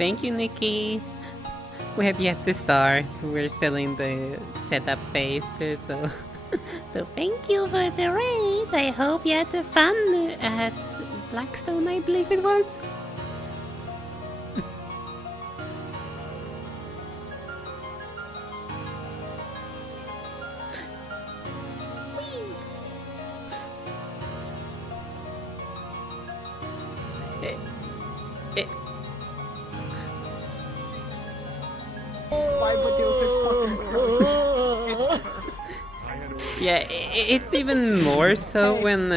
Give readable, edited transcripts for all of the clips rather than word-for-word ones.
Thank you, Nikki. We have yet to start. We're still in the setup phase, so... So thank you for the raid. I hope you had fun at Blackstone, I believe it was. Yeah, it's even more so when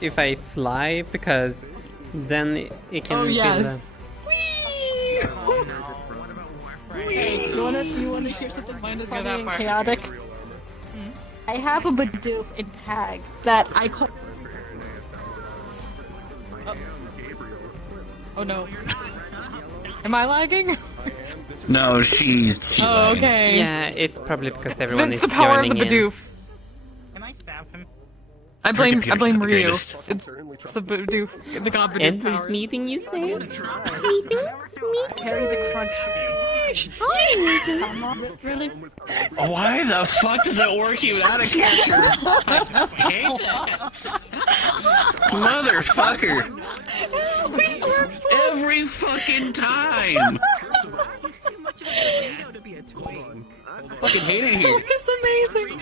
if I fly, because then it can be you wanna hear something funny and chaotic? I have a Bidoof in tag that I call. Oh no. Am I lagging? No, she's lagging. Okay. Yeah, it's probably because everyone is the power joining of the Bidoof. in. Can I stab him? I blame Ryu. It's the Bidoof, the god Bidoof. End this meeting, you say? Meetings? Carry the crunch. Really? Why the fuck does it work without a character? I hate that. Motherfucker. Every fucking time. Fucking hate it here. It's amazing.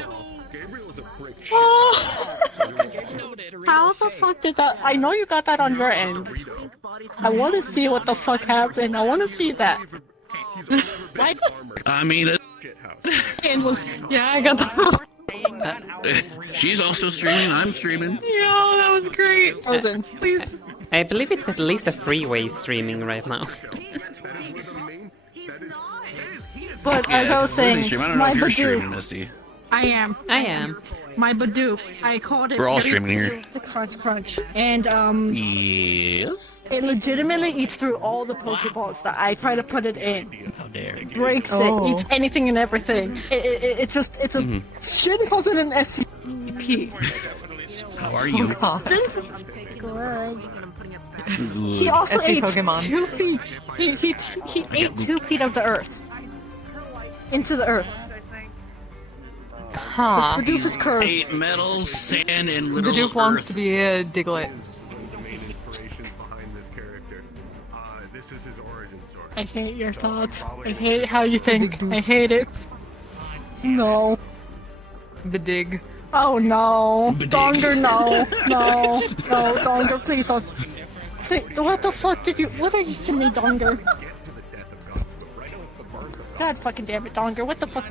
How the fuck did that? I know you got that on your end. I want to see what the fuck happened. I want to see that. What? I mean, Yeah, I got that. she's also streaming. I'm streaming. Yeah, that was great. Please. I believe it's at least a freeway streaming right now. But as I was saying, I don't know my if you're streaming, Bidoof. Misty. I am. My Bidoof. I called it. We're all streaming here. The crunch. And Yes. it legitimately eats through all the Pokeballs that I try to put it in. How dare you? Breaks it, eats anything and everything. It's a shouldn't cause it an SCP. How are you? Good. He also SC ate Pokemon. 2 feet. He ate 2 feet of the earth. Into the earth. Huh. This Bidoof is cursed. Ate metal, sand, and The little Duke wants earth. to be a Diglett. I hate your thoughts. I hate how you think. I hate it. No. Bidig. Oh no. Bidig. Donger, no. No. No, Donger, please don't. What the fuck did you. What are you sending, Donger? God fucking damn it, Donger. What the fuck?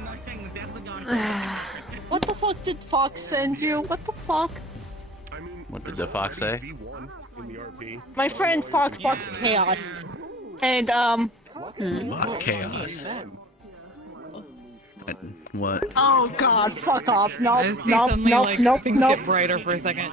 What the fuck did Fox send you? What the fuck? What did the fox say? My friend Foxbox Chaos. And, What chaos? What? oh god, fuck off. I Nope, just see nope, suddenly nope, like nope, things nope. get brighter for a second.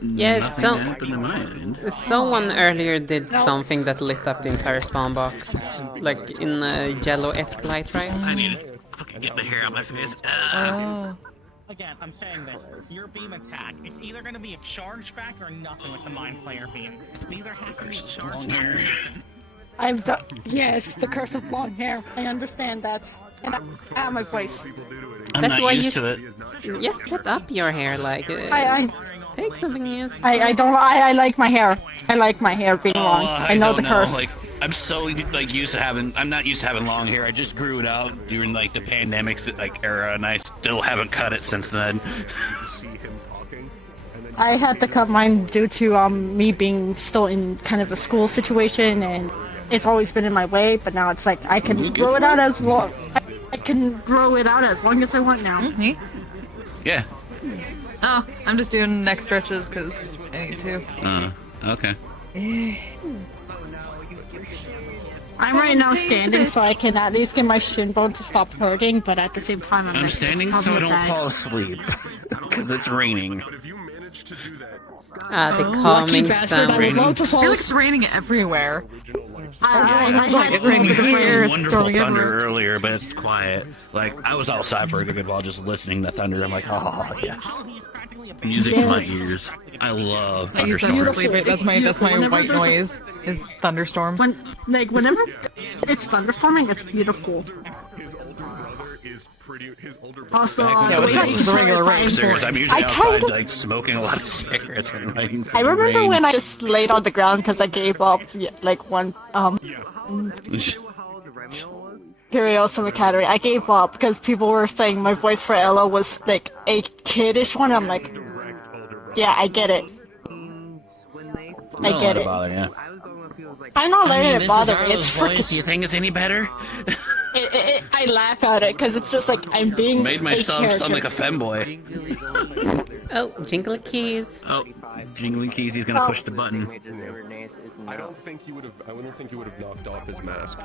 Yes, Nothing happened to my end. someone earlier did something that lit up the entire spawn box. Like in a yellow-esque light, right? I need to fucking get the hair out of my face. Oh. Again, I'm saying this. Your beam attack, it's either going to be a charge back or nothing with the Mind Flayer beam. Neither has to be charged long back. hair. I've done. Yes, the curse of blonde hair. I understand that. And my voice. I'm That's not why used you to it. Yes, set up your hair, like... take something else. I don't. I like my hair. I like my hair being long. I know the curse. Like, I'm so like used to having. I'm not used to having long hair. I just grew it out during like the pandemic like era, and I still haven't cut it since then. I had to cut mine due to me being still in kind of a school situation, and it's always been in my way. But now it's like I can grow it out as long. I can grow it out as long as I want now. Me? Yeah. Oh, I'm just doing neck stretches because I need to. Okay. I'm right now standing, so I can at least get my shin bone to stop hurting. But at the same time, I'm like, standing it's so I probably don't bad. fall asleep because it's raining. Ah, the Oh. calming Lucky bastard, I would sound. love to I fall feel like it's raining everywhere. I It's had it's some raining over the here, it's Wonderful storming thunder everywhere. earlier, but it's quiet. Like I was outside for a good while, just listening to thunder. I'm like, oh yes, music to my Yes. ears. I love I use that to thunderstorms. sleep. That's my Whenever white there's a- noise. Is thunderstorms. Whenever it's thunderstorming, it's beautiful. Also, Yeah, the what's way up? they It's a regular clarify- rain. Serious, I'm usually I outside, kind of- like, smoking a lot of cigarettes and writing for I the remember rain. when I just laid on the ground because I gave up, like one Curiosum Academy. I gave up because people were saying my voice for Ella was like a kiddish one. I'm like, yeah, I get it. I Don't get let it it. bother you. I'm not letting it this bother is me. Arlo's It's voice. freaking. Do you think it's any better? I laugh at it because it's just like I'm being Made a myself character. sound like a femboy. Oh, jingle keys. Oh, jingling keys. He's gonna push the button. I don't think he would have. I don't think he would have knocked off his mask.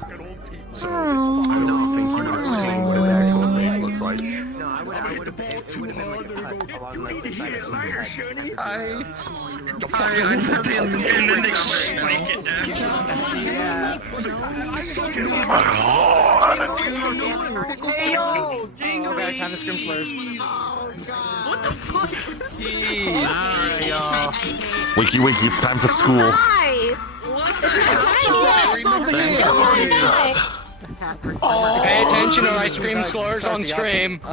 So I don't think he would have seen what his actual face looks like. No, I would have been like a cut along the side of Okay, time to scream slurs. Wakey, wakey! It's time for school. Pay attention or I scream slurs on stream. No,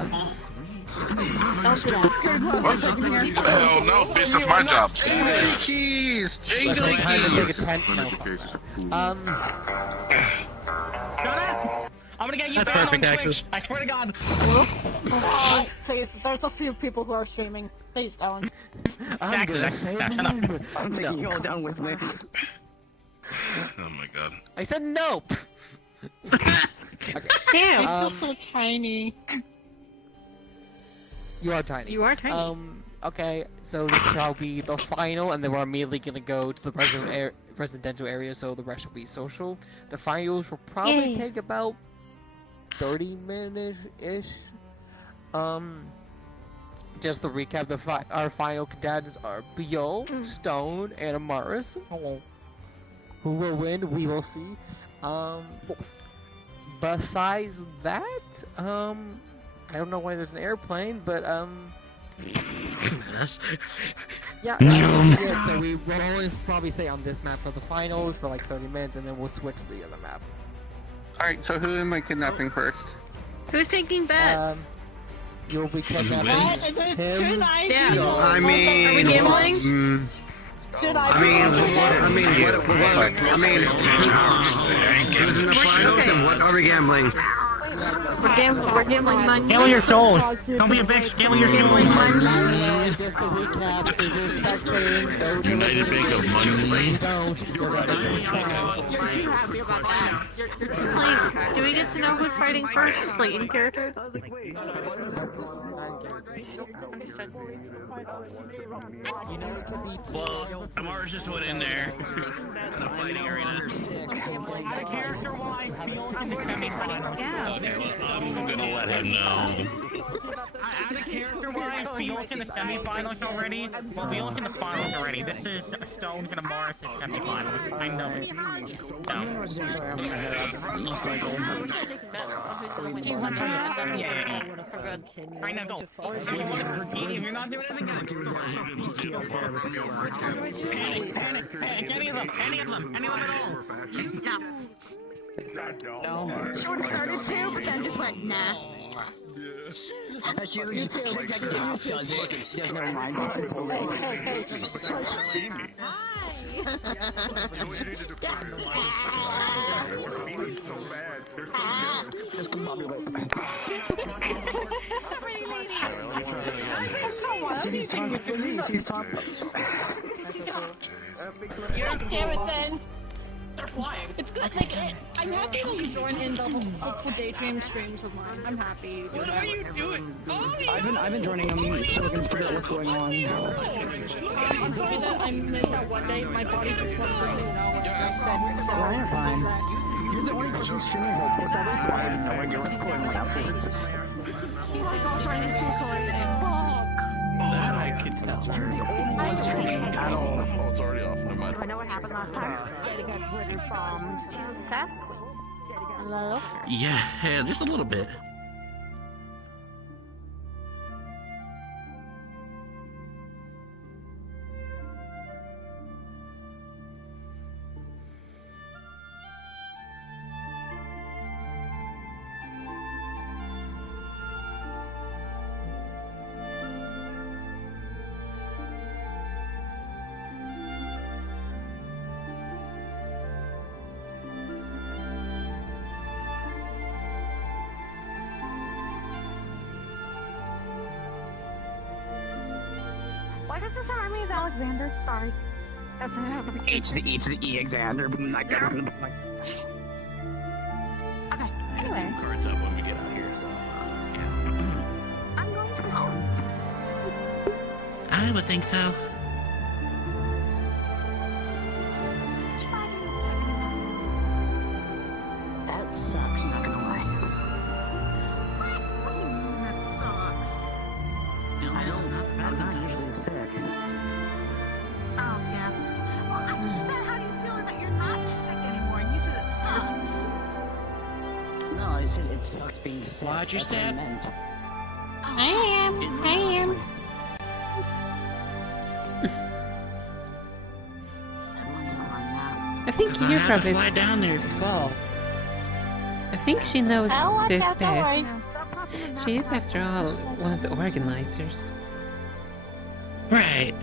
bitch, that's my job. Keys, Let's jingling make time to keys. take a tent. No. Shut up! I'm gonna get you That's banned perfect, on actually. Twitch. I swear to God. Please, there's a few people who are streaming. Please don't. Exactly. Shut up. I'm taking you all down with me. Oh my god. I said nope. Damn. I feel so tiny. You are tiny. You are tiny. Okay, so this shall be the final, and then we're immediately gonna go to the residential area, so the rest will be social. The finals will probably Yay. take about 30 minutes-ish. Just to recap, our final cadets are Bio, Stone, and Amaris. Who will win, we will see. Besides that, I don't know why there's an airplane, but yeah, so we will only probably stay on this map for the finals for like 30 minutes, and then we'll switch to the other map. Alright, so who am I kidnapping first? Who's taking bets? You'll be kidnapping Should I? Yeah. I Are we gambling? Should I? Who's in the finals and what are we gambling? We're gambling money. Gamble your souls. Don't be a bitch. Gamble your souls. Just to recap, if you're spectating, United Bank of Money. Like, do we get to know who's fighting first? Like, in character? Well, Amaris just went in there. In a fighting arena. Character-wise, Beyonce in the semifinals. Yeah. Okay, well, I'm gonna let him know. Out of character-wise, Beyonce in the semifinals already. Well, Beyonce in the finals already. This is Stone's and Amaris in semifinals. I know it. Yeah. Right now, go. If you're not doing anything, any of them at all. She would have started to, but then just went, nah. That's usually just does it. Just never mind. See these top? See these top? Damn it, then. It's good. Like, I'm happy that you join in the daydream streams of mine. I'm happy you do that. What are you doing? I've been joining them so we can figure out what's going on. I'm sorry that I missed that one day. My body just wanted to say no when I said so. You're fine. You're the only person streaming who posts all this, so I have no idea what's going on afterwards. Oh my gosh, I'm so sorry. Fuck. You're the only one streaming at all. Oh, it's already off. Never mind. I know what happened last time. Getting got glitter from. She's a sass queen. And I love her. Yeah, just a little bit. Alexander. Sorry. That's H to the E to the E, Alexander. Like that was gonna like. Okay. Anyway, Cards up when we get out here. So I'm going to assume. I would think so. That sucks. Not gonna lie. What do you mean that sucks? I'm not usually sick. Oh, yeah. Well, I said, how do you feel that you're not sick anymore? And you said it sucks. No, I said it sucks being sick. Watch your That's what I step. meant. I am. Everyone's on now. I think you probably. fly down there if you fall. I think she knows I'll watch this out, don't worry. best. She is, after all, one of the organizers. Right.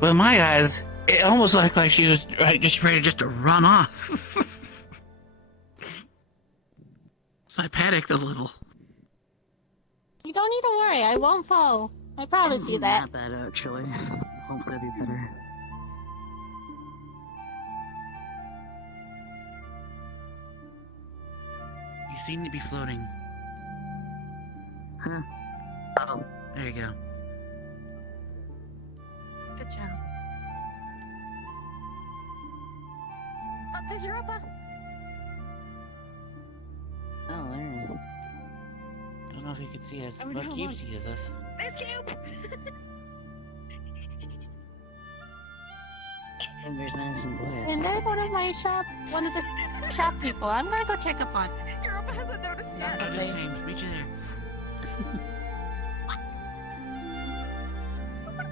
Well, in my eyes, it almost looked like she was just ready just to run off. So I panicked a little. You don't need to worry. I won't fall. I promise you that. Not bad, actually. Hopefully, it'll be better. You seem to be floating. Huh? Oh. There you go. Good job. Oh, there's Europa. Oh, there. I don't know if you can see us. I would But know Cube what- sees us. There's Cube. And there's medicine bullets. And there's one of the shop people. I'm gonna go check up on. Europa hasn't noticed yet. Oh, just saying. Meet you there.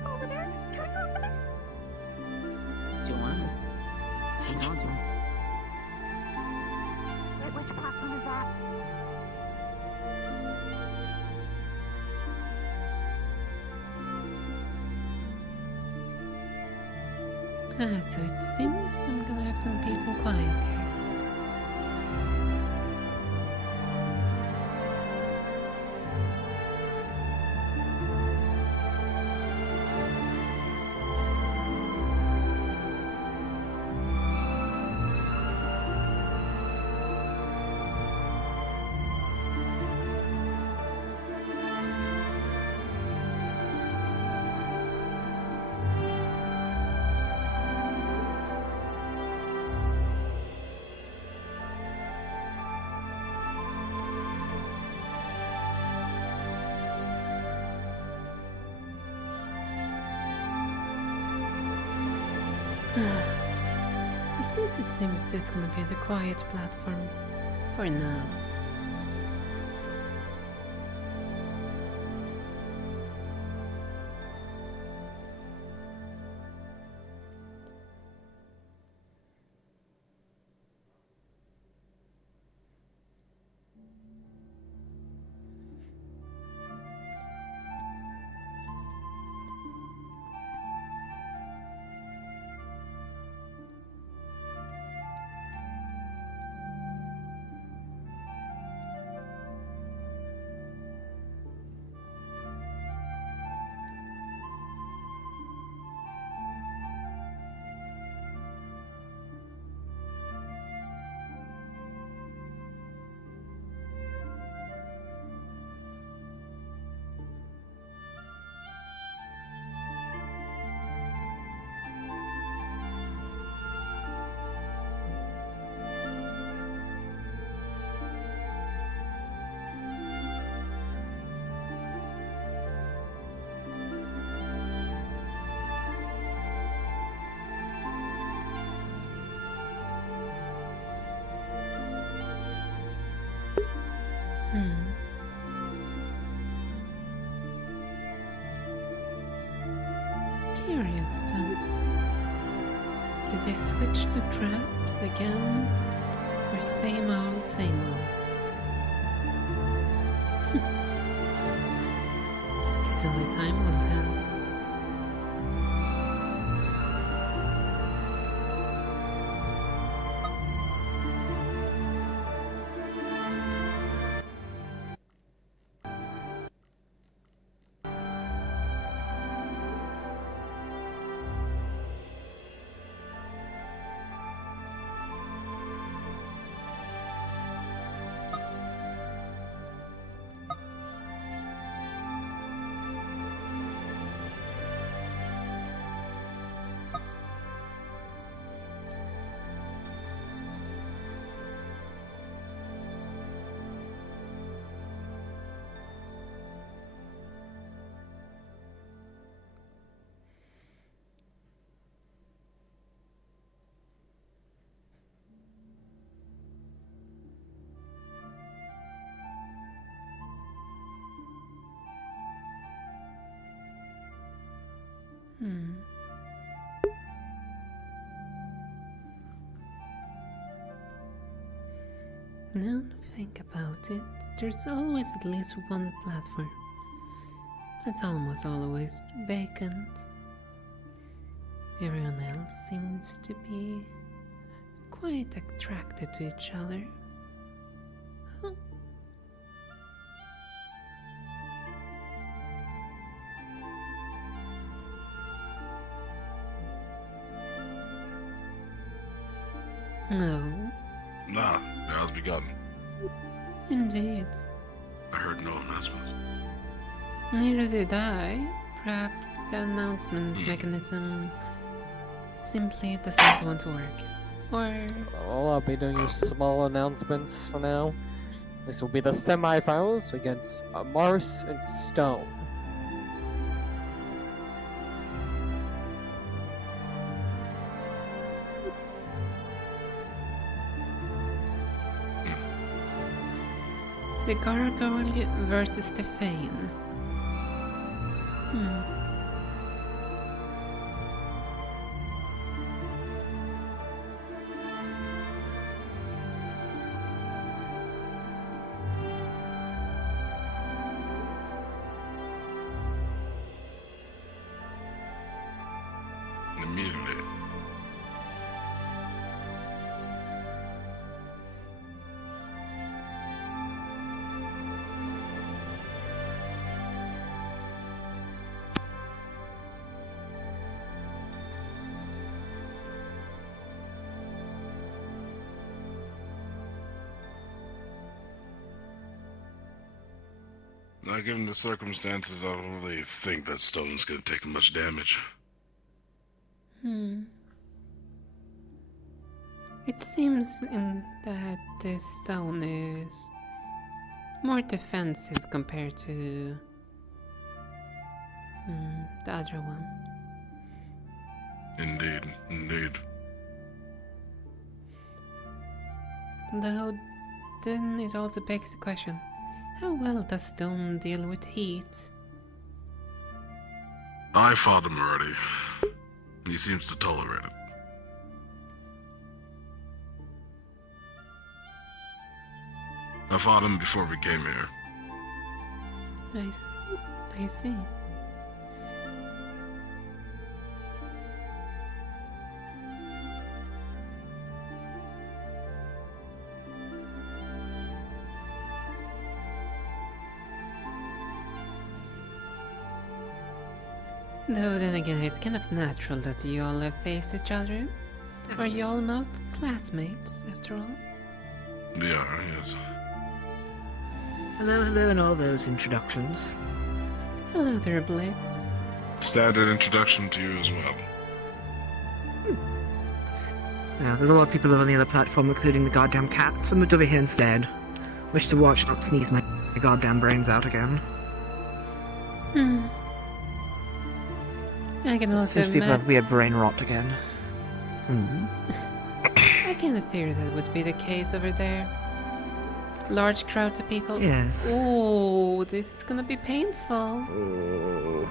Over there? Can I go over there? Do you want? I'm going to. Wait, which platform is that? So it seems I'm gonna have some peace and quiet here. At least it seems this is gonna be the quiet platform for now. Curious though. Did they switch the traps again? Or same old, same old? Guess only time will tell. Now think about it, there's always at least one platform that's almost always vacant. Everyone else seems to be quite attracted to each other. Huh. No, Nah, it has begun. indeed. I heard no announcement. Neither did I. Perhaps the announcement mechanism simply does not want to work. Or... Well, I'll be doing small announcements for now. This will be the semifinals against Mars and Stone. The Kuragari versus the Fane. Immediately. Now, given the circumstances, I don't really think that Stone's gonna take much damage. It seems that the stone is more defensive compared to the other one. Indeed, indeed. Though, then it also begs the question, how well does stone deal with heat? I fought him already. He seems to tolerate it. I fought him before we came here. I see. Though then again, it's kind of natural that you all have faced each other. Are you all not classmates, after all? Yeah, yes. Hello, hello, and all those introductions. Hello there, Blitz. Standard introduction to you as well. Yeah, there's a lot of people on the other platform, including the goddamn cat, so I moved over here instead. Wish to watch, not sneeze my goddamn brains out again. I can also Seems people have weird brain rot again. I kind of feared that would be the case over there. Large crowds of people. Yes. Oh, this is gonna be painful. Oh.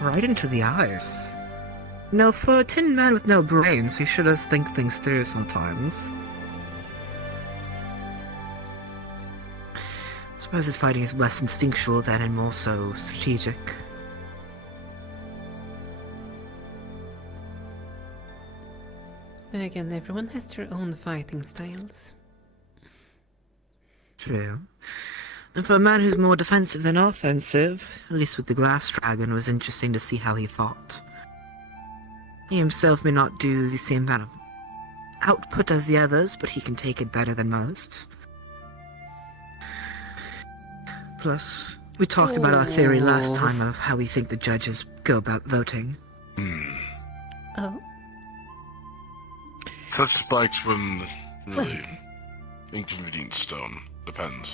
Right into the eyes. No, for a tin man with no brains, he should just think things through sometimes. I suppose his fighting is less instinctual then and more so strategic. Then again, everyone has their own fighting styles. True. And for a man who's more defensive than offensive, at least with the glass dragon, it was interesting to see how he fought. He himself may not do the same amount of output as the others, but he can take it better than most. Plus, we talked about our theory last time of how we think the judges go about voting. Oh? Such spikes when really inconvenient stone. Depends.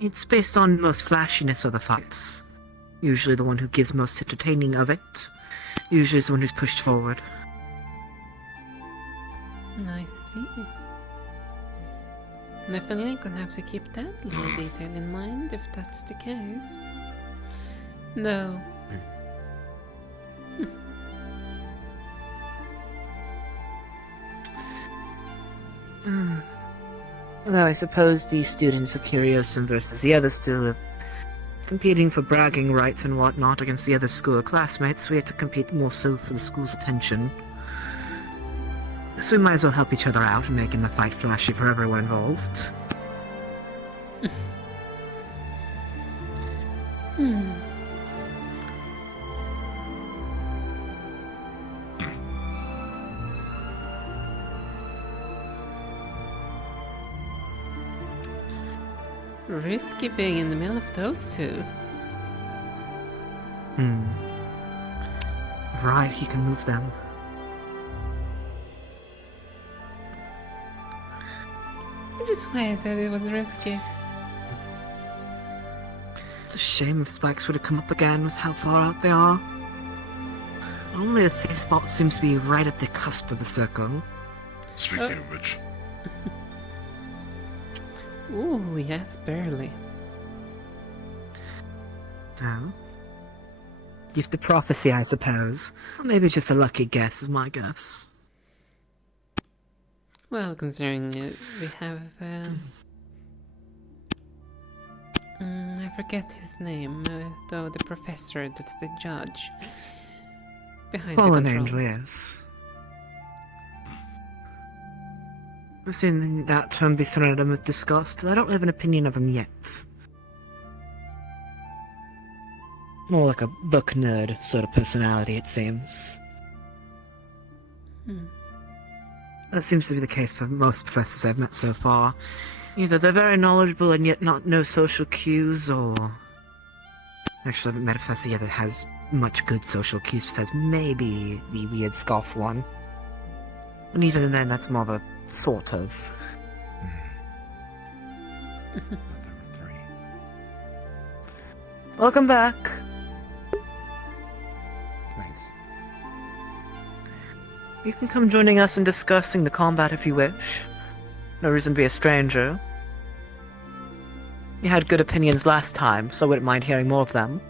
It's based on most flashiness of the fights. Usually the one who gives most entertaining of it. Usually is the one who's pushed forward. I see. Definitely gonna have to keep that little detail in mind if that's the case. No. Although I suppose the students of Curiosum versus the others still are competing for bragging rights and whatnot against the other school classmates, we have to compete more so for the school's attention. So we might as well help each other out in making the fight flashy for everyone involved. Risky being in the middle of those two. Right, he can move them. Which is why I said it was risky. It's a shame if spikes were to come up again with how far out they are. Only the safe spot seems to be right at the cusp of the circle. Speaking of which. Ooh, yes, barely. Oh? Gift of prophecy, I suppose. Or maybe just a lucky guess is my guess. Well, considering we have... I forget his name, though the professor that's the judge. Behind Fallen the angel, controls. yes. I've seen that term be thrown at him with disgust. I don't have an opinion of him yet. More like a book nerd sort of personality, it seems. That seems to be the case for most professors I've met so far. Either they're very knowledgeable and yet not know social cues, or... Actually, I haven't met a professor yet that has much good social cues besides maybe the weird scoff one. And even then, that's more of a sort of. Welcome back. Thanks. You can come joining us in discussing the combat if you wish. No reason to be a stranger. You had good opinions last time, so I wouldn't mind hearing more of them.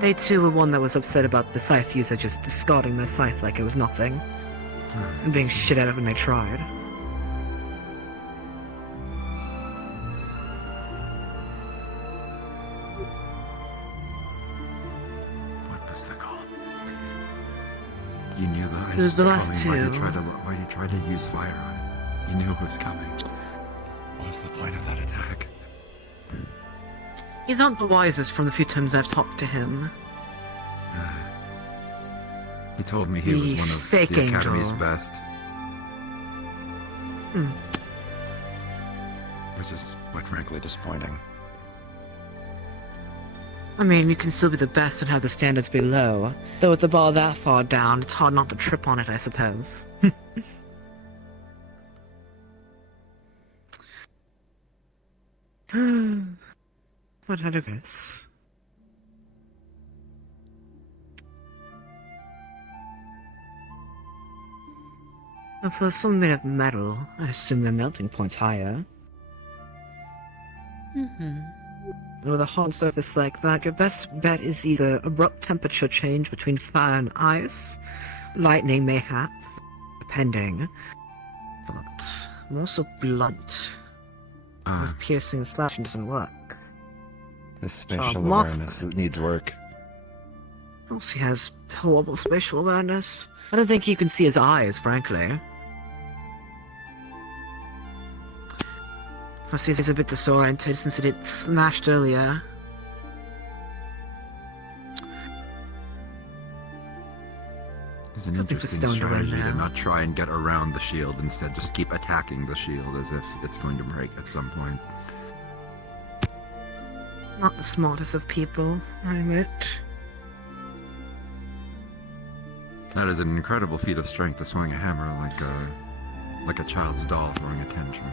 They too were one that was upset about the scythe user just discarding their scythe like it was nothing, and being shit at it when they tried. What was the call? You knew the ice So was the last coming. two. Why you tried to use fire on it? You knew it was coming. What was the point of that attack? He's not the wisest from the few times I've talked to him. He told me he was The one of fake the Academy's angel. best. Which is, quite frankly, disappointing. I mean, you can still be the best and have the standards be low. Though with the bar that far down, it's hard not to trip on it, I suppose. What had a guess? Now, for some made of metal, I assume the melting point's higher. With a hard surface like that, your best bet is either abrupt temperature change between fire and ice, lightning mayhap, depending, but more so blunt. With piercing and slashing doesn't work. This spatial moth- awareness, it needs work. Else he has horrible spatial awareness. I don't think you can see his eyes, frankly. Plus he's a bit disoriented since it had smashed earlier. It's an I think the interesting stone to win strategy to now. not try and get around the shield, instead just keep attacking the shield as if it's going to break at some point. Not the smartest of people, I admit. That is an incredible feat of strength to swing a hammer like a child's doll throwing a tantrum.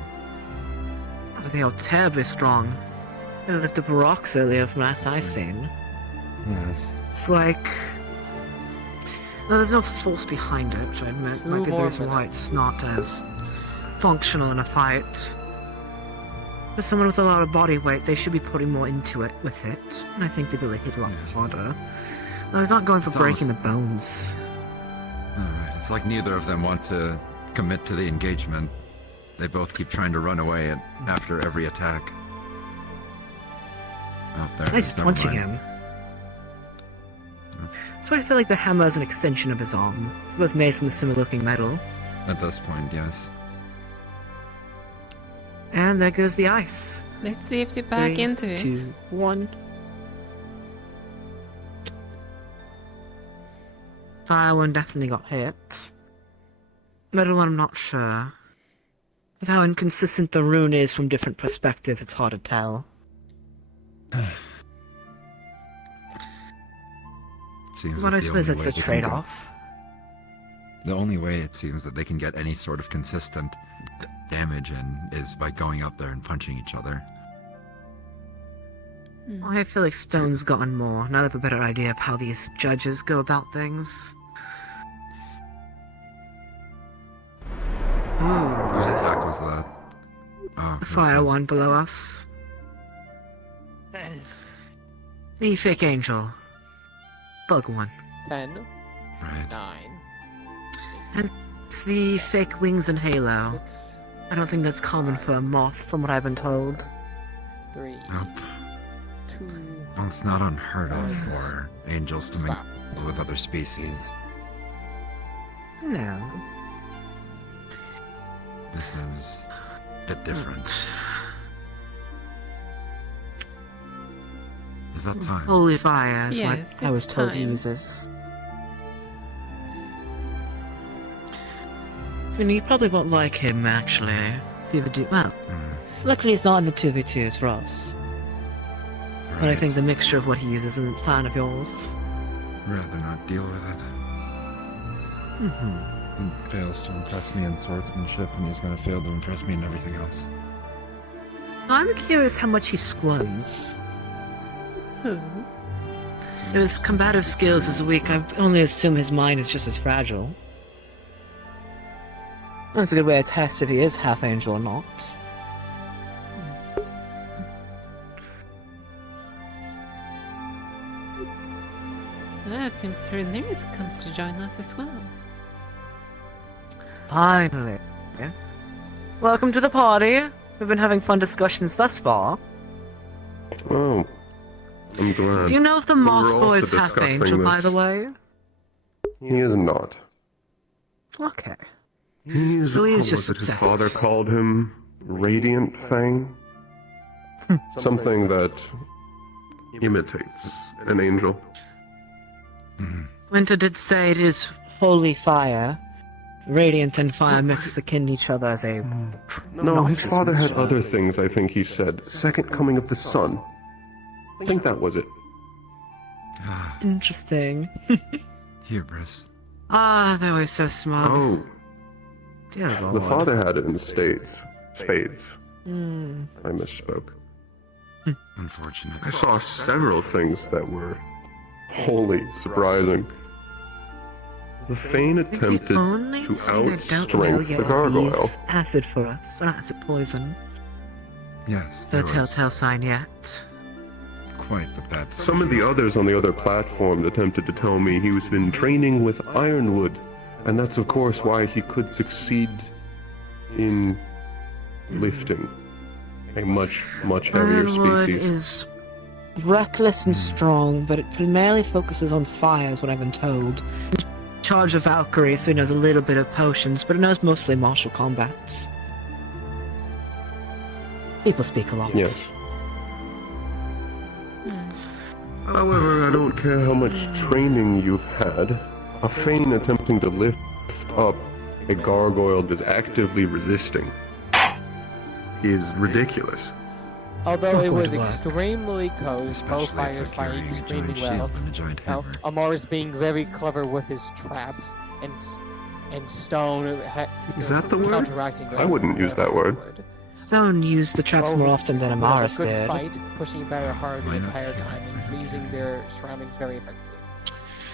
But they are terribly strong. They lifted up rocks earlier from last I seen. Yes. It's like... No, there's no force behind it, which I admit might be the reason why it's not as functional in a fight. For someone with a lot of body weight, they should be putting more into it with it, and I think they'd be able to hit a lot harder. I was not going for breaking the bones. Alright, it's like neither of them want to commit to the engagement. They both keep trying to run away after every attack. Oh, there it Nice is, never punching mind. him. So I feel like the hammer is an extension of his arm, both made from the similar looking metal. At this point, yes. And there goes the ice. Let's see if they back 3, into it. 2, 1. Fire one definitely got hit. Metal one I'm not sure. With how inconsistent the rune is from different perspectives, it's hard to tell. Seems But that I the suppose only that's way the they can trade-off. The only way it seems that they can get any sort of consistent damage in is by going up there and punching each other. I feel like Stone's gotten more. Now they have a better idea of how these judges go about things. Ooh. Whose attack was that? Oh, The this fire is- one below us. The fake angel. Bug one. 10. Right. 9. And it's the fake wings and halo. 6. I don't think that's common for a moth, from what I've been told. 3. Nope. 2. Well, it's not unheard of for angels to Stop. mingle with other species. No. This is a bit different. Is that time? Holy fire is Yes, what I was it's told to time. use this. I mean, you probably won't like him, actually. If you ever do. Well, luckily he's not in the 2v2s for us. But I think the mixture of what he uses isn't a fan of yours. Rather not deal with it. Mm-hmm. He fails to impress me in swordsmanship, and he's going to fail to impress me in everything else. I'm curious how much he squirms. Who? If his combative skills is weak, I only assume his mind is just as fragile. That's a good way to test if he is half angel or not. It seems her nurse comes to join us as well. Finally. Welcome to the party. We've been having fun discussions thus far. Oh, I'm glad. Do you know if the We Moth were Boy is also half discussing angel, by this. the way? He is not. Okay. He's So he's what just was it his obsessed. father called him Radiant Fang? Something that imitates an angel. Winter did say it is holy fire. Radiant and fire mix akin to each other as a... No, his father had other things, I think he said. Second coming of the sun. I think that was it. Interesting. Hubris. Ah, they were so smart. Oh, Dear Lord. the father had it in spades. Spades. Hmm. I misspoke. Unfortunate. I saw several things that were wholly surprising. The Fane attempted Only to thing I don't know outstrength yet the is gargoyle. use acid for us, or acid poison. Yes, No there was telltale sign yet. quite the bad. Some of the others on the other platform attempted to tell me he was been training with Ironwood, and that's of course why he could succeed in lifting a much, much heavier Ironwood species. is reckless and strong, but it primarily focuses on fire, is what I've been told. In charge of Valkyrie, so he knows a little bit of potions, but it knows mostly martial combat. People speak a lot. Yes. However, I don't care how much training you've had. A Fane attempting to lift up a gargoyle that is actively resisting is ridiculous. Although it Not was going to work. extremely close, both Especially fighters for fighting carrying a extremely giant well. shield and a giant Now, hammer. Amar's being very clever with his traps, and Stone Is that the word? counteracting. I wouldn't use that word. Stone used the traps more often than Amaris good did. fight, pushing better hard the Why not? entire time, and using their surroundings very effectively.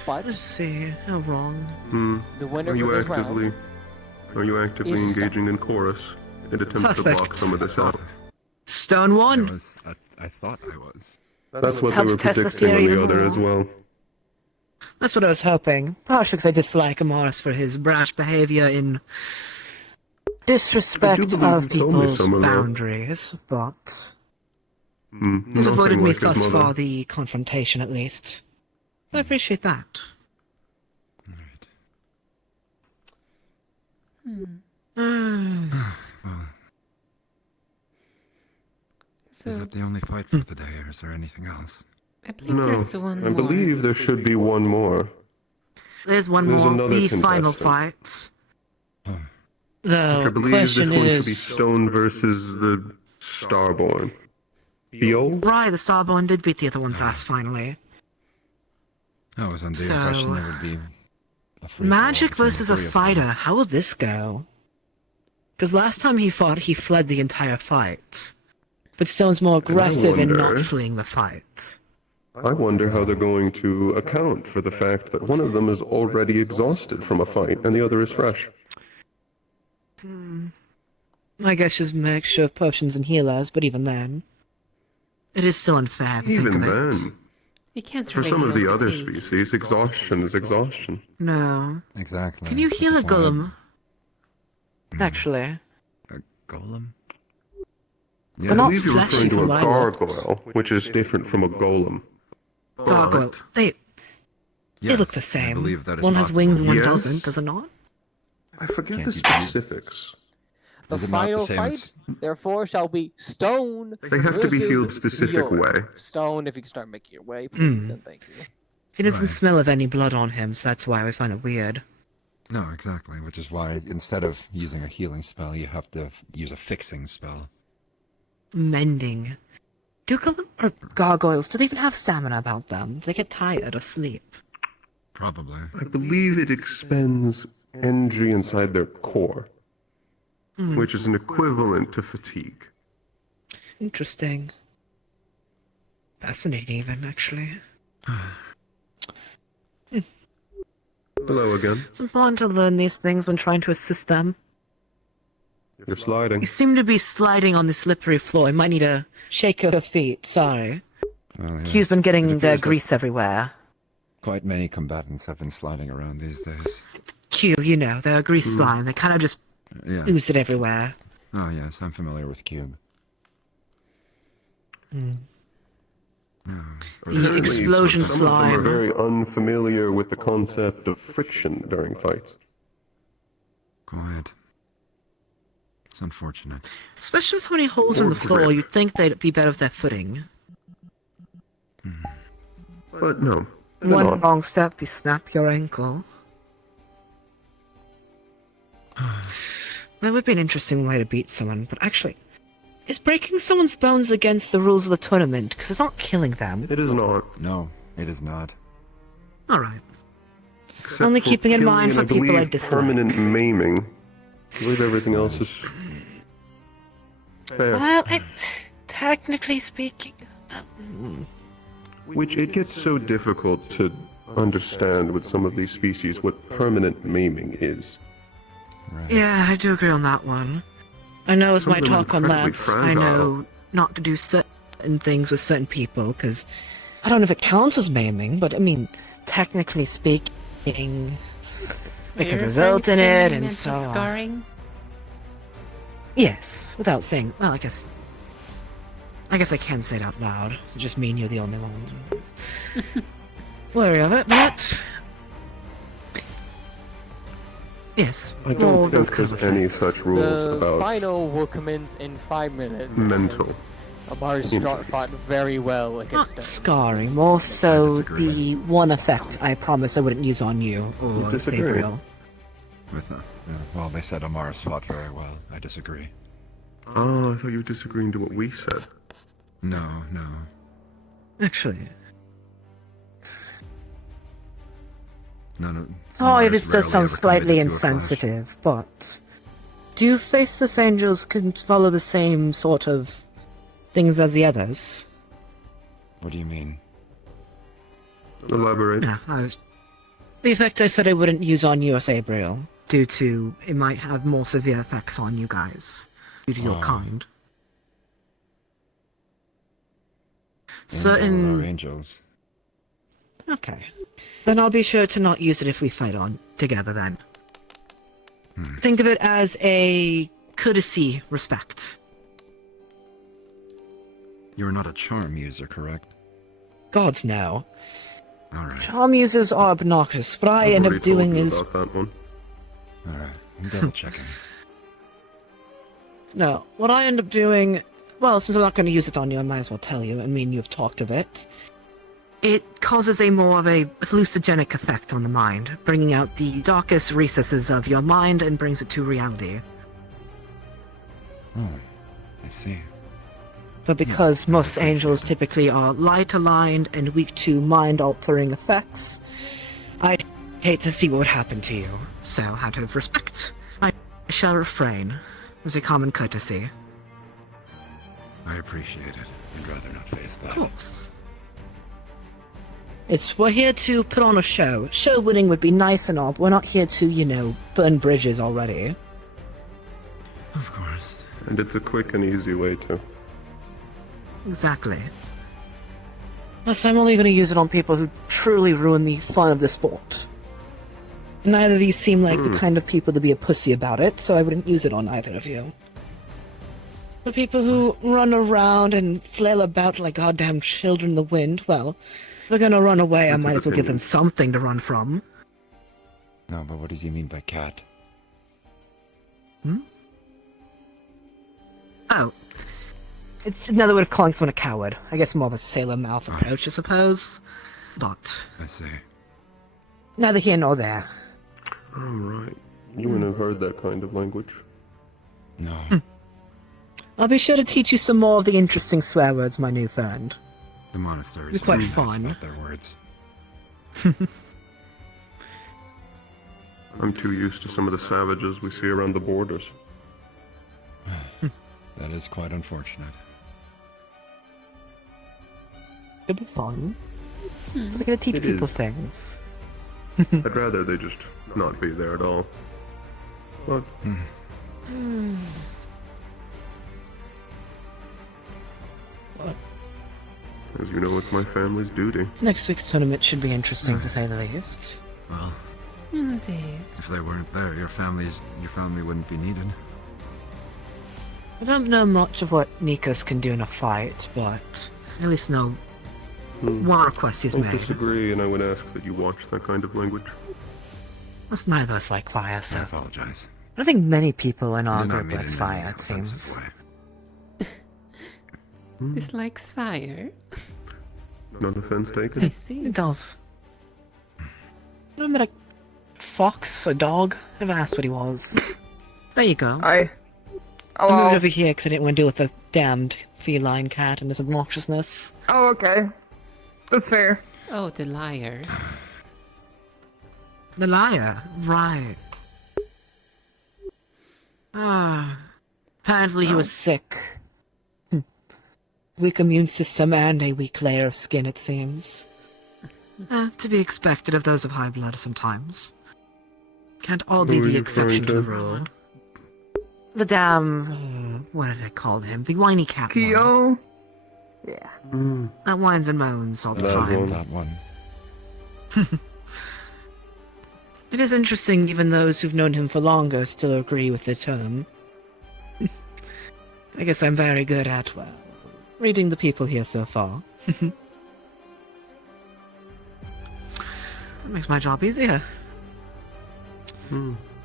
But Let's see, how wrong. Hmm. the winner Are you for this actively round are you actively is engaging in chorus? It attempts to block Perfect. some of this out. Stone one. I thought I was. That's what they Helps were test the predicting on theory the even other more. as well. That's what I was hoping. Partially because I dislike Amaris for his brash behavior in disrespect believe of you told me people's some of that. boundaries, but Mm, he's avoided nothing me like his thus mother. far, the confrontation at least. I appreciate that. So, Is that the only fight for the day, or is there anything else? I believe No, there's one I more. believe there should be one more. There's one There's more, another the final contestant. fight. Which I The believe this question one should is... be Stone versus the Starborn. Theo? Right, the Starborn did beat the other one's ass finally. I was under the So- impression there would be a free Magic versus a fighter, how will this go? Because last time he fought, he fled the entire fight. But Stone's more aggressive in not wonder- fleeing the fight. I wonder how they're going to account for the fact that one of them is already exhausted from a fight and the other is fresh. I guess just mixture of potions and healers, but even then... It is still unfair to Even think of it. then, You can't for really some of heal the other fatigue. species, exhaustion is exhaustion. No. Exactly. Can you That's heal the a point. golem? Actually. A golem? I But not believe you're fleshy referring to a from what I looked. gargoyle, which is different from a golem. Gargoyle. They look the Yes, I same. believe that is One has possible. wings, one Yes. doesn't, does it not? I forget Can't the you do- specifics. The Is it not the final same fight, as- therefore, shall be Stone. They have to be versus healed specific Bjorn. way. Stone, if you can start making your way, please, Hmm. and thank you. He doesn't Right. smell of any blood on him, so that's why I always find it weird. No, exactly. Which is why instead of using a healing spell, you have to use a fixing spell. Mending. Do golem or gargoyles, do they even have stamina about them? Do they get tired or sleep? Probably. I believe it expends energy inside their core, which is an equivalent to fatigue. Interesting. Fascinating even, actually. Hello again. It's important to learn these things when trying to assist them. You're sliding. You seem to be sliding on the slippery floor. You might need a shake of your feet, sorry. Well, yes. Q's been It getting appears that grease everywhere. Quite many combatants have been sliding around these days. Q, you know, they're a grease slime. They kind of just Yeah. ooze it everywhere. Oh yes, I'm familiar with Cube. Mm. No. Apparently, explosion some of them are slime. very unfamiliar with the concept of friction during fights. Quite. It's unfortunate. Especially with how many holes in Or the floor, grip. you'd think they'd be better with their footing. But no, they're One not. wrong step, you snap your ankle. That would be an interesting way to beat someone, but actually, is breaking someone's bones against the rules of the tournament? Because it's not killing them. It is not. No, it is not. Alright. Except Only for keeping in killing mind and for people I believe dislike. permanent maiming. I believe everything else is fair. Well, technically speaking... Which it gets so difficult to understand with some of these species what permanent maiming is. Right. Yeah, I do agree on that one. I know with Some my of them talk on incredibly that, I know fragile. not to do certain things with certain people, because I don't know if it counts as maiming, but I mean, technically speaking, Are it you could referring result in to it, and mental so on. scarring? Yes, without saying, well, I guess I can say it out loud. It's just me and you're the only ones. Worry of it, but... Yes, I all don't those think kind there's of any effects. such rules The about final will commence in 5 minutes. mental. Amari's injury. fought very well against Not them. scarring, more so disagree. the one effect I promise I wouldn't use on you or Disagree. Sabriel. With well, they said Amaris fought very well. I disagree. Oh, I thought you were disagreeing to what we said. No, no. Actually, No. oh, Amaris this does rarely sound ever slightly committed to a clash. insensitive, but do Faceless Angels can follow the same sort of things as the others? What do you mean? Elaborate. Yeah, the effect I said I wouldn't use on you or Sabriel, due to it might have more severe effects on you guys. due to your Wow. kind. Angel Certain... or angels. Okay. Then I'll be sure to not use it if we fight on together then. Think of it as a courtesy respect. You're not a charm user, correct? Gods no. Alright. Charm users are obnoxious. What I end up doing is... about that one. Alright. I'm double checking. No, what I end up doing... Well, since I'm not going to use it on you, I might as well tell you. I mean, you've talked of it. It causes a more of a hallucinogenic effect on the mind, bringing out the darkest recesses of your mind and brings it to reality. Oh, I see. But because most angels typically are light-aligned and weak to mind-altering effects, I'd hate to see what would happen to you. So, out of respect, I shall refrain, as a common courtesy. I appreciate it. I'd rather not face that. Of course. We're here to put on a show. Show winning would be nice and all, but we're not here to, you know, burn bridges already. Of course. And it's a quick and easy way to. Exactly. Plus, I'm only going to use it on people who truly ruin the fun of the sport. Neither of you seem like the kind of people to be a pussy about it, so I wouldn't use it on either of you. The people who run around and flail about like goddamn children in the wind, well, if they're gonna run away, I might as well give them something to run from. No, but what does he mean by cat? Oh. It's another way of calling someone a coward. I guess more of a sailor mouth approach, I suppose. But... I see. neither here nor there. Oh, right. You wouldn't have heard that kind of language. No. I'll be sure to teach you some more of the interesting swear words, my new friend. The monastery Be is quite very nice fun. about their words. I'm too used to some of the savages we see around the borders. That is quite unfortunate. It'll be fun. They're gonna teach It people is. things. I'd rather they just not be there at all. But as you know, it's my family's duty. Next week's tournament should be interesting, to say the least. Well, Indeed. if they weren't there, your family wouldn't be needed. I don't know much of what Nikos can do in a fight, but I at least know one request he's I made. disagree, and I would ask that you watch that kind of language. It's neither of us like fire, I so apologize. I don't think many people in I our did not group mean likes it in fire, any it seems. offensive way. Dislikes fire. Not offense taken. I see. It does. I met a fox, a dog. Never asked what he was. There you go. Hi. I Hello. moved over here because I didn't want to deal with the damned feline cat and his obnoxiousness. Oh, okay. That's fair. Oh, the liar. The liar, right. Ah. Apparently he was sick. Weak immune system and a weak layer of skin, it seems. To be expected of those of high blood sometimes. Can't all be Who are the you exception to referring the to? rule. The damn... what did I call him? The whiny cat one. Kyo? Yeah. That whines and moans all the That time. one. That one. It is interesting even those who've known him for longer still agree with the term. I guess I'm very good at, well, reading the people here so far. That makes my job easier.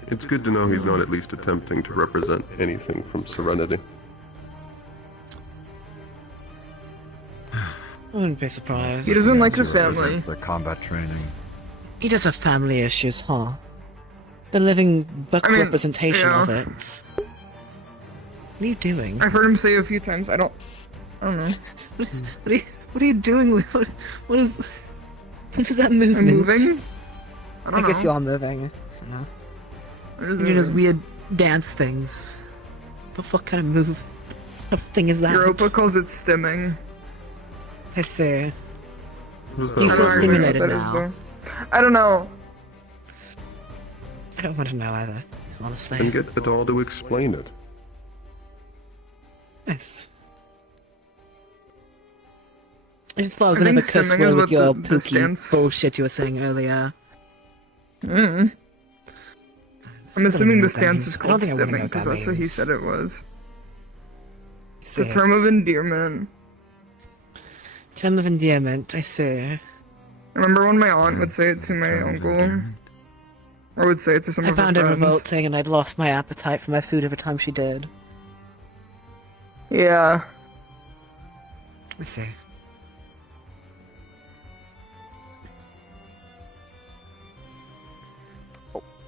It's good to know he's not at least attempting to represent anything from Serenity. I wouldn't be surprised. He doesn't like He his family. represents the combat training. He does have family issues, huh? The living book representation of yeah. it. What are you doing? I've heard him say a few times. I don't know. What are you doing? What is that movement? I'm moving. I guess you are moving. Yeah. You're doing those weird dance things. The fuck kind of move? What thing is that? Europa calls it stimming. I see. What's Do you that feel about? stimulated That is now? though. I don't know. I don't want to know either, honestly. And get Adal to explain it. Yes. I just thought I was I gonna have think a cuss stimming word is with what your the pooky stance- bullshit you were saying earlier. I'm Still assuming know the what that stance means. is I don't called think I wanna know stimming what because that that's what he means. said it was. It's See. a term of endearment. Term of endearment, I see. I remember when my aunt would say it to my uncle, or would say it to some I of her found it friends. revolting and I'd lost my appetite for my food every time she did. Yeah. I see.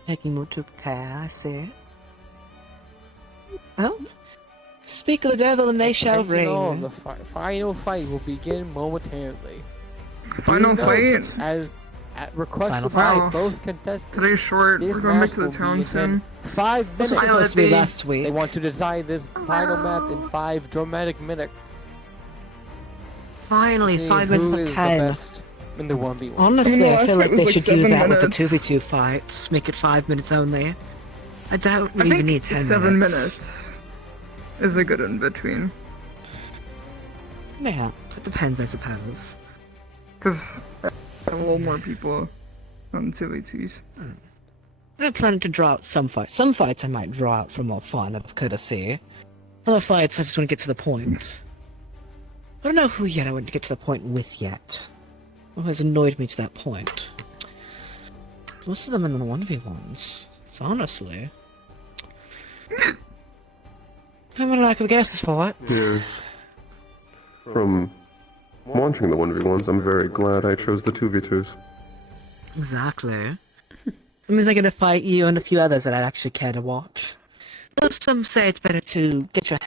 Taking more to prepare, I see. Well, speak of the devil and they shall reign. The final fight will begin momentarily. Final fight? As requested Final by fight. both contestants. Today's short. This We're going back match to the will town begin soon. 5 This minutes. was supposed to be last week. They want to decide this final map in 5 dramatic minutes. Finally, See 5 minutes who of is the 10. best in the 1v1. Honestly, I feel like they should do that with the minutes. 2v2 fights. Make it 5 minutes only. I doubt we I even think need 10 7 minutes. minutes is a good in between. Yeah, it depends, I suppose. Because a little more people on 2v2s. I'm planning to draw out some fights. Some fights I might draw out for more fun of courtesy. Other fights I just want to get to the point. I don't know who yet I want to get to the point with yet. Who has annoyed me to that point. Most of them in the 1v1s. So honestly... I'm a lack of guesses for it. Yes. From watching the 1v1s, I'm very glad I chose the 2v2s. Exactly. It means I get to fight you and a few others that I'd actually care to watch. Though some say it's better to get your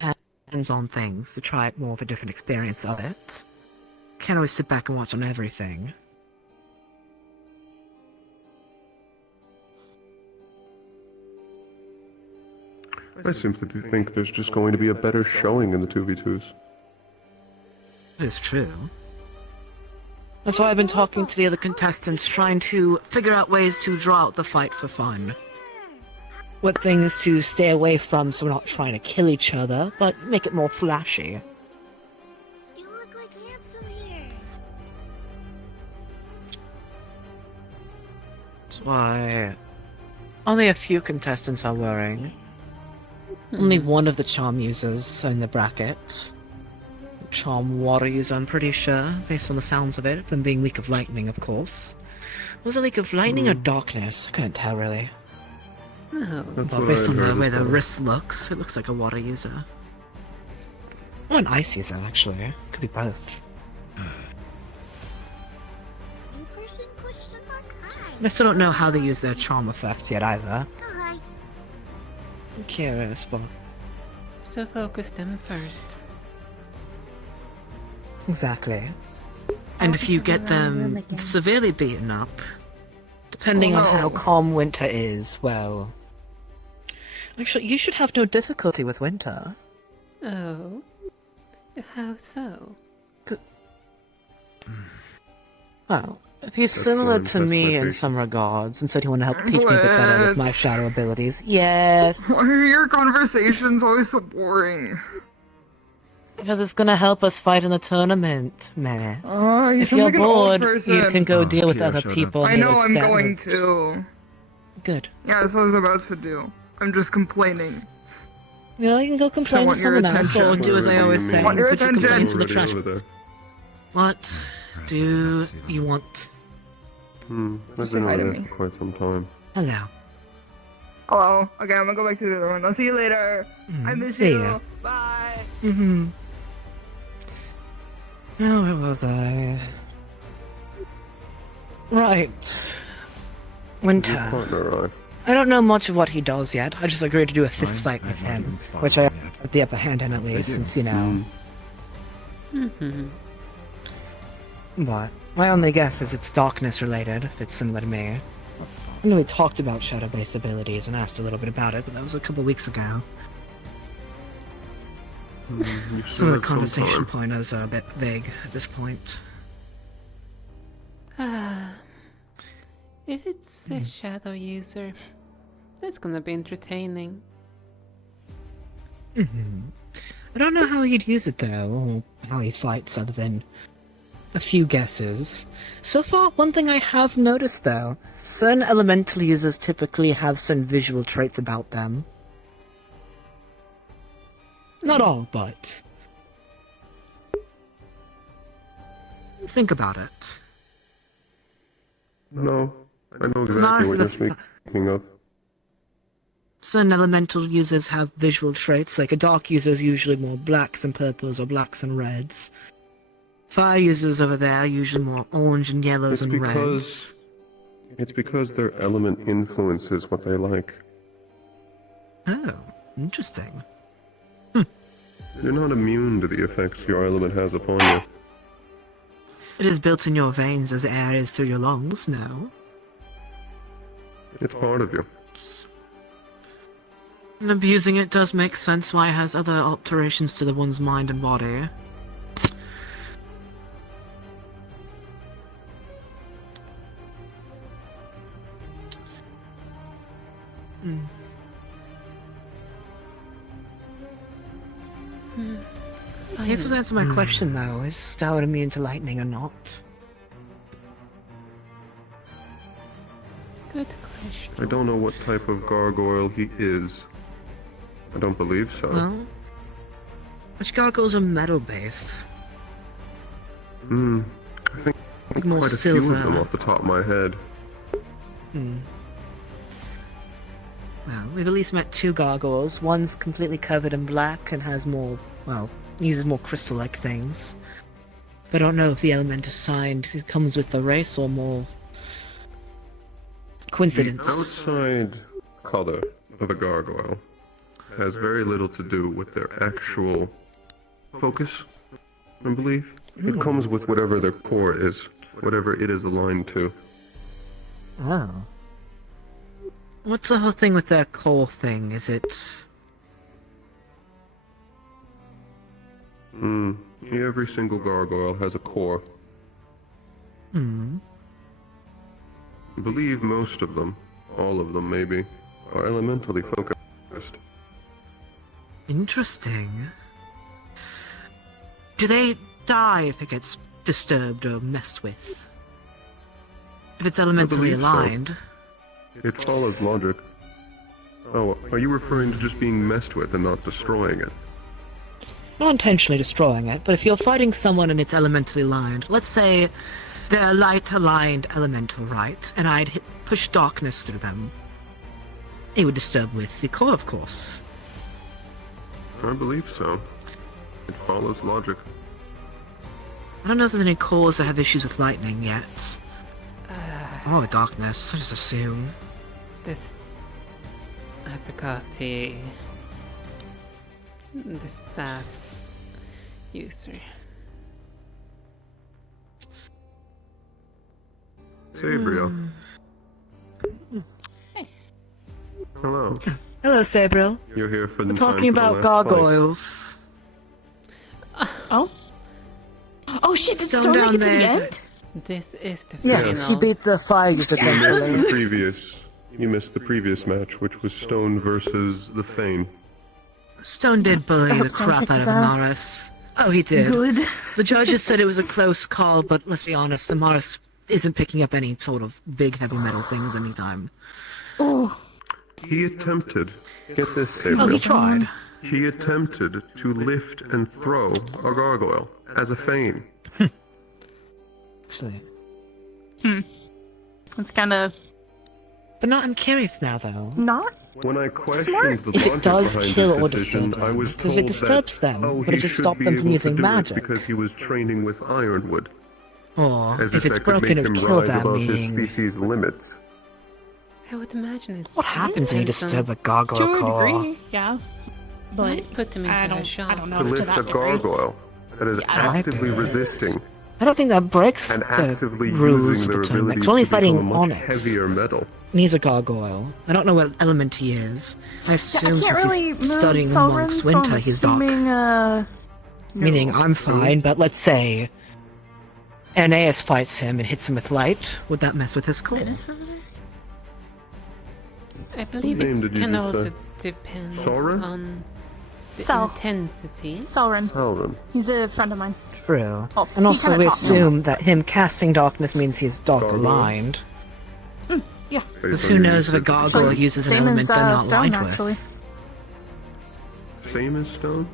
hands on things, to try more of a different experience of it. Can't always sit back and watch on everything. I seem to think there's just going to be a better showing in the 2v2s. It is true. That's why I've been talking to the other contestants, trying to figure out ways to draw out the fight for fun. What things to stay away from so we're not trying to kill each other, but make it more flashy. You look like handsome here. That's why... Only a few contestants are wearing. Only one of the charm users are in the bracket. Charm water user, I'm pretty sure, based on the sounds of it, them being Leak of Lightning, of course. Was it Leak of Lightning or Darkness? I couldn't tell, really. No. But based on the way the wrist looks, it looks like a water user. Or an ice user, actually. Could be both. New person? Question mark? Hi. I still don't know how they use their charm effect yet, either. Oh, hi. I'm curious, but... So focus them first. Exactly. And if you get them severely beaten up, depending on how calm winter is, well... Actually, you should have no difficulty with winter. Oh. How so? Well, if he's similar to me in some regards, and said he wanted to help teach me a bit better with my shadow abilities, yes. Why are your conversations always so boring? Because it's gonna help us fight in the tournament, Menace. Oh, you if sound you're like an old bored, person. you can go deal with Kira other showed up. people. I and know deal with I'm stat going moves. to. Good. Yeah, that's what I was about to do. I'm just complaining. Well, you can go complain to want your someone else, or attention. do as I always say, Want your put your complaints in the trash. Over there. What do you want? I've Say been hi to over me. there for quite some time. Hello. Hello. Okay, I'm gonna go back to the other one. I'll see you later. I miss See you. ya. Bye. Now, where was I? Right. Winter. Your partner arrived. I don't know much of what he does yet. I just agreed to do a fist fight with him, which I have the upper hand in at least, since, you know. But my only guess is it's darkness related, if it's similar to me. I know we talked about shadow-based abilities and asked a little bit about it, but that was a couple weeks ago. Some of the conversation pointers are a bit vague at this point. If it's a shadow user, that's gonna be entertaining. I I don't know how he'd use it though, or how he fights other than a few guesses. So far, one thing I have noticed though, certain elemental users typically have certain visual traits about them. Not all, but... think about it. No, I know exactly what you're speaking of. Certain elemental users have visual traits, like a dark user is usually more blacks and purples or blacks and reds. Fire users over there are usually more orange and yellows and reds. It's because their element influences what they like. Oh, interesting. You're not immune to the effects your element has upon you. It is built in your veins as air is through your lungs now. It's part of you. And abusing it does make sense why it has other alterations to the one's mind and body. I guess to answer my question though, is Stout immune to lightning or not? Good question. I don't know what type of gargoyle he is. I don't believe so. Well, which gargoyles are metal-based? I think more quite a few of silver. them off the top of my head. Well, we've at least met two gargoyles. One's completely covered in black and has more, well, uses more crystal-like things. But I don't know if the element assigned comes with the race or more coincidence. The outside color of a gargoyle has very little to do with their actual focus, I believe. It comes with whatever their core is, whatever it is aligned to. Oh. What's the whole thing with their core thing? Is it... Every single gargoyle has a core. I believe most of them, all of them maybe, are elementally focused. Interesting. Do they die if it gets disturbed or messed with? If it's elementally aligned? It follows logic. Oh, are you referring to just being messed with and not destroying it? Not intentionally destroying it, but if you're fighting someone and it's elementally aligned, let's say they're light-aligned elemental, right? And I'd push darkness through them. It would disturb with the core, of course. I believe so. It follows logic. I don't know if there's any cores that have issues with lightning yet. Oh, darkness, I just assume. This... I forgot the staff's user. Sabriel. Hello. Hello, Sabriel. You're here for the We're talking about gargoyles. Oh? Oh shit, did Stone Stone down make it to the there is end? This is the Yes, final. he beat the fire user You missed the previous match, which was Stone versus the Fane. Stone did bully the crap out of Amaris. Oh, he did. Good. The judges said it was a close call, but let's be honest, Amaris isn't picking up any sort of big heavy metal things anytime. Oh. He attempted, get this, Sabriel. Oh, he tried. He attempted to lift and throw a gargoyle as a Fane. Actually. That's kind of... But no, I'm curious now, though. Not? When I questioned the If it logic does behind kill his or decision, disturb I them, was because told it disturbs that, them, oh, but it he just should stops be them able from to using do magic. it because he was training with Ironwood. Or, As if it's that could broken, make it would him kill rise them, above his meaning... species' limits. I would imagine it. What happens when you depends on- disturb a gargoyle To a core? degree, yeah. But Might put them into a shop. I don't know To if to lift that a degree. gargoyle that is actively resisting I don't think that breaks and the actively rules using of their the tournament. abilities It's only to become a fighting much Onyx. heavier metal. And he's a gargoyle. I don't know what element he is. I assume I can't since really he's studying amongst so I'm winter, he's dark. assuming, no. Meaning I'm fine, but let's say Aeneas fights him and hits him with light. Would that mess with his core? I believe What name it did you can just also say? depend Soren? on The Sal. intensity. Selrin. Selrin. He's a friend of mine. True. Oh, And he also, kinda we taught me. assume that him casting darkness means he's dark Gargoyle. aligned. Yeah. Because who knows if a gargoyle uses an Same element as they're not Stone, aligned actually. with? Same as stone?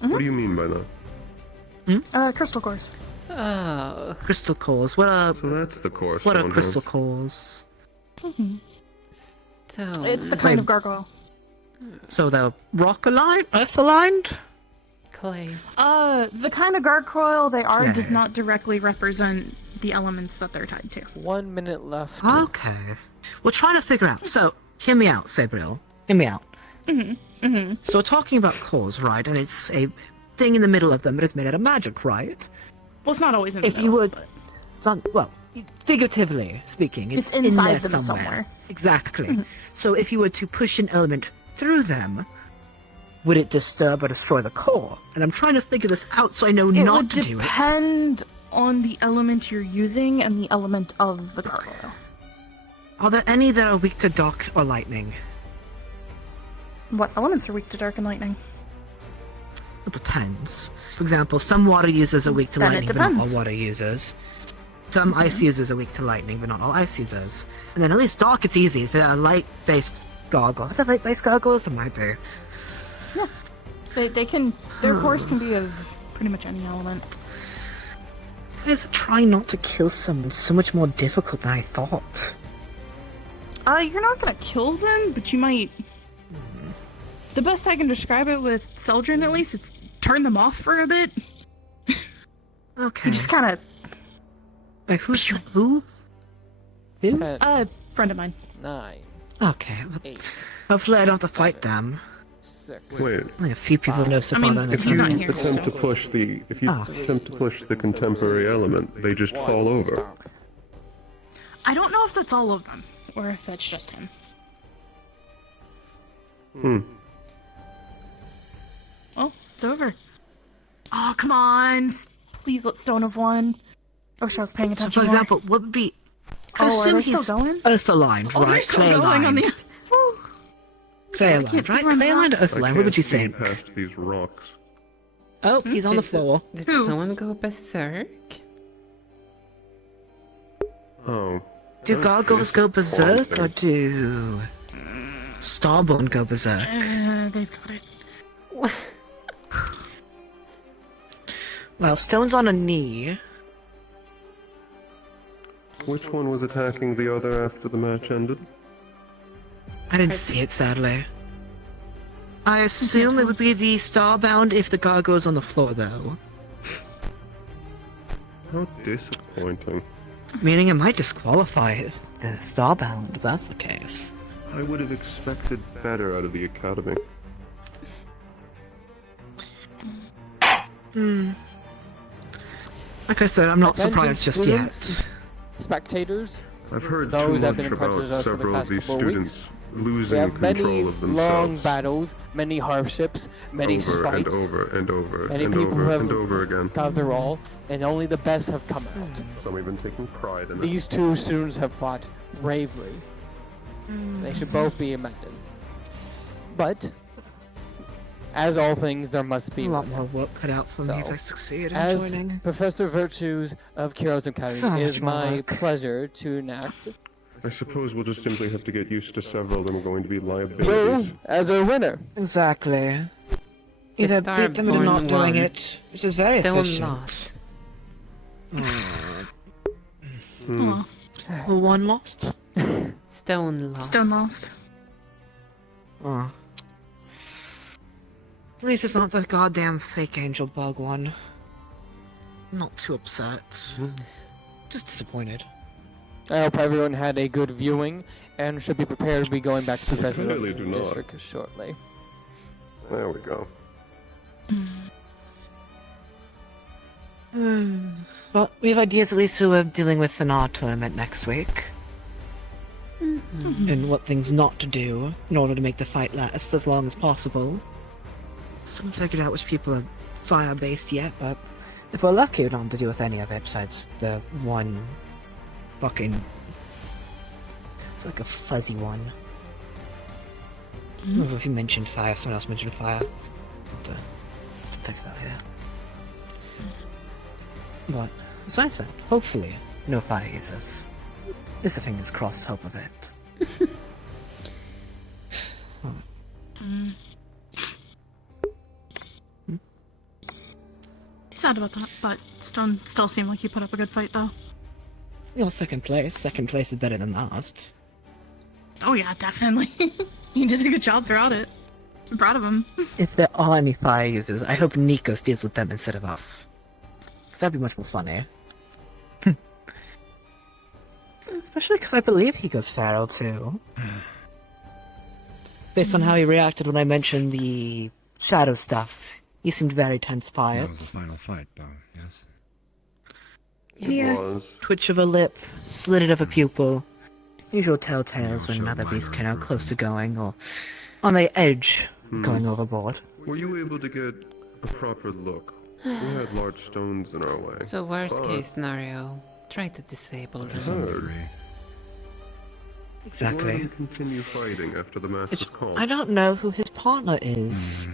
What do you mean by that? Crystal cores. Oh. Crystal cores. What are So that's the core what are stone crystal has. cores? Stone. It's the kind of gargoyle. So they're rock aligned, earth aligned. Clay. The kind of gargoyle they are Yeah. does not directly represent the elements that they're tied to. 1 minute left. Okay. We're trying to figure out. So, hear me out, Sabriel. Hear me out. So we're talking about cores, right? And it's a thing in the middle of them that is made out of magic, right? Well, it's not always in the If you middle, would, but- well, figuratively speaking, it's in inside there them somewhere. Exactly. So if you were to push an element through them, would it disturb or destroy the core? And I'm trying to figure this out so I know It not would to do it. depend on the element you're using and the element of the gargoyle. Are there any that are weak to dark or lightning? What elements are weak to dark and lightning? It depends. For example, some water users are weak to Then it lightning, but not all depends. water users. Some ice users are weak to lightning, but not all ice users. And then at least dark, it's easy. If they're a light-based gargoyle. Are there light-based gargoyles? There might be. They can, their cores can be of pretty much any element. Why is trying not to kill someone so much more difficult than I thought? You're not gonna kill them, but you might. The best I can describe it with Seldrin, at least, it's turn them off for a bit. Okay. You just kind of. Wait, who's who? 10, Friend of mine. 9, Okay. 8, Hopefully I don't have to fight them. 6. Wait. Only a few people know so I far mean, that If he's you not here, attempt so- to push the contemporary element, they just fall over. I don't know if that's all of them, or if that's just him. Oh, it's over. Oh, come on. Please let Stone have won. I wish I was paying So, attention for more. example, what would be... So Oh, are assume they still he's going? Earth aligned, Oh, they're right? still Clay going on aligned. the. Woo. Clay I aligned, can't see right? where I'm Clay aligned or at. Earth I aligned? What would you can't see think? past these rocks. Oh, he's on the floor. Did Who? someone go berserk? Oh. Do gargoyles go berserk, or do Starborn go berserk? They've got it. Well, Stone's on a knee. Which one was attacking the other after the match ended? I didn't see it, sadly. I assume it would be the Starbound if the gargoyle's on the floor, though. How disappointing. Meaning it might disqualify the Starbound, if that's the case. I would have expected better out of the Academy. Like I said, I'm not Attention surprised just students, yet. Spectators. I've heard Those too have been much in practice about with us for the several of past these couple of students We losing have many control of long themselves battles, many hardships, many over fights. and over and over Many and people over have and over again. got their all, and only the best have come out. Some even taking pride in it. These two students have fought bravely. They should both be amended. But, as all things, there must be A lot one. more work cut out for me if I So, succeed in As joining. Professor Virtues of Curiosum Academy, So it is much more my work. pleasure to enact I suppose we'll just simply have to get used to several of them going to be you liabilities. as our winner. Exactly. Either beat them into Starborn not doing won. it, which is very Stone efficient. lost. Hmm. Who won lost? Stone lost. Stone lost. Oh. At least it's not the goddamn fake angel bug one. I'm not too upset. Just disappointed. I hope everyone had a good viewing and should be prepared to be going back to the president Clearly do not. district shortly. There we go. Well, we have ideas at least who are dealing with in our tournament next week. And what things not to do in order to make the fight last as long as possible. Still haven't figured out which people are fire-based yet, but if we're lucky, we don't have to deal with any of it besides the one fucking... It's like a fuzzy one. I don't know if you mentioned fire, someone else mentioned fire. But, text that later. But, besides that, hopefully, no fire users. Is the fingers crossed hope of it. Sad about that, but Stone still seemed like you put up a good fight, though. You're second place. Second place is better than last. Oh yeah, definitely. He did a good job throughout it. I'm proud of him. If there are any fire users, I hope Nikos deals with them instead of us. 'Cause that'd be much more funny. Especially because I believe he goes feral too. Based on how he reacted when I mentioned the shadow stuff, he seemed very tense by it. That was the final fight, though, yes? Yeah. Twitch of a lip, slit of a pupil. Usual telltales when another beast came out close to going, or on the edge of going overboard. Were you able to get a proper look? We had large stones in our way. So worst but case scenario, try to disable I them. heard. Exactly. Let him continue fighting after the match was called. I don't know who his partner is.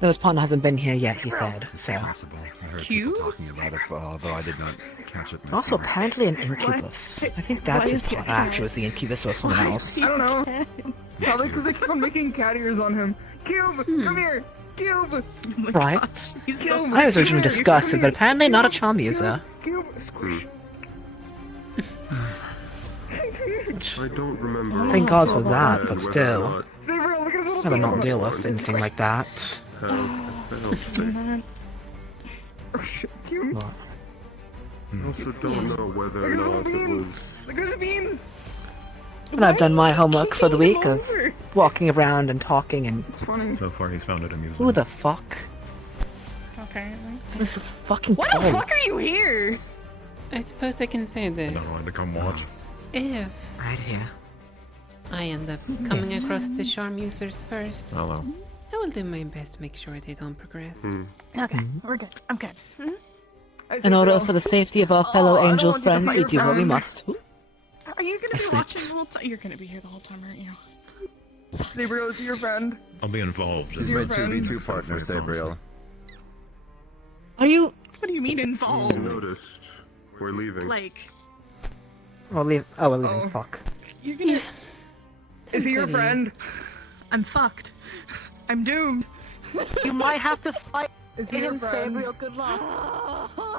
Though his partner hasn't been here yet, he said. So. Possible. I heard people talking about it, although I did not catch it myself. Also, apparently an incubus. I think that's his partner. Actually, was the incubus or someone else. I don't know. Probably because I keep on making cat ears on him. Cube, come here. Cube. Right. Cube. I was originally disgusted, but apparently not a charm user. Cube, squish. I don't remember. Thank God for that, but still. Sabriel, look at his little I would not feet. deal with anything like that. Cube. I also don't know whether Look or at his little not it beans. was. Look at his beans. And I've done my homework for the week of walking around and talking and. It's funny. So far, he's found it amusing. Who the fuck? Apparently. This is fucking What the fuck are you here? I suppose I can say I this. wanted to come watch. If Right here. I end up coming across the charm users first, Hello. I will do my best to make sure they don't progress. Okay, we're good. I'm good. In order for the safety of our fellow I don't angel want you to friends, see we your do what we phone. must. Are you gonna I be slipped. watching the whole time? You're gonna be here the whole time, aren't you? Sabriel, is he your friend? I'll be involved. Is he your friend? 2v2 partner, Sabriel. Are you? What do you mean You involved? noticed. We're leaving. Like, We're leaving. Oh, we're leaving. Oh. Fuck. you're gonna. Is he your Goody. friend? I'm fucked. I'm doomed. You might have to fight Is he your friend? Good luck.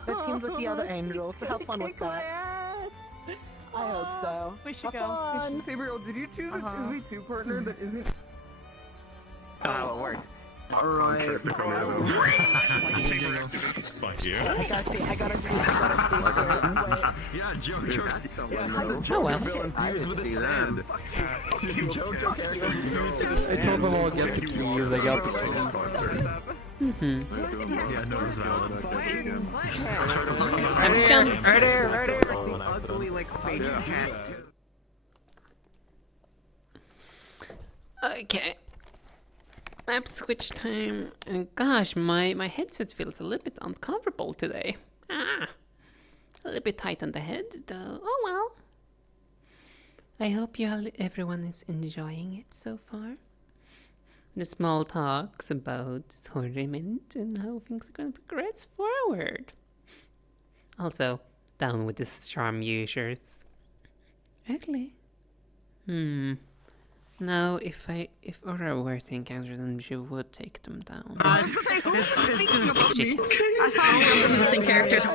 That teamed with the other angels. So have fun with that. I hope so. We should go. Sabriel, did you choose a 2v2 partner that isn't? That's how it works. Alright. Fuck you. I gotta see. Yeah, Joe's Oh well. confused with the stand. I told them all get the keys, they got the keys. Yeah, no, it's valid. I'm done. Right here. Ugly, like, face cat. Okay. Map switch time. And gosh, my headset feels a little bit uncomfortable today. A little bit tight on the head, though. Oh well. I hope everyone is enjoying it so far. The small talks about the tournament and how things are going to progress forward. Also, down with the charm users. Ugly. Now, if Aura were to encounter them, she would take them down. Thinking about She me. I saw all the missing characters.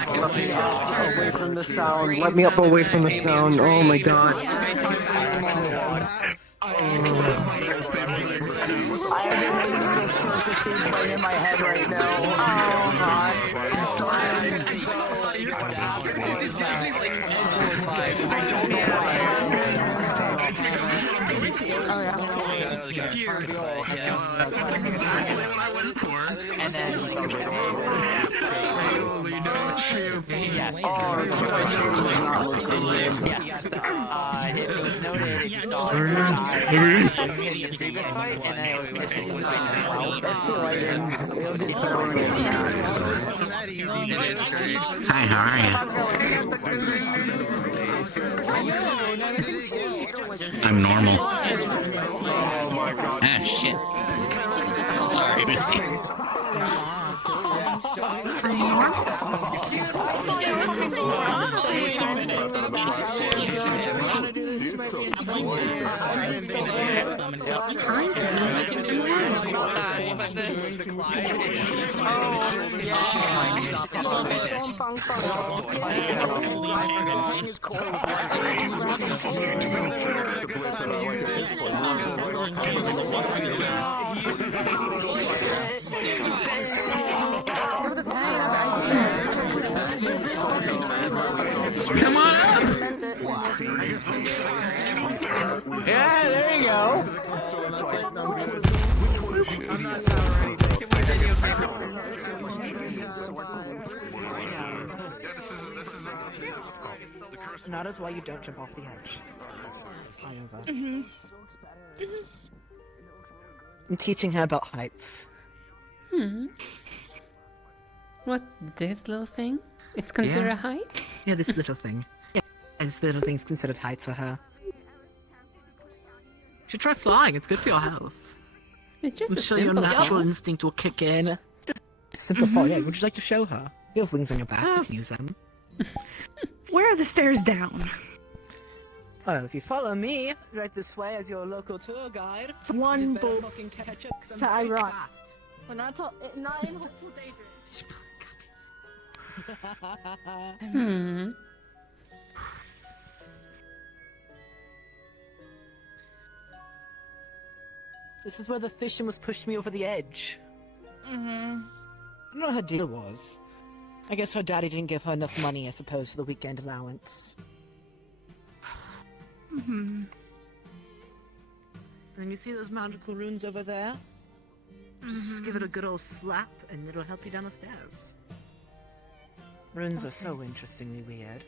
Away from the sound. Let me up away from the sound. Oh my god. I have been making this circus right in my head right now. That's exactly what I went for. And then, it was noted if you saw the previous fight, and then it was It is great. Hi, how are you? I'm normal. Ah, shit. Sorry, Misty. Come on up! Yeah, there you go. And that is why you don't jump off the edge. High over. I'm teaching her about heights. What, this little thing? It's considered heights? Yeah, this little thing. Yeah, this little thing's considered heights for her. You should try flying, it's good for your health. It's just I'm a sure your simple natural jump. instinct will kick in. Just simplify, yeah. Would you like to show her? You have wings on your back, you can use them. Where are the stairs down? Well, if you follow me right this way as your local tour guide, One you better boat fucking catch up 'cause I'm to very Iraq. fast. We're not in hopeful daydreams. This is where the fisherman was pushed me over the edge. I don't know what her deal was. I guess her daddy didn't give her enough money, I suppose, for the weekend allowance. And you see those magical runes over there? Just give it a good old slap and it'll help you down the stairs. Runes are so interestingly weird.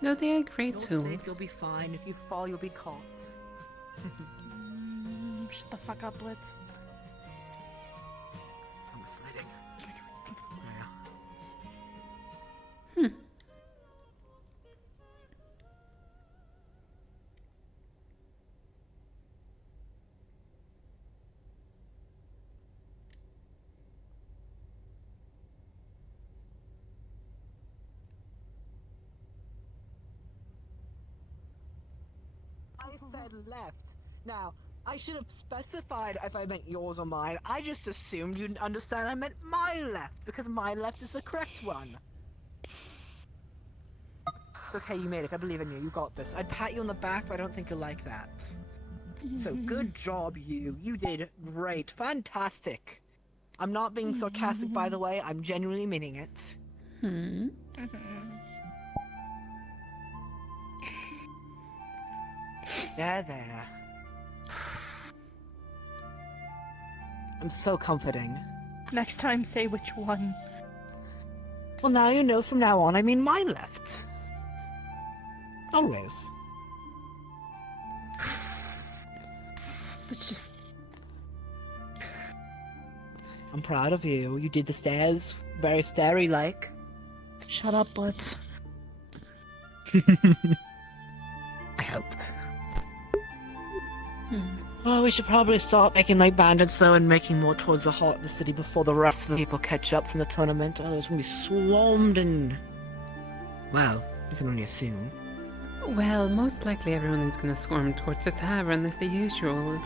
No, they are great You're tools. safe, you'll be fine. If you fall, you'll be caught. Shut the fuck up, Blitz. I'm sliding. I said left. Now, I should have specified if I meant yours or mine. I just assumed you'd understand I meant my left, because my left is the correct one. It's okay, you made it. I believe in you. You got this. I'd pat you on the back, but I don't think you'll like that. So, good job, you. You did great. Fantastic. I'm not being sarcastic, by the way. I'm genuinely meaning it. There. I'm so comforting. Next time, say which one. Well, now you know from now on I mean my left. Always. It's just. I'm proud of you. You did the stairs very stairy-like. Shut up, Blitz. I helped. Well, we should probably start making like bandits though and making more towards the heart of the city before the rest of the people catch up from the tournament. Otherwise, we're gonna be swarmed and... Well, you can only assume. Well, most likely everyone is gonna swarm towards the tavern as the usual.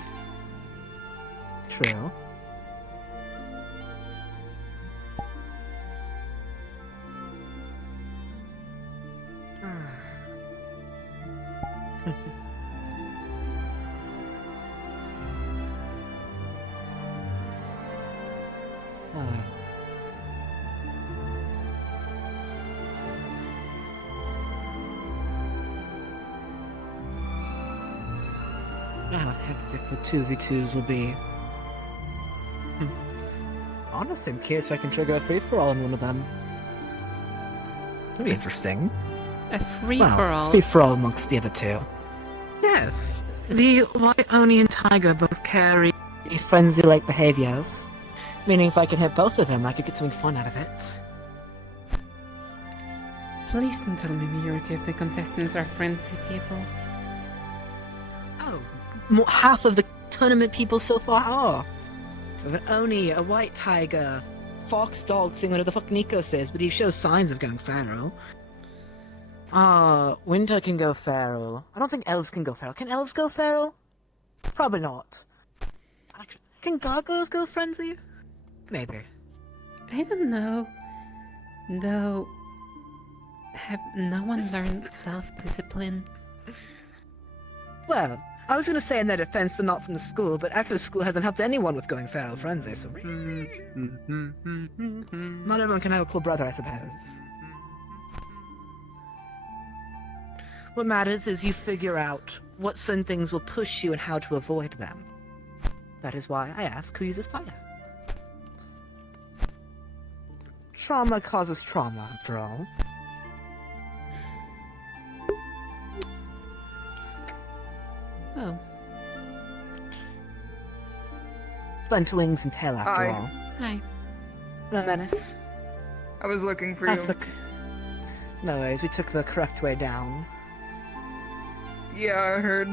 True. How hectic the 2v2s will be. Honestly, I'm curious if I can trigger a free-for-all in one of them. That'd be interesting. A free-for-all? Free-for-all amongst the other two. Yes. The White Oni and Tiger both carry frenzy-like behaviors. Meaning if I can hit both of them, I could get something fun out of it. Please don't tell me majority of the contestants are frenzy people. Oh, half of the tournament people so far are. With an Oni, a white tiger, fox dog thing, whatever the fuck Nico says, but he shows signs of going feral. Winter can go feral. I don't think elves can go feral. Can elves go feral? Probably not. Can gargoyles go frenzy? Maybe. I don't know. Though, have no one learned self-discipline? Well, I was gonna say in their defense they're not from the school, but actually the school hasn't helped anyone with going feral frenzy, so... Not everyone can have a cool brother, I suppose. What matters is you figure out what certain things will push you and how to avoid them. That is why I ask who uses fire. Trauma causes trauma, after all. Oh. Bunch wings and tail, after all. Hi. No menace. I was looking for you. No worries, we took the correct way down. Yeah, I heard.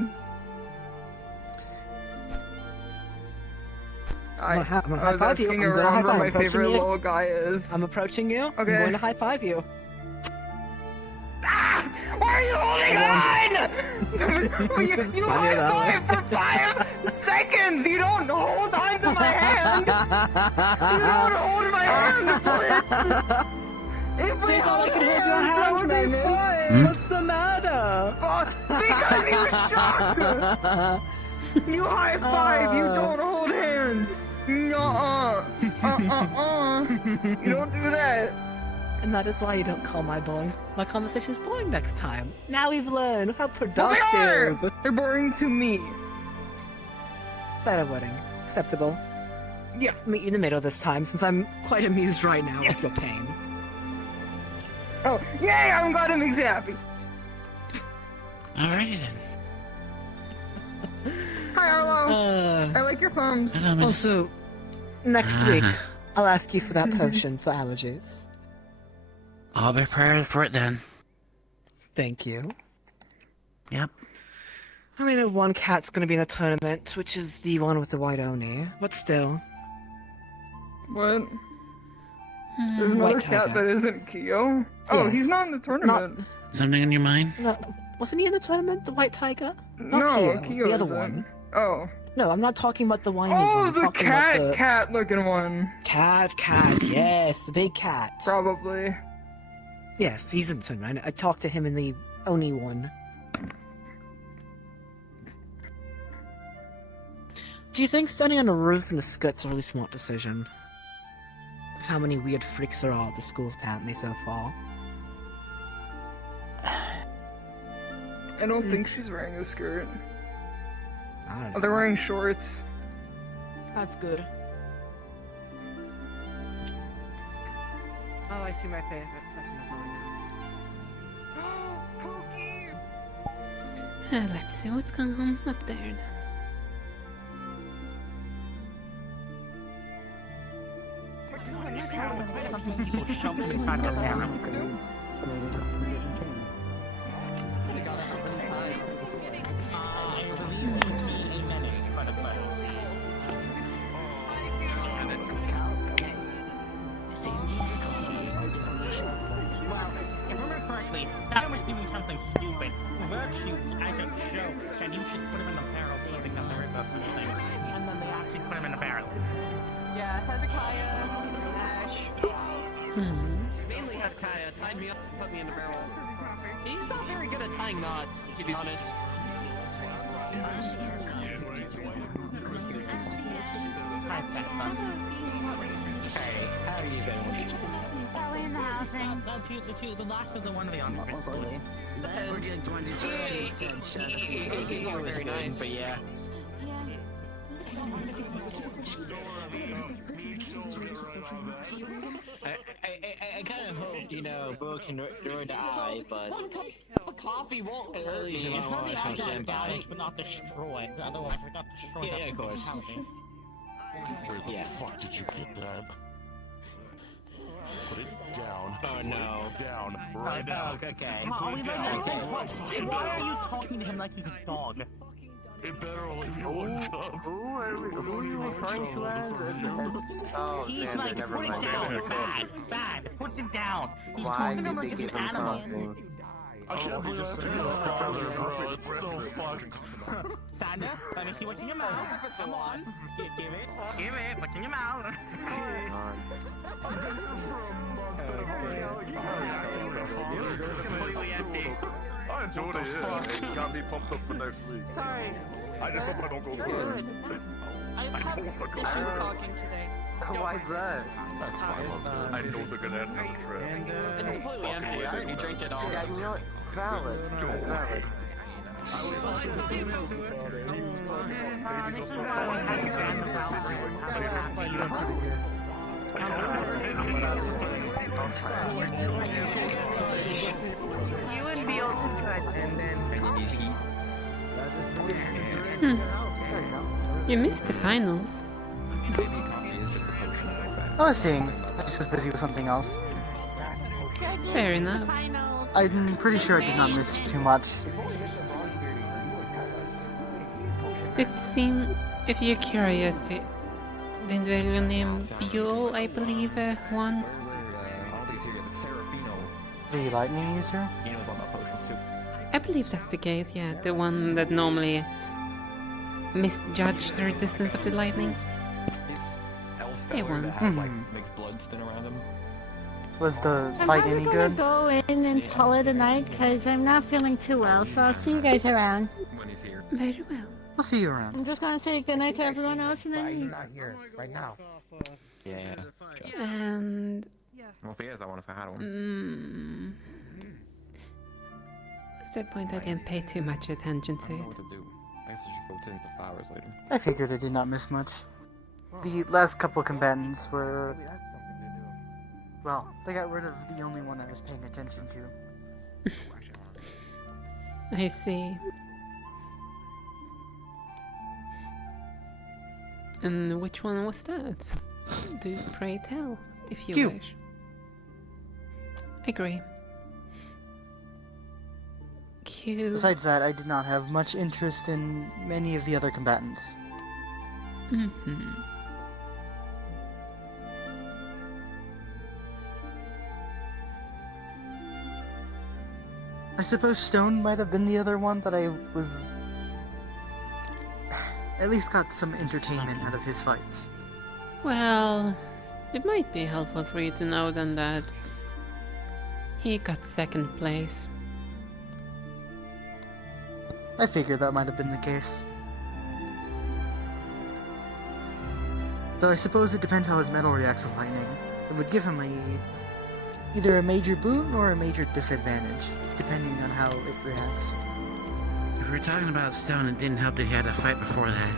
I was asking around where my favorite little guy is. I'm approaching you. Okay. I'm going to high-five you. Why are you holding on? You high-five for 5 seconds! You don't hold on to my hand! You don't hold my hand, please! If we hold hands, that would be fun! What's the matter? Because you shock! You high-five, you don't hold hands! Nuh-uh! You don't do that! And that is why you don't call my conversations boring next time. Now we've learned how Well, productive. they are! They're boring to me. Better wording. Acceptable. Yeah. Meet you in the middle this time, since I'm quite amused right now Yes. with your pain. Oh, yay! I'm glad it makes you happy. Alrighty then. Hi, Arlo. I like your thumbs. Also, next week, I'll ask you for that potion for allergies. I'll be prepared for it then. Thank you. Yep. I only know one cat's gonna be in the tournament, which is the one with the white Oni, but still. What? There's another White cat tiger. that isn't Kyo? Oh, Yes. he's not in the tournament. Something in your mind? No, wasn't he in the tournament, the white tiger? Not No, Kyo, Kyo the other isn't. one. Oh. No, I'm not talking about the whiny one. Oh, I'm the talking about cat looking one. Cat, yes, the big cat. Probably. Yes, he's in the tournament. I talked to him in the Oni one. Do you think standing on a roof in a skirt's a really smart decision? That's how many weird freaks there are at the schools apparently so far. I don't think she's wearing a skirt. I don't know. Oh, they're wearing shorts. That's good. Oh, I see my favorite person now. Let's see what's going on up there then. Something people shove them inside of their parents. Correctly, that was doing something stupid. Virtues as a joke said you should put him in the barrel floating down the river or something. And then they actually put him in the barrel. Yeah, Hezekiah, Ash. Mainly Hezekiah tied me up and put me in the barrel. He's not very good at tying knots, to be honest. Hi, Stefan. Hey, how are you doing? Ellie in the housing. The last of the one of the honours. He's not very nice. But yeah. I kind of hope, you know, Bo can restore the eye, but... A coffee won't hurt me. Probably damage, but not destroy. Otherwise, we got destroyed. Yeah, of course. Where the fuck did you get that? Put it down. Oh no. Put it down right now. Okay. Put it down. Why are you talking to him like he's a dog? It better only be one cup. Who are you referring to as? Oh, He's Xander, like, never put it mind. down. Bad. Put it down. He's Why talking to him did like they he's give an him animal. something? I can't believe I have to be a father, bro. It's so fucked. Sander, let me see what's in your mouth. Come on. Give it. Give it. What's in your mouth? I've been here for a month and I'm acting like a father. It's completely empty. I enjoyed it, yeah. It got me pumped up for next week. Sorry. I just hope I don't go first. I've I had don't want to go issues first. talking today. Why is that? That's fine. I know they're gonna have another trip. It's completely empty. I already drank it all. Yeah, you know what? Valid. Valid. You and Beal can cut. You missed the finals. I was seeing. I just was busy with something else. Fair enough. I'm pretty sure I did not miss too much. It seems, if you're curious, the individual named Buell, I believe, won. The lightning user? I believe that's the case, yeah. The one that normally misjudged the distance of the lightning. They won. Makes blood spin around him. Was the I'm fight probably any gonna good? go in and call it a night because I'm not feeling too well, so I'll see you guys around. When he's here. Very well. I'll see you around. I'm just gonna say good night to everyone else and then. Not here, right now. Yeah. And Well, if he is, I want to say hi to him. what's the point? I didn't pay too much attention to I don't know it. what to do. I guess I should go tend to the flowers later. I figured I did not miss much. The last couple combatants were... Well, they got rid of the only one I was paying attention to. I see. And which one was that? Do pray tell, if you Q. wish. Agree. Q. Besides that, I did not have much interest in many of the other combatants. Mm-hmm. I suppose Stone might have been the other one that I was... at least got some entertainment out of his fights. Well, it might be helpful for you to know then that he got second place. I figured that might have been the case. Though I suppose it depends how his metal reacts with lightning. It would give him either a major boon or a major disadvantage, depending on how it reacts. If we're talking about Stone, it didn't help that he had a fight before that.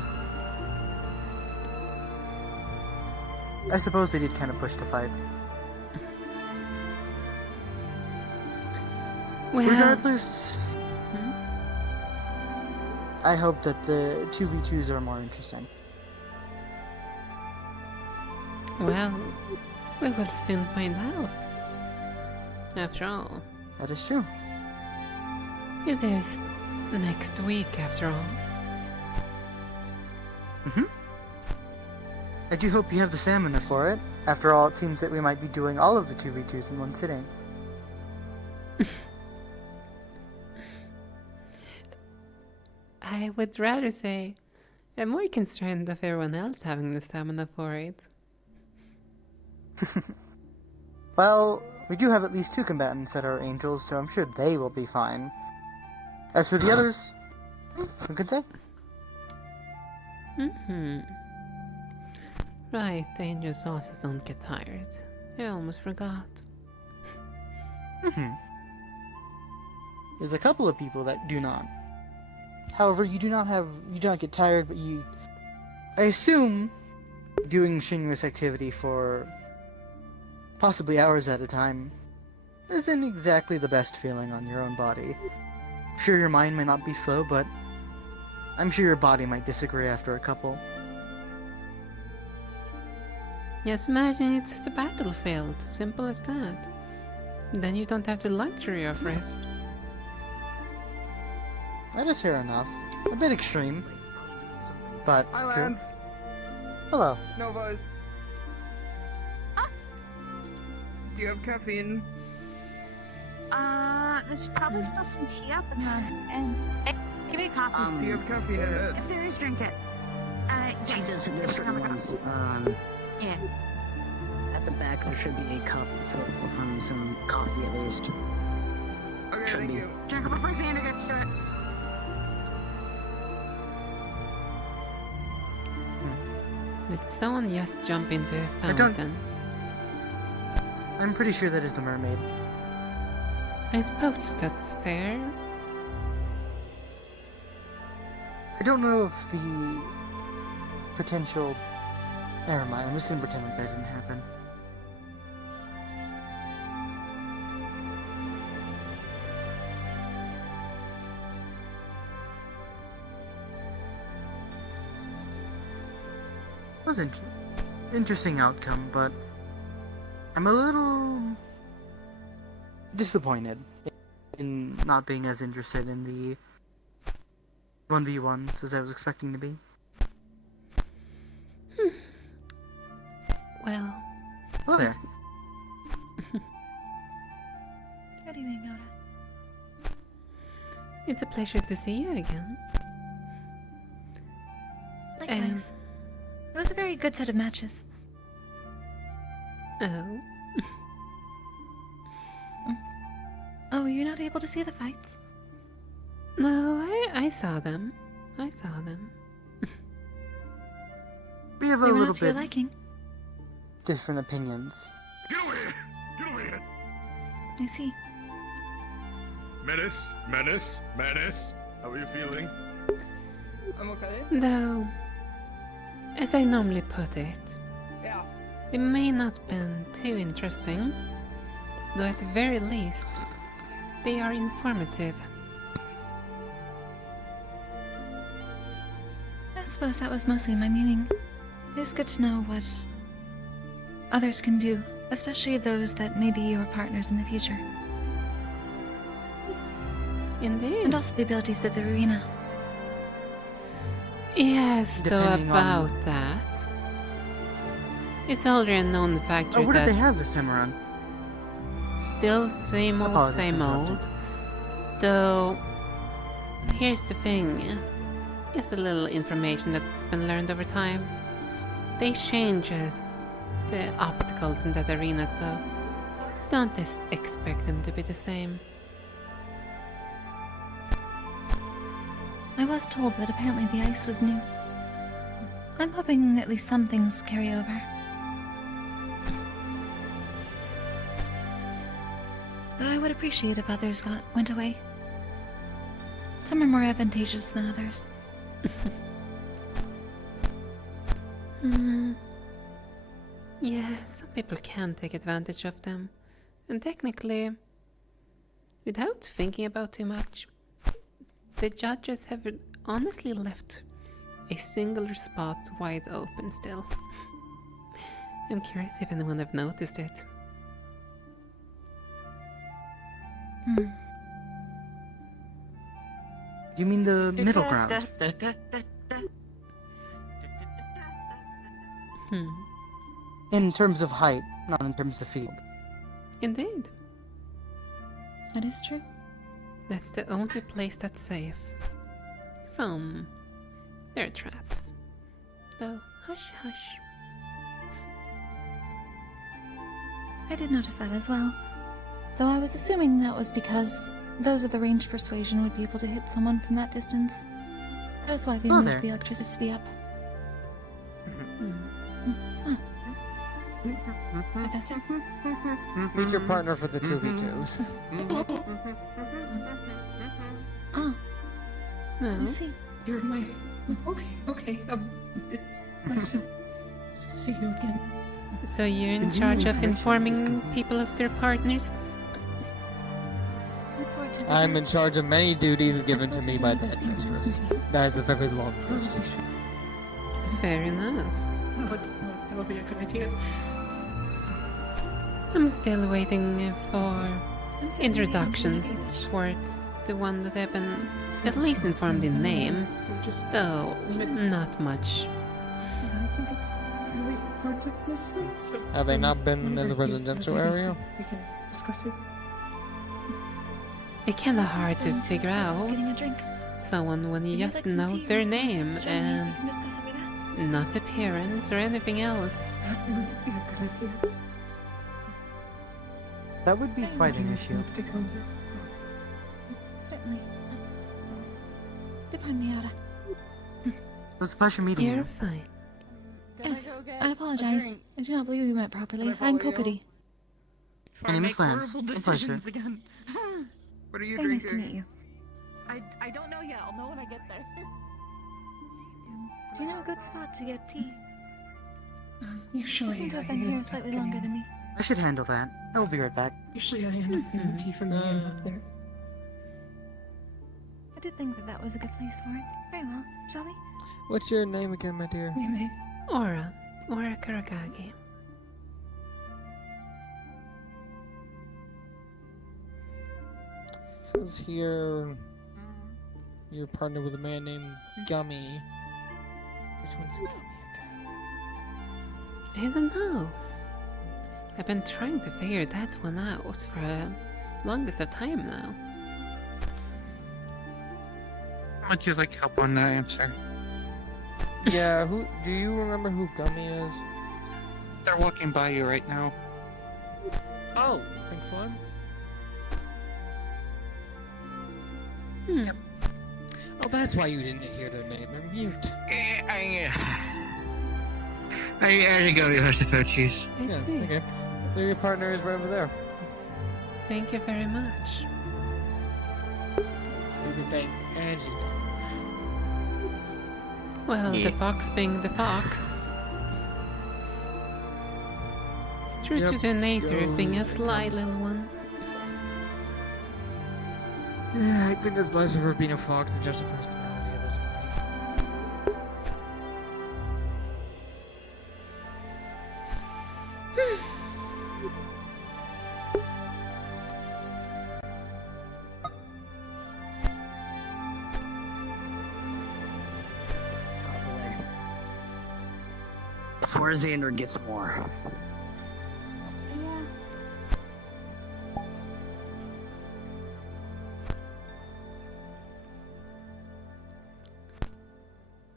I suppose they did kind of push the fights. Well, regardless, I hope that the 2v2s are more interesting. well, we will soon find out. After all, That is true. it is next week after all. I do hope you have the stamina for it. After all, it seems that we might be doing all of the 2v2s in one sitting. I would rather say I'm more concerned of everyone else having the stamina for it. Well, we do have at least 2 combatants that are angels, so I'm sure they will be fine. As for the others, who can say? Right, angels also don't get tired. I almost forgot. There's a couple of people that do not. However, you do not get tired, but I assume doing strenuous activity for possibly hours at a time isn't exactly the best feeling on your own body. Sure, your mind may not be slow, but I'm sure your body might disagree after a couple. Just imagine it's just a battlefield. Simple as that. Then you don't have the luxury of rest. That is fair enough. A bit extreme, but Hi, true. Lance. Hello. No buzz. Do you have caffeine? There's probably still some tea up in the end. Give me a coffee. Do you have caffeine in it? If there is, drink it. Yes. There's certain ones, Yeah. at the back there should be a cup filled with some coffee at least. Okay, Should thank be. you. Drink it before Xander gets to it. Did someone just jump into a I don't- fountain? I'm pretty sure that is the mermaid. I suppose that's fair. I don't know if the potential... Never mind, I'm just gonna pretend like that didn't happen. It was interesting outcome, but I'm a little disappointed in not being as interested in the 1v1s as I was expecting to be. Well... Hello there. Good evening, Noda. It's a pleasure to see you again. Likewise. It was a very good set of matches. Oh. Oh, you're not able to see the fights? No, I saw them. I saw them. We have a They were little not to your bit liking. different opinions. Get over here! Get over here! I see. Menace! Menace! Menace! How are you feeling? I'm okay. Though, as I normally put it, Yeah. they may not have been too interesting, though at the very least, they are informative. I suppose that was mostly my meaning. It's good to know what others can do, especially those that may be your partners in the future. Indeed. And also the abilities of the arena. Yes, though Depending on- about that. It's already a known factor Oh, what that did they have this time around? still same old, Apologies for same old. interrupting. Though, here's the thing. It's a little information that's been learned over time. They changes the obstacles in that arena, so don't just expect them to be the same. I was told that apparently the ice was new. I'm hoping at least some things carry over. Though I would appreciate if others went away. Some are more advantageous than others. Yeah, some people can take advantage of them. And technically, without thinking about too much, the judges have honestly left a singular spot wide open still. I'm curious if anyone have noticed it. You mean the middle ground? In terms of height, not in terms of field. Indeed. That is true. That's the only place that's safe. From their traps. Though, hush hush. I did notice that as well. Though I was assuming that was because those of the range persuasion would be able to hit someone from that distance. That is why they Oh, moved there. the electricity up. Professor? Meet your partner for the 2v2s. Oh. No. I see. You're my... Okay, it's nice to see you again. So you're in charge of informing people of their partners? I'm in charge of many duties given to me by the headmistress. That is a very long list. Fair enough. But it'll be a good idea. I'm still waiting for introductions towards the one that I've been at least informed in name, though not much. I think it's really hard to listen. So Have they not been in the whenever you- residential whenever area? We can discuss it. It's kinda hard to figure out Getting a drink. someone when you Would just like some know tea? their Would you like name to join me? and We can discuss over that. not appearance or anything else. That would be a good idea. That would be quite an issue. Certainly. Define me, Yara. It was a pleasure meeting You're you. fine. Yes, I apologize. I do not believe you meant properly. I'm Kokiri. My name is Lance. Horrible A pleasure. decisions again. What are you Very nice drinking? to meet you. I don't know yet. I'll know when I get there. Do you know a good spot to get tea? Usually, You seem to have I been end here up slightly getting- longer than me. I should handle that. I will be right back. Usually, I end up getting tea from the inn up there. I did think that that was a good place for it. Very well. Shall we? What's your name again, my dear? We may. Aura Kuragari. Says here you're partnered with a man named Gummy. Which one's Gummy again? I don't know. I've been trying to figure that one out for the longest of time now. Would you like help on that answer? Yeah, who do you remember who Gummy is? They're walking by you right now. Oh, Pink Slime? Yep. Oh, that's why you didn't hear their name. They're mute. I had to go to Hashimoto's. I Yes, see. okay. So your partner is right over there. Thank you very much. You can thank Angie. Well, Yeah. the fox being the fox. True to Yep, the nature of being a goes- sly little one. Yeah, I think that's less of her being a fox than just a personality at this point. Before Xander gets more.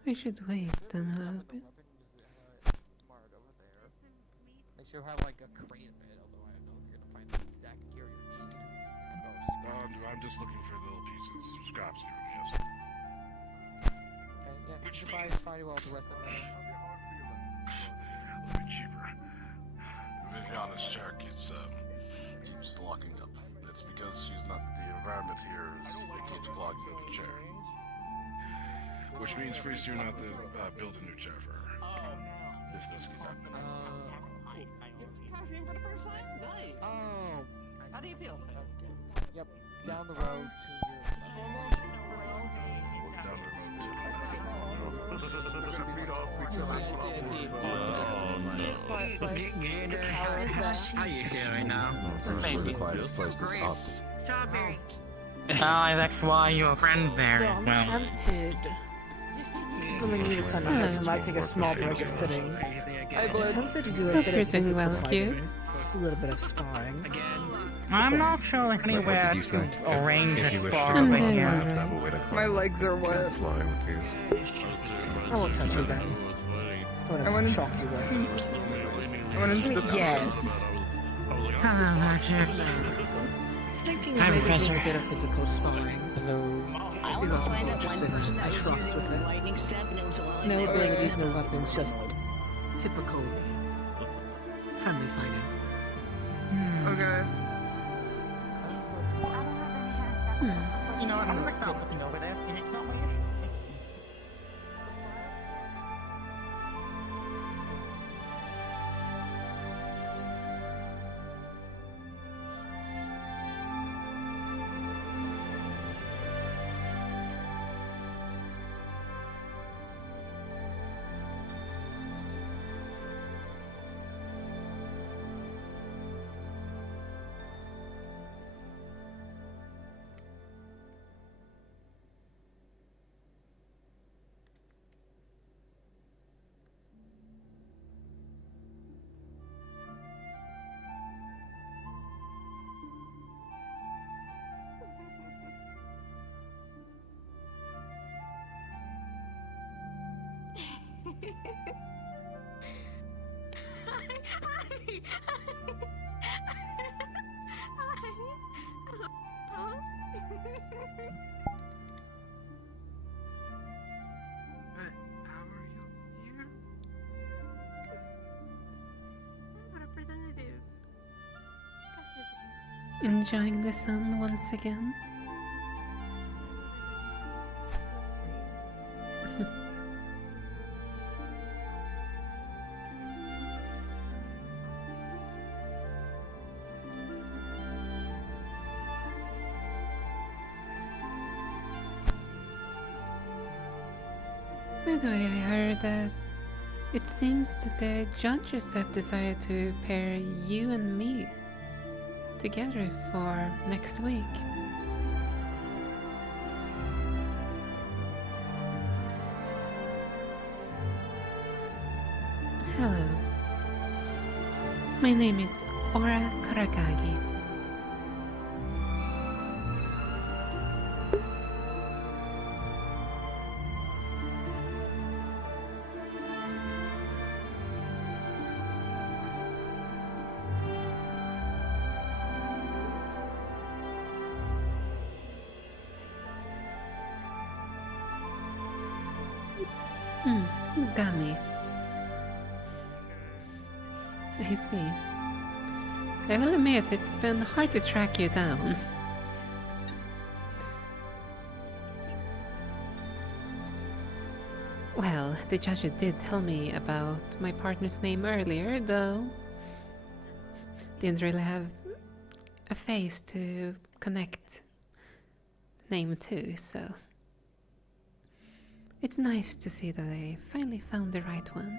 I should wait a little bit. They should have like a crate of it, although I don't know if you're gonna find the exact gear you need. I'm just looking for little pieces, scraps even, yes. Okay, yeah, Which you buy Spidey while the rest of them. A little bit cheaper. Viviana's chair keeps locking up. It's because she's not, the environment here is, it keeps clogging up the chair. Which means pretty soon I have to build a new chair for her. If this keeps happening. Caffeine for the first time? Nice. Oh. How do you feel? Okay. Yep. Down the road to your. How you feeling now? The quietest place is up. Strawberry. Oh, that's why your friend's there as well. tempted. Feeling me this Sunday, I might take a small break of sitting. I'm tempted to do a Hope bit you're of doing physical well, Q. fighting. Just a little bit of sparring. I'm not sure there's anywhere What did you to say? arrange If a you wish spar to over I'm doing here. alright. have a way to My legs are wet. fly with these. I won't touch you then. I want to Shock you with. I went into the Yes. Hello, Archer. Thinking Hi, of maybe Professor. doing a bit of physical sparring. Hello. See what's more interested in. I trust with it. No abilities, no weapons, just typical friendly fighting. Okay. You know what, I'm gonna stop looking over there. It's not my issue. Enjoying the sun once again. By the way, I heard that it seems that the judges have decided to pair you and me together for next week. Hello. My name is Kuragari. Gummy. I see. I will admit it's been hard to track you down. Well, the judge did tell me about my partner's name earlier, though didn't really have a face to connect the name to, so it's nice to see that I finally found the right one.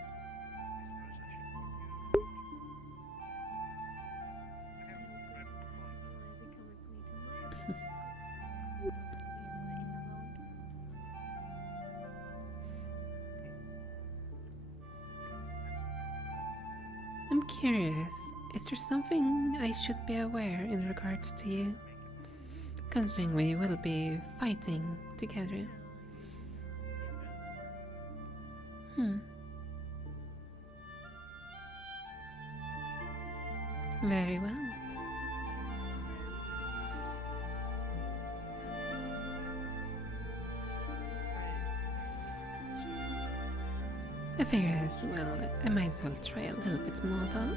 I'm curious, is there something I should be aware in regards to you? Considering we will be fighting together. Very well. I figure as well, I might as well try a little bit small talk.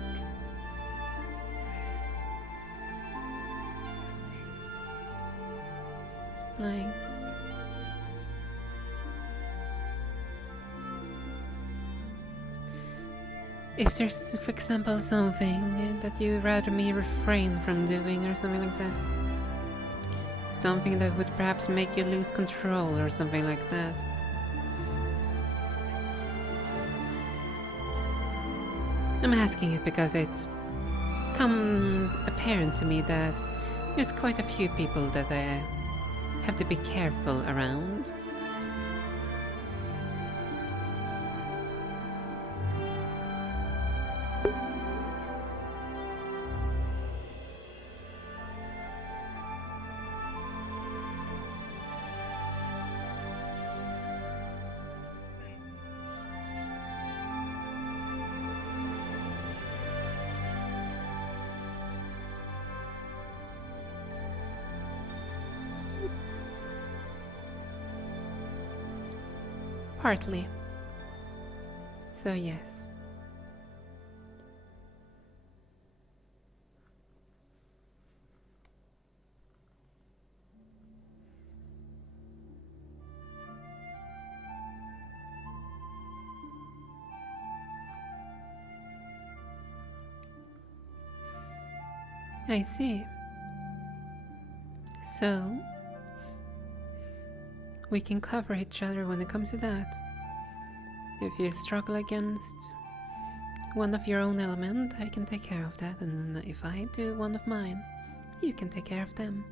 Like, if there's, for example, something that you'd rather me refrain from doing or something like that. Something that would perhaps make you lose control or something like that. I'm asking it because it's come apparent to me that there's quite a few people that I have to be careful around. Partly. So yes. I see. So we can cover each other when it comes to that. If you struggle against one of your own element, I can take care of that, and if I do one of mine, you can take care of them.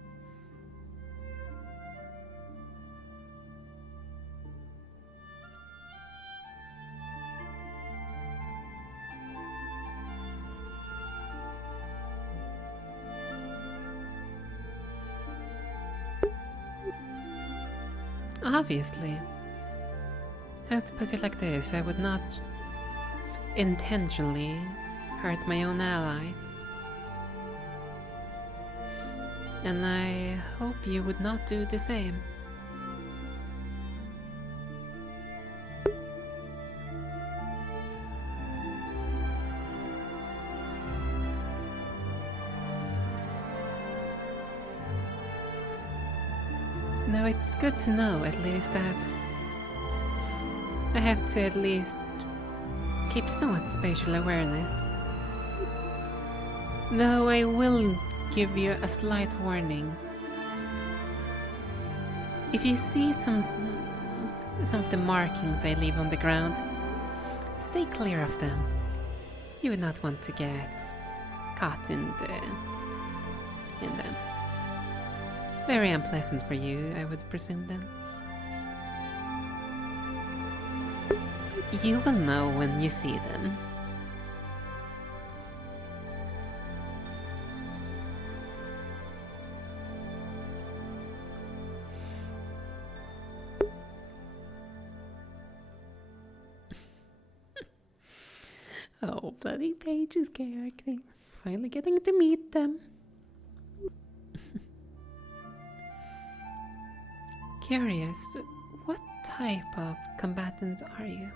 Obviously. Let's put it like this, I would not intentionally hurt my own ally. And I hope you would not do the same. Now it's good to know at least that I have to at least keep somewhat spatial awareness. Though I will give you a slight warning. If you see some of the markings I leave on the ground, stay clear of them. You would not want to get caught in them. Very unpleasant for you, I would presume then. You will know when you see them. Oh, bloody Paige's character. Finally getting to meet them. Curious, what type of combatant are you?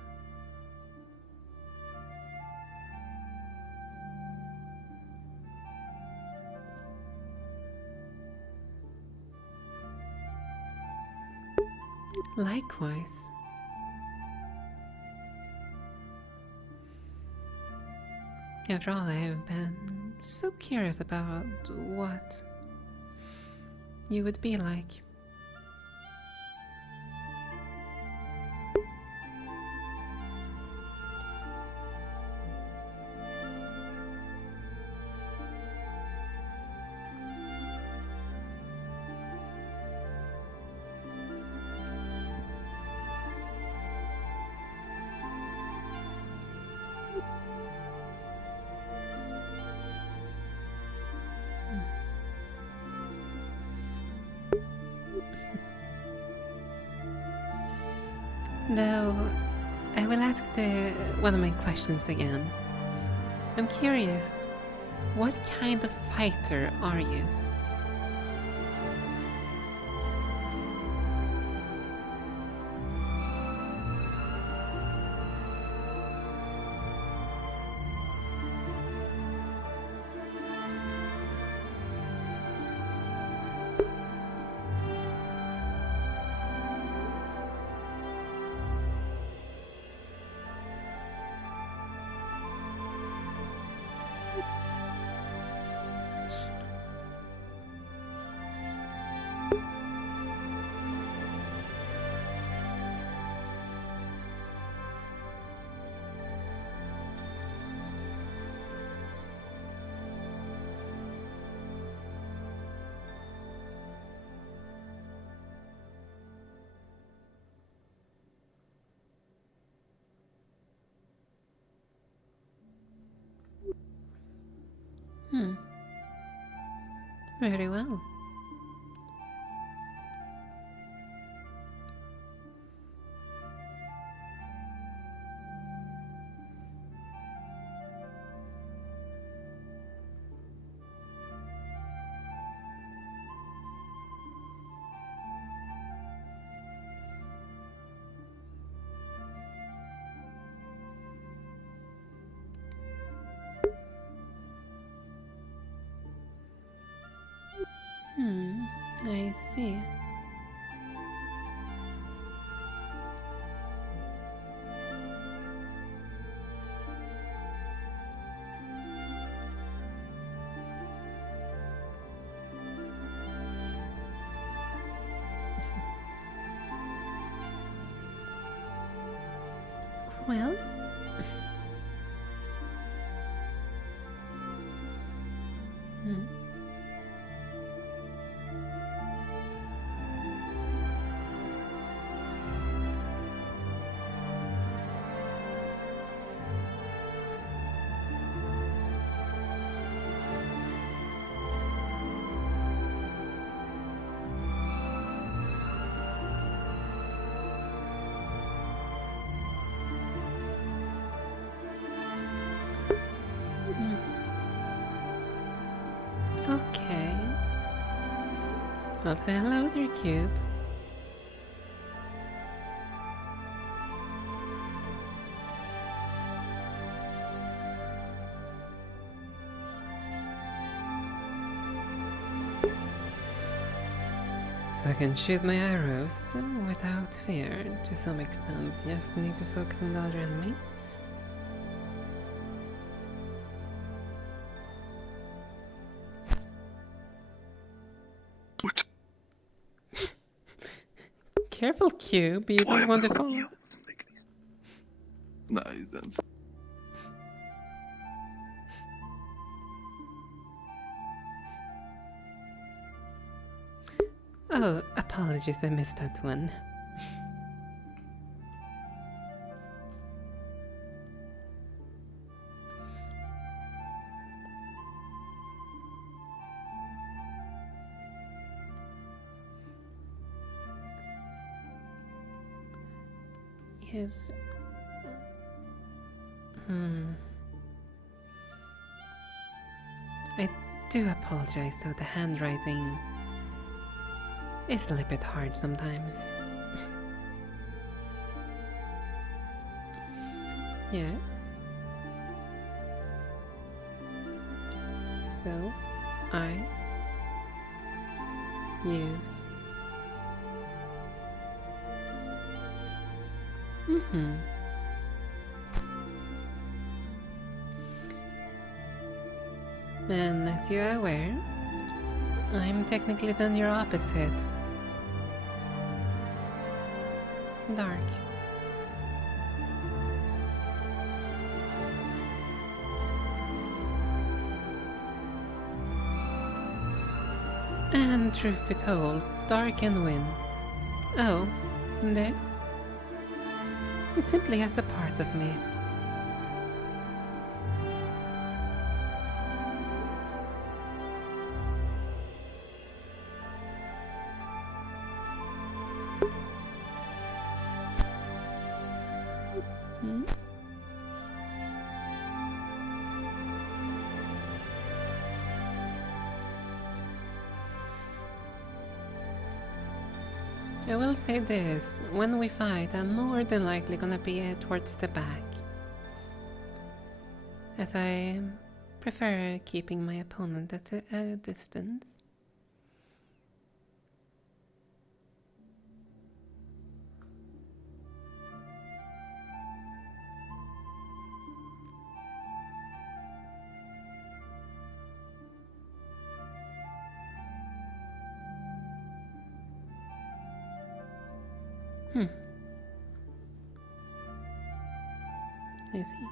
Likewise. After all, I have been so curious about what you would be like. Though, I will ask one of my questions again. I'm curious, what kind of fighter are you? Very well. I see. Well, Okay. I'll say hello, dear Cube. So I can shoot my arrows without fear to some extent. Just need to focus on the other enemy. What? Careful, Cube. You don't want to fall. Nah, he's done. Oh, apologies, I missed that one. Yes. I do apologize though, the handwriting is a little bit hard sometimes. Yes. So, I use And as you are aware, I'm technically then your opposite. Dark. And truth be told, dark can win. Oh, this? It simply has the part of me. I will say this, when we fight, I'm more than likely gonna be towards the back, as I prefer keeping my opponent at a distance. I see.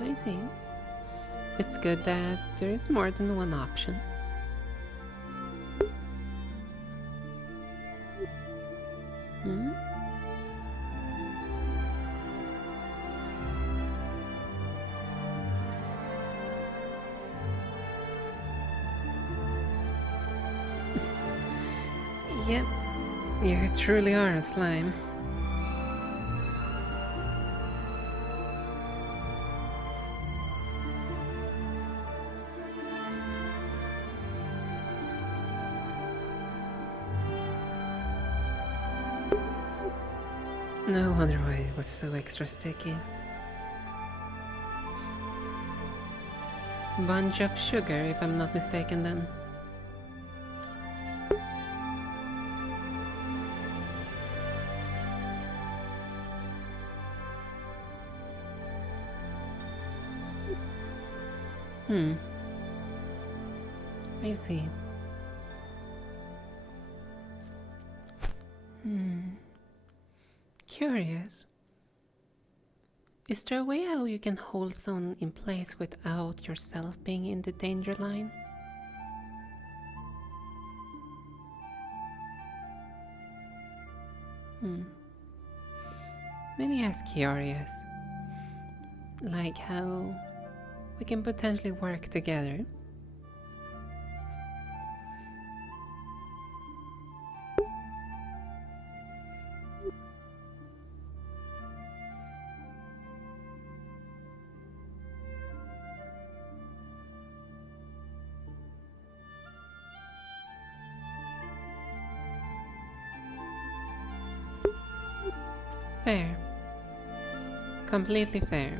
I see. It's good that there is more than one option. Yep, you truly are a slime. No wonder why it was so extra sticky. Bunch of sugar, if I'm not mistaken then. I see. Curious. Is there a way how you can hold someone in place without yourself being in the danger line? Many is curious. Like how we can potentially work together. Fair. Completely fair.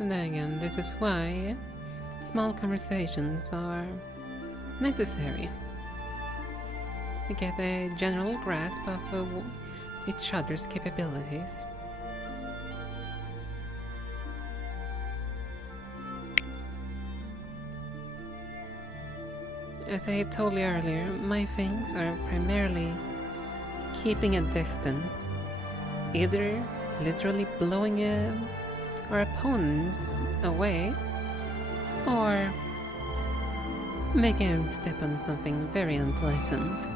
And then again, this is why small conversations are necessary. To get a general grasp of each other's capabilities. As I told you earlier, my things are primarily keeping a distance, either literally blowing our opponents away, or making them step on something very unpleasant.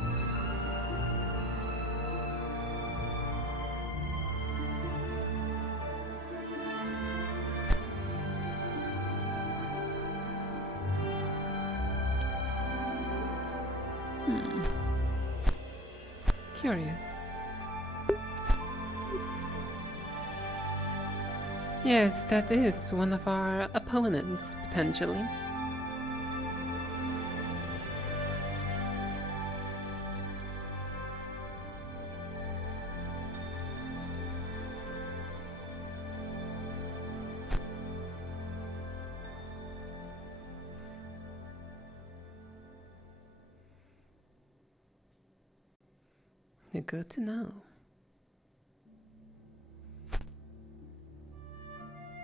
Curious. Yes, that is one of our opponents, potentially. Good to know.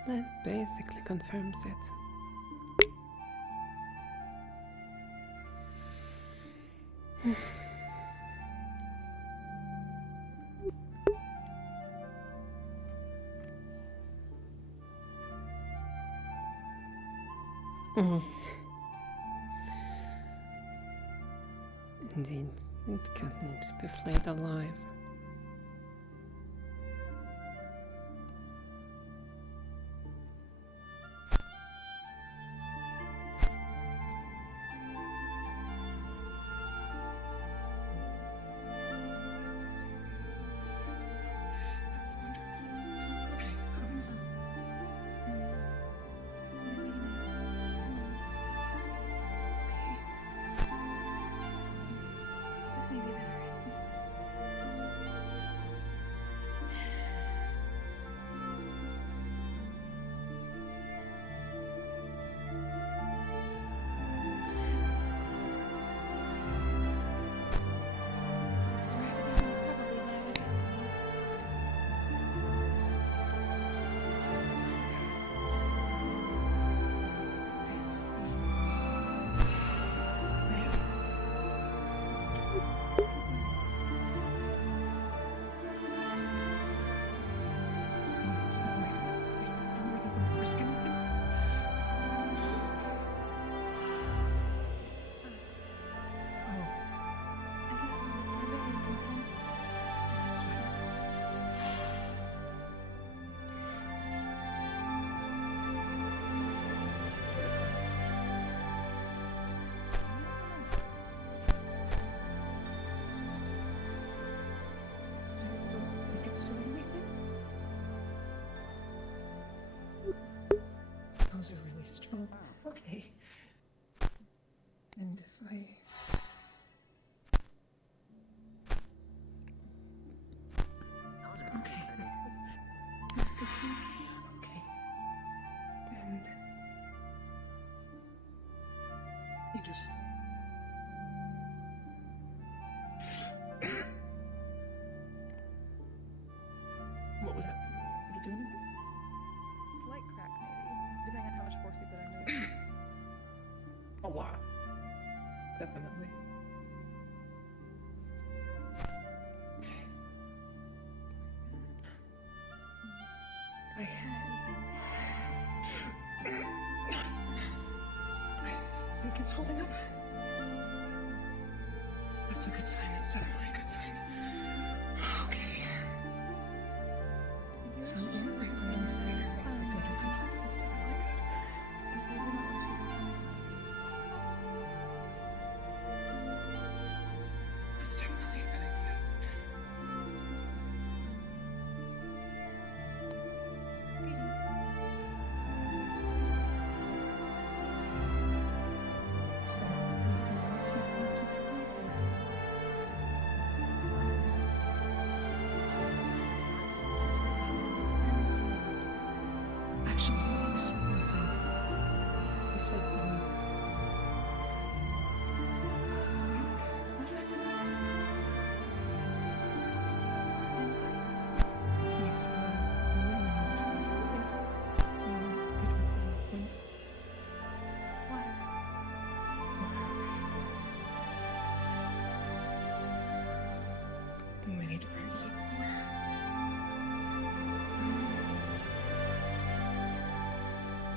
That basically confirms it. Indeed, it can't be flayed alive. This may be better. Those are really strong. Okay. And if I... Okay. That's good to know. Okay. And... You just... What would happen? Would it do anything? Light crack, maybe, depending on how much force you put into it. A lot. Definitely. It's holding up. That's a good sign. That's definitely a good sign. Okay. So, oh, wait, we're good. That's definitely good. That's definitely a good idea. Is there anything else you want to do? Actually, you said one thing. You said, Please, we might need to practice it more.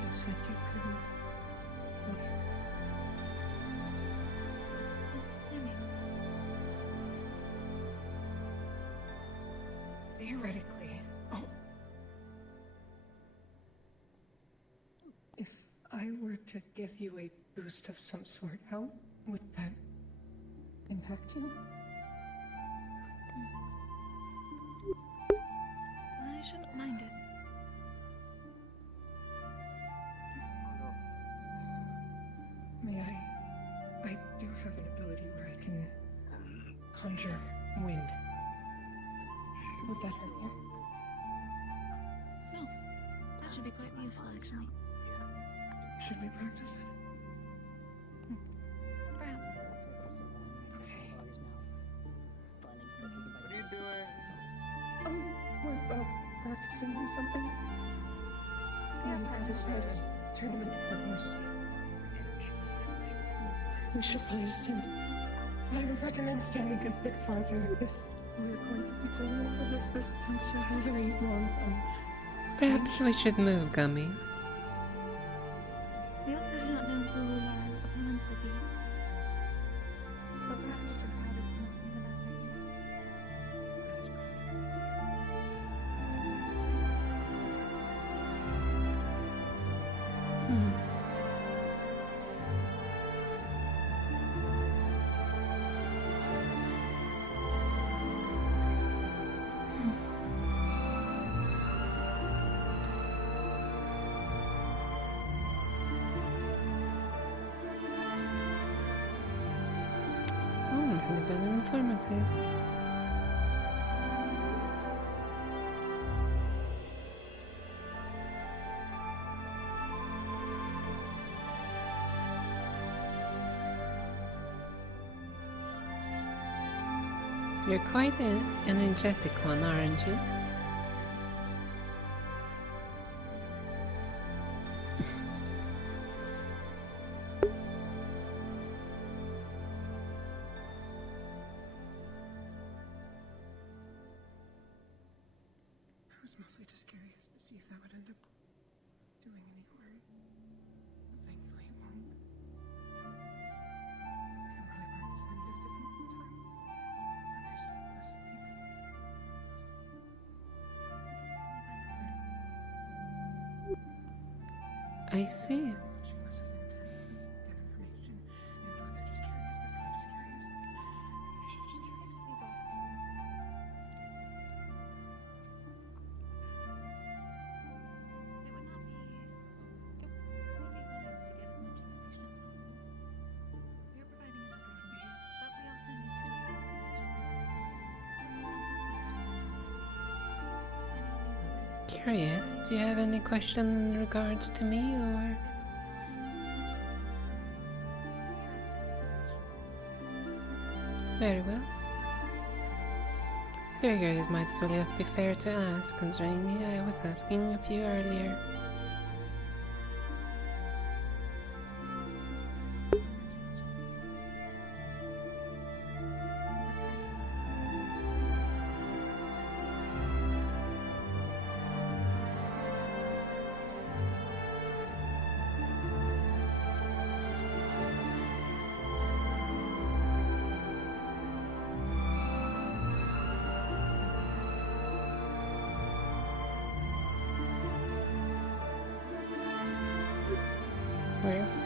You said you couldn't fly. Theoretically, if I were to give you a boost of some sort, how would that impact you? I shouldn't mind it. May I do have an ability where I can conjure wind. Would that hurt you? No, that should be quite useful, actually. Should we practice it? Perhaps. Okay. What are you doing? We're practicing something. We got aside as tournament partners. We should play stand. I would recommend standing a bit farther if we're going to be playing this, and this tends to have very long, Perhaps we should move, Gummy. We also do not know who our opponents will be. So perhaps the crowd is not the best idea. Oh, really been informative. You're quite an energetic one, aren't you? I was mostly just curious to see if that would end up doing any harm. But thankfully it won't. Can probably practice that at a different time. I see. Curious, do you have any question in regards to me, or? Very well. Figured it might as well just be fair to ask, considering I was asking a few earlier.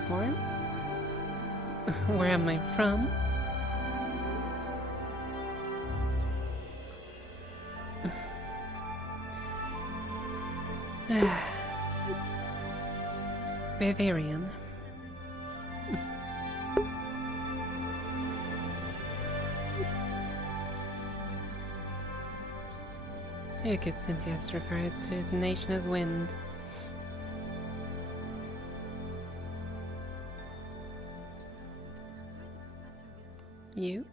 warm. Where am I from? Bavarian. You could simply just refer it to the nation of wind. You?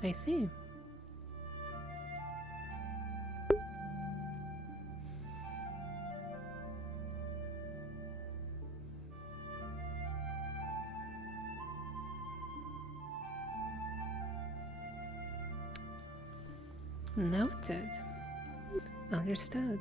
I see. Noted. Understood.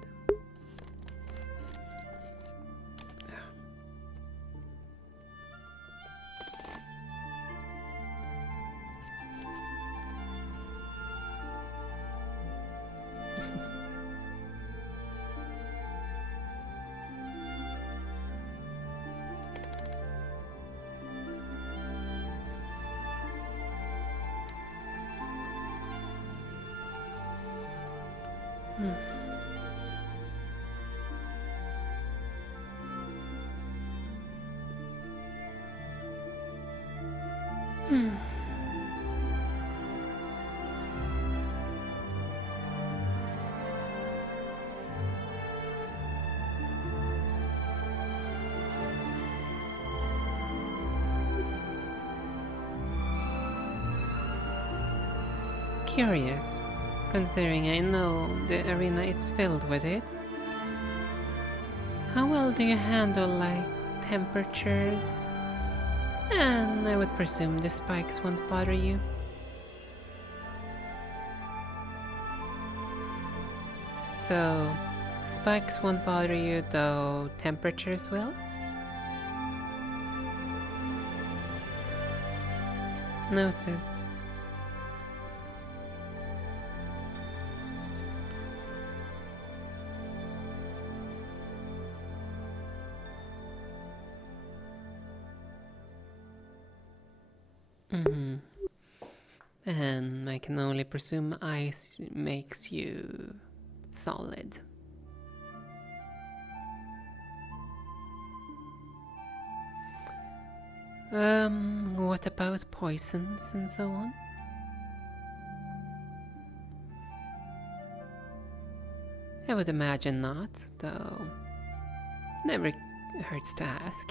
Curious, considering I know the arena is filled with it. How well do you handle, like, temperatures? And I would presume the spikes won't bother you. So, spikes won't bother you, though temperatures will? Noted. And I can only presume ice makes you solid. What about poisons and so on? I would imagine not, though never hurts to ask.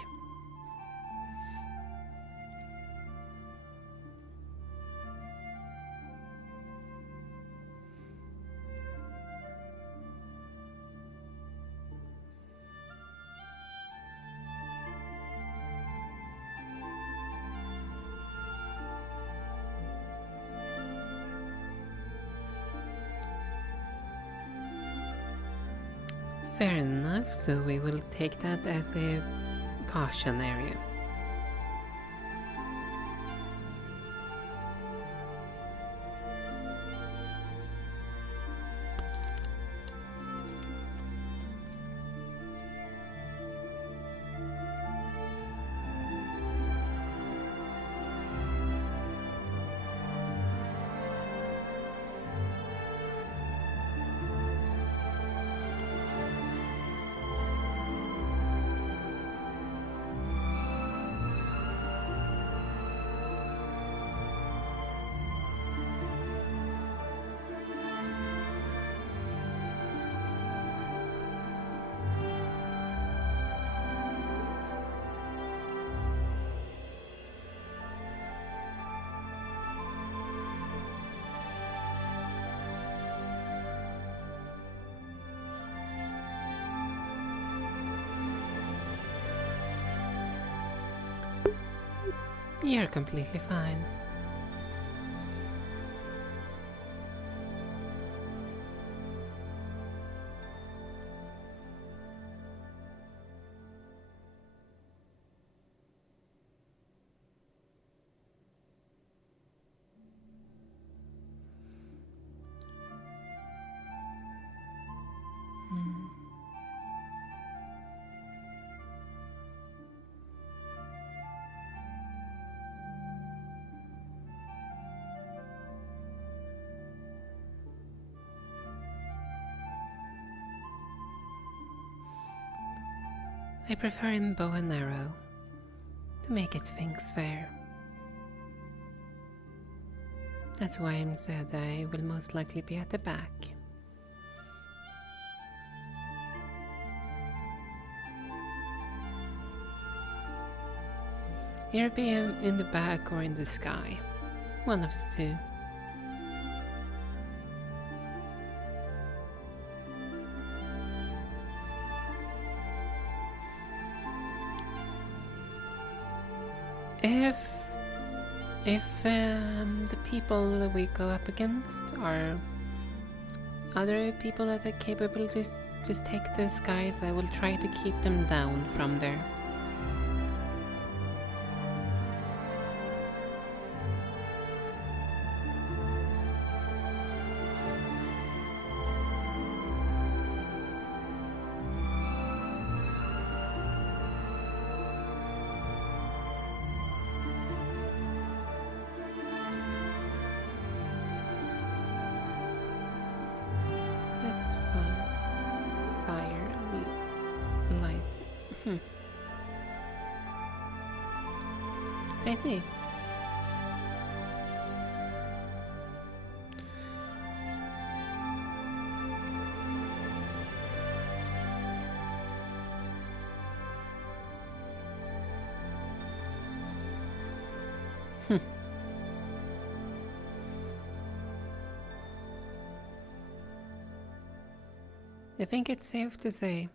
Fair enough, so we will take that as a caution area. You're completely fine. I prefer him bow and arrow to make it things fair. That's why I said I will most likely be at the back. Either be in the back or in the sky. One of the two. If the people that we go up against are other people that are capable to just take the skies, I will try to keep them down from there. That's fine. Fire, light. I see. I think it's safe to say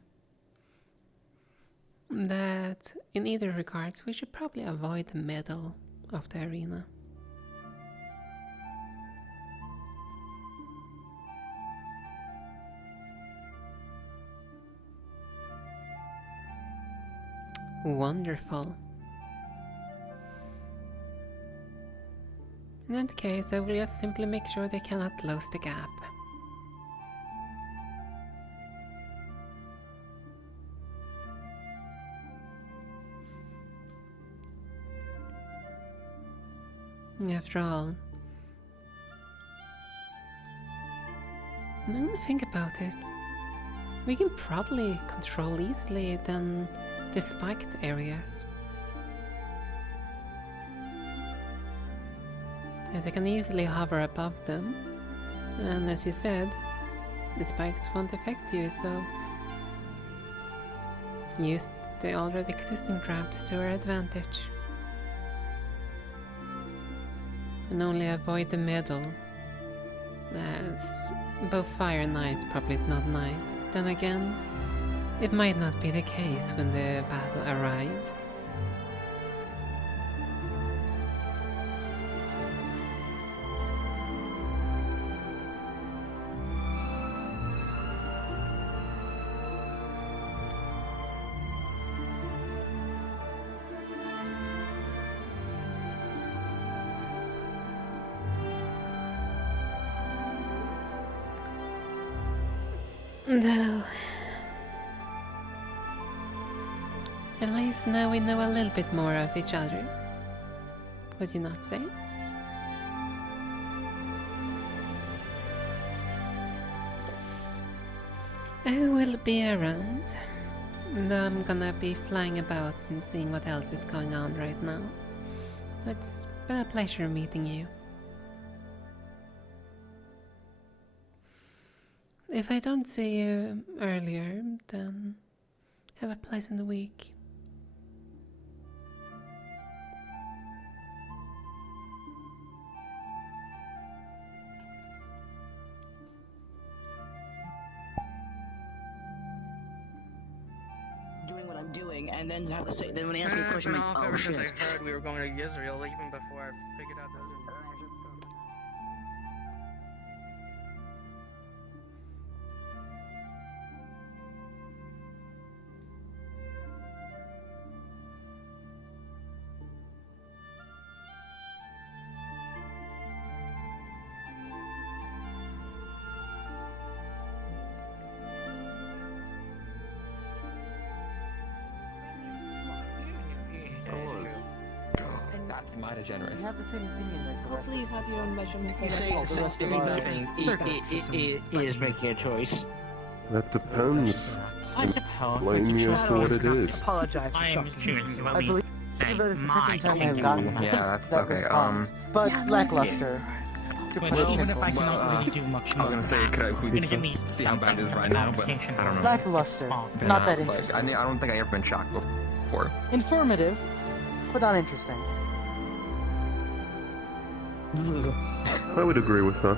that in either regards we should probably avoid the middle of the arena. Wonderful. In that case, I will just simply make sure they cannot close the gap. After all, now that I think about it, we can probably control easily then the spiked areas. As I can easily hover above them, and as you said, the spikes won't affect you, so use the already existing traps to our advantage. And only avoid the middle, as both fire and ice probably is not nice. Then again, it might not be the case when the battle arrives. Though, at least now we know a little bit more of each other. Would you not say? I will be around, though I'm gonna be flying about and seeing what else is going on right now. It's been a pleasure meeting you. If I don't see you earlier, then have a pleasant week. Doing what I'm doing, and then have to say, then when they ask me a question, I'm like, oh ever shit. since I heard we were going to Israel, even before I figured out that was in That's mighty generous. You have the same opinion as the rest. Hopefully you have your own measurements. You say already. the rest of our nothing. circle. He is making a choice. That depends. I suppose. Blame me as to what it is. Apologize for I am shocking you. choosing to at I least believe say that it's the my second time I have opinion. gotten Yeah, that's that okay. response, but Yeah, lackluster. To Which put it even if I simply. cannot really do much I more was gonna than say, that, could I, I'm gonna give me see how bad it is something right now, but I conversation. don't know. Lackluster. Yeah, Not that like, interesting. I don't think I ever been shocked before. Informative, but not interesting. I would agree with that.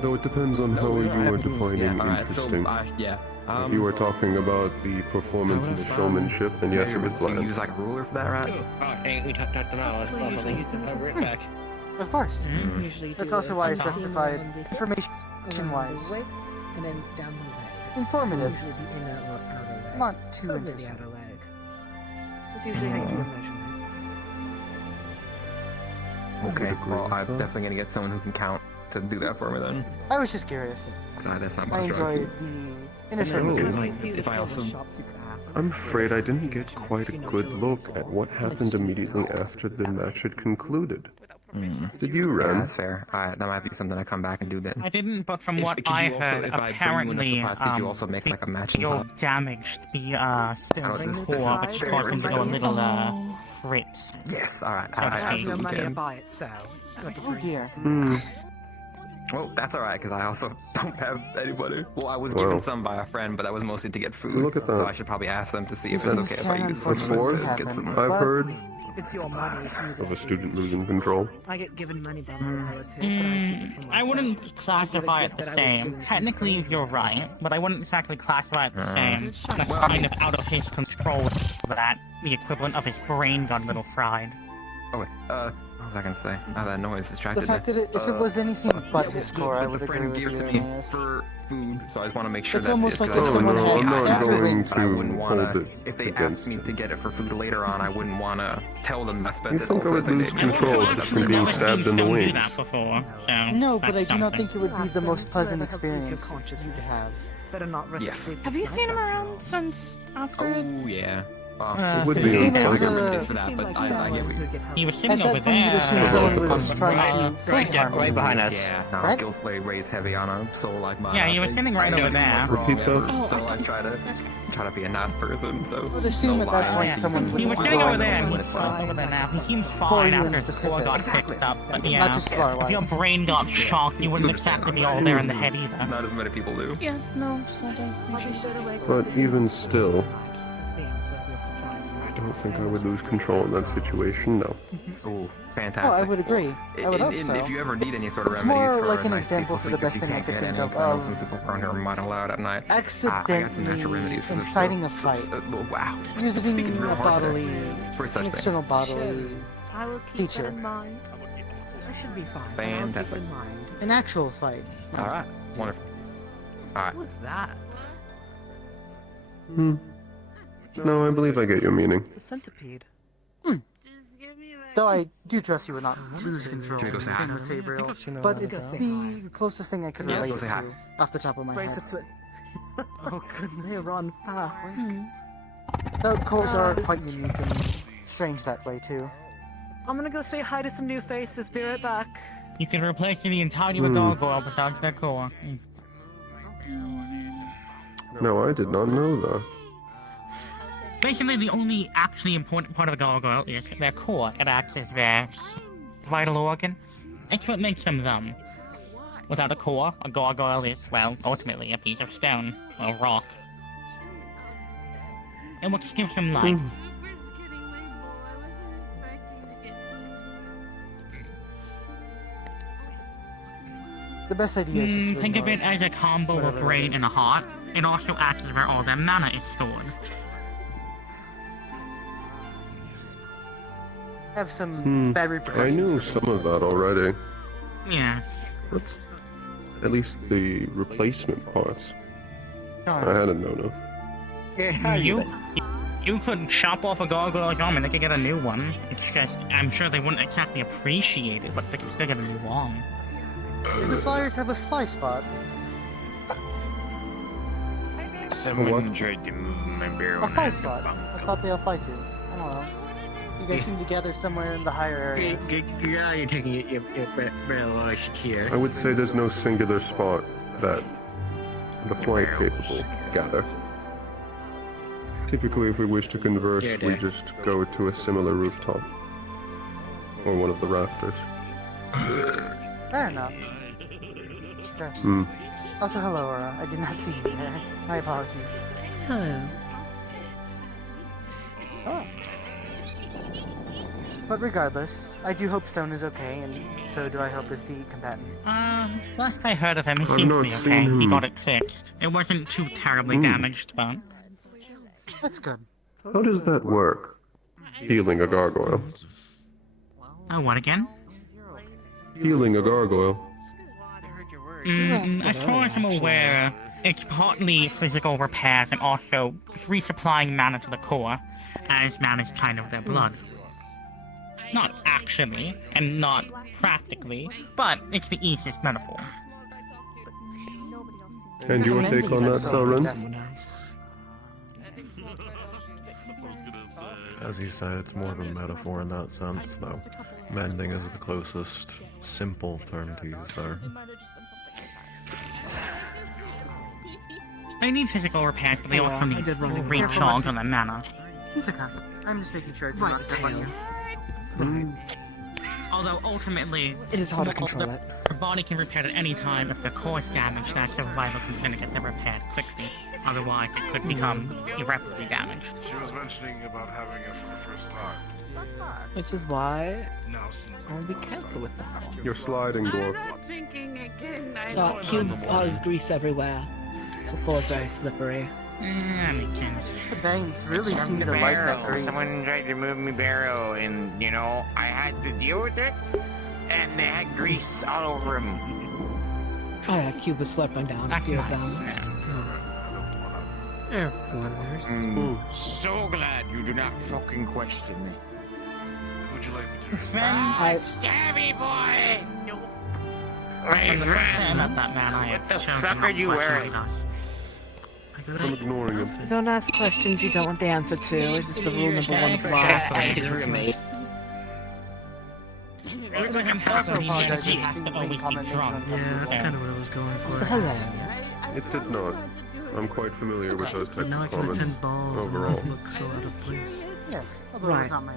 Though it depends on how you are defining alright, interesting. So, yeah. If you were talking about the performance and the showmanship, then yes, it was So you bland. use like a ruler for that, right? Oh, hey, we talked them out. Let's probably use it over it back. Of course. Usually That's do also it why it's on the justified around the hips, information-wise. around the waist, and then down the leg. Informative. Usually the inner or outer leg. Not too Probably the interesting. outer leg. That's usually how you do your measurements. Okay, well, I'm definitely gonna get someone who can count to do that for me then. I was just curious. That's not I my strong suit. enjoyed the inner circle. Like, if I also... I'm afraid I didn't get quite a good look at what happened immediately after the match had concluded. Did you, Yeah, Ren? that's fair. That might be something I come back and do then. I didn't, but from what Could I you also, heard, if I bring you enough apparently, supplies, could you also make like a matching you top? damaged the stone this core, which very caused him to go a little Oh. fritz. Yes, alright. So to I speak. have no money to can. buy it, so. Oh dear. Well, that's alright, because I also don't have anybody. Well, I was Well. given some by a friend, but that was mostly to get food. Look at that. So I should probably ask them to see if This it's okay if I can use A some unfortunately fourth, to get some. I've heard It's your money. Use it. of a student losing control. I get given money by my relative, but I keep it for myself. I wouldn't classify it the same. Technically, you're right, but I wouldn't exactly classify it the same. That's kind of out of his control for that. The equivalent of his brain got a little fried. Oh wait, what was I gonna say? Now that noise distracted The fact me. that if it was anything but his score, I the would agree friend with gave it you, to me Aeneas. for food, so I just want to make sure It's that almost it's like good. if someone no, had I'm not exaggerated- going But I wouldn't to wanna, hold it if they against asked me to get it for food later on, I wouldn't want to tell them I spent You it think I all would for the lose day. control just from being stabbed in the do wings? that before, so No, but I that's do not something. think it would be the most pleasant Whoever helps use your experience consciousness. you could have. Better not risk Yes. sleep Have you this seen him night, around since after? Oh yeah. It would be He seemed unpleasant. like I remedies a- for that, Seemed but like I someone get what who you. could help. He was sitting At over that point, you'd assume there. someone was trying to Right hurt there, harm right you. behind us. Yeah, no, Right? guilt weighs heavy on a soul like mine. Yeah, I he was think. sitting right I over don't do there. much wrong Repeat that? ever, so I try to be a nice person. So I would assume no at that lying. point someone He would was sitting over wrong there, you. and he's over there now. He seems For fine you in after his core specific. got fixed up, but yeah. Not just star If your wise. brain got shocked, you wouldn't exactly be all there in the head either. Not as many people do. Yeah, no, just I don't. But even still, Things that will surprise you. I don't think I would lose control in that situation, no. Oh, Oh, fantastic. I would agree. I would hope so. If you ever need any sort of It's remedies more for like an nice example peaceful to the sleep, best if you thing I can't could get think any, of 'cause I know some people prone to run loud at night. I got some natural accidentally remedies for this. inciting a fight. Wow. Using Speaking real a hard today. bodily, For such an things. external bodily I will keep feature. that in mind. I should be fine. but I'll keep Fantastic. in mind. An actual fight. All right. Wonderful. All right. What was that? No, I believe I get your meaning. It's a centipede. Though I do trust you would not lose control. Should we go say hi? in the Sabriel, I've seen her but around. it's Let's go say the closest thing I could Yeah, relate let's it go say to off the top of my Race head. us with. Oh goodness. They run fast. Though cores are quite unique and strange that way too. I'm gonna go say hi to some new faces. Be right back. You can replace the entirety of a gargoyle besides their core. No, I did not know that. Basically, the only actually important part of a gargoyle is their core. It acts as their vital organ. It's what makes them them. Without a core, a gargoyle is, well, ultimately a piece of stone or rock. And what gives them life. The best idea is just to Think of ignore it as a combo of a whatever it brain is. and a heart. It also acts as where all their mana is stored. Have some bad I repercussions. knew some of that already. Yeah. That's at least the replacement parts. I hadn't known of. You could chop off a gargoyle's arm and they could get a new one. It's just, I'm sure they wouldn't exactly appreciate it, but they could still get a new arm. The flyers have a fly spot. Someone tried to move my barrel. A fly spot. A spot they'll fly to. I don't know. You guys seem to gather somewhere in the higher area. You're taking your barrel here. I would say there's no singular spot that and a flight capable, gather. Typically, if we wish to converse, we just go to a similar rooftop. Or one of the rafters. Fair enough. Sure. Also, hello, Aura. I did not see you there. My apologies. Hello. Oh. But regardless, I do hope Stone is okay, and so do I hope is the combatant. Last I heard of him, he I've seemed not to be seen okay. He him. got it fixed. It wasn't too terribly damaged, but... That's good. How does that work? Healing a gargoyle. Oh, what again? Healing a gargoyle. As far as I'm aware, it's partly physical repairs and also resupplying mana to the core, as mana is kind of their blood. Not actually, and not practically, but it's the easiest metaphor. And your take on that, Sauron? As you say, it's more of a metaphor in that sense, though. Mending is the closest simple term to use there. They need physical repairs, but they Oh, also I need did run in. recharge on their mana. It's okay. I'm just making sure it's not step on you. Although ultimately, It is hard to control it. Your body can repair at any time. If the core is damaged, that's a vital concern to get them repaired quickly. Otherwise, it could become irreparably damaged. She was mentioning about having it for the first time. Which is why I'll be careful with that. You're sliding, dwarf. So, cube has grease everywhere. So, of course, very slippery. The bangs really seem to like that grease. Someone tried to move me barrel, and you know I had to deal with it. And they had grease all over him. Oh yeah, Cube was slurping down a few of them. Earth dwellers. So glad you do not fucking question me. Would you like me to? Stabby boy! Hey, From the first time I met that man, I what the have chosen fuck not are you to wearing? question us. I'm ignoring him. Don't ask questions you don't want the answer to. It's the rule number one of life. Because I'm happy he has to always be drunk. Yeah, that's kind of what I was going for. So, hello. It did not. I'm quite familiar with those But types now I of can comments attend balls and overall. not look so out of place. Yes, although Right. it's not my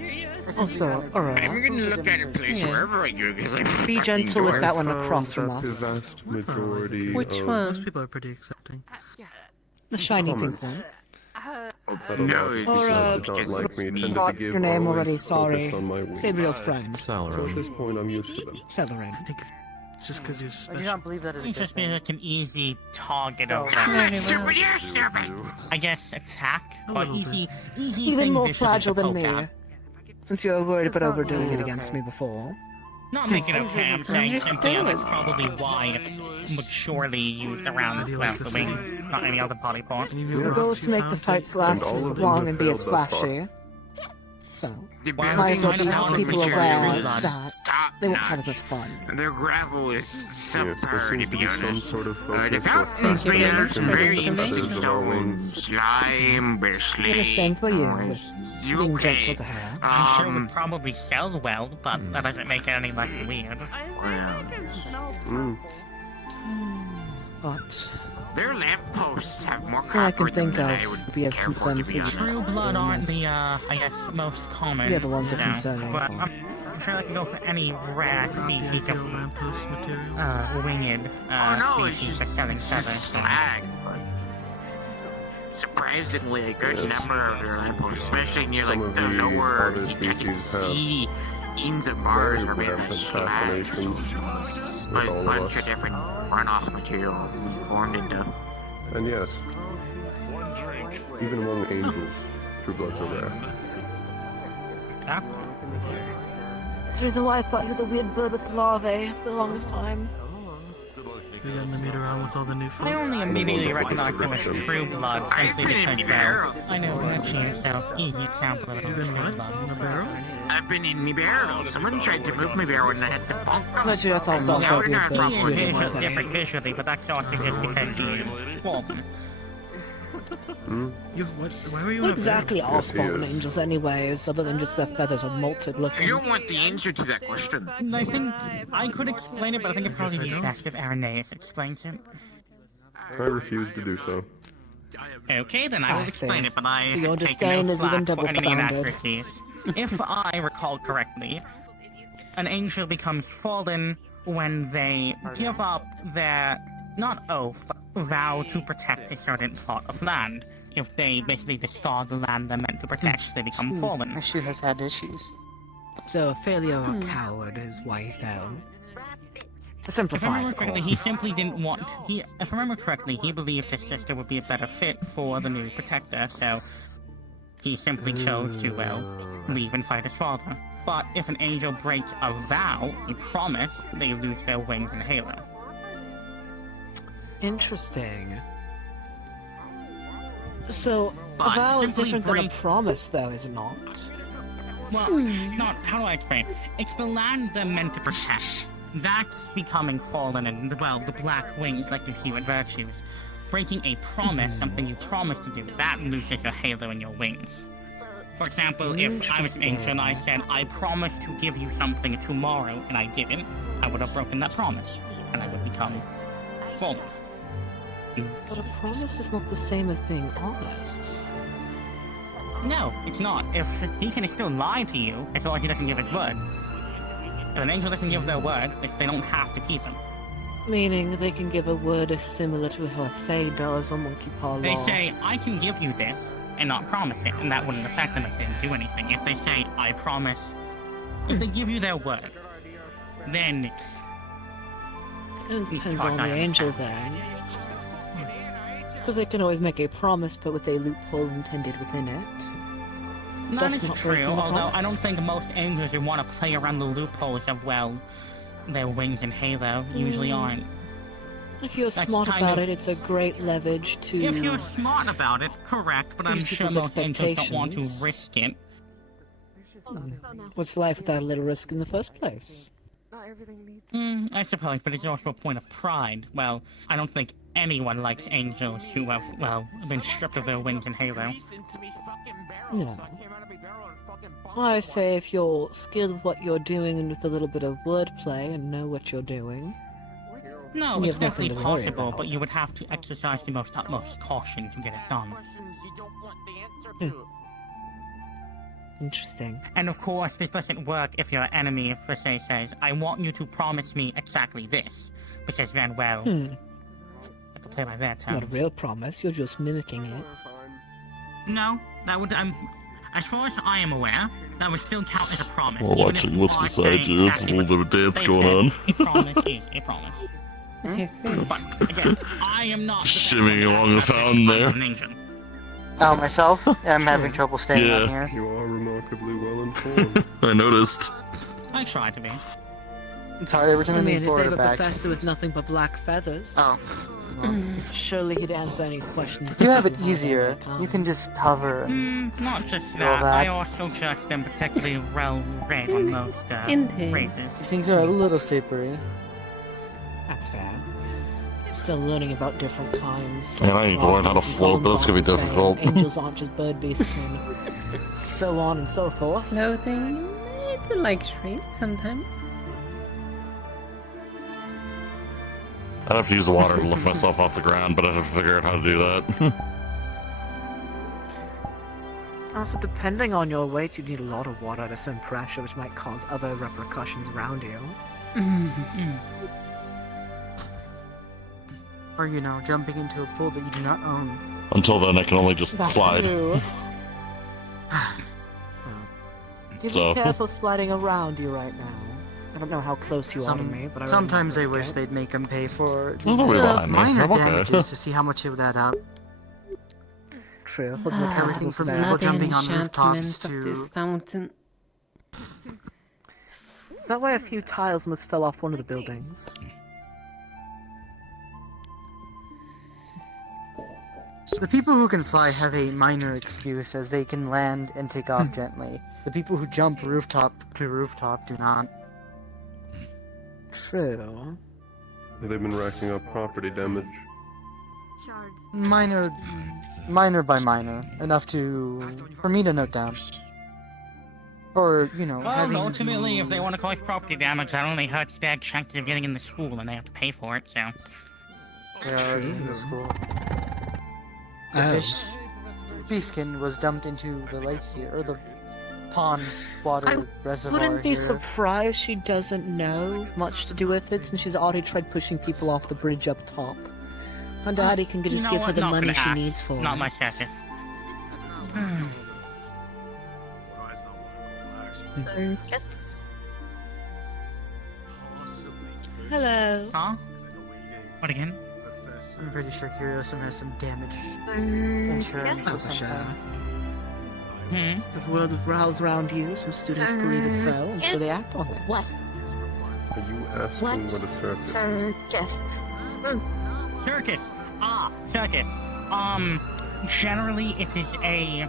aim. Also, alright. I'm gonna look at a place wherever I go because I'm Be fucking gentle with that dwarf. one across from That the us. vast majority Which of one? Most people are pretty accepting. The shiny pink comments one. that a No, lot of it's people Or, that not did not because like it's me me. tended to Got give your name are already, always sorry. focused on my wounds. Sabriel's friend. So at this point, I'm used to them. Celerin. I think it's just because you're I do special. not believe that is a It's good just thing. like an easy target Oh. of Very Stupid, well. you're stupid! I guess attack, A or little easy Even thing more visually fragile to than poke me. at. Since you were worried It's about not overdoing it really against okay. me before. Not making it okay, I'm saying simply Understood. that's probably why it's maturely used around Do you well, like the the wings, not any other body part. Any The new goal rocks is to you make the found fights today? last And all as of them long have and be as failed thus far. flashy. So, The might as building well is just all make people material aware is that they won't have as much fun. Their gravel is Yes, there subpar, seems to to be be some honest. sort of The focus or fountains made out of some fascination very with the feathers interesting of our wings. stones. Slime, bit of And the slate. same for you, with It's being gentle okay. to her. I'm sure it would probably sell well, but that doesn't make it any less weird. But Their lampposts have more that's all I can copper than think I would of be of care for, concern to for be you. honest. True blood aren't the, I guess, most common. Yeah, the ones that you know, concern me. But I'm sure I can go for any rare Not the species ideal of lamppost material. winged Oh no, it's species just, for selling it's feathers. just so- slag. But surprisingly, a good Yes. number of their lampposts, especially near Some like of the the lower, other you tend to species have see inns and bars very are made of rampant slag. fascinations It's a with all of bunch of us. different runoff material formed into. And yes, even among angels, true bloods are rare. that's the reason why I thought he was a weird bird with larvae for the longest time. We got to meet around with all the new folk. I only immediately recognized him as true blood simply because, well, I know Virtue, so easy example of You've been true what? blood. In the barrel? I've been in me barrel. Someone tried to move me barrel and I had to bonk them. But I thought it was And also now a they're weird not bird. properly Weird His moved. is different visually, but that's also just because he's fallen. Why were you What in a exactly barrel? are Yes, he fallen is. angels anyways, other than just their feathers are molted I looking? don't want the answer to that question. I think I could explain it, but I think it'd probably I be don't. best if Irenaeus explains it. I refuse to do so. Okay, then I will I explain see. it, but I So your have taken disdain no is even flack for any double-founded. inaccuracies. If I recall correctly, an angel becomes fallen when they give up their, not oath, but vow to protect a certain plot of land. If they basically discard the land they're meant to protect, they become fallen. My shoe has had issues. So, a failure or coward is why he fell. To If I simplify, remember of correctly, course. he simply didn't want. If I remember correctly, he believed his sister would be a better fit for the new protector, so he simply chose to, well, leave and fight his father. But if an angel breaks a vow, a promise, they lose their wings and halo. Interesting. So, But a vow is simply different than a break- promise, though, is it not? Well, it's not. How do I explain? It's the land they're meant to protect. That's becoming fallen, and well, the black wings, like you see with virtues. Breaking a promise, something you promised to do, that loses your halo and your wings. For example, if I was an angel and I said, I promise to give you something tomorrow, and I didn't, I would have broken that promise, and I would become fallen. But a promise is not the same as being honest. No, it's not. If he can still lie to you, as long as he doesn't give his word. If an angel doesn't give their word, they don't have to keep it. Meaning they can give a word similar to how a Fae does on Monkey Paw Law. They say, I can give you this, and not promise it, and that wouldn't affect them if they didn't do anything. If they say, I promise, if they give you their word, then it's... It depends on the angel then. Because they can always make a promise, but with a loophole intended within it. That That's is not true, breaking the although I promise. don't think most angels who want to play around the loopholes of, well, their wings and halo usually aren't. If you're That's smart kind about of- it, it's a great leverage to... If you're smart about it, correct, but I'm These sure people's most angels don't want to expectations. risk it. What's life without a little risk in the first place? Not everything needs. I suppose, but it's also a point of pride. Well, I don't think anyone likes angels who have, well, been stripped of their wings and halo. No. I say if you're skilled with what you're doing and with a little bit of wordplay and know what you're doing... No, you it's have nothing definitely to worry possible, about. but you would have to exercise the utmost caution to get it done. Interesting. And of course, this doesn't work if your enemy, per se, says, I want you to promise me exactly this. Because then, well, I could play by their terms. Not a real promise, you're just mimicking it. No, that would, as far as I am aware, that would still count as a promise. Well, even watching if what's I beside say you, there's a exactly little bit of dance they going said. on. A promise is a promise. I see. But, again, I am not the best Shimmying one along the at this. fountain I'm there. an angel. Oh, myself? I'm having trouble staying Yeah. on here. You are remarkably well informed. I noticed. I try to be. It's hard every time I I mean, move if they forward have or a back. professor with nothing but black feathers... Oh. Surely he'd answer any questions. You have it easier. You can just hover and Not just all that, that. I also just am particularly well read on most Indeed. races. These things are a little slippery. That's fair. I'm still learning about different kinds. Man, I need to learn how to Goblins and float, but that's gonna be golems aren't the same. difficult. Angels aren't just bird beasts and so on and so forth. Floating, it's a luxury sometimes. I'd have to use the water to lift myself off the ground, but I'd have to figure out how to do that. Also, depending on your weight, you need a lot of water at a certain pressure, which might cause other repercussions around you. Or, you know, jumping into a pool that you do not own. Until then, I can only just That's slide. true. Do So- be careful sliding around you right now. I don't know how close you are to me, but I Sometimes I really wish they'd make them pay for There's nobody behind me. minor I'm okay. damages to see how much it would add up. True. Everything from Bloody people jumping on enchantments rooftops of to... this fountain. Is that why a few tiles must fell off one of the buildings? The people who can fly have a minor excuse, as they can land and take off gently. The people who jump rooftop to rooftop do not. True. They've been racking up property damage. Minor by minor. Enough for me to note down. Or, you know, Well, having ultimately, if they want to cause property damage, that only hurts their chances of getting into school, and they have to pay for it, so... They're already in the True. school. The Oh. fish beastkin was dumped into the lake here, or the pond water reservoir Wouldn't be here. surprised she doesn't know much to do with it, since she's already tried pushing people off the bridge up top. Her daddy can You just know give her what? the Not money gonna she ask. needs for Not it. my circus. Circus. Hello. Huh? What again? I'm pretty sure Curiosum has some damage Circus. insurance or something. If the world revolves around you, some students believe it so, and so they act on it. What? Are you asking What? what a circus? Circus. Circus. Circus. Generally it is a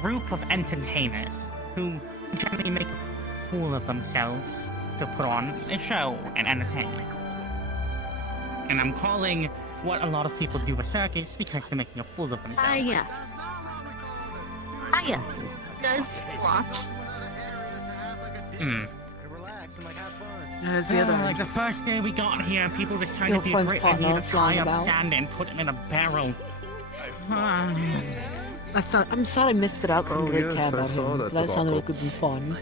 group of entertainers who generally make a fool of themselves to put on a show and entertain. And I'm calling what a lot of people do a circus because they're making a fool of themselves. Hiya. Hiya. Does what? There's the other Like the first day we got here, people were trying Your to be a friend's great partner idea to flying tie up about. sand and put him in a barrel. I'm sorry I missed it out because I Oh, didn't yes, care I about saw him. that That sounded like debacle. it would be fun.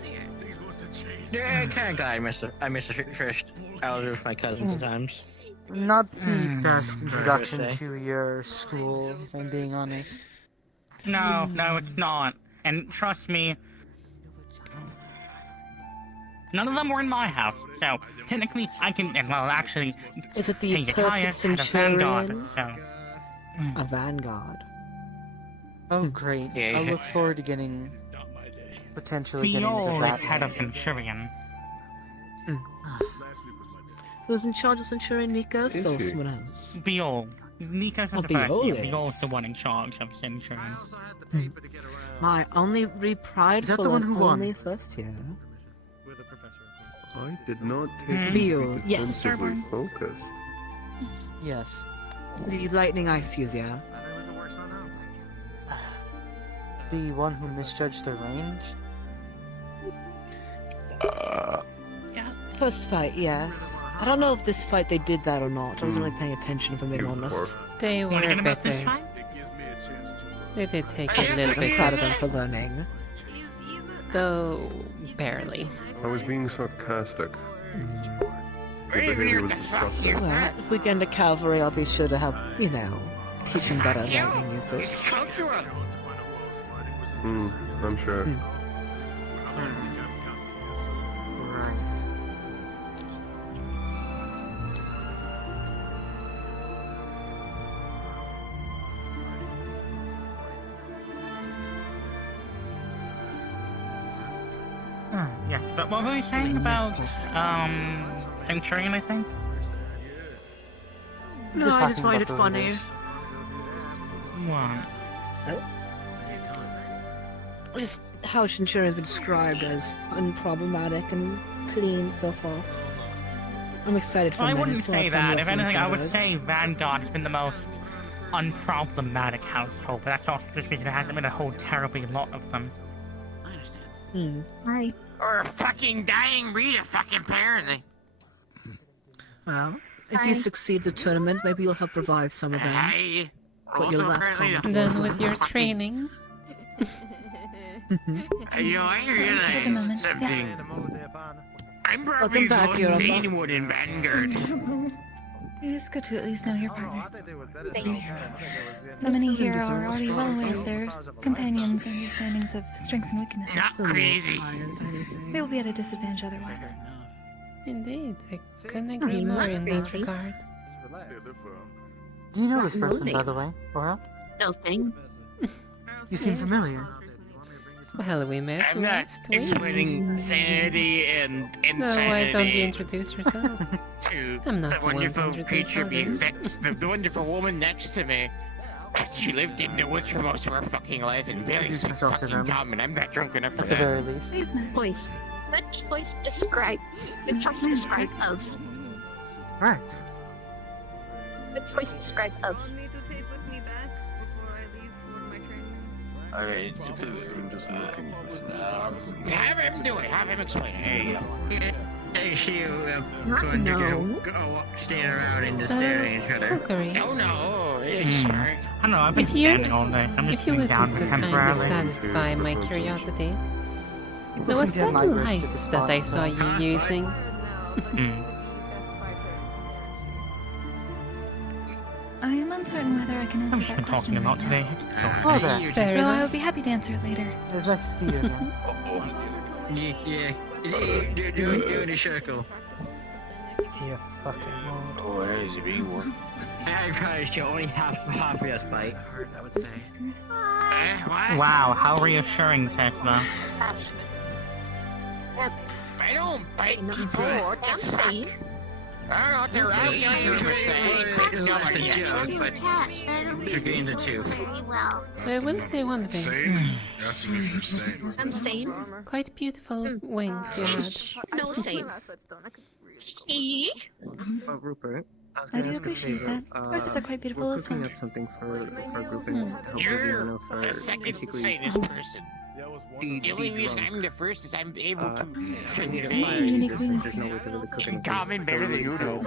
Yeah, I kinda glad I missed the first outing with my cousin sometimes. Not the best introduction Birthday. to your school, if I'm being honest. No, it's not. And trust me, none of them were in my house, so technically I can, well, actually, Is it the Hezekiah perfect had a vanguard, centurion? so. A vanguard. Oh, great. Yeah, I yeah. look forward to potentially getting into Biol that. is head of Centurion. Who's in charge of Centurion, Nikos, Is or he? someone else? Biol. Nikos is Oh, the first. Biol Yeah, is. Biol is the one in charge of Centurion. My only reprideful Is that the one who and won? only first year. I did not take Hmm. it to Bill, be yes. defensively focused. Yes. The lightning ice user. The one who misjudged the range? First fight, yes. I don't know if this fight they did that or not. I wasn't really paying attention, if I'm being honest. They were Wanna get about this better. fight? They did take a little I'm bit, proud of them for learning. though barely. I was being sarcastic. The Even behavior your was fuck disgusting. you. Well, if we get into cavalry, I'll be sure to help, teach them better lightning It's usage. cultural. I'm sure. Right. Yes, but what were we saying about, Centurion, I think? No, I just find it funny. What? Just how Centurion has been described as unproblematic and clean so far. I'm excited for I Menace, wouldn't so I'll say find that. out If from anything, I would others. say Vanguard has been the most unproblematic household, but that's also just because there hasn't been a whole terribly lot of them. Right. Or a fucking dying breed, fucking apparently. Well, if you succeed the tournament, maybe you'll help revive some of them. I But your also last apparently comment Done was with your fucking- training. You know, I Take a realized moment. something. I'm Welcome probably the back, most Europa. sane one in Vanguard. It is good to at least know your partner. Same. So many here are already well aware of their companions' understandings of strengths and weaknesses. Not crazy. They will be at a disadvantage otherwise. Indeed, I couldn't agree more in that crazy. regard. Do you know this person, Moving. by the way, Aura? No thing. You seem familiar. Well, we met I'm not last week. explaining sanity and No, why don't you insanity introduce yourself? to I'm not the the one to wonderful introduce creature being others. next, the wonderful woman next to me. She lived in the woods for most of her fucking life and barely Introduce speaks myself to fucking them. common. I'm not drunk enough for At the that. very least. Choice. The choice describe. The choice describe of. Right. The choice describe of. Alright, I'm just looking at this. Have him do it. Have him explain. There you go. Hey, she going to go stand around and just staring at each other. Kuragari. Oh no, it's smart. I don't know, I've been If you standing all day, so I'm just if you sitting would down be so kind to temporarily. satisfy my curiosity, People there was seem to have that migrated to light the that I spot, saw you using. I am uncertain whether I can answer I've just that been question talking about right today. now. Oh, there. Fair Though I enough. would be happy to answer it later. It's nice to see you again. Yeah. Do the circle. Dear fucking lord. Oh, there's a big one. I probably should only have half of this bite. I would say. Wow, how reassuring, Tesla. I don't bite people. I'm safe. I don't know what they're out Just a joke, but you're getting the two. I will say one thing. Same? Asking if you're sane. I'm sane. Quite beautiful wings you had. No sane. See? Oh, Rupert. I was I gonna do ask a appreciate favor. that. Horses are quite beautiful We're as cooking well. up something for a group and to help Viviana for the second basically famous person. The only reason drunk. I'm the first is I'm able to I need a convey fire user since there's no way to really cook in anything. common better than you do.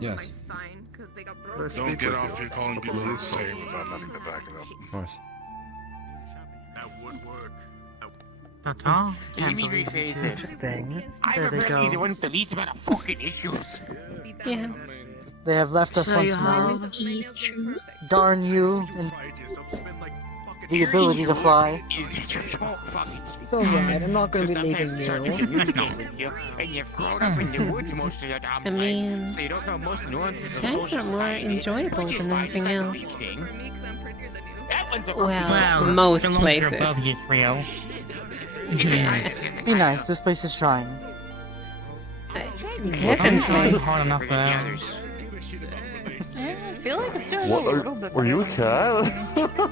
Yes. Don't get off here calling people insane without nothing to back it up. Of course. That would work. Ta-ta. Let me rephrase it. Interesting. I'm There they apparently the go. one with the least amount of fucking issues. Yeah. They have left us So once you more. have- Darn you and the ability to fly. It's alright, I'm not gonna be leaving you. And you've grown up in the woods most of the time. I mean, so you don't know most nuances of skies social are more society, enjoyable which is than why anything it's else. amazing. That one's a Well, most the ones that are places. above you, Rio. Be nice, this place is trying. I'm Definitely. trying hard enough for that. I feel like it's doing What a little bit are you a better. cat?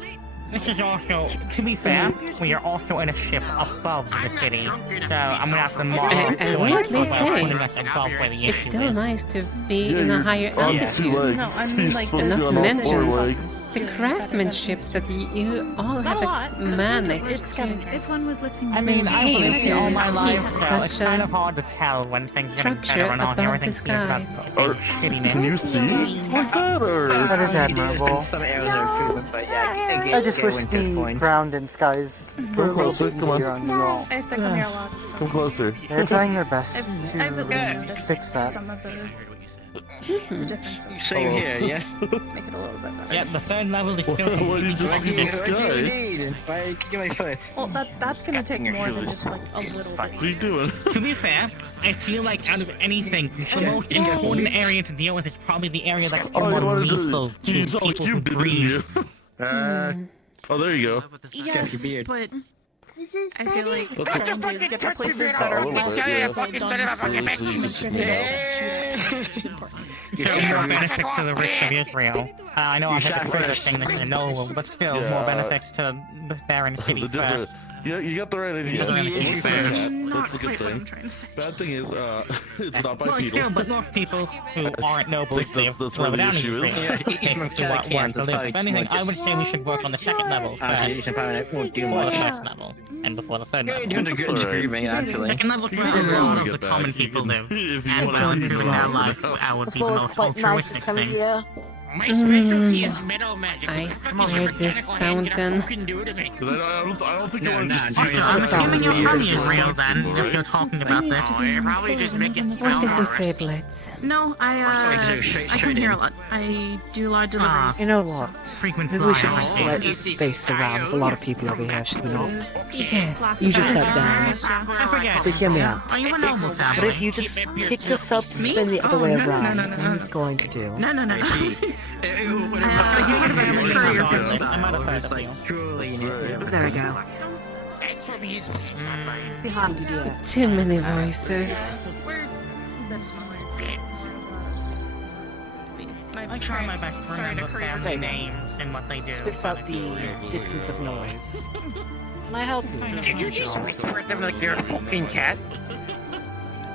This is also, to be fair, we are also in a ship above the city, so I'm gonna have to mark I will at least say, putting us above where the it's issue still is. nice to be Yeah, in a you're higher on altitude. 2 legs. No, I mean, You're like, supposed And to not be to on all mention 4 legs. the craftsmanships that you all Not have a lot. managed It's to if one was lifting I mean, I've maintain lived here all my to life, keep so it's such kind a of hard to tell when things are getting structure better or not. above Everything the seems about sky. the same shittiness. Can you see? What's that? Or That is admirable. Some areas are true, but yeah, I just wish the ground and skies were a Come closer, little come on. easier on you all. I have to come here a lot. So. come closer. They're trying their best I've to at least noticed fix that. some of the differences. Same here, yeah. Make it a little bit better. Yeah, the third level is still What you completely just see the different. sky? Why kick my foot? Well, that's gonna take more than just like a little bit. What are you doing? To be fair, I feel like out of anything, the most important area to deal with is probably the area that's Oh, you more wanted lethal to to use all people you who did, didn't breathe. you? Oh, there you go. Yes, beard. but This is I feel like That's trying to get the places that A are little less bit, yeah. done So you can first, see make it. sure they don't cheat is important. So more benefits to the rich of Israel. I know I'm You shot hypocritical first. saying this in Noble, but still Yeah. more benefits to the Baron City The different. first. Yeah, you got the right idea. That's what I'm It saying. looks like that. Not That's a good quite what I'm thing. trying to say. Bad thing is, it's not by Well, people. still, but most people who aren't nobles think that's live where further the down in issue is. Israel. Yeah, Basically, even what Kansas wants to live. probably If anything, more I would just- say we should work on the second level Actually, you first, should probably won't do before the much. first level, and before the third You're level. doing a good Alright. improvement, actually. Second level is where Yeah, a lot we'll of get the back. common You people can- live. if you And want well, to living do their that. lives would The be the floor is most quite nice altruistic this time of thing. year. My specialty is metal magic. I What the fuck is swear your this mechanical hand gonna fountain. fucking do to me? Because I don't think you No, want to no, just no, see no, I'm the assuming you're from Fountain. Israel then, if you're talking about this. Oh, you're probably just making What smell did you say, horrors. Blitz? No, I come here a lot. I do a lot of deliveries. You know what? Frequent Maybe we should flyer. just let space around. There's a lot of people over here, should we not? Yes. You just sat down. I forget. So hear me out. Are you a noble But family? if you just kick yourself to spin the other way around, what he's going to do? No. Regardless, I might have heard of you. Truly, There we go. Thanks for being Behind you, dear. Too many voices. I try my best to remember family names and what they do. Spits out the distance of noise. Can I help you? Did you just whisper at them like you're a fucking cat?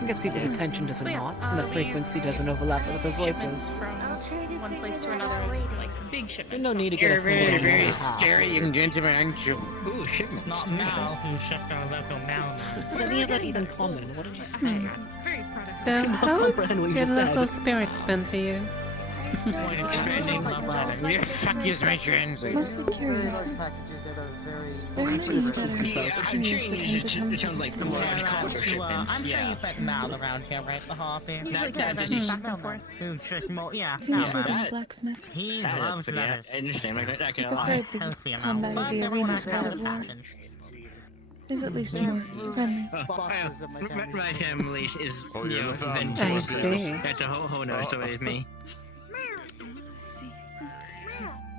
I guess people's attention does not, and the frequency doesn't overlap with those Shipments voices. from one place to another is like big shipments. There's no need to get You're a very, full very house. scary young gentleman, aren't you? Ooh, shipments. Not Mal, who's just our local mailman. Is any of that even common? What did you say? Very proud of So, cannot how's comprehend what you the just local said. spirits been to you? Yeah, fuck you, my friends. Mostly curious. Packages that are very. There are many better Yeah, opportunities for them to come it to sounds the like city. large combo I'm shipments. sure Yeah. you've met Mal around here, right, the Harpy? Usually kind of just- back and forth. Who just more, yeah, It's usually Mal. the blacksmith. He That's loves pretty- lettuce. I understand. I He can lie. preferred Healthy the amount, combat but of the everyone arena has to their that of war. passions. There's at least more friendly. Boxes of my family's My family is, Oh, you you're know, the family. I vengeful. see. That's a whole nother story with me.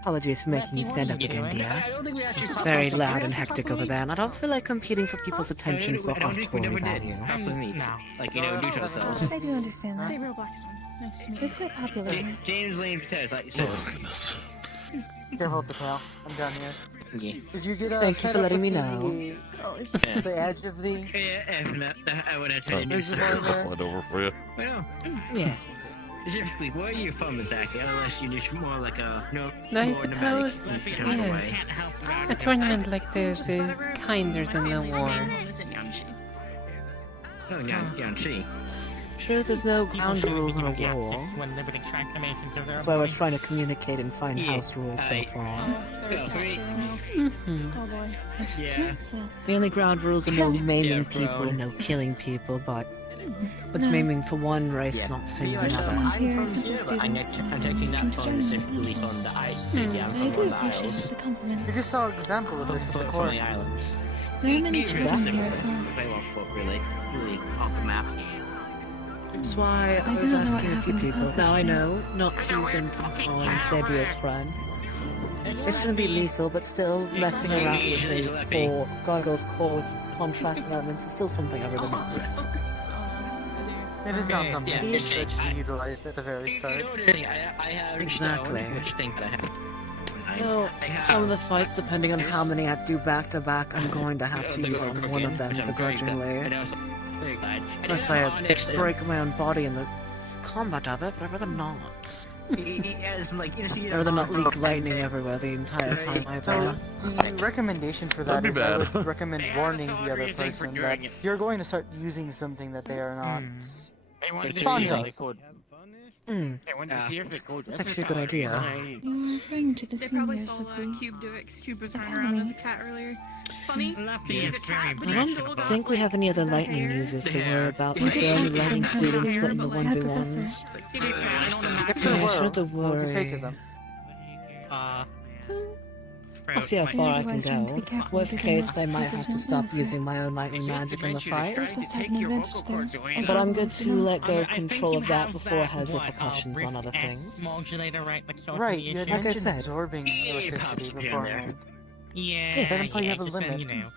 Apologies for making you stand up again, dear. It's very loud and hectic over there, and I don't feel like competing for people's attention for I don't think we off-tour never did. value. Properly meet. No. Like, you know, do to ourselves. I do understand that. Sabriel Blackstone. Nice to meet you. It's quite popular here. James Lane Patez, like yourself. Goodness. Careful with the tail. I'm done here. Yeah. Did you get Thank you fed for up letting me with know. the edge of the? Yeah, if not, I would have to do There's so. one there. Slide over for you. Well, Yes. specifically, where are you from exactly? Unless you just more like a I more suppose, nomadic kind of yes. way. A tournament like this is kinder than a war. Oh, yeah, see. True, there's no People ground shouldn't rules be on a doing war. access to unlimited transformations of their That's why we're body. trying to communicate and find Yeah, house rules so I- far. Yeah, pretty- Mm-hmm. Oh boy. Yeah. Princess. The only ground rules are no maiming Yeah, people bro. and no killing people, but what's No. maiming for one race Yeah. is not the same as I'm another. I'm here from simply here, but I'm students, taking and that come to from join me, specifically please. from the Isles. Yeah, I'm I from do one of the appreciate Isles. the compliment. You just saw an example of this with the From court. the islands. There are many Even children specifically, here as well. They won't quote really off the map. That's why I I do was not know what asking a few happened in people. Passage Now I here. know not to use infants on Sabriel's friend. It's gonna be lethal, but still messing around with the core, Gargoyle's core with contrast elements is still something I really want to risk. It is not Okay, something yeah, that it's- should be utilized at the very start. I have Exactly. which thing that I have. No, some of the fights, depending on how many I do back to back, I'm going to have to use on one of them begrudgingly. Unless I break my own body in the combat of it, but I'd rather not. I'd rather not leak lightning everywhere the entire time either. So the recommendation for that That'd be is I bad. would recommend warning the other person that you're going to start using something that they are not. I wanted to see how they could. Hmm. I wanted to see if they could. That's actually a good idea. You're referring to the They probably seniors saw of the... Cube do it 'cause Cube was running around as a cat earlier. It's funny. Lucky He's is a cat, but I he's don't still got think we have any other lightning users to worry about since there are only lightning students split in the 1v1s. Yeah, I shouldn't have to worry. I'll see how far I can go. Worst case, I might have to stop using my own lightning magic in the fight. But I'm good to let go of control of that before it has repercussions on other things. Modulator, right? Like, so Right, you had Like I mentioned said. absorbing electricity beforehand. Yeah, But until you have a just then, limit. you know.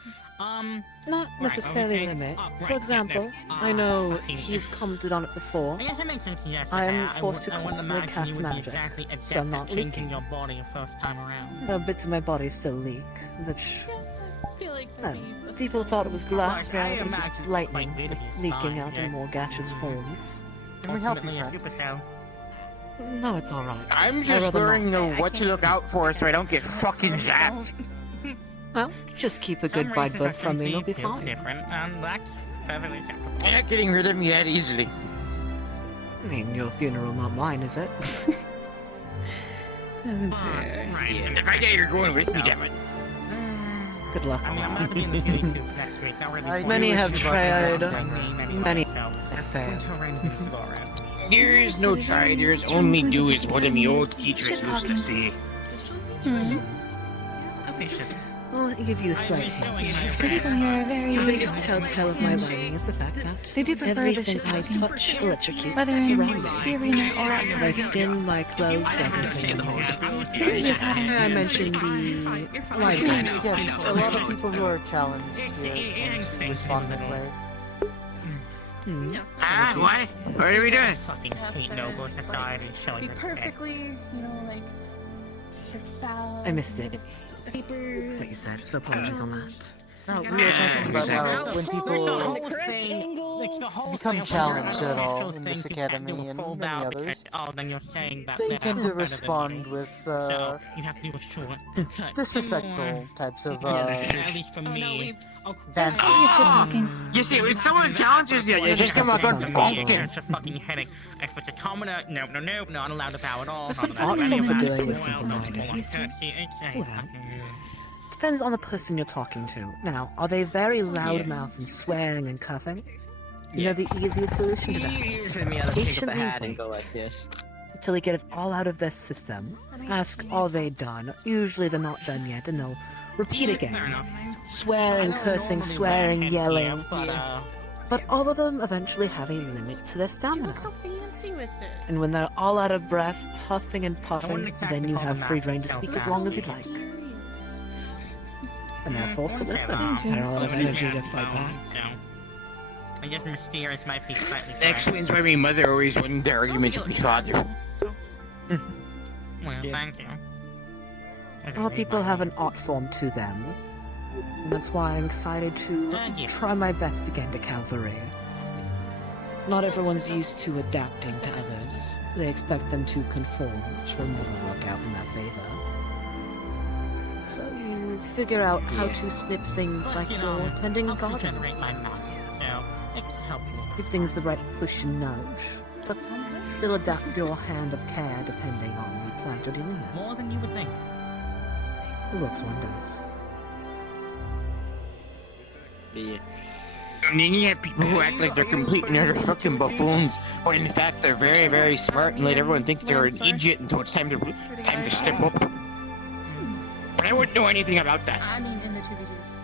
Not necessarily limit. For example, I know he's commented on it before. I guess it makes sense to suggest I am that. forced to I wouldn't constantly imagine cast you would be magic, exactly adept so I'm at not changing leaking. your body first time around. Bits of my body still leak, which I feel like uh, people thought it was glass, reality it was just imagine lightning quite like, vividly leaking fine, out yeah. in more gaseous forms. Can we help you, Ultimately, a friend? supercell. No, it's alright. I'm I'd just rather learning not. what to look out for so I don't get fucking zapped. Well, just keep a good bite both from me, and you'll be fine. Different, and that's perfectly acceptable. You're not getting rid of me that easily. I mean, your funeral, not mine, is it? Oh dear. If I get you're going with me, damn it. Good luck I on mean, I'm not that. gonna be in the Cutie Coops next week. Not really. I do Many wish have you luck tried, in that. many so. have failed. There is no try, there is only do, is what the old teachers used to say. Well, I'll give you a slight hint. The people here are very... The biggest telltale of my lighting is the fact that They do prefer the everything ship I lighting. touch electrocutes Whether in around me. the arena or outside. My skin, my clothes, everything. Seems to be a pattern. I mentioned the light lights. Yes, a lot of people who are challenged here tend to respond that way. Ah, what? What are we doing? Fucking hate noble society showing Be respect. perfectly, you know, like I missed it. papers. What you said, so apologies on that. No, we were talking about how when people become challenged at all in this academy and many others, then you're saying that they they're tend to better than respond you. with So you have to do a short cut. disrespectful types of At least for me. You see, when someone challenges you, you just come out and bonk it. It's a fucking headache. If it's a commoner, no, not allowed to bow at all. This Not is allowed not any of fun for that. doing with Well, simple-minded. no, courtesy, it's a Well, fucking... depends on the person you're talking to. Now, are they very loudmouth and swearing and cussing? You know the easiest solution to that? Usually me, I'll pick up a Patiently hat and go wait like this. until they get it all out of their system. Ask, are they done? Usually they're not done yet, and they'll repeat again. Swearing, cursing, swearing, yelling. But all of them eventually have a limit to their stamina. Fancy with it. And when they're all out of breath, huffing and puffing, then you have free reign to speak as long as you'd like. And they're forced to listen. They're all out of energy to fight back. I guess mysterious might be slightly... That explains why my mother always won the argument with my father. Well, thank you. All people have an art form to them. And that's why I'm excited to try my best to get into Calvary. Not everyone's used to adapting to others. They expect them to conform, which will never work out in their favor. So you figure out how to snip things like you're tending a garden. Give things the right push and nudge, but still adapt your hand of care depending on the plant you're dealing with. More than you would think. It works wonders. And then you have people who act like they're complete and utter fucking buffoons, but in fact they're very, very smart and let everyone think they're an idiot until it's time to step up. But I wouldn't know anything about that. I mean, in the 2v2s.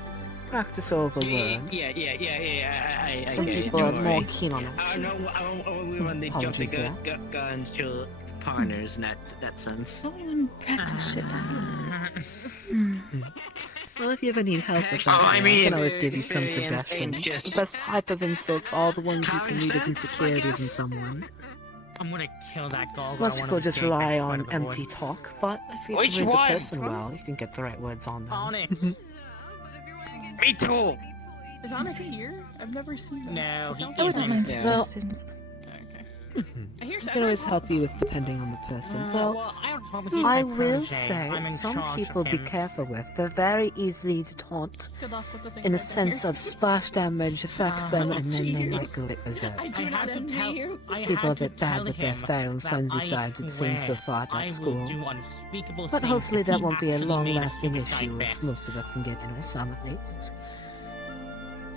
Practice over learn. Yeah. Some people are more keen on it. I we want to jump the gun to partners in that sense. Everyone practice shit down. Well, if you ever need help with that, I I can always give you some suggestions. just- The best type of insults are the ones you can read as insecurities in someone. I'm gonna kill that dog. Most people just rely on empty talk, but if you Which read the one? person well, you can get the right words on them. Onyx. Me too. Is Onyx here? I've never seen him. No, he I wouldn't mind Yeah. for students. I hear I can always help you with depending on the person. Though, I will say, some people be careful with. They're very easy to taunt, Good luck with the thing in the that's sense here. of splash damage affects them, and then they might go berserk. I do not envy you. People are a bit bad with their fair and frenzy sides, it seems so far at that school. But hopefully that won't be a long-lasting issue if most of us can get in, or some at least.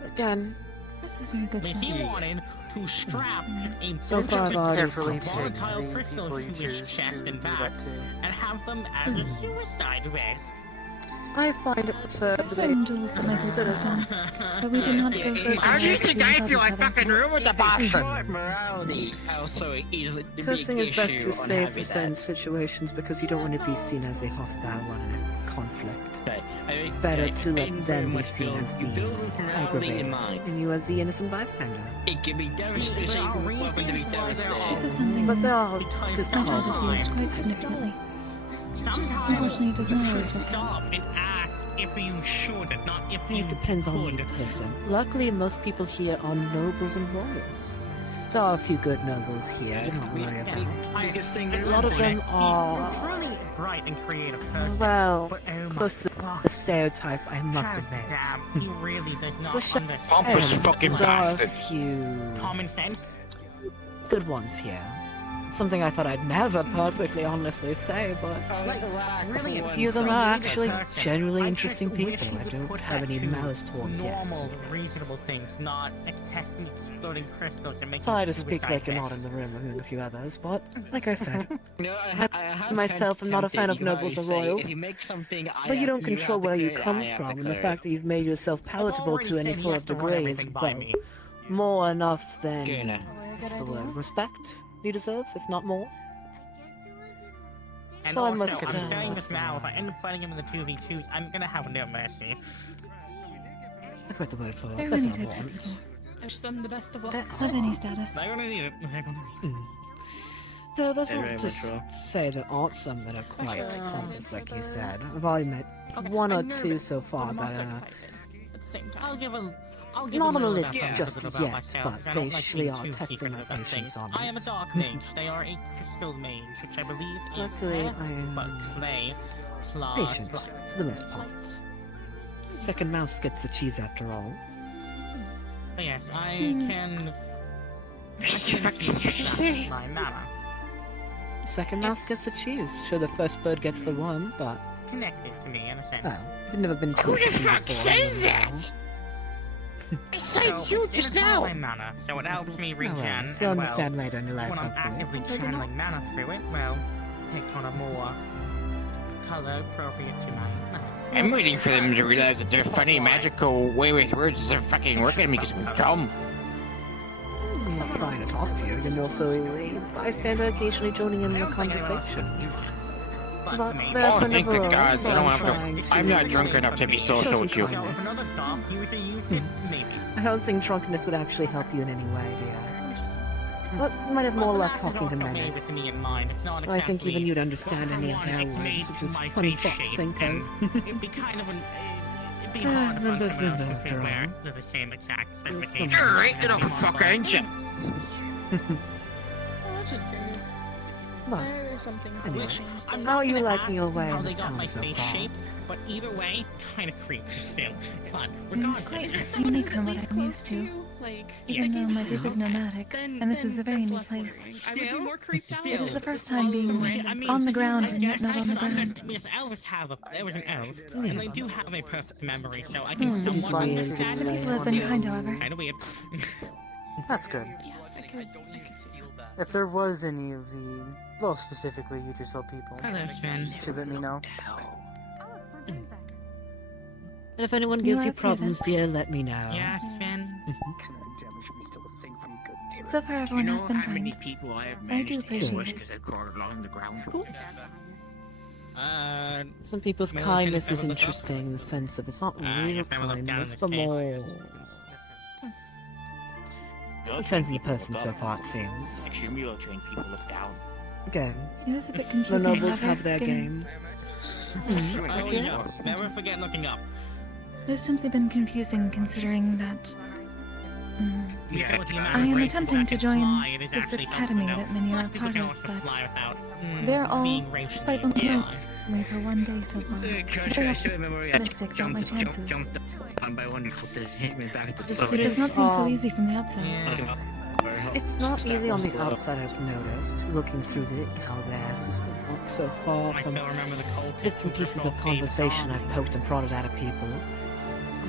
Again, This is very good. If he wanted to strap a So far I've already carefully seen pick volatile the crystals people to you his choose chest to and do back, that to. and have them as a suicide vest. I find it preferred that they Some duels that my groups sort have of done, but we do not go so How do you think I feel? I fucking ruined the Boston. Morality also is the big cursing is best issue to on save for having certain that. situations because you don't want to be seen as a hostile one in a conflict. Okay. Better to I let very them be much seen feel as you the build with morality aggravator, in mind. and you as the innocent bystander. It can be devastating. Say you weapon to be devastating. This is something But there are good my job causes. is used quite significantly. Unfortunately, it does not always work out. Stop and ask if you should, not if you It depends on could. the person. Luckily, most people here are nobles and royals. There are a few good nobles here, do not worry about. A lot of them are, Truly bright and creative person. well, But oh my close to the stereotype, I must Just admit. damn, he really does not So understand. Pompous fucking there are a bastard. few Common sense. good ones here. Something I thought I'd never perfectly honestly say, but Really, a few of them are actually genuinely I interesting just wish people. we I would don't put have that any to malice towards yet. normal, reasonable things, not testing exploding crystals and making Sorry to speak suicide like you're not vests. in the room and a few others, but like I said, No, I myself am not a fan of nobles or royals. If you make something, But you don't control where you come from, and the fact that you've made yourself palatable to any sort of degree is, well, more enough than what's the word, respect you deserve, if not more. And So I also, must I'm saying this now, if I end up fighting him in the 2v2s, I'm gonna have no mercy. I've got the word for They're it. That's really not good want. friends. I wish them the best of luck. Of any status. They're gonna need it. They're gonna need it. Though that's Very not much to so. say there aren't some that are quite Actually, pompous, like you the- said. I've only met Okay, one or I'm two nervous, so but far I'm that also are excited. It's the same time. I'll give a Not on a little list about just about yet, myself, but 'cause I they don't like surely being are too testing secret my about patience things. on I am a it. dark mage. They are a crystal mage, which I believe is Luckily, earth, I am but clay plus patient, light. for the most part. Second mouse gets the cheese after all. But yes, I can infuse my mana. Second mouse gets the cheese. Sure, the first bird gets the worm, but... Connected to me in a sense. Well, you've never been Who the to fuck says that? Besides you just now. My mana, so it helps me Oh, regen. well, and you'll understand well, later in your life, when I'm hopefully. actively channeling mana through it, well, takes on a more color appropriate to my mana. I'm waiting for them to realize that their funny magical way with words isn't fucking working because I'm dumb. I'm not trying to talk to you. You're more so a bystander occasionally joining in the conversation. But there Oh, are thank the never gods, so I don't I'm want trying to. I'm not drunk enough to be social with you. So if another dark user used it, maybe. I don't think drunkenness would actually help you in any way, dear. But you might have more luck talking to Menace. I think even you'd understand any of their words, which is a funny thought to think of. It'd be kind of an... It'd be hard to find Limbo's someone limbo else who after could all. wear the same exact specifications. You're a right little fucker, ain't you? I was just curious. Well, There are some things that anyway, changed. I'm how not are you gonna liking your ask way how in they this got my town so face far? shape, but either way, kind of creepy still. But It's quite unique from what I'm used to. Even though my group is nomadic, and this is a very new place. I would be more creeped out. It is the first time being on the ground and yet not on the ground. Because elves have a... There was an elf, and they do have a perfect memory, so I can somewhat weird. understand The it. people have been kind, however. Kind of weird. That's good. I could feel that. If there was any of the, well, specifically Yggdrasil people, Hello, Sven. should let me know. And if anyone You gives are you a problems, dear, let me know. Yeah, Sven. So far, Do you everyone know has been how many kind. people I have I do managed to appreciate ambush it. because I've crawled along the ground? Some people's Well, kindness can is I look up? interesting in the sense of it's not real yes, I will look down in kindness, this but case. more... Depends on the person so far, it seems. Extremely ill-trained people look down. Again, It is a bit the confusing. nobles however, have their given- game. Oh, yeah. Never forget looking up. It's simply been confusing considering that Yeah, with the amount I of am races attempting that to can join fly, it is this actually academy helpful, that many are Plus, a people part can of, also but fly without they're all, being racially despite what yeah. me for one day so far, very optimistic about my chances. Jumped on by one foot that hit me back at the The throat. It does not seem so are- easy from the outside. Yeah. It's not easy on the outside, I've noticed, looking through how their system works so far I from still remember the cult. bits and pieces of conversation I've poked and prodded out of people.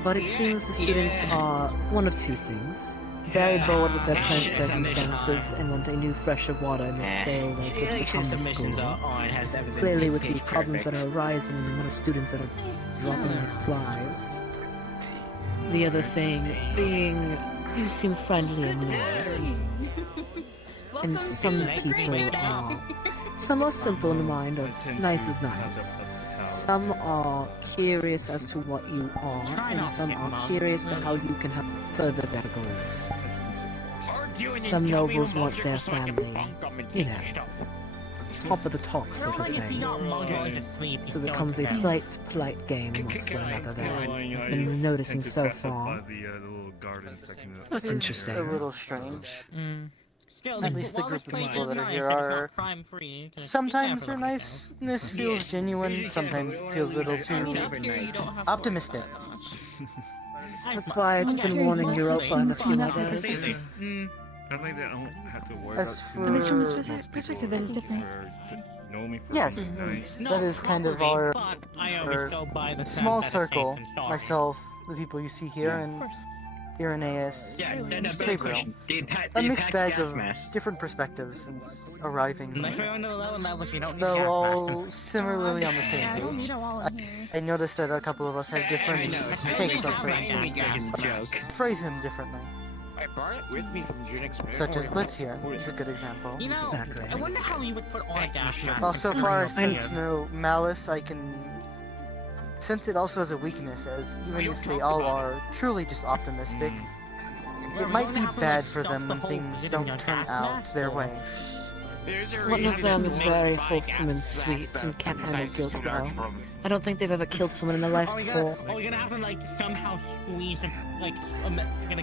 But it seems the students are one of two things. Very bored with their current circumstances and want a new fresh of water in the stale lake it's become the school. Clearly with the problems that are arising and the amount of students that are dropping like flies. The other thing being, you seem friendly and nice. And some people are... Some are simple in the mind of nice is nice. Some are curious as to what you are, and some are curious to how you can help further their goals. Some nobles want their family, you know, top of the top sort of thing. So it becomes a slight polite game amongst one another there. I've been noticing so far. That's interesting. A little strange. Still, At least the while group this of place people is that are nice, here it is are... not crime-free, 'cause Sometimes it's their never niceness feels genuine, sometimes it feels a little too optimistic. That's why I've been warning Europa and a few others. I think they don't have to worry As At least from this for... perspective, that is different. know me for Yes, being nice. that is kind of our, I always go by the small sound that is safe circle. and sorry. Myself, the people you see here, and Irenaeus, Gabriel. A mixed bag of different perspectives since arriving Unless here. you're on the lower levels, you don't need Though gas all masks. similarly on the same I don't need page. them all in here. I noticed that a couple of us have different takes on certain things. Phrase them differently. I brought it with me from your next Such as Blitz here is a good example. You know, I wonder how you would put on a gas mask. Well, so and far turn since yourself. no malice, I can sense it also has a weakness, as even if they all are truly just optimistic, it might be bad for them when things don't turn out their way. One of them is very wholesome and sweet and can't handle guilt well. I don't think they've ever killed someone in their life before. Are we gonna have him like somehow squeeze a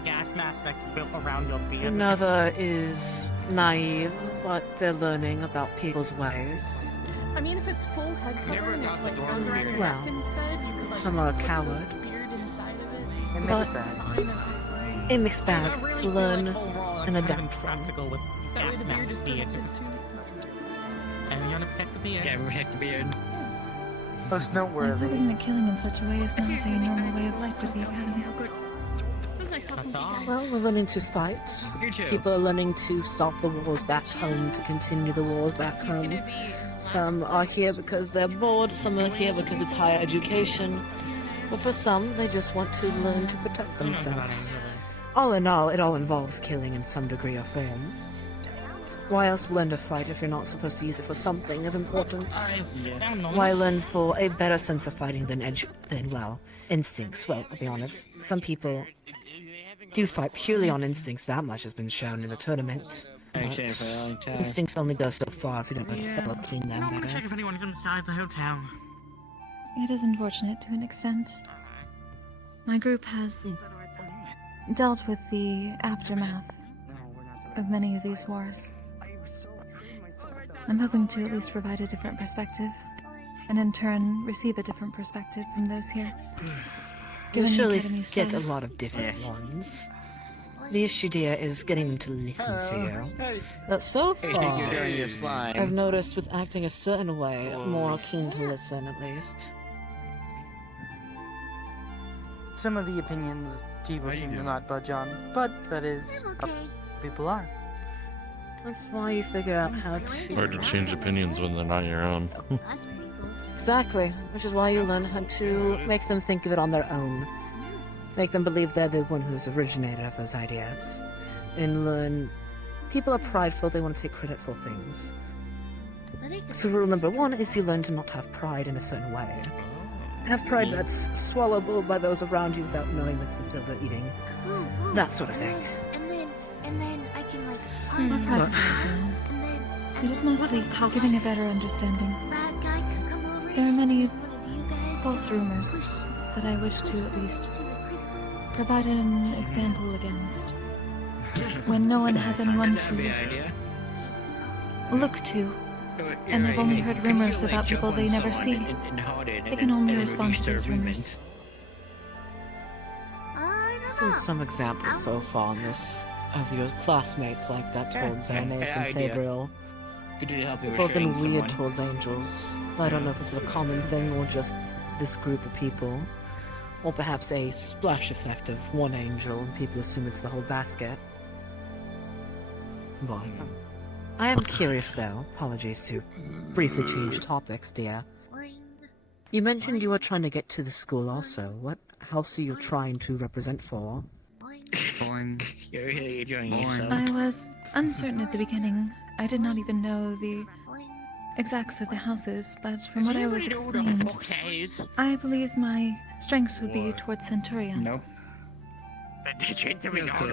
gas mask that's built around your beard? Another is naive, but they're learning about people's ways. I mean, if it's full head covering, it like goes around your Well, neck instead. You could like some are a put coward. the beard inside of it. A But mixed bag. a mixed bag to learn and adapt from. Practical with That way gas the beard mask is beard. protected too. And you wanna protect the beard? Yeah, protect the beard. Most I'm noteworthy. hoping that killing in such a way is not a normal way of life with the Academy. It was nice talking to you guys. Well, we're learning to fight. You too. People are learning to stop the wars back home, to continue the wars back home. Some are here because they're bored, some are here because it's higher education. But for some, they just want to learn to protect themselves. All in all, it all involves killing in some degree or form. Why else learn to fight if you're not supposed to use it for something of importance? Why learn for a better sense of fighting than instincts? Well, I'll be honest, some people do fight purely on instincts. That much has been shown in the tournament. But instincts only go so far if you don't let a fellow clean them I wanna check better. if anyone's inside the hotel. It is unfortunate to an extent. My group has dealt with the aftermath of many of these wars. I'm hoping to at least provide a different perspective, and in turn receive a different perspective from those here. You'll Given the surely Academy's get a status. lot of different ones. The issue, dear, is getting them to listen to you. But so Hey, far, thank you for doing your slime. I've noticed with acting a certain way, more keen to listen at least. Some of the opinions people seem to not budge on, but that is how people are. That's why you figure out how to... Hard to change opinions when they're not your own. Exactly, which is why you learn how to make them think of it on their own. Make them believe they're the one who's originated of those ideas. And learn... People are prideful, they want to take credit for things. So rule number one is you learn to not have pride in a certain way. Have pride that's swallowable by those around you without knowing that's the pill they're eating. That sort of thing. And then I can like I'm not proud of myself. It is mostly giving a better understanding. There are many false rumors that I wish to at least provide an example against. When no one has anyone to look to, and they've only heard rumors about people they never see, they can only respond to those rumors. Seen some examples so far in this of your classmates like that towards Ernest and Sabriel. People have been weird towards angels. I don't know if this is a common thing or just this group of people. Or perhaps a splash effect of one angel and people assume it's the whole basket. But I am curious though, apologies to briefly change topics, dear. You mentioned you were trying to get to the school also. What house are you trying to represent for? You're really enjoying yourself. I was uncertain at the beginning. I did not even know the exacts of the houses, but from what I was explained, I believe my strengths would be towards Centurion. No.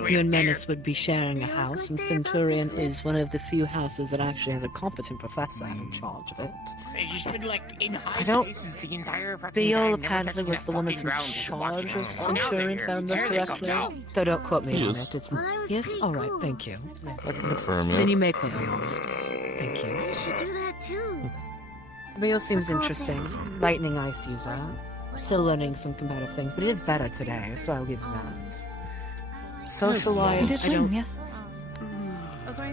You and Menace would be sharing a house, and Centurion is one of the few houses that actually has a competent professor in charge of it. It's just been like in high I don't... places the entire fucking Beale time, apparently never was the one that's in touching charge of ground. Centurion, if I remember Here they come correctly. now. So don't quote me He on is. it. It's... Yes? Alright, thank you. I can confirm, Then yeah. you may quote me on it. Thank you. You should do that too. Beale seems interesting. Lightning Ice user. Still learning some combative things, but he did better today, so I'll give him that. Social-wise, He did I don't... win, yes.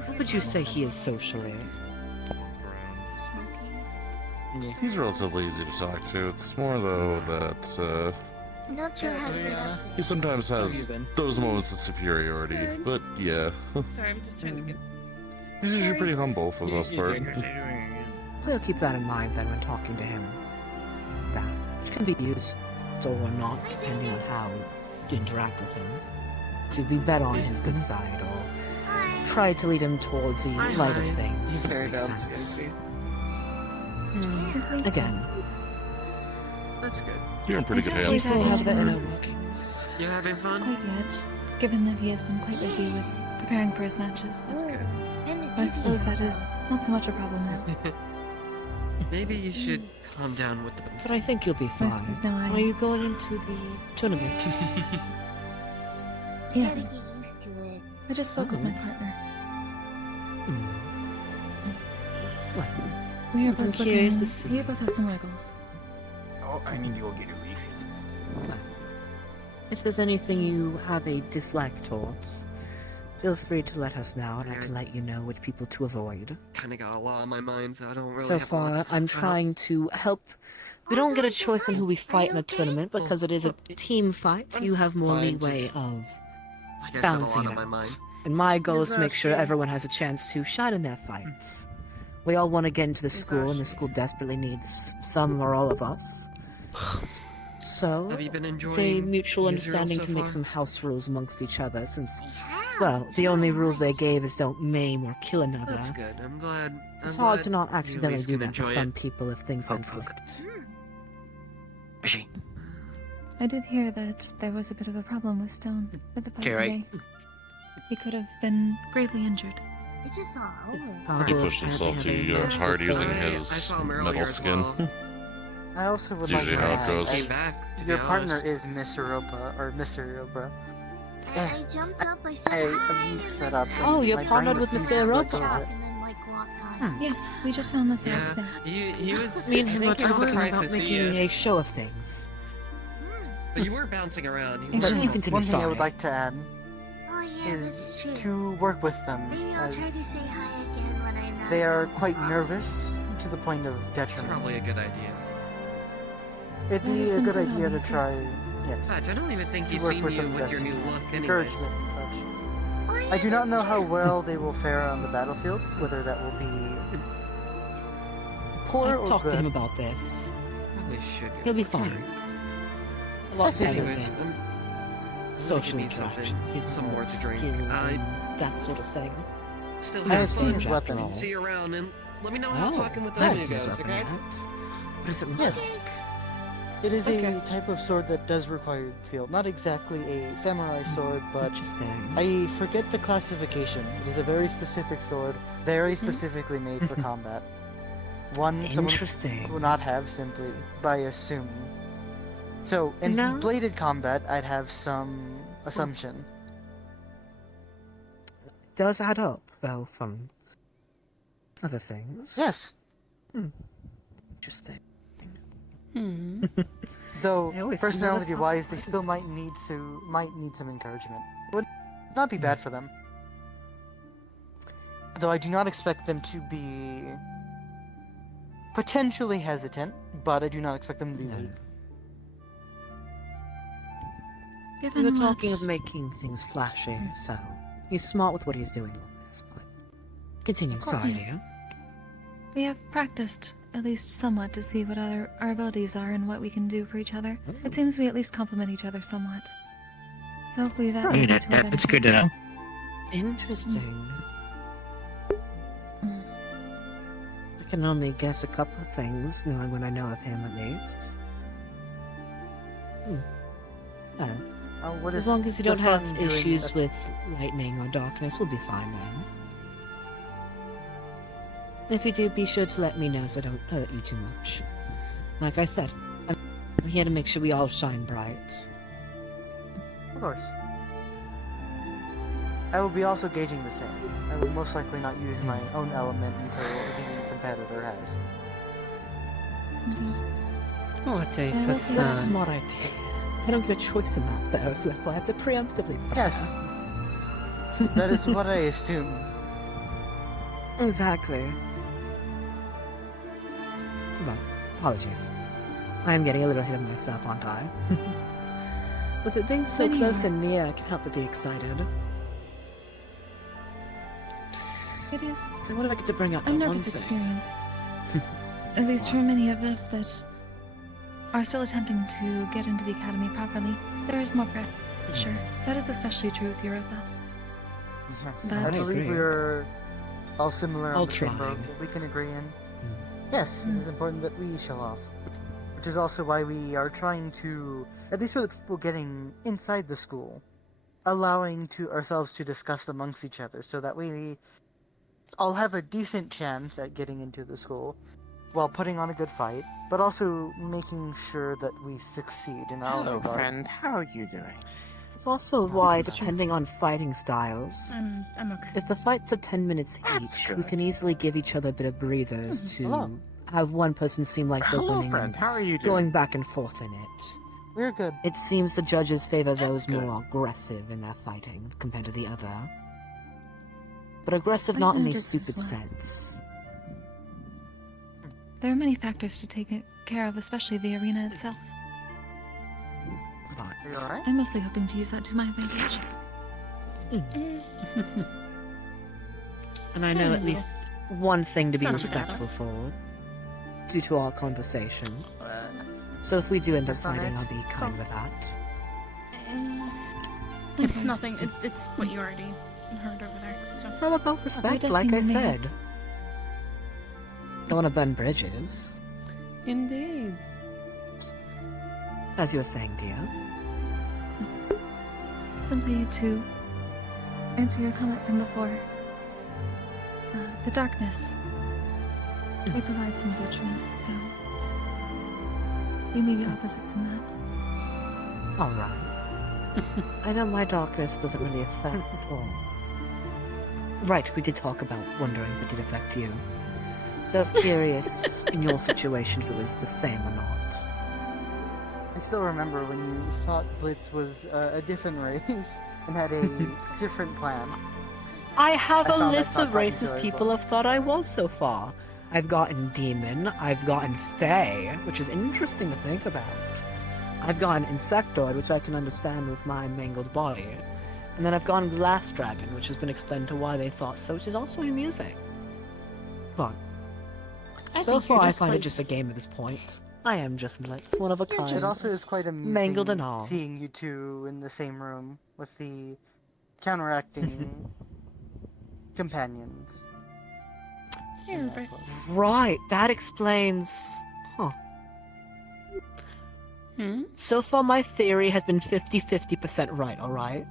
What would you say he is socially? He's relatively easy to talk to. It's more, though, that, Not sure how to he sometimes has those moments of superiority, but yeah. Sorry, I'm just trying to get. He's usually pretty humble for the most part. So keep that in mind then when talking to him. That, which can be used, or not, depending on how you interact with him. To be better on his good side, or try to lead him towards the light of things. if Very that makes bad sense. skin. Again, That's good. You're in pretty good hands. people have their inner workings. You having fun? Quite yet, given that he has been quite busy with preparing for his matches. That's good. I suppose that is not so much a problem now. Maybe you should calm down with the. But I think you'll be I fine. suppose now I- Are you going into the tournament? Yes. Get used to it. I just spoke with my partner. We are I'm both curious looking. to see. We both have some wriggles. Oh, I need to go get a refill. If there's anything you have a dislike towards, feel free to let us know, and I can let you know which people to avoid. Kinda got a lot on my mind, so I don't really So have a lot far, to talk I'm about. trying to help. We don't get a choice on who we fight in a tournament because it is a team fight. You have more Fine, leeway just- of Like I said, a balancing lot it on my out. mind. And my goal is to make sure Disaster. everyone has a chance to shine in their fights. We all want to get into the school, and the school desperately needs some or all of us. So, Have you been it's a enjoying mutual Israel understanding so to make far? some house rules amongst each other, since, well, the only rules they gave is don't maim or kill another. That's good. I'm glad. It's I'm hard glad to not you at accidentally least do can that for enjoy some it. people if things conflict. I did hear that there was a bit of a problem with Stone with the fight Okay, right. today. He could have been gravely injured. It just all over. He pushed himself too hard using his I saw him earlier metal as skin. well. I also would It's like usually to how it add, goes. as Came back, to be your partner honest. is Miss Europa, or Mr. Europa. I jumped up, I said I hi, mixed and that then up. I Oh, and you're my brain partnered with refuses Mr. to let Europa? go of it. and then like walked on. Yes, we just found this out today. He was. Me and I him were think he was talking surprised about to see making you. a show of things. But you were bouncing around. You But were. you continue One thing I would fine. like to add Oh yeah, that's is true. to work with them, Maybe I'll as try to say hi again when I'm not. they are around quite tomorrow. nervous to the point of That's detriment. probably a good idea. It'd That be has a been good good on idea to these try, days. yes, Fudge, I don't even think to he's work seen with you them with as your new look, anyways. encouragement and such. I do not know how well they will fare on the battlefield, whether that will be poor I've or talked to good. him about this. Probably should. He'll be fine. A lot better Anyways, than I'm social give me something- interactions. He's some more to drink. skilled I in that sort of thing. still He's have a fun. siege after all. See you around, and let me know how Oh, talking with that Emily seems goes, weapon okay? yet. What does it look Yes. like? It is Okay. a type of sword that does require skill. Not exactly a samurai sword, but Interesting. I forget the classification. It is a very specific sword, very specifically made for combat. One someone Interesting. would not have simply by assuming. So, in No. bladed combat, I'd have some assumption. Does add up, though, from other things. Yes. Interesting. Though I always personality-wise, notice they still might need some encouragement. Would not be bad for them. Though I do not expect them to be potentially hesitant, but I do not expect them to be weak. We were talking of making things flashy, so he's smart with what he's doing on this, but continue, sorry, Yes. dear. We have practiced at least somewhat to see what our abilities are and what we can do for each other. It seems we at least complement each other somewhat. So hopefully that will be to our It's benefit. good to know. Interesting. I can only guess a couple of things, knowing what I know of him at least. What As is long as you the don't have fun doing issues a- with lightning or darkness, we'll be fine then. If you do, be sure to let me know so I don't hurt you too much. Like I said, I'm here to make sure we all shine bright. Of course. I will be also gauging the same. I will most likely not use my own element until the competitor has. What a That's a facade. smart idea. I don't get a choice in that though, so that's why I have to preemptively. Yes. That is what I assumed. Exactly. Well, apologies. I am getting a little ahead of myself, aren't I? With it being so Anyhow. close and near, I can't help but be excited. It is So what do I get to bring up? a that nervous one thing? experience. At least for many of us that are still attempting to get into the academy properly, there is more pressure. That is especially true with Europa. Yes. But- I I believe agree. we're all similar on All the same boat. trying. What we can agree in. Yes, it is important that we show off. Which is also why we are trying to, at least for the people getting inside the school, allowing to ourselves to discuss amongst each other, so that we all have a decent chance at getting into the school while putting on a good fight, but also making sure that we succeed in our Hello, regard. friend. How are you doing? It's also why, depending on fighting styles, I'm okay. if the fights are 10 minutes each, we can easily give each other a bit of breathers to Hello. have one person seem like they're Hello, winning friend. and How are you doing? going back and forth in it. We're good. It seems the judges favor those more aggressive in their fighting compared to the other. But aggressive I've not in a noticed as stupid well. sense. There are many factors to take care of, especially the arena itself. Are you alright? I'm mostly hoping to use that to my advantage. And I know at least one thing to be Sounds bad. respectful for, due to our conversation. So if we do end up That's not fighting, it. I'll be kind with that. It's nothing. It's what you already heard over there. So. It's all about respect, does like seem I to me- said. Don't want to burn bridges. Indeed. As you were saying, dear. Simply to answer your comment from before. The darkness. It provides some detriment, so you may be opposites in that. Alright. I know my darkness doesn't really affect or... Right, we did talk about wondering if it did affect you. So I was curious, in your situation, if it was the same or not. I still remember when you thought Blitz was a different race and had a different plan. I have I a found that list not of quite races enjoyable. people have thought I was so far. I've gotten Demon, I've gotten Fae, which is interesting to think about. I've gotten Insectoid, which I can understand with my mangled body. And then I've gone Glass Dragon, which has been explained to why they thought so, which is also amusing. But so far I find it just a game at this point. I am just Blitz, one of a kind. It also is quite amusing Mangled and all. seeing you two in the same room with the counteracting companions. Yeah, but Right, that explains... Huh. So far my theory has been 50-50% right, alright?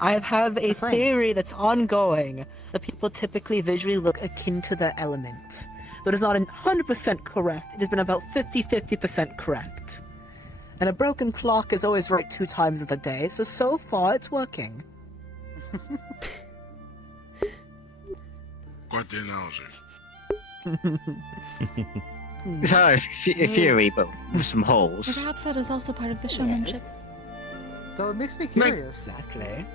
I have a theory that's ongoing that people typically visually look akin to their element. But it's not 100% correct, it has been about 50-50% correct. And a broken clock is always right 2 times of the day, so far it's working. Quite the analogy. So, a theory, but with some holes. Perhaps that is also part of the showmanship. So it makes me curious. Exactly.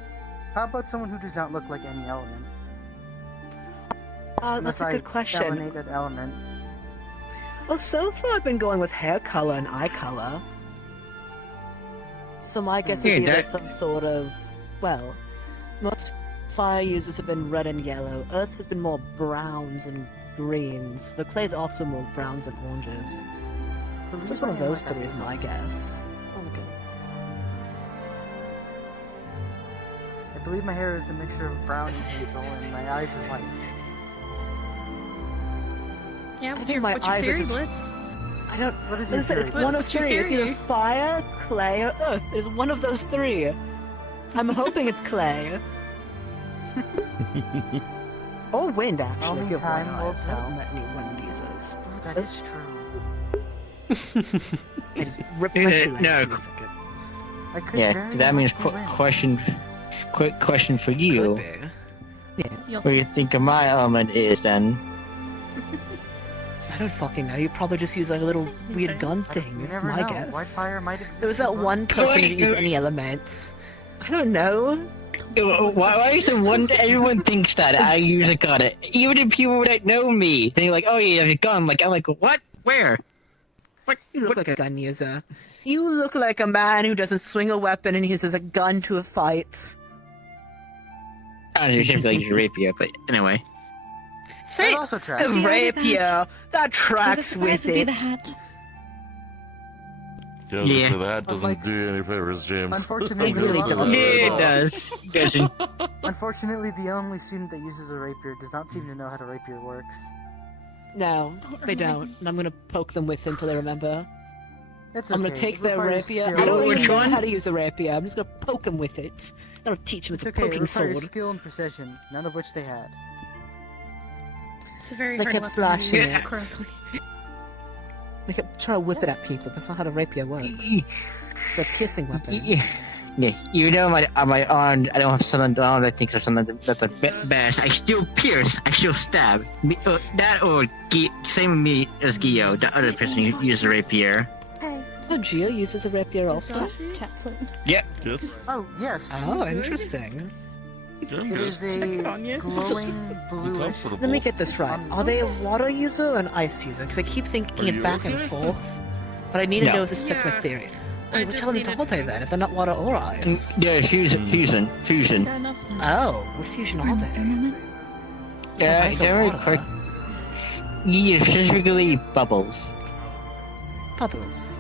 How about someone who does not look like any element? That's a good question. Melanated element. Well, so far I've been going with hair color and eye color. So my guess is Yeah, either that- some sort of... Well, most fire users have been red and yellow. Earth has been more browns and greens. The clay is also more browns and oranges. So it's one of those three is my guess. Okay. I believe my hair is a mixture of brown and hazel, and my eyes are white. yeah, I what's think your, my what's your eyes are theory, just- Blitz? I don't... What is What your is it? It's theory? one of What's your three. It's either theory? fire, clay, or earth. It's one of those three. I'm hoping it's clay. Or wind, actually. Only if you're time blind. will I haven't tell. met any wind users. Oh, that is true. I just ripped my shoelace No. in a second. I could Yeah, very that means much be wrong. quick question for you. Yeah. What do you think of my element is then? I don't fucking know. You probably just use like a little weird gun thing. You That's never my know. guess. White fire might exist. There was as that well. one person who didn't use any elements. I don't know. Why is it one? Everyone thinks that I use a gun. Even if people that know me, they're like, "Oh, you have a gun." I'm like, what? Where? You look like a gun user. You look like a man who doesn't swing a weapon and uses a gun to a fight. I don't know, you use a rapier, but anyway. Say That also tracks. a rapier. That tracks the with surprise would be it. the hat. Yeah, Yeah. so that doesn't do you any favors, James. Unfortunately, It really Just doesn't. so Yeah, that it does. It doesn't. Unfortunately, the only student that uses a rapier does not seem to know how the rapier works. No, they don't. And I'm gonna poke them with it until they remember. It's I'm gonna okay. take It their requires rapier. skill. I don't Which even know one? how to use a rapier. I'm just gonna poke him with it. I'm gonna teach him It's it's a okay. It poking requires sword. skill and precision, none of which they had. It's a very They hard kept weapon to slashing use it. correctly. They kept trying to whip it at people. That's not how the rapier works. It's a piercing weapon. Yeah, even though on my arm I don't have something on that thinks of something that's a best, I still pierce, I still stab. That or same with me as Gio, the other person who used a rapier. Oh, Gio uses a rapier also? Yeah. Yes. Oh, yes. Oh, interesting. It is a glowing bluish. Let me get this right. Are they a water user or an ice user? Because I keep thinking it back and forth. But I need to No. know if this tests my theory. Wait, which element are they then, if they're not water or ice? Yeah, fusion. Oh, what fusion are they? Yeah, Ice or very water? quick. Yeah, specifically bubbles. Bubbles.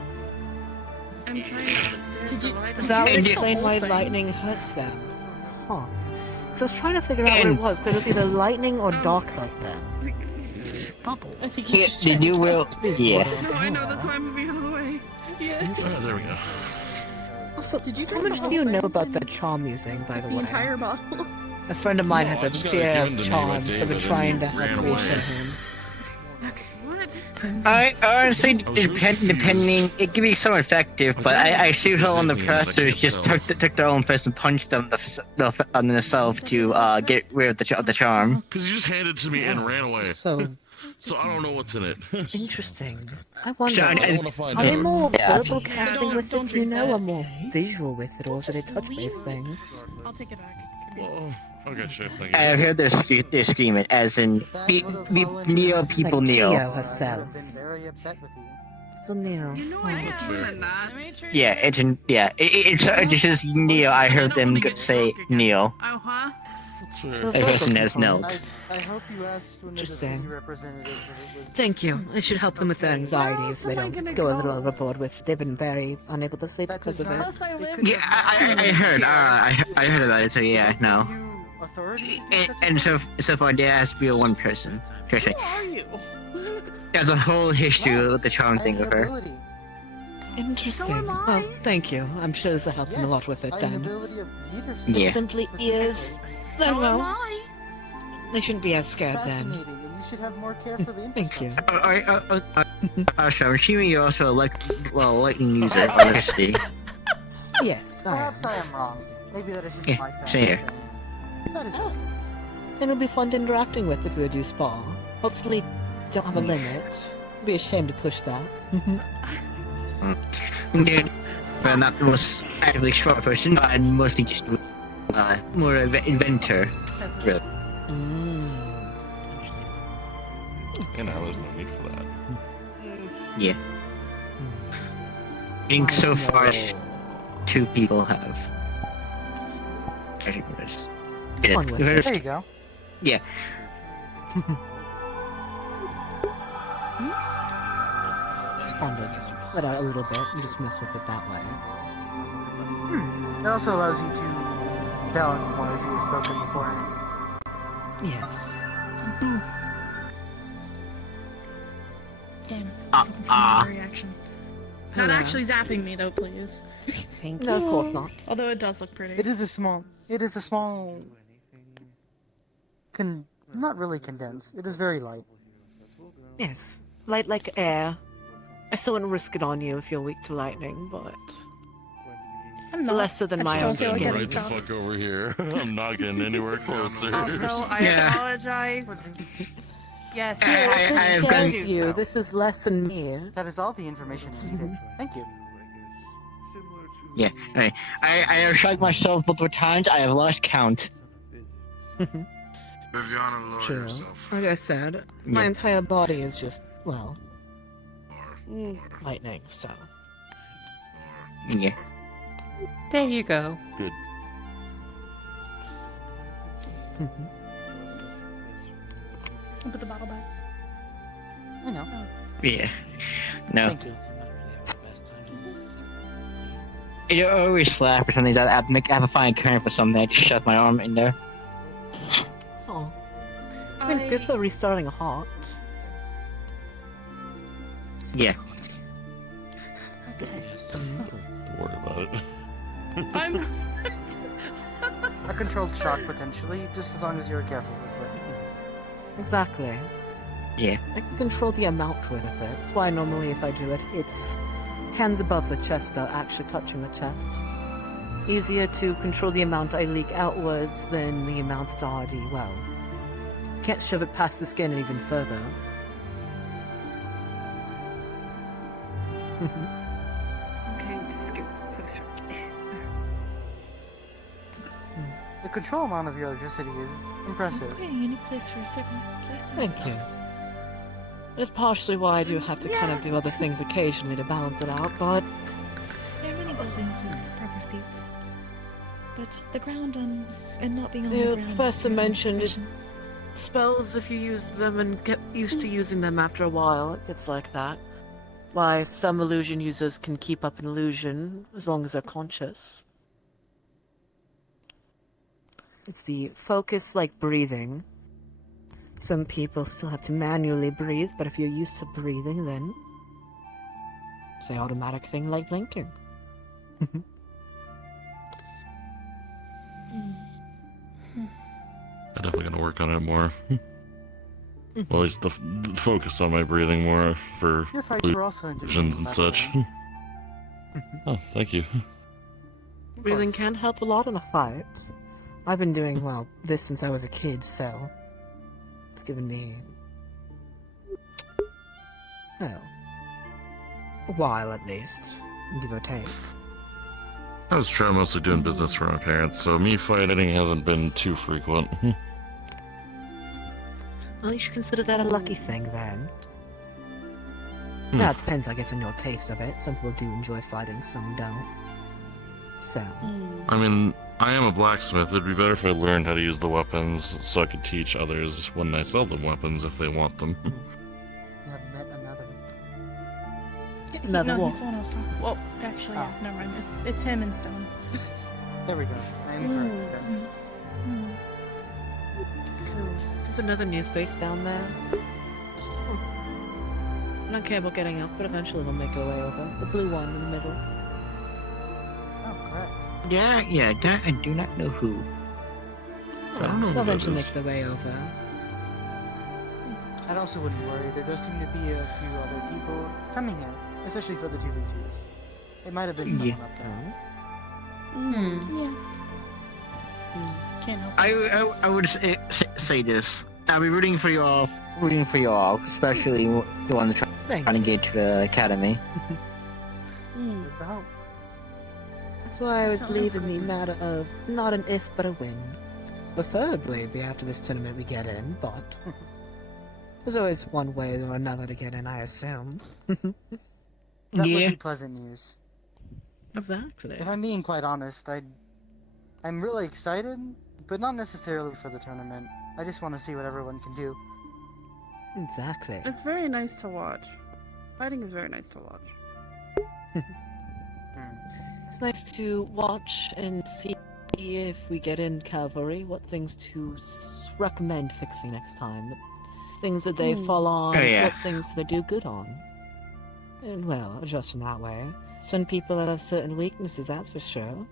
I'm trying to understand the light. That would And explain why lightning hurts them. Huh. Because I was trying to figure out what it was, because it was either lightning or dark hurt them. Bubbles. I think Yeah, then you will. Yeah. No, I know, that's why I'm moving out of the way. Yeah. There we go. Also, Did you how drink much the do whole you know thing? about that charm using, by the The way? entire bottle. A friend of mine No, has I a just got it fear given of to me by charms, so I've been David, trying and to he help ran reassure away. him. What? I honestly, I was really depending, it can be so effective, but I see how on the pressers just took their own fist and punched them on themselves to get rid of the charm. Because you just handed it to me and ran away. So So I don't know what's in it. interesting. I wonder, So, I wanna find are they out. more Yeah. verbal casting with don't it, you drink know, that. or more visual with it, or is it a touch-based thing? I'll take it back. Well, okay, shit. Thank I you. have heard they're screaming, as in Neo people Like Neo. Gio herself. I've been very upset with you. Well, Neo. You know I That's saw fair. him in that. Yeah, it's just Neo. I heard them say Neo. Oh, huh? That's fair. So A person verbal has components. notes. I hope you asked one of the Interesting. city representatives if it was... Thank you. I should help them with their anxieties so they am I don't gonna go a go? little overboard with. They've been very unable to sleep That because does of it. not- Plus I live. Yeah, I heard. I heard about it. So yeah, no. Give you authority to do such a And thing? so far, there has to be a one person. Trust me. Who are you? There's a whole history with the charm thing with her. ability. Interesting. So am I. Well, thank you. I'm sure this will help them a lot with it I have then. ability of leadership. Yeah. It simply is. So So am well, I. they shouldn't be as scared then. Fascinating, and you should have more care for the Thank you. So I'm assuming you're also a lightning user, electricity. Yes, I am. Perhaps I am wrong. Maybe that is just Yeah, my family same here. thing. That is right. And it'll be fun interacting with if we do spa. Hopefully, don't have a limit. Be ashamed to push that. Yeah, well, not the most actively strong person, but I'm mostly just more of an inventor. Really. You know, there's no need for that. Yeah. I think so far, 2 people have. Yeah, Onward. There you go. Yeah. Just fun to let out a little bit and just mess with it that way. It also allows you to balance more, as you were spoken before. Yes. Damn. Something from my reaction. Not Hello. actually zapping me though, please. Thank you. No, of course not. Although it does look pretty. It is a small... not really condensed. It is very light. Yes. Light like air. I still wouldn't risk it on you if you're weak to lightning, but... I'm not. Lesser than I my just own don't feel skin. like Right the fuck over here. I'm not getting anywhere closer. Also, I Yeah. apologize. Yes, I have This gone- scares you. This is less than me. That is all the information I needed. Thank you. Yeah. Right. I have shot myself multiple times. I have lost count. Viviana, lower True. yourself. Like I said, my Yeah. entire body is just, well, lightning, so. Yeah. There you go. Good. I'll put the bottle back. I know. Yeah. No. Thank you. It always flat for some reason. I have a fine current for something. I just shove my arm in there. Oh. I mean, it's good for restarting a heart. Yeah. Don't worry about it. I'm. A controlled shock, potentially, just as long as you're careful with it. Exactly. Yeah. I can control the amount with it. That's why normally if I do it, it's hands above the chest without actually touching the chest. Easier to control the amount I leak outwards than the amount it's already, well, can't shove it past the skin even further. Okay, just get closer. The control amount of your electricity is impressive. It's quite a unique place for a certain place. Thank you. It's partially why I do have to kind of do other things occasionally to balance it out, but... There are many buildings with proper seats. But the ground on... and not being on the The ground... professor is mentioned it insufficient. spells if you use them and get used to using them after a while. It gets like that. Why some illusion users can keep up an illusion as long as they're conscious. It's the focus like breathing. Some people still have to manually breathe, but if you're used to breathing, then it's an automatic thing like blinking. I'm definitely gonna work on it more. Well, at least the focus on my breathing more for Your fights were also illusions and such. Oh, thank you. Breathing can help a lot in a fight. I've been doing, well, this since I was a kid, so it's given me, well, a while at least, give or take. I was trying mostly doing business for my parents, so me fighting hasn't been too frequent. Well, you should consider that a lucky thing, then. Yeah, it depends, I guess, on your taste of it. Some people do enjoy fighting, some don't. So... I mean, I am a blacksmith. It'd be better if I learned how to use the weapons so I could teach others when I sell them weapons if they want them. You have met another. Another no, what? he's the one I was talking. Well, actually, yeah, never mind. It's him and Stone. There we go. I am correct then. There's another new face down there. I don't care about getting up, but eventually they'll make their way over. The blue one in the middle. Oh, correct. Yeah, that I do not know who. I don't know They'll who that eventually is. make their way over. I also wouldn't worry. There does seem to be a few other people coming here, especially for the 2v2s. It might have been someone Yeah. up there. Yeah. Can't help it. I would say this. I'll be rooting for you all, especially the ones trying to get to the academy. That's the hope. That's why I would believe in the matter of not an if but a when. Preferably it'd be after this tournament we get in, but there's always one way or another to get in, I assume. That would be pleasant news. Exactly. If I'm being quite honest, I'm really excited, but not necessarily for the tournament. I just want to see what everyone can do. Exactly. It's very nice to watch. Fighting is very nice to watch. It's nice to watch and see if we get in cavalry, what things to recommend fixing next time. Things that they fall on, Oh, yeah. what things they do good on. And well, adjust from that way. Some people have certain weaknesses, that's for sure.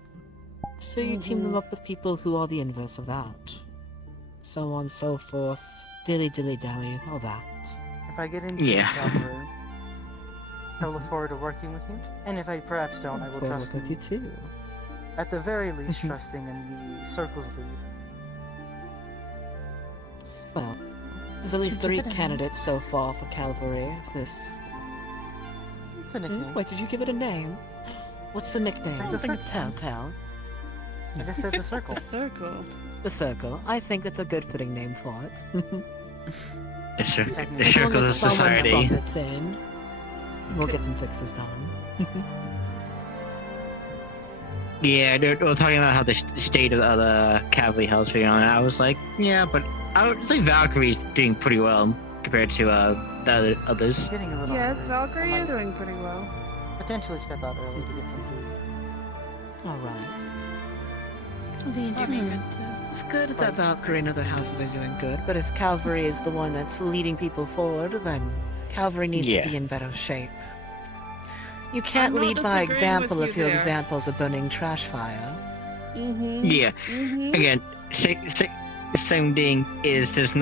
So you team them up with people who are the inverse of that. So on, so forth. Dilly-dilly-dally, all that. If I get into cavalry, I will look forward to working with you. And if I perhaps don't, I will Forward trust with you too. At the very least, trusting in the circle's lead. Well, there's at least Should 3 give it a candidates so far for cavalry. This... It's a nickname. Wait, did you give it a name? What's the nickname? I don't think it's Tell. I just said the circle. The circle. The Circle. I think that's a good fitting name for it. The circle As long of as someone society. profits in, we'll get some fixes done. Yeah, they were talking about how the state of the cavalry health for you know, and I was like, yeah, but I would say Valkyrie's doing pretty well compared to the others. Getting a little Yes, hungry. Valkyrie is doing pretty well. Potentially step out early to get some food. Alright. The doing good too. It's good that Valkyrie and other houses are doing good, but if Cavalry is the one that's leading people forward, then Cavalry needs to be in better shape. You can't I'm not lead by disagreeing example with if you your there. example's a burning trash fire. Yeah. Mm-hmm. Again, same thing is there's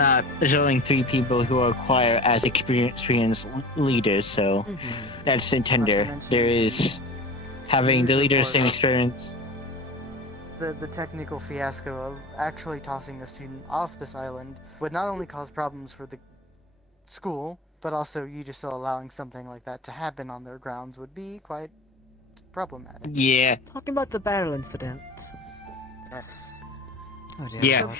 only 3 people who are choir as experienced leaders, so that's the intender. There is having the News leader report same of experience. the technical fiasco of actually tossing a student off this island would not only cause problems for the school, but also you just allowing something like that to happen on their grounds would be quite problematic. Yeah. Talking about the barrel incident. Yes. Oh dear Yeah. God.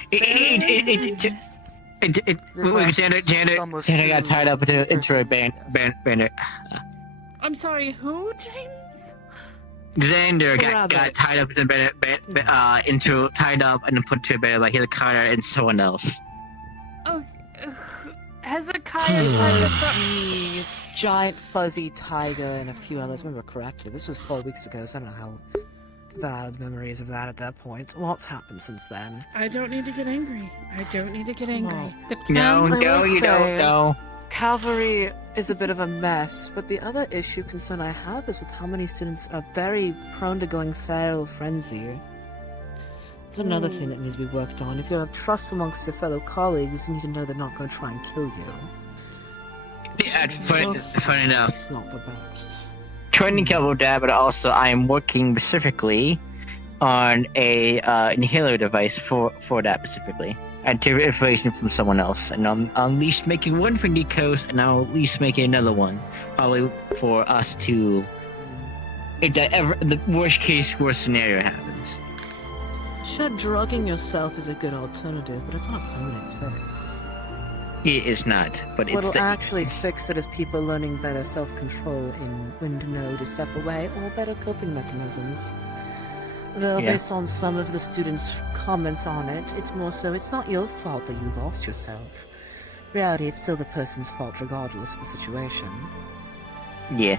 Xander got tied up into a banner. I'm sorry, who, James? Xander got tied up and put to a banner like Hezekiah and someone else. Oh, Hezekiah tied us up. The giant fuzzy tiger and a few others. Remember correctly. This was 4 weeks ago, so I don't know how bad memories of that at that point. Lots happened since then. I don't need to get angry. I don't need to get angry. No, you don't know. Cavalry is a bit of a mess, but the other concern I have is with how many students are very prone to going feral frenzy. It's another thing that needs to be worked on. If you have trust amongst your fellow colleagues, you need to know they're not going to try and kill you. Yeah, funny enough. It's not the best. Training cavalry dad, but also I am working specifically on a inhaler device for that specifically. I took information from someone else, and I'm at least making one for Nikos, and I'll at least make another one, probably for us to, if that ever the worst scenario happens. Sure, drugging yourself is a good alternative, but it's not a permanent fix. It is not, but it's What'll actually fix it is people learning better self-control in when to know to step away, or better coping mechanisms. Though, based on some of the students' comments on it, it's more so it's not your fault that you lost yourself. In reality, it's still the person's fault regardless of the situation. Yeah.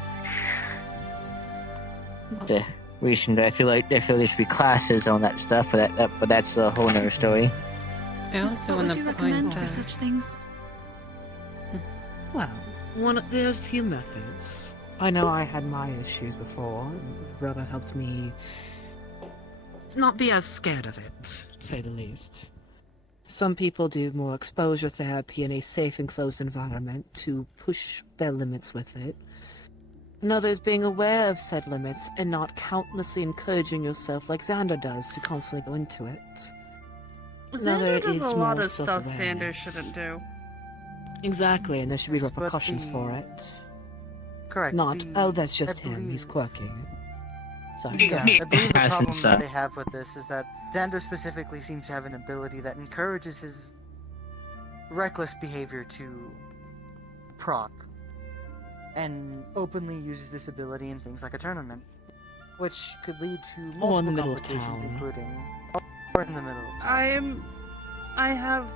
The reason that I feel there should be classes on that stuff, but that's a whole nother story. I also What want would you to recommend point for such things? Well, there's a few methods. I know I had my issues before, and brother helped me not be as scared of it, to say the least. Some people do more exposure therapy in a safe enclosed environment to push their limits with it. And others being aware of said limits and not countlessly encouraging yourself like Xander does to constantly go into it. Xander does a lot more of stuff Xander self-awareness. shouldn't do. Exactly, and there should be Yes, but repercussions the- for it. Correct. Not, oh, that's just him, he's quirky. Sorry. Yeah, I believe the Has been problem said. that they have with this is that Xander specifically seems to have an ability that encourages his reckless behavior to proc, and openly uses this ability in things like a tournament, which could lead to multiple Or in the middle of complications, town. including or in the middle of town. I have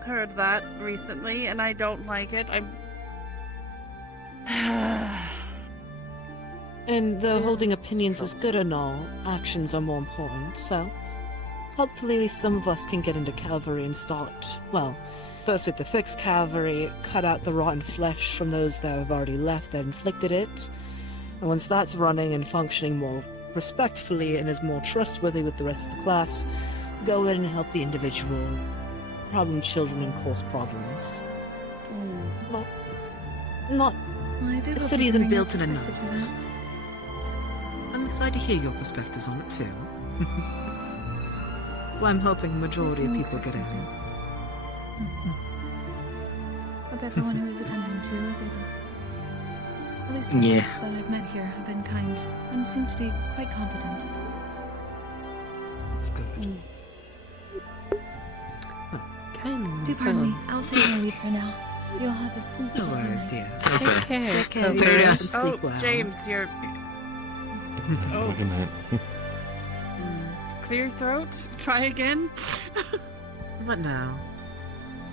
heard that recently, and I don't like it. And though holding opinions is good and all, actions are more important, so hopefully some of us can get into cavalry and start, well, first with the fixed cavalry, cut out the rotten flesh from those that have already left that inflicted it, and once that's running and functioning more respectfully and is more trustworthy with the rest of the class, go in and help the individual problem children and cause problems. Not Well, I do the hope city you isn't bring your built in a night. perspectives on that. I'm excited to hear your perspectives on it too. Well, I'm hoping the majority of It's a people unique get in. circumstance. Hope everyone who is attending too is able. At least some Yeah. of those that I've met here have been kind and seem to be quite competent. That's good. Do pardon me, I'll take my leave for now. You'll have a No worries, dear. Take care. Take care of Chloe. yourself and Oh, sleep well. James, you're Oh. Good night. clear throat. Try again. What now?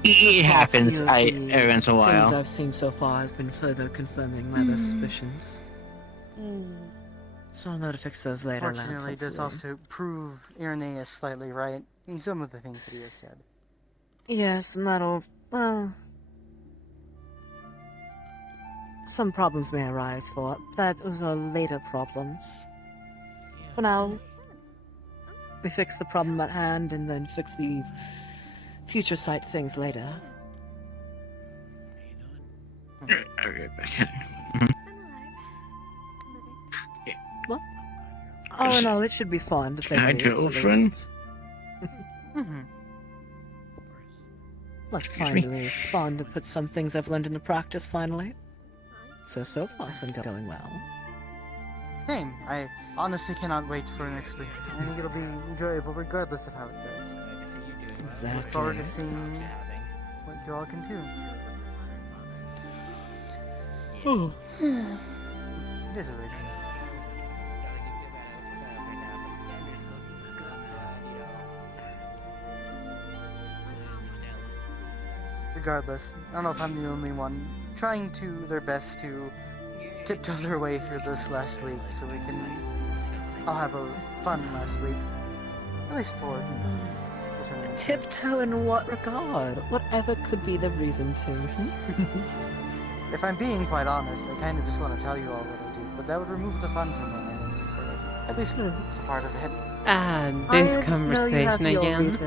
It happens Few of the every once in a Things while. I've seen so far has been further confirming my other suspicions. So I'll know to fix those later. lads, Fortunately, it does hopefully. also prove Irenaeus slightly right in some of the things that he has said. Yes, and that'll, well... some problems may arise for. That those are later problems. For now, we fix the problem at hand and then fix the future sight things later. What? Oh no, it should be fun to say the least. girlfriend? Let's finally fun to put some things I've learned into practice finally. So far it's been going well. Same. I honestly cannot wait for next week. I think it'll be enjoyable regardless of how it goes. Exactly. Look forward to seeing what you all can do. It is a rating. Regardless, I don't know if I'm the only one trying to their best to tiptoe their way through this last week so we can all have a fun last week. At least for Tiptoe in what regard? Whatever could be the reason to. If I'm being quite honest, I kind of just want to tell you all what I do, but that would remove the fun from it. At least it's a part of it. This conversation again.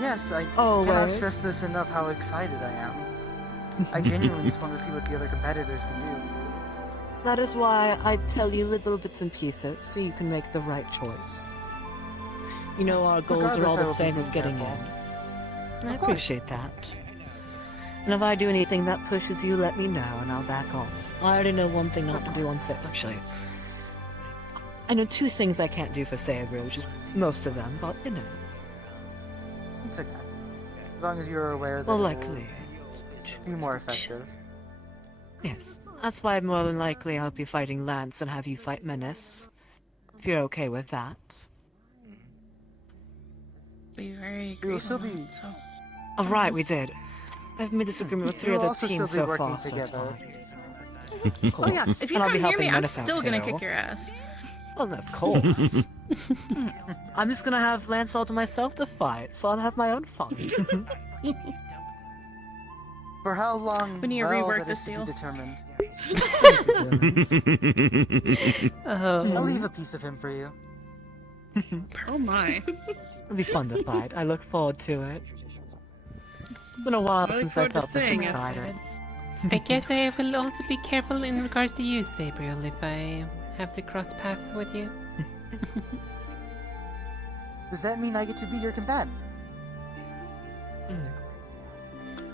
Yes, I cannot stress this enough how excited I am. I genuinely just want to see what the other competitors can do. That is why I tell you little bits and pieces so you can make the right choice. You know our goals are all the same of getting in. I appreciate that. And if I do anything that pushes you, let me know and I'll back off. I already know one thing not to do on set. Actually, I know 2 things I can't do for Sabre, which is most of them, but you know. It's okay. As long as you're aware that Well, it likely. will be more effective. Yes, that's why more than likely I'll be fighting Lance and have you fight Menace. If you're okay with that. We very We will agreed still on be. that, so. Oh, right, we did. I've made this agreement with 3 We'll other also teams still so be far, working so it's together. fine. Oh yeah, if you And I'll come be near helping me, I'm Menace out, still gonna too. kick your ass. Well, of course. I'm just gonna have Lance all to myself to fight, so I'll have my own fun. For how long? We need to well, rework that this is to deal. be determined. Oh. I'll leave a piece of him for you. Oh my. It'll be fun to fight. I look forward to it. It's been a while I look since I forward to felt this seeing excited. I guess I will also be careful in regards to you, Sabriel, if I have to cross paths with you. Does that mean I get to be your companion?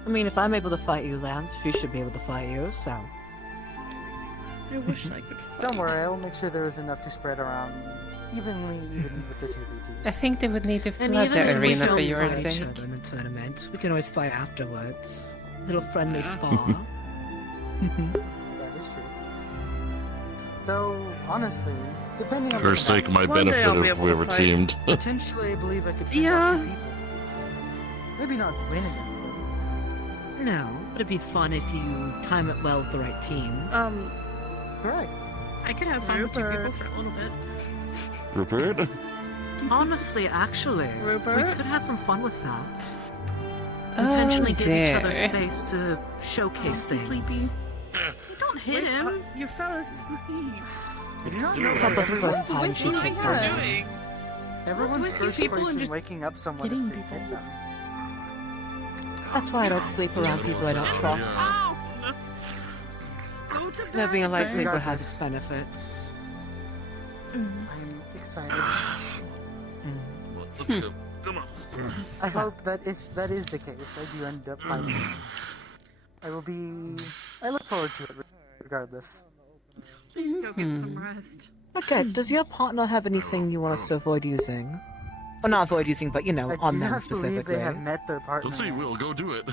I mean, if I'm able to fight you, Lance, she should be able to fight you, so... I wish I could fight. Don't worry, I will make sure there is enough to spread around evenly, even with the 2v2s. I think they would need to And flood even the if we arena don't for your fight sake. each other in the tournament, we can always fight afterwards. Little friendly spar. That is true. So, honestly, depending on For the sake of my One day I'll benefit be if able we to were fight. teamed. potentially, I believe I could fend Yeah. off 2 people. Maybe not win against them. No, but it'd be fun if you time it well with the right team. Correct. I could have fun with 2 people for a little bit. Rupert? Honestly, actually, we Rupert? could have some fun with that. Oh, Intentionally give each other dear. space to showcase things. Sleepy. Don't hit him. You fell asleep. It's not the first time she's What are hit you someone. doing? Everyone's with you first people and person just waking up someone hitting if they people. hit them. That's why I don't sleep around people I don't trust. Oh, no. Go to You know, being a light bed. sleeper has its benefits. I'm excited. Let's go. Come on. I hope that if that is the case, I do end up fighting. I will be... I look forward to it regardless. Please go get some rest. Okay, does your partner have anything you want us to avoid using? Or not avoid using, but you know, I do on them not believe specifically. they have met their partner. Let's see, Will, go do it.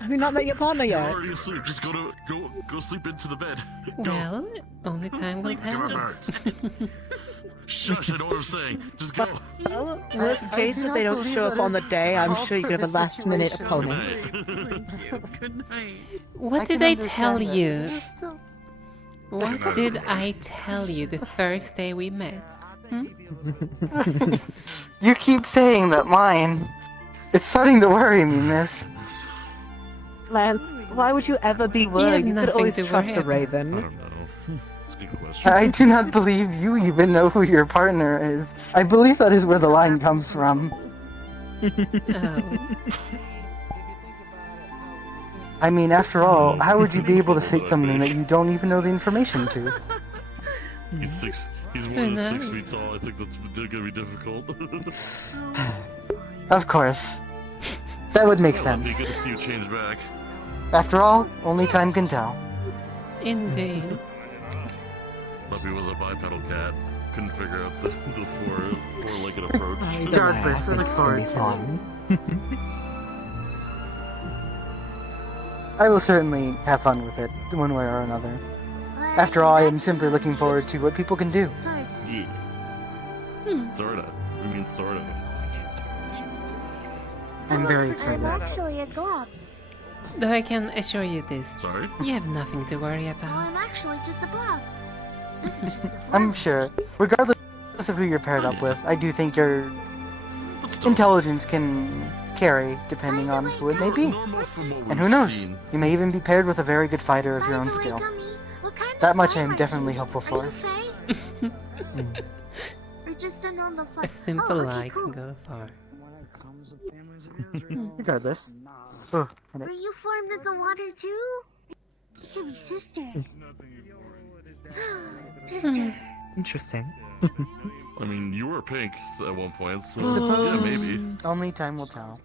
Have you not met your partner You're yet? already asleep. Just go sleep into the bed. Go. Well, only time will Come tell. on, Shush, I know what I'm saying. Just go. Well, worst I case, do if not they don't believe show that up on the is day, I'm called sure you for could have a this last-minute situation. opponent. Thank you. Good night. What I did can I tell understand that. you? It's still- What did I tell you the first day we met? Hmm? You keep saying that line. It's starting to worry me, miss. Lance, Why would you ever be worried? You could nothing always to trust worry a about. raven. I don't know. It's a good question. I do not believe you even know who your partner is. I believe that is where the line comes from. I mean, after all, how would you be able to say something that you don't even know the information to? He's more than 6 feet tall. I think that's gonna be difficult. Of course. That would make Well, it'd sense. be good to see you change back. After all, only time can tell. Indeed. Buffy was a bipedal cat. Couldn't figure out the four-legged approach. Regardless, I look forward to it. I will certainly have fun with it, one way or another. After all, I am simply looking forward to what people can do. Yeah. Sorta. We mean sort of. I'm very I'm excited. actually a glove. Though I can assure you this. Sorry? You have nothing to worry Well, about. I'm actually just a glove. This is just a I'm sure, regardless of who you're paired up with, I do think your intelligence can carry, depending on who it may be. And who knows, you may even be paired with a very good fighter of your own skill. That much I am definitely hopeful for. Or just a normal slug. A simple okay, lie cool. can go far. Regardless. Oh, Were you formed in the water too? You should be sisters. Sister. Interesting. I mean, you were pink at one point, so Suppose yeah, maybe. only time will tell.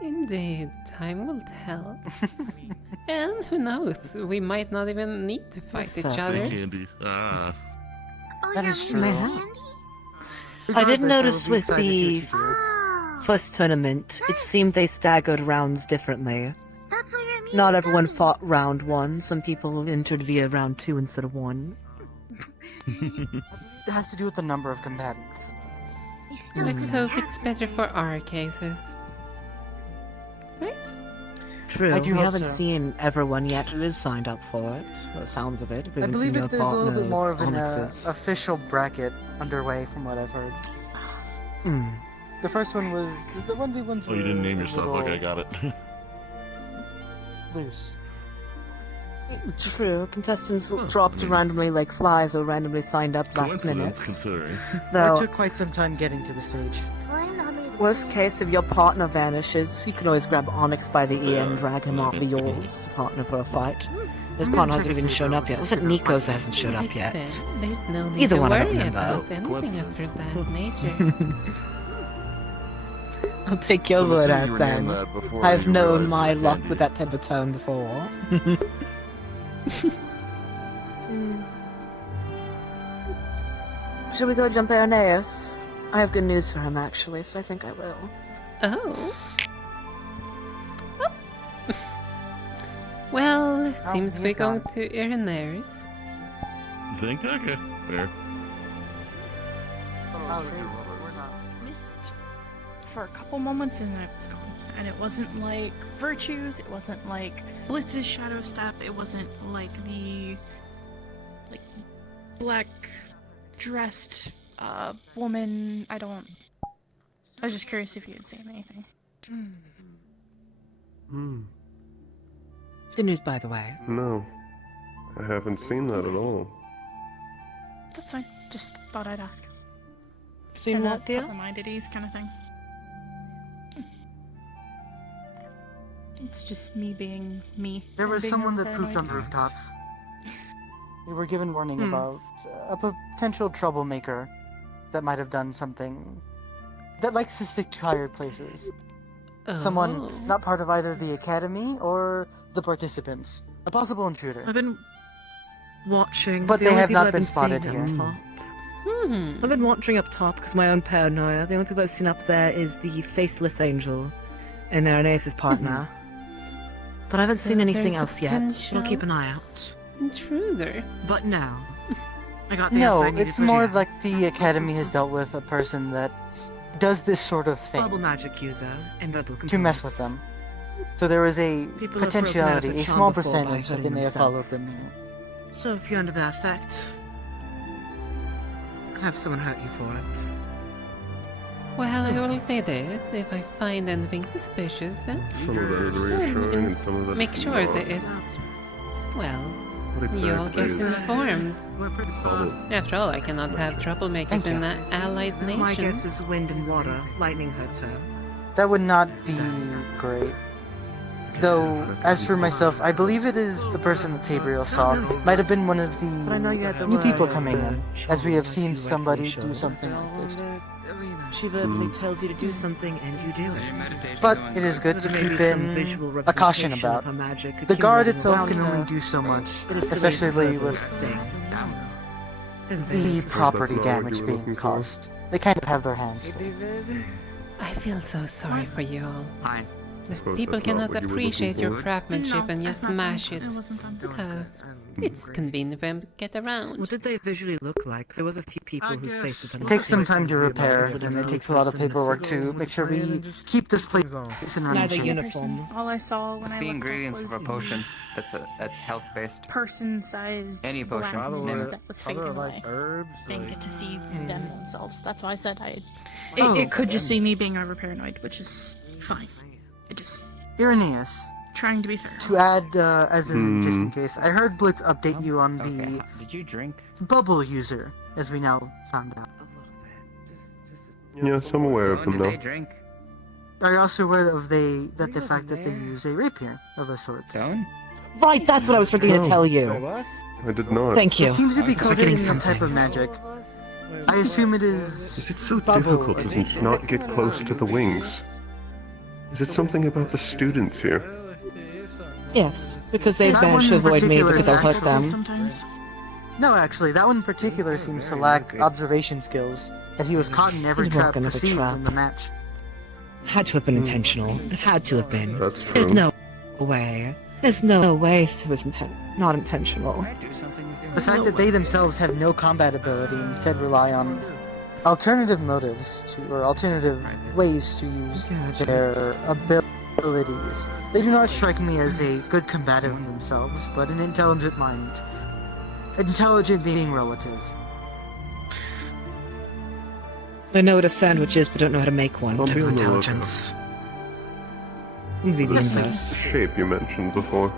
Indeed, time will tell. And who knows, we might not even need to fight each other. Candy. Ah. That is true. I did Regardless, I notice will be with excited to see the what you do. first tournament, it seemed they staggered rounds differently. Not everyone fought round 1. Some people entered via round 2 instead of 1. It has to do with the number of combatants. Let's hope it's better for our cases. Right? True, I do we hope haven't so. seen everyone yet who is signed up for it, by the sounds of it. We I haven't believe seen your there's a little partner, bit more of an Onyx's. official bracket underway from what I've heard. Hmm. The first one was the ones Oh, you didn't name were a yourself. little Okay, got it. loose. True, contestants dropped randomly like flies or randomly signed up last minute. Coincidence, considering. Though, It took quite some time getting to the stage. worst case, if your partner vanishes, you can always grab Onyx by the ear and drag him off the yours as a partner for a fight. His partner hasn't even shown up yet. Was it Nico's that hasn't showed up Like yet? said, there's no need Either to one, I don't worry remember. about anything of that nature. I'll take your I'm word assuming you out were named then. that before I've you known realized my that luck Candy. with that type of tone before. Shall we go jump Irenaeus? I have good news for him actually, so I think I will. Oh. Well, seems we're going to Irenaeus. Think? Okay. Fair. Missed for a couple moments and then it was gone. And it wasn't like Virtues, it wasn't like Blitz's Shadow Step, it wasn't like the black dressed woman. I was just curious if you had seen anything. Good news, by the way. No, I haven't seen that at all. That's fine. Just thought I'd ask. Seen Kinda what, dear? put my mind at ease kind of thing. It's just me being me. There and was being someone real that pooped on the paranoid. rooftops. We were given warning Hmm. about a potential troublemaker that might have done something that likes to stick to higher places. Someone not part of either the academy or the participants. A possible intruder. I've been watching. But the they only have people not I've been seeing spotted up here. top. I've been watching up top because my own paranoia. The only people I've seen up there is the faceless angel and Irenaeus' partner. But I haven't So seen anything there's a else yet. We'll potential keep an eye out. Intruder. But no. I got the No, answer I needed it's for more Gia. like the academy has dealt with a person that does this sort of thing Bubble magic user and verbal to mess with them. So there is a People have broken out of potentiality, the a charm small before by percentage that they hurting may have themselves. followed them here. So if you're under that effect, have someone hurt you for it. Well, I will say this: if I find anything suspicious, Some of that is reassuring and some of that make is sure not. that it's well. What You'll exactly get is- informed. Follow. After all, I cannot have troublemakers in the allied nation. My guess is wind and water. Lightning hurts her. That would not be great. Though, as for myself, I believe it is the person that Sabriel saw. Might have been one of the new people coming in, as we have seen somebody do something like this. She verbally tells you to do something and you do it. But it is good to keep in a caution about. The guard itself can only do so much, especially with the property damage being caused. They kind of have their hands full. I feel so sorry for you all. Hi. People that's not cannot what you were appreciate looking your for. craftsmanship No, and you that's not smash done. it It wasn't done. because it's convenient for them to get around. What did they visually look like? There was a few people whose faces It takes some time to repair, and it takes a lot of paperwork to make sure we keep this place in running shape. All I saw when What's I the looked ingredients up of was a potion that's health based? person-sized Any potion. blackness Yeah. that was fading away. Didn't get to see them themselves. That's why I said Oh. It could just be me being over paranoid, which is fine. It just Irenaeus, trying to be fair. to add, as in just in case, I heard Blitz update you on the Did you drink? bubble user, as we now found out. Yes, I'm aware of them Did they now. drink? Are you also aware of the fact that they use a rapier of a sort? Stone? Right, that's what I was forgetting to tell you. I did not. Thank you. It seems to be I was forgetting coded in a type something. of magic. I assume it is. Is it so bubble difficult to addition. not get close to the wings? Is it something about the students here? Yes, because they That one managed to in avoid me particular because is I'll hurt actually them. Sometimes. No, actually, that one in particular seems to lack observation skills, as he was caught in every He trap walked into the perceived trap. in the match. Had to have been intentional. It had to have been. That's true. There's no way. There's no way it was not intentional. The fact that they themselves have no combat ability and instead rely on alternative motives or alternative ways to use their abilities. They do not strike me as a good combative themselves, but an intelligent mind. Intelligent being relative. I know what a sandwich is, but don't know how to make one. I'll be Type of on the lookout. intelligence. Maybe the This inverse. shape you mentioned before.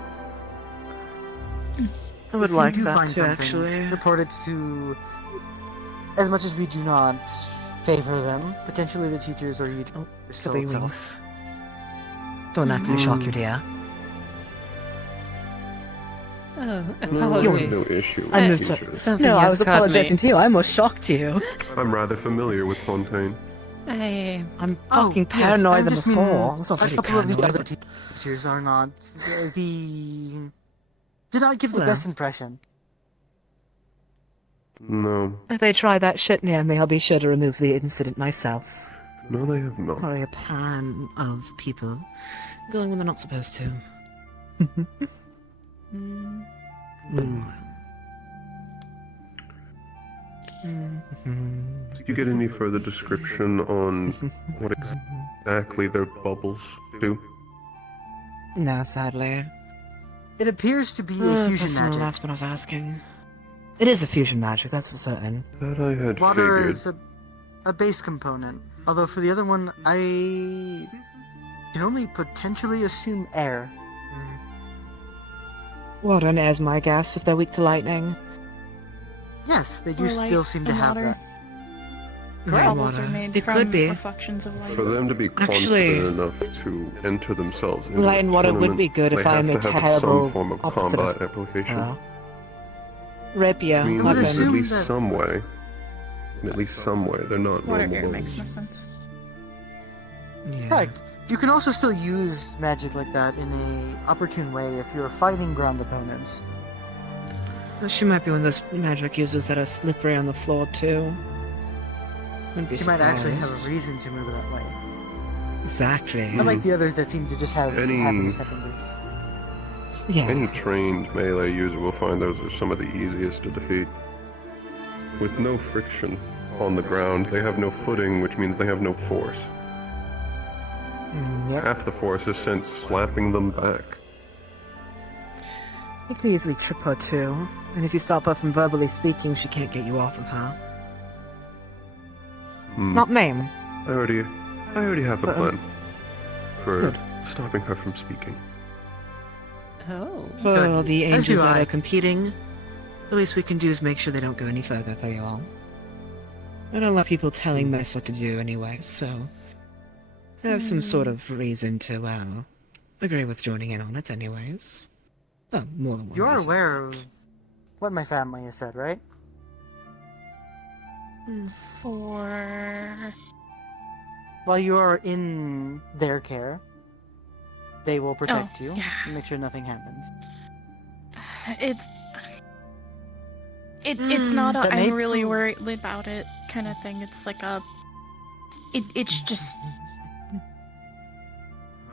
I would If you like do that find too, something, actually. report it to. As much as we do not favor them, potentially the teachers or you. Oh, still the itself. wings. Don't actually shock you, dear. Oh, No, apologies. no issue with I'm teachers. Something no, I has was caught apologizing me. to you. I almost shocked you. I'm rather familiar with Fontaine. I'm Oh, fucking yes, paranoid I than just mean before. I was a already couple of the paranoid. other teachers are not the. Did not give the Well. best impression. No. If they try that shit near me, I'll be sure to remove the incident myself. No, they have not. Probably a pan of people going when they're not supposed to. Did you get any further description on what exactly their bubbles do? No, sadly. It appears to be a fusion magic. That's what I was asking. It is a fusion magic, that's for certain. That I had Water figured. is a base component. Although for the other one, I can only potentially assume air. Water and air's my guess if they're weak to lightning. Yes, they do Or light still seem to and have water. that. Bubbles are made It from could be. reflections of light. For them to be Actually- confident enough to enter themselves into Light a and water would tournament, be good if they I'm have a to have terrible some form of opposite of combat application. her. Rapier, Means weapon. that in at least some way. In at least some way, they're not Water normal air makes bubbles. more sense. Correct. You can also still use magic like that in a opportune way if you're fighting ground opponents. Well, she might be one of those magic users that are slippery on the floor too. Wouldn't be She might actually have surprised. a reason to move that way. Exactly. Unlike the others that seem to just have Any- happen secondaries. Yeah. Any trained melee user will find those are some of the easiest to defeat. With no friction on the ground, they have no footing, which means they have no force. Half the force is sent slapping them back. You could easily trip her too. And if you stop her from verbally speaking, she can't get you off of her. Hmm. Not maim, I already have a plan for stopping her from speaking. Oh. For the As angels do that I. are competing, the least we can do is make sure they don't go any further for you all. I don't like people telling us what to do anyway, so I have some sort of reason to, agree with joining in on it anyways. Oh, more than one You're reason. aware of what my family has said, right? For While you are in their care, they will protect you and make sure nothing happens. it's not a That may I'm really prove- worried about it kind of thing. It's like it's just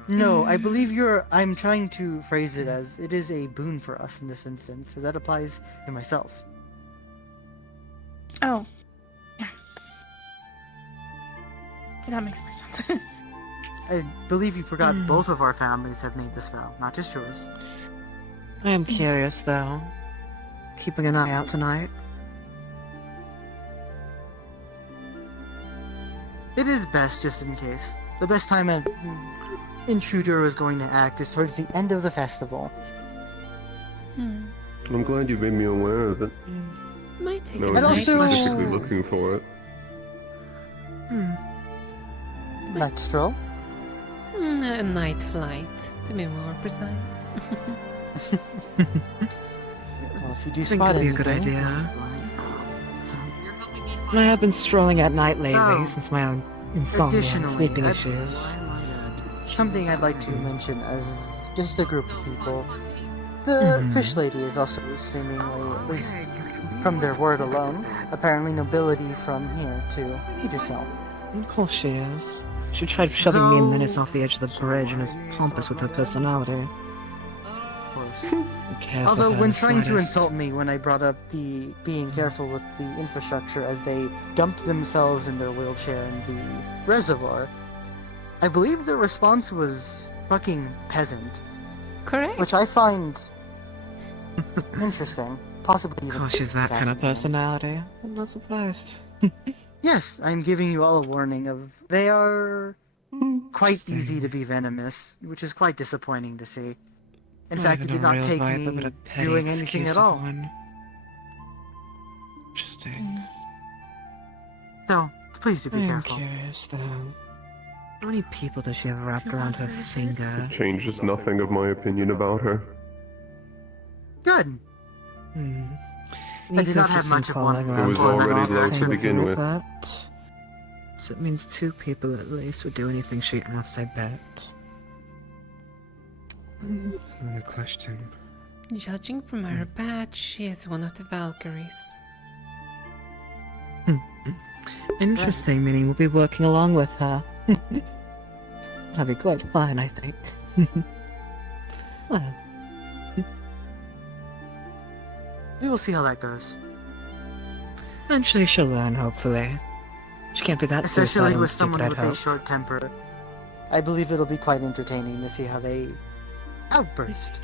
No, I believe I'm trying to phrase it as it is a boon for us in this instance, as that applies to myself. oh yeah. That makes more sense. I believe you forgot both of our families have made this vow, not just yours. I am curious, though. Keeping an eye out tonight. It is best just in case. The best time an intruder is going to act is towards the end of the festival. I'm glad you made me aware of it. Might take No, a I was night specifically stroll. looking for it. Night stroll? A night flight, to be more precise. Well, if you do I think spot it'd be a good anything- idea. I have been strolling at night lately Oh. since my own insomnia and Additionally, sleeping I- issues. Something I'd like to mention as just a group of people. The fish lady is also seemingly, at least from their word alone, apparently nobility from here to Idrisel. Of course she is. She tried shoving me and Menace off the edge of the bridge and is pompous with her personality. Of course. Care for Although her when the trying to slightest. insult me when I brought up the being careful with the infrastructure as they dumped themselves in their wheelchair in the reservoir, I believe the response was fucking peasant. Correct. Which I find interesting. Possibly even Gosh, she's that kind of fascinating. personality. I'm not surprised. Yes, I'm giving you all a warning of they are quite easy to be venomous, which is quite disappointing to see. In Not fact, it even did a not real take viper, me but a petty doing anything excuse at of all. one. Interesting. So, please do be I am careful. curious, though. How many people does she have wrapped around her finger? It changes nothing of my opinion about her. Good. I did not have much of one. It was already low to begin with. So it means 2 people at least would do anything she asks, I bet. Another question. Judging from her badge, she is one of the Valkyries. Interesting, meaning we'll be working along with her. That'd be quite fun, I think. Well, We will see how that goes. eventually she'll learn, hopefully. She can't be that Especially suicidal and with stupid, someone I'd with hope. a short temper. I believe it'll be quite entertaining to see how they outburst.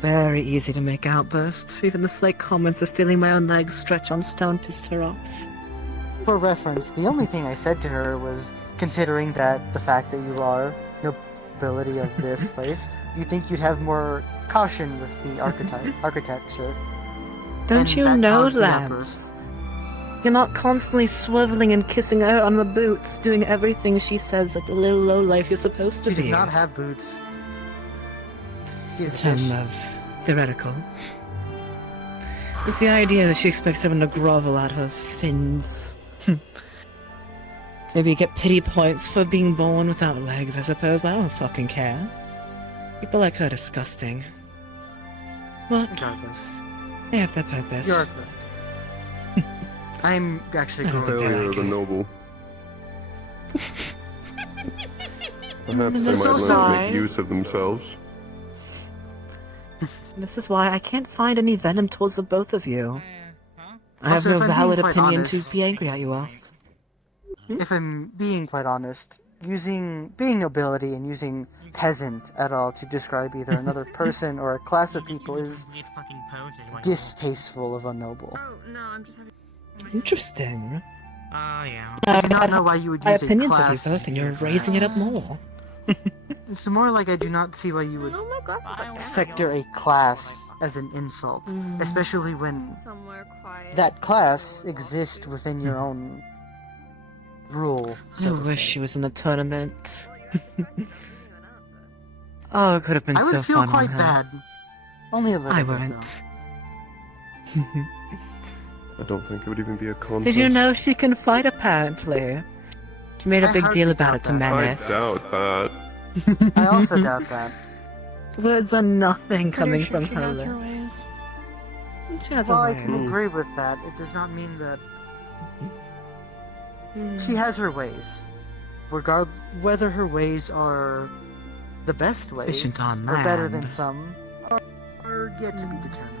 Very easy to make outbursts. Even the slight comments of feeling my own legs stretch on stone pissed her off. For reference, the only thing I said to her was, considering that the fact that you are nobility of this place, you think you'd have more caution with the architecture. Don't And you that know, caused the lads? outburst. You're not constantly swiveling and kissing her on the boots, doing everything she says like the little lowlife you're supposed to She be. does not have boots. She is a term fish. of theoretical. It's the idea that she expects everyone to grovel at her fins. Maybe you get pity points for being born without legs, I suppose, but I don't fucking care. People like her are disgusting. What? Regardless. They have their purpose. You're correct. I'm actually I don't growing think they Failure like of the it. noble. Perhaps they This might is learn to why- make use of themselves. This is why I can't find any venom towards the both of you. I have Also, no if I'm being valid quite opinion honest- to be angry at you off. If I'm being quite honest, being nobility and using peasant at all to describe either another person or a class of people is distasteful of a noble. Interesting. Yeah. I do not know why you would My use a opinions of you class. both, and you're raising it up more. It's more like I do not see why you would No, my glasses are down. sector a class as an insult, especially when Somewhere quiet. that class exists within your own rule. I wish she was in the tournament. Oh, it could have been I would so feel fun quite on her. bad. Only a little I bit, wouldn't. I don't think it would even be a contest. Did you know she can fight, apparently? She made a I big hardly deal about it doubt to that. I Menace. doubt that. I also doubt that. Words are nothing coming Pretty sure from she her has her lips. ways. She has Well, her I can ways. agree with that. It does not mean that she has her ways. Whether her ways are the best ways Efficient on or better land. than some are yet to be determined.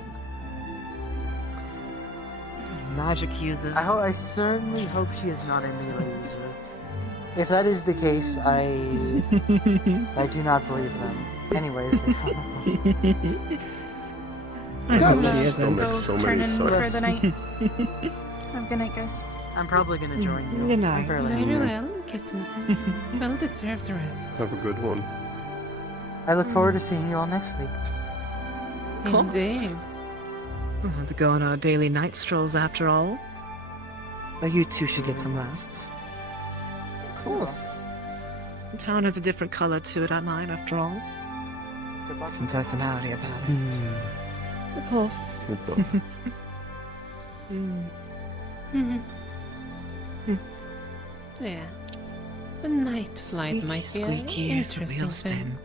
Magic user. I certainly hope she is not a melee user. If that is the case, I do not believe them. Anyways, I hope she Go isn't. go so turn many in sites. for the night. Have a good night, guys. I'm probably gonna join you. Good I'm night. fairly Very hungry. well. Get some well-deserved rest. Have a good one. I look forward to seeing you all next week. Of course. Indeed. We'll have to go on our daily night strolls after all. But you two should get some rest. Of course. The town has a different color to it at night, after all. Some personality about it. Of course. Yeah. A night flight might be an Squeaky interesting wheel thing. spin.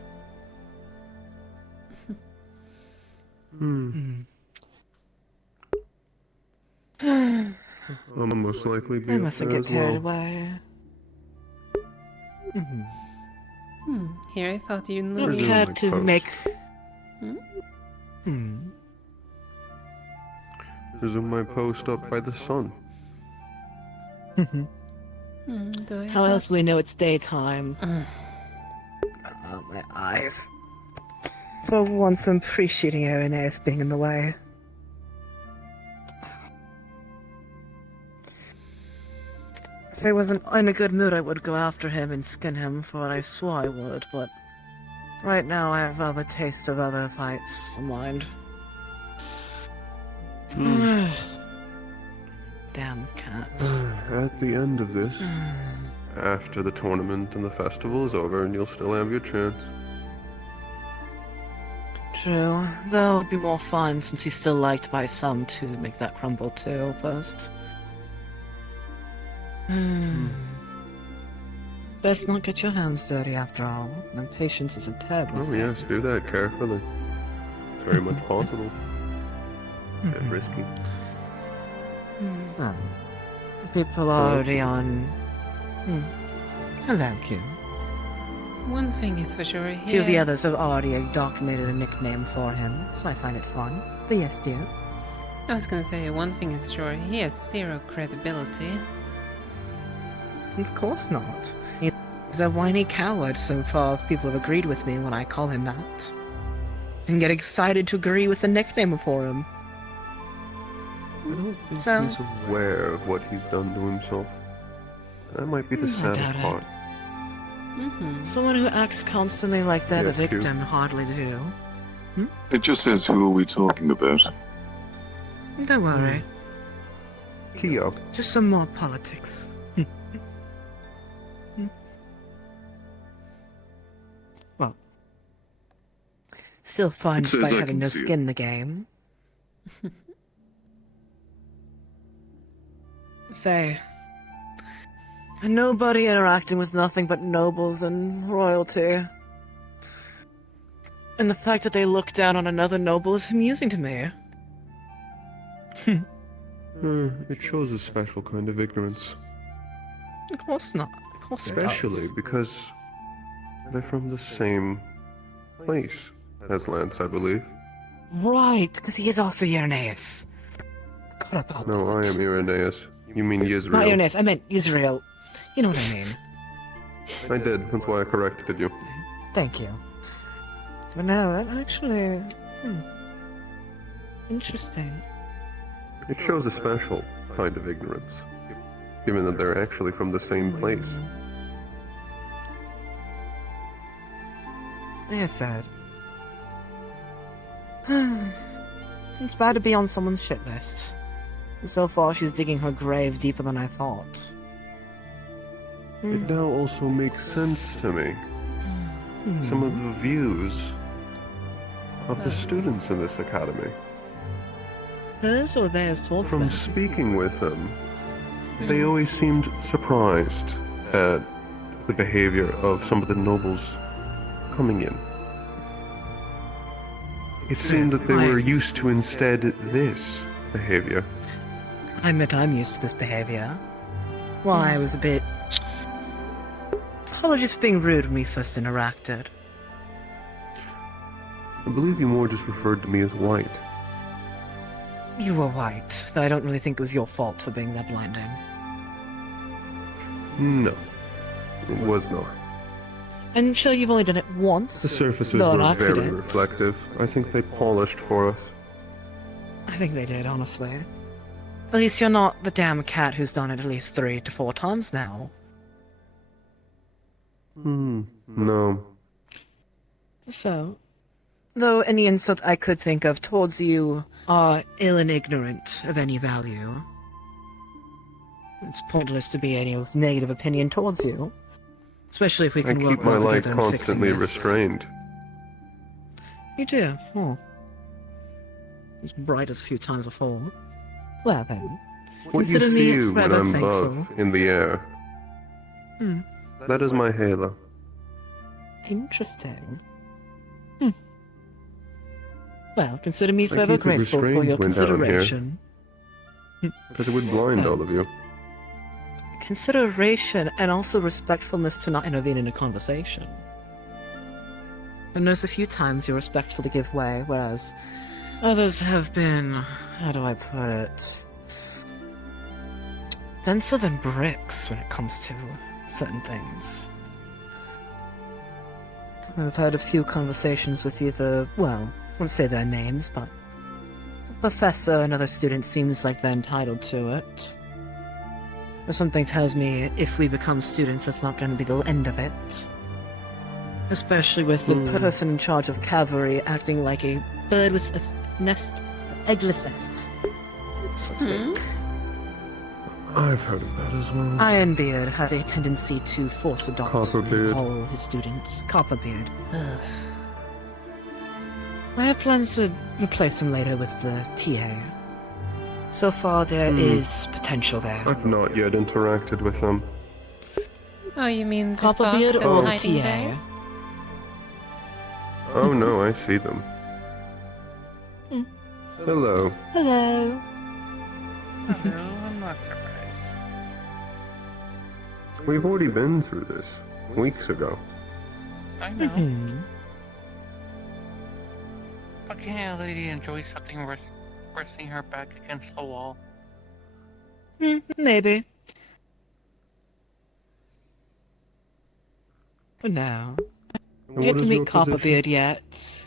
I'll most likely be I up mustn't there get as carried well. away. Here I thought you knew. Don't Resume care my to post. make. Resume my post up by the sun. Do I How have- else will we know it's daytime? Oh, my eyes. For once, I'm appreciating Irenaeus being in the way. If I wasn't in a good mood, I would go after him and skin him for what I swore I would, but right now I have other tastes of other fights in mind. Damn cat. At the end of this, after the tournament and the festival is over, and you'll still have your chance. True, though it would be more fun since he's still liked by some to make that crumble too first. Best not get your hands dirty after all, and patience is a terrible Oh thing. yes, do that carefully. It's very much possible. And risky. Well, people are already on... Hello, Q. One thing is for sure A here. few of the others have already documented a nickname for him, so I find it fun. But yes, dear. I was gonna say, one thing is sure, he has zero credibility. Of course not. He's a whiny coward so far. People have agreed with me when I call him that. And get excited to agree with the nickname for him. I don't think So- he's aware of what he's done to himself. That might be the I saddest doubt it. part. Someone who acts constantly like they're Yes, the Q. victim hardly do. It just says, who are we talking about? Don't worry. Keo. Just some more politics. Well, still fun It says despite I having can no see it. skin in the game. Say, nobody interacting with nothing but nobles and royalty. And the fact that they look down on another noble is amusing to me. It shows a special kind of ignorance. Of course not. Of course it Especially does. because they're from the same place as Lance, I believe. Right, because he is also Irenaeus. Forgot about No, I am Irenaeus. You mean Not Israel. Irenaeus, I meant Israel. You know what I mean. I did, that's why I corrected you. Thank you. But no, that actually... Interesting. It shows a special kind of ignorance. given that they're actually from the same place. Like I said, it's bad to be on someone's shit list. So far, she's digging her grave deeper than I thought. It now also makes sense to me. Some of the views of the students in this academy. Hers or theirs towards From them? speaking with them, they always seemed surprised at the behavior of some of the nobles coming in. It seemed that they were used to instead this behavior. I admit I'm used to this behavior. Well, I was a bit... Apologies for being rude when we first interacted. I believe you more just referred to me as white. You were white, though I don't really think it was your fault for being that blinding. No, it was not. And sure, you've only done it once. The surfaces though were an very accident. reflective. I think they polished for us. I think they did, honestly. At least you're not the damn cat who's done it at least 3 to 4 times now. No. So, though any insult I could think of towards you are ill and ignorant of any value, it's pointless to be any negative opinion towards you. Especially if we I can keep work my well light together in fixing constantly this. restrained. You do? Oh. As bright as a few times before. Well then, What you consider see me when forever I'm thankful. above in the air, Hmm. that is my halo. Interesting. Well, consider me I forever keep it grateful for restrained your when down here. consideration. Because it would blind all of you. Consideration and also respectfulness to not intervene in a conversation. And there's a few times you're respectful to give way, whereas others have been, how do I put it, denser than bricks when it comes to certain things. I've had a few conversations with either, well, I won't say their names, but a professor and other student seems like they're entitled to it. Or something tells me if we become students, that's not going to be the end of it. Especially with the person in charge of cavalry acting like a bird with a nest, eggless nest. So to speak. I've heard of that as well. Ironbeard has a tendency to force adopt Copperbeard. all his students. Copperbeard. I have plans to replace him later with the TA. So far, there is potential there. I've not yet interacted with them. Oh, you mean the Copperbeard fox or that's hiding TA? there? Oh no, I see them. Hello. Hello. Hello, I'm not surprised. We've already been through this weeks ago. I know. Hmm. But can't a lady enjoy something resting her back against the wall? Maybe. But no. And Get what to is meet your position? Copperbeard yet.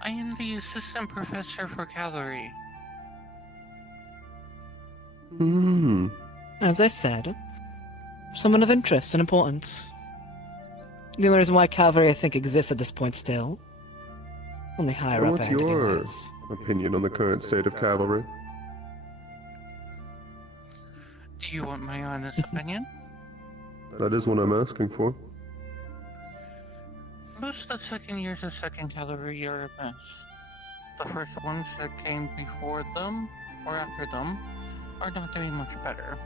I am the assistant professor for cavalry. As I said, someone of interest and importance. The only reason why cavalry I think exists at this point still. Only higher And up what's end your anyways. opinion on the current state of cavalry? Do you want my honest opinion? That is what I'm asking for. Most of the second years of second cavalry are a mess. The first ones that came before them, or after them, are not doing much better.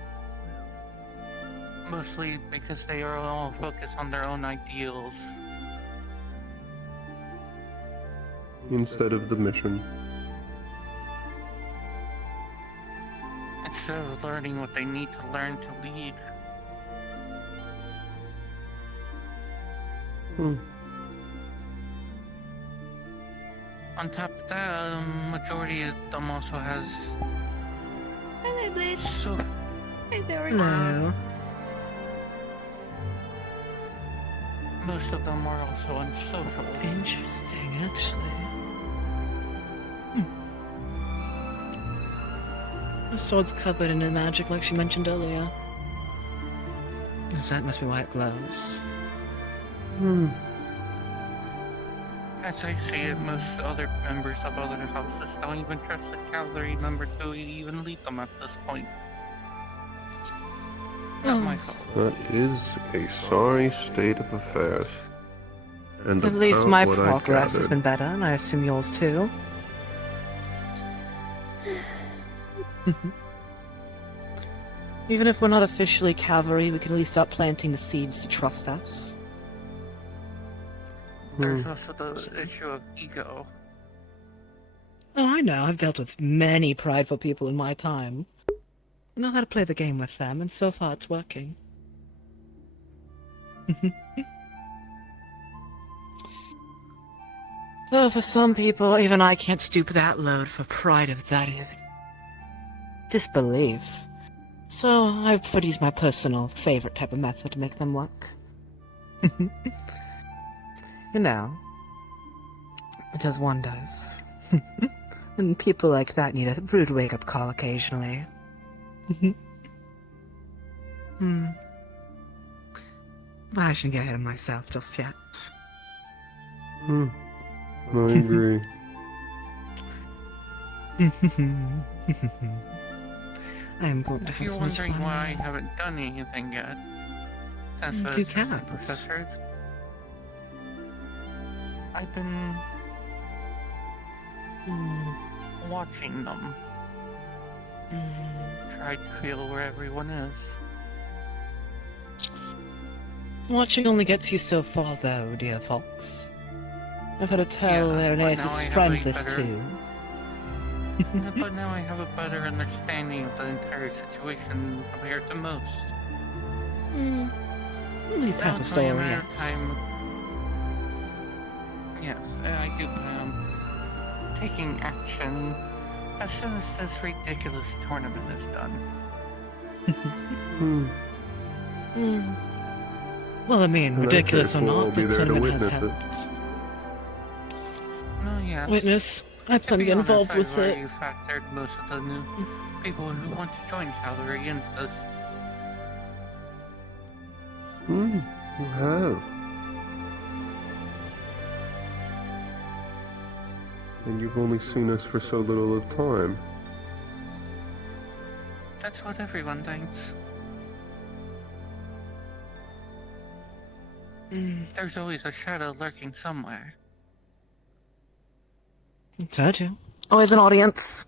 Mostly because they are all focused on their own ideals. Instead of the mission. Instead of learning what they need to learn to lead. On top of that, majority of them also has... Hello, Bliss. So... Hi, Zoe. Hello. Most of them are also unsocial. The sword's covered in magic like she mentioned earlier. So that must be why it glows. As I see it, most other members of other houses don't even trust the cavalry member to even lead them at this point. Not my fault. That is a sorry state of affairs. And At least about my what I progress has gathered. been better, and I assume yours too. Even if we're not officially cavalry, we can at least start planting the seeds to trust us. There's also the issue of ego. Oh, I know. I've dealt with many prideful people in my time. I know how to play the game with them, and so far it's working. Though for some people, even I can't stoop that load for pride of that disbelief. So I prefer to use my personal favorite type of method to make them work. You know, it does wonders. And people like that need a rude wake-up call occasionally. But I shouldn't get ahead of myself just yet. I agree. I am going to If have you're so much wondering fun. why I haven't done anything yet, since the Do assistant cats. professors, I've been watching them. Try to feel where everyone is. Watching only gets you so far, though, dear Fox. I've had to tell Yes, Irenaeus but now I is have a friendless better- too. But now I have a better understanding of the entire situation compared to most. At least Now half a it's story, only a matter of yes. time. Yes, I do plan on taking action as soon as this ridiculous tournament is done. Well, I mean, In that ridiculous case, or we'll all not, be this there to tournament has witness it. helped. No, yes. Witness, I plan to get honest, involved I've with it. already factored most of the new people who want to join cavalry into this. You have. And you've only seen us for so little of time. That's what everyone thinks. There's always a shadow lurking somewhere. Told you. Always an audience.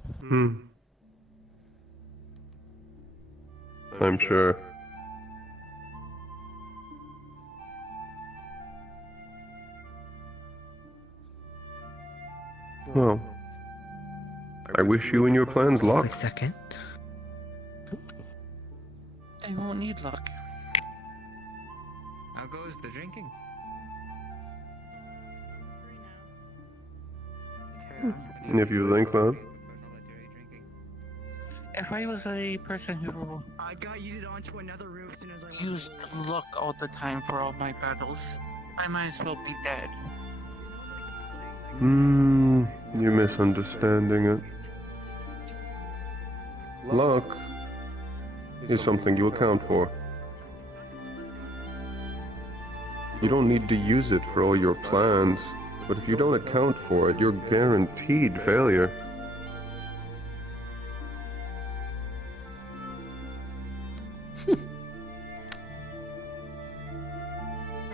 I'm sure. Well, I wish you and your plans luck. Quick second. They won't need luck. How goes the drinking? If you think that. If I was a person who I got yeeted onto another roof as soon as I used luck all the time for all my battles, I might as well be dead. You're misunderstanding it. Luck is something you account for. You don't need to use it for all your plans, but if you don't account for it, you're guaranteed failure.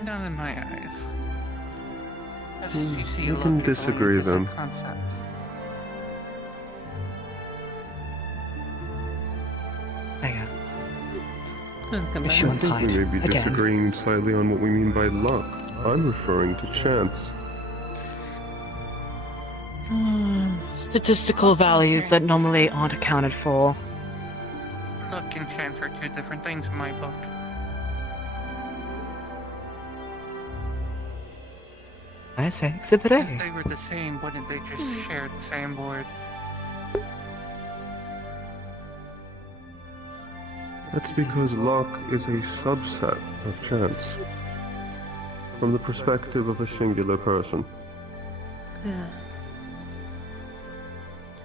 Not in my eyes. As you see, You luck can is disagree only just a then. concept. There Welcome you back. go. I think we may be Again. disagreeing slightly on what we mean by luck. I'm referring to chance. Statistical values that normally aren't accounted for. Luck and chance are two different things in my book. I say Exhibit If A. they were the same, wouldn't they just share the same board? That's because luck is a subset of chance. From the perspective of a singular person.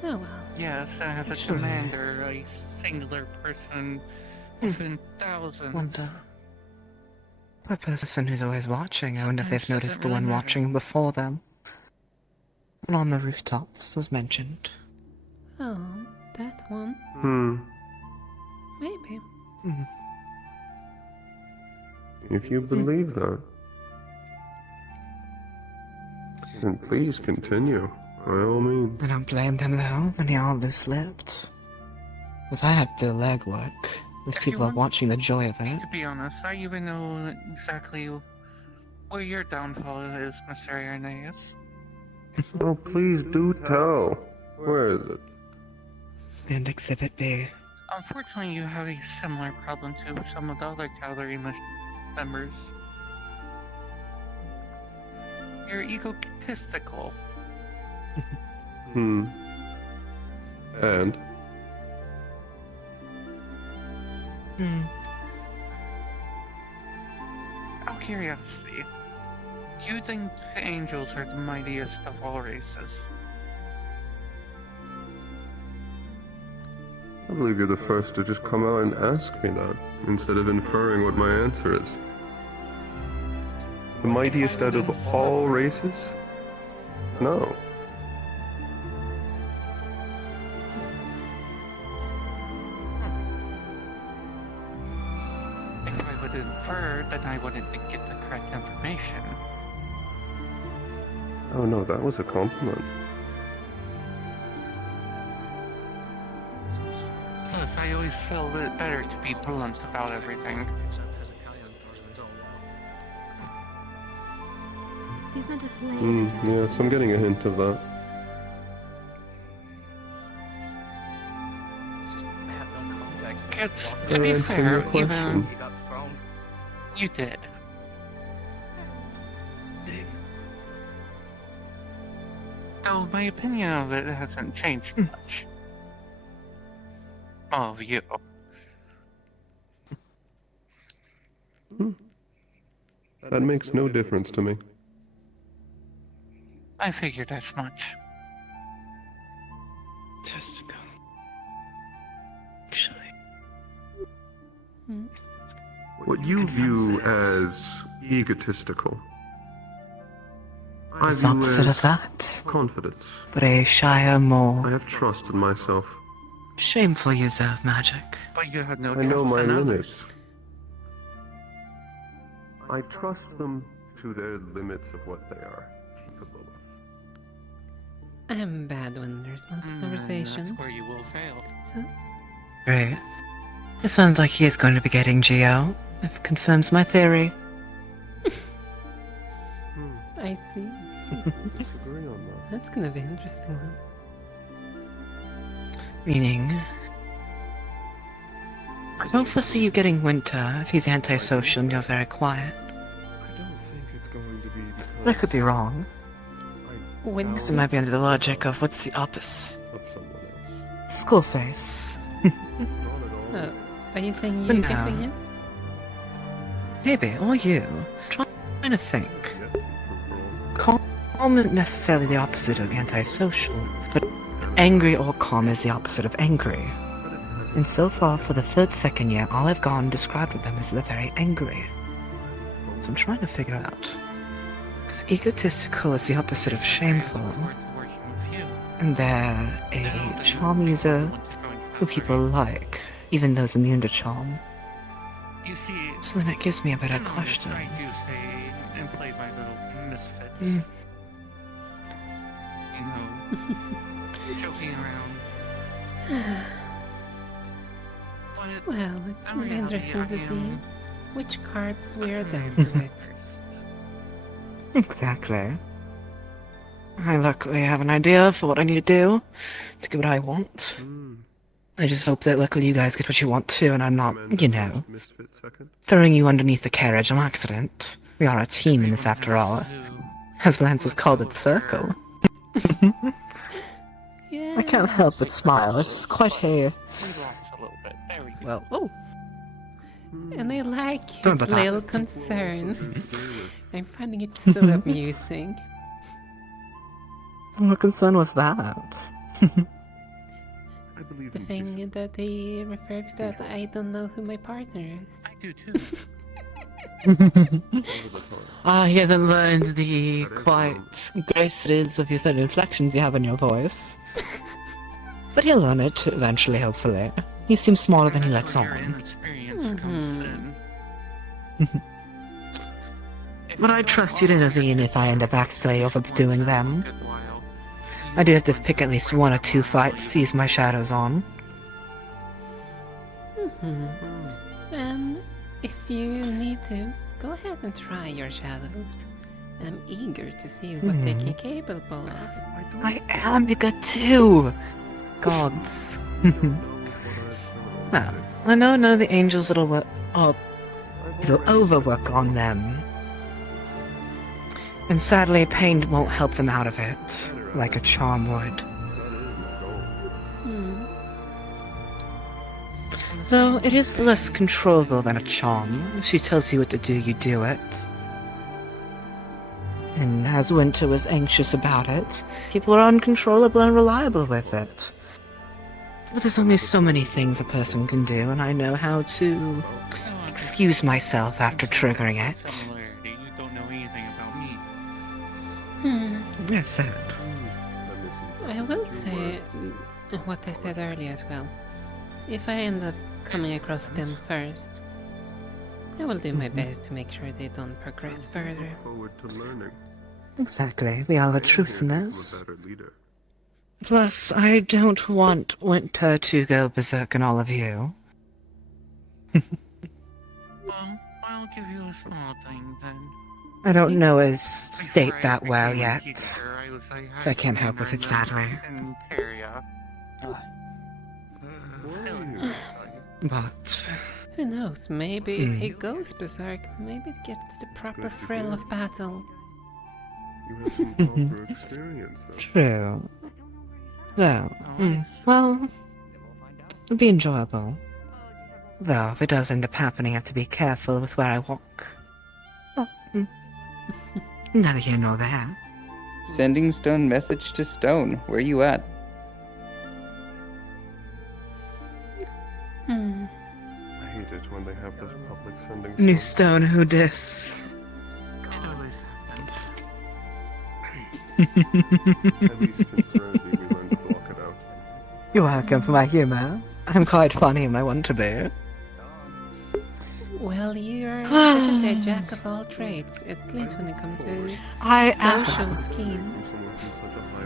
Oh well. Yes, as a Sure. commander, a singular person within thousands. Wonder. For a person who's always watching, I wonder if It they've doesn't noticed the really one matter. watching before them. And on the rooftops, as mentioned. Oh, that one. Maybe. If you believe that, then please continue, by all means. I don't blame them though, when they are loose-lipped. If I had to do legwork, there's people are watching the joy of it. To be honest, I even know exactly where your downfall is, Mr. Irenaeus. Oh, please do tell. Where is it? And Exhibit B. Unfortunately, you have a similar problem to some of the other cavalry members. You're egotistical. And? Out of curiosity, do you think the angels are the mightiest of all races? I believe you're the first to just come out and ask me that, instead of inferring what my answer is. The mightiest out of all races? No. If I would infer, then I wouldn't get the correct information. Oh no, that was a compliment. Plus, I always feel it better to be blunt about everything. He's meant to slay. Yes, I'm getting a hint of that. Kids, to be Answer your fair, question. you did. Though my opinion of it hasn't changed much. Of you. That makes no difference to me. I figured as much. Testicle. Actually. What you view as egotistical, I It's view opposite as of that. confidence. But a shyer more. I have trust in myself. Shameful use of magic. But you had no I know trust my in others. limits. I trust them to their limits of what they are capable of. I'm bad when there's multiple conversations. That's where you will fail. So, Great. It sounds like he is going to be getting GO. It confirms my theory. I see. Disagree on that. That's gonna be an interesting one. Meaning... I don't foresee you getting Winter if he's antisocial and you're very quiet. I don't think it's going to be But I could be wrong. When It might be under the logic of what's the opposite. of someone else. School face. Oh, are you saying But you no. getting him? Maybe, or you. Trying to think. Calm isn't necessarily the opposite of antisocial, but angry or calm is the opposite of angry. And so far, for the third second year, all I've gone and described with them is they're very angry. So I'm trying to figure out. Because egotistical is the opposite of shameful. And they're a charm user who people like, even those immune to charm. You see, So then it gives me a better I don't question. understand you say and play my little misfits. Mm. You know, joking around. Well, it's gonna be reality, interesting I to see am which cards we're dealt with. Exactly. I luckily have an idea for what I need to do to get what I want. I just hope that luckily you guys get what you want too, and I'm not, you know, throwing you underneath the carriage on accident. We are a team in this after all. As Lance has called it, the circle. I can't help but smile. It's quite a... Well, oh. And I like Don't his about that. little concern. I'm finding it so amusing. What concern was that? The thing that he refers to that I don't know who my partner is. I do too. He hasn't learned the quite graces of your certain inflections you have in your voice. But he'll learn it eventually, hopefully. He seems smaller than he lets on. But I trust you to intervene if I end up accidentally overdoing them. I do have to pick at least 1 or 2 fights to use my shadows on. If you need to, go ahead and try your shadows. I'm eager to see what they can capable of. I am eager too! Gods. Well, I know none of the angels that'll overwork on them. And sadly, pain won't help them out of it, like a charm would. Though it is less controllable than a charm. If she tells you what to do, you do it. And as Winter was anxious about it, people are uncontrollable and reliable with it. But there's only so many things a person can do, and I know how to excuse myself after triggering it. You don't know anything about me. Yes, sad. I will say what I said earlier as well. If I end up coming across them first, I will do my best to make sure they don't progress further. Exactly. We all have a truce in this. Plus, I don't want Winter to go berserk on all of you. Well, I'll give you a small thing then. I don't know his state that well yet, so I can't help with it, sadly. But who knows, maybe if he goes berserk, maybe it gets the proper thrill of battle. You have some proper experience, though. True. Well, it'll be enjoyable. Though, if it does end up happening, I have to be careful with where I walk. Neither here nor there. Sending stone message to stone. Where you at? I hate it when they have those public sending. New stone, who dis? At least in Serenity we learned to block it out. You're welcome for my humor. I'm quite funny and I want to be. Well, you're definitely a jack of all trades, at least when it comes to social schemes.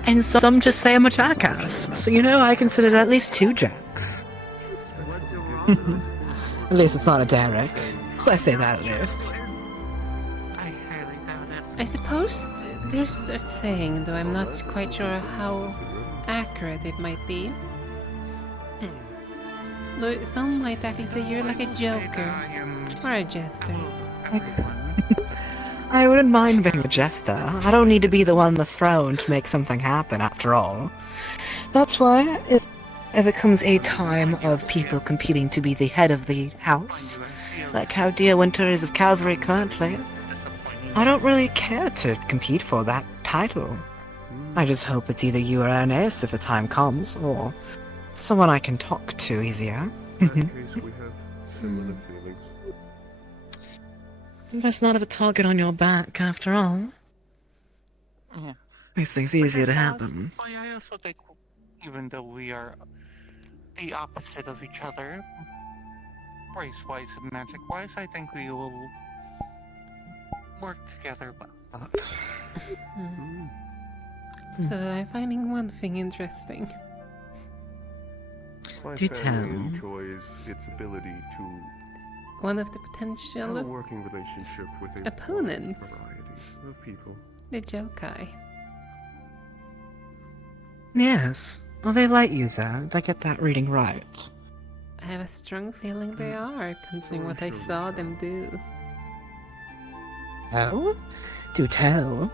And some just say I'm a jackass. So I considered at least 2 jacks. At least it's not a Derek. So I say that at least. I suppose there's a saying, though I'm not quite sure how accurate it might be. Though some might actually say you're like a joker or a jester. I wouldn't mind being a jester. I don't need to be the one on the throne to make something happen, after all. That's why, if it comes a time of people competing to be the head of the house, like how dear Winter is of Calvary currently, I don't really care to compete for that title. I just hope it's either you or Ernest if the time comes, or someone I can talk to easier. In that case, we have similar feelings. Best not have a target on your back, after all. Yeah. Makes things easier to happen. But I also think, even though we are the opposite of each other, race-wise and magic-wise, I think we will work together well. So I'm finding one thing interesting. My Do family tell. enjoys its ability to One of the have potential a working relationship with a opponents, variety of people. the Jokai. Yes. Are they light user? Did I get that reading right? I have a strong feeling they are, considering what I saw them do. Oh? Do tell.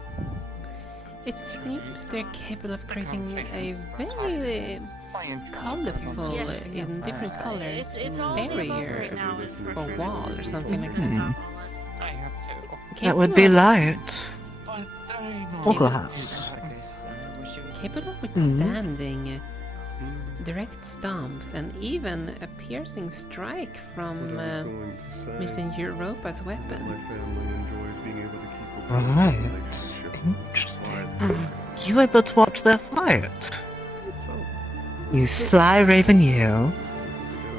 It seems they're capable of creating a very colorful, in different colors, barrier or wall or something like that. That would be light. Or glass. Capable of withstanding direct stomps, and even a piercing strike from Mr. Europa's weapon. Right. Interesting. You were able to watch their fight? You sly raven, you.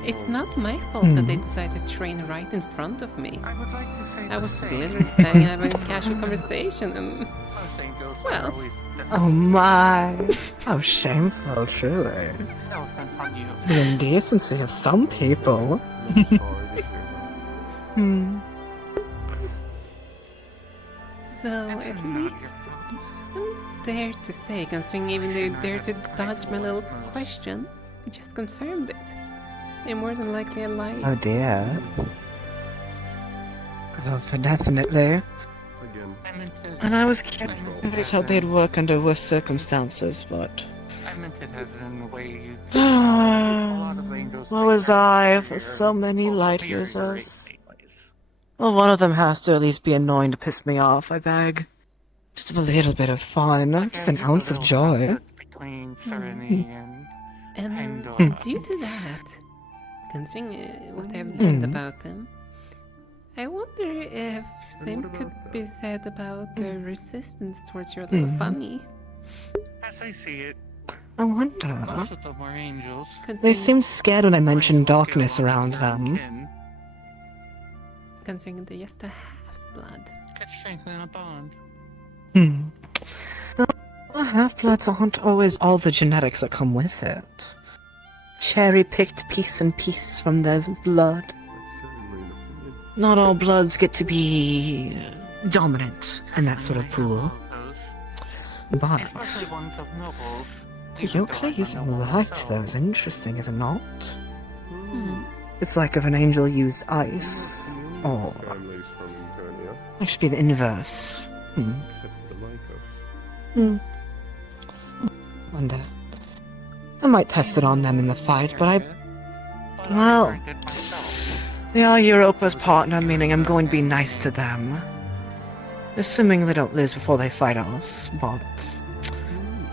It's not my fault that they decided to train right in front of me. I was literally standing having a casual conversation and... well... Oh my! How shameful, truly. The indecency of some people. So, at least... I'm dare to say, considering even they dared to dodge my little question, they just confirmed it. They're more than likely alive. Oh dear. Oh, for definitely. And I was curious how they'd work under worse circumstances, but... I meant it as in the way you... a lot of angels... What was I for so many light users? Well, one of them has to at least be annoying to piss me off, I beg. Just a little bit of fun, just an ounce of joy. Between Serenity And due to that, considering what I've learned about them, I wonder if same could be said about their resistance towards your little funny. As I see it, I wonder. most of them are angels. They seem scared when I mentioned darkness around them. Considering they're just a half-blood. Could strengthen a bond. The half-bloods aren't always all the genetics that come with it. Cherry-picked piece and piece from their blood. Not all bloods get to be dominant in that sort of pool. But your clay using light, though, is interesting, is it not? It's like if an angel used ice, or... It should be the inverse. Wonder. I might test it on them in the fight, but I... Well... They are Europa's partner, meaning I'm going to be nice to them. Assuming they don't lose before they fight us, but...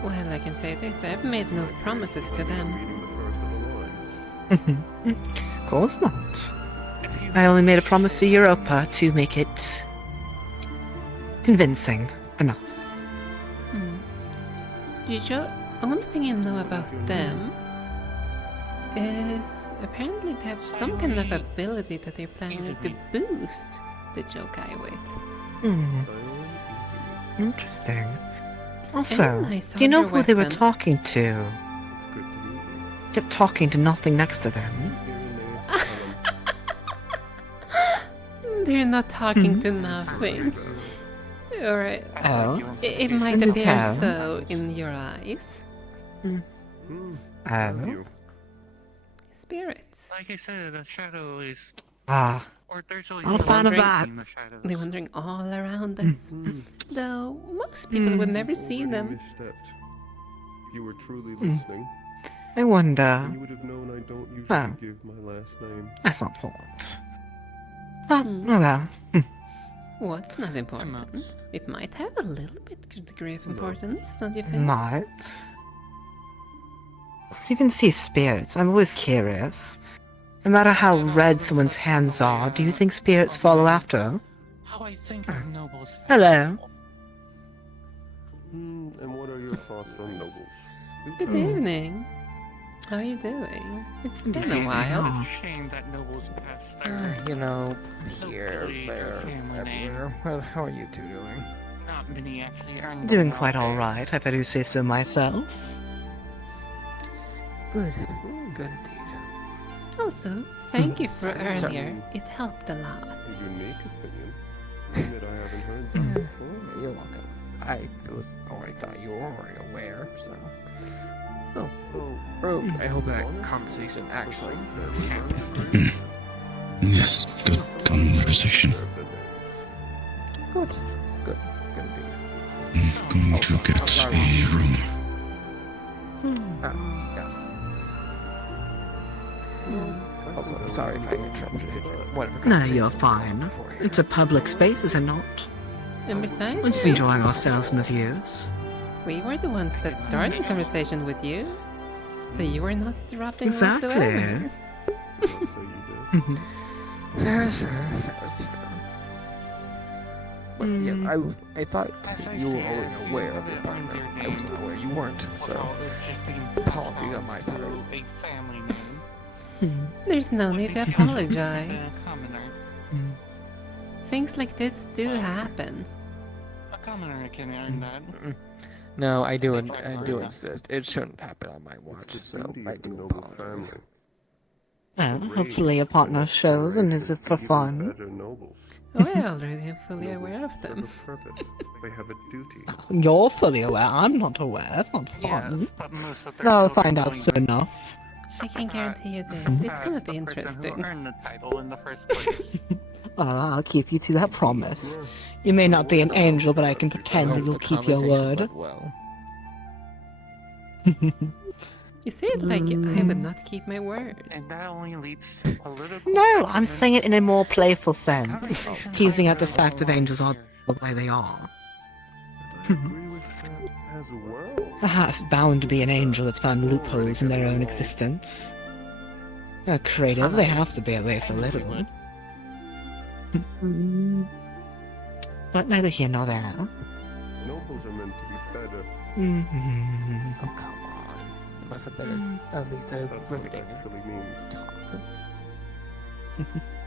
Well, I can say this, I've made no promises to them. Of course not. I only made a promise to Europa to make it... convincing enough. The only thing I know about them is apparently they have some kind of ability that they're planning to boost the Jokai with. Interesting. Also, nice do you know harder who they were weapon. talking to? Kept talking to nothing next to them. They're not talking to nothing. Alright. Oh? It might You appear can. so in your eyes. Oh? Spirits. Like I said, the shadow is... Ah. Or there's always I'm a fan of that. in the shadows. They're wandering all around us. Though most people would never see them. If you were truly listening, I wonder... you would have known I don't usually Well, give my last name. that's not important. But, oh well. What's not important? It might have a little bit degree of importance, don't you think? Might. You can see spirits. I'm always curious. No matter how red someone's hands are, do you think spirits follow after? How I think of nobles. Hello. And what are your thoughts on nobles? Good evening. How are you doing? It's been a while. It's a shame that nobles passed their... You know, so here, believe there, their family name. everywhere. Well, how are you two doing? Not many actually earn Doing them quite nowadays. alright, if I do say so myself. Good. Good indeed. Also, thank you for earlier. It helped a lot. A unique opinion. One that I haven't heard that before. You're welcome. I thought you were already aware, so... Oh, I hope that conversation actually happened. Yes, good conversation. Good. Good indeed. I'm going to get a room. Yes. Also, I'm sorry if I interrupted you. Whatever. No, you're fine. It's a public space, is it not? And besides, We're just enjoying ourselves and the views. we were the ones that started the conversation with you. So you were not interrupting Exactly. whatsoever. Fair is fair. Fair is fair. But yeah, I thought you were already aware of your partner. I was not aware you weren't. So apology on my part. A family name. There's no need to apologize. A commoner. Things like this do happen. A commoner can earn that. No, I do insist. It shouldn't happen on my watch, so I do apologize. Well, hopefully your partner shows and is it for fun. I already am fully aware of them. They have a duty. You're fully aware, I'm not aware, that's not fun. I'll find out soon enough. I can guarantee you this. It's gonna be interesting. Who earned the title in the first place. I'll keep you to that promise. You may not be an angel, but I can pretend that you'll keep your word. You say it like I would not keep my word. And that only leads to political... No, I'm saying it in a more playful sense, teasing out the fact that angels are the way they are. Perhaps bound to be an angel that's found loopholes in their own existence. They're creative, they have to be at least a little. But neither here nor there. Nobles are meant to be better. Oh, come on. You must have better. At least a riveting.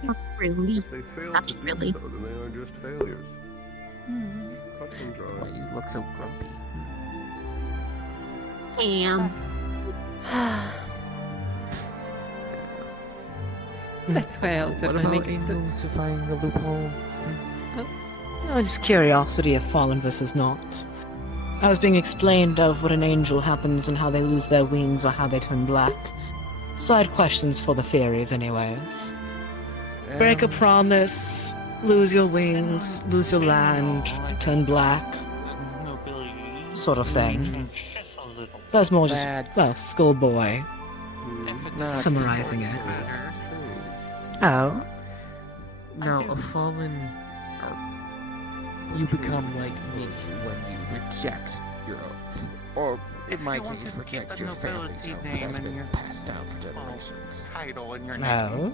Not really. If they fail That's to do really. so, then they are just failures. Cut them dry. Why you look so grumpy? Damn. That's why I also What find about it so... angels to find the loophole? Oh, just curiosity if fallen versus not. I was being explained of what an angel happens and how they lose their wings or how they turn black. So I had questions for the theories anyways. Break a promise, lose your wings, lose your land, turn black. Sort of thing. That's more just, well, schoolboy. Summarizing it. Oh? No, a fallen... You become like me when you reject your oath. Or, in my case, reject your family's oath that's been passed down for generations. Title in your name. Oh?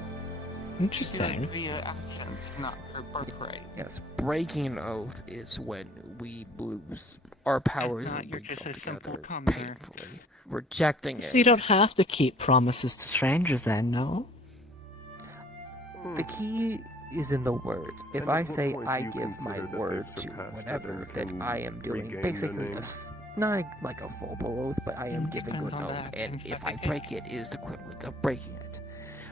Interesting. Via actions, not her birthright. Yes, breaking an oath is when we lose our powers not, and you're wings just a simple altogether commoner. painfully. Rejecting So you it. don't have to keep promises to strangers then, no? The key is in the words. If I say I give my word to whatever that I am doing, basically not like a full oath, but I am giving an oath, and if I break it, it is the equivalent of breaking it.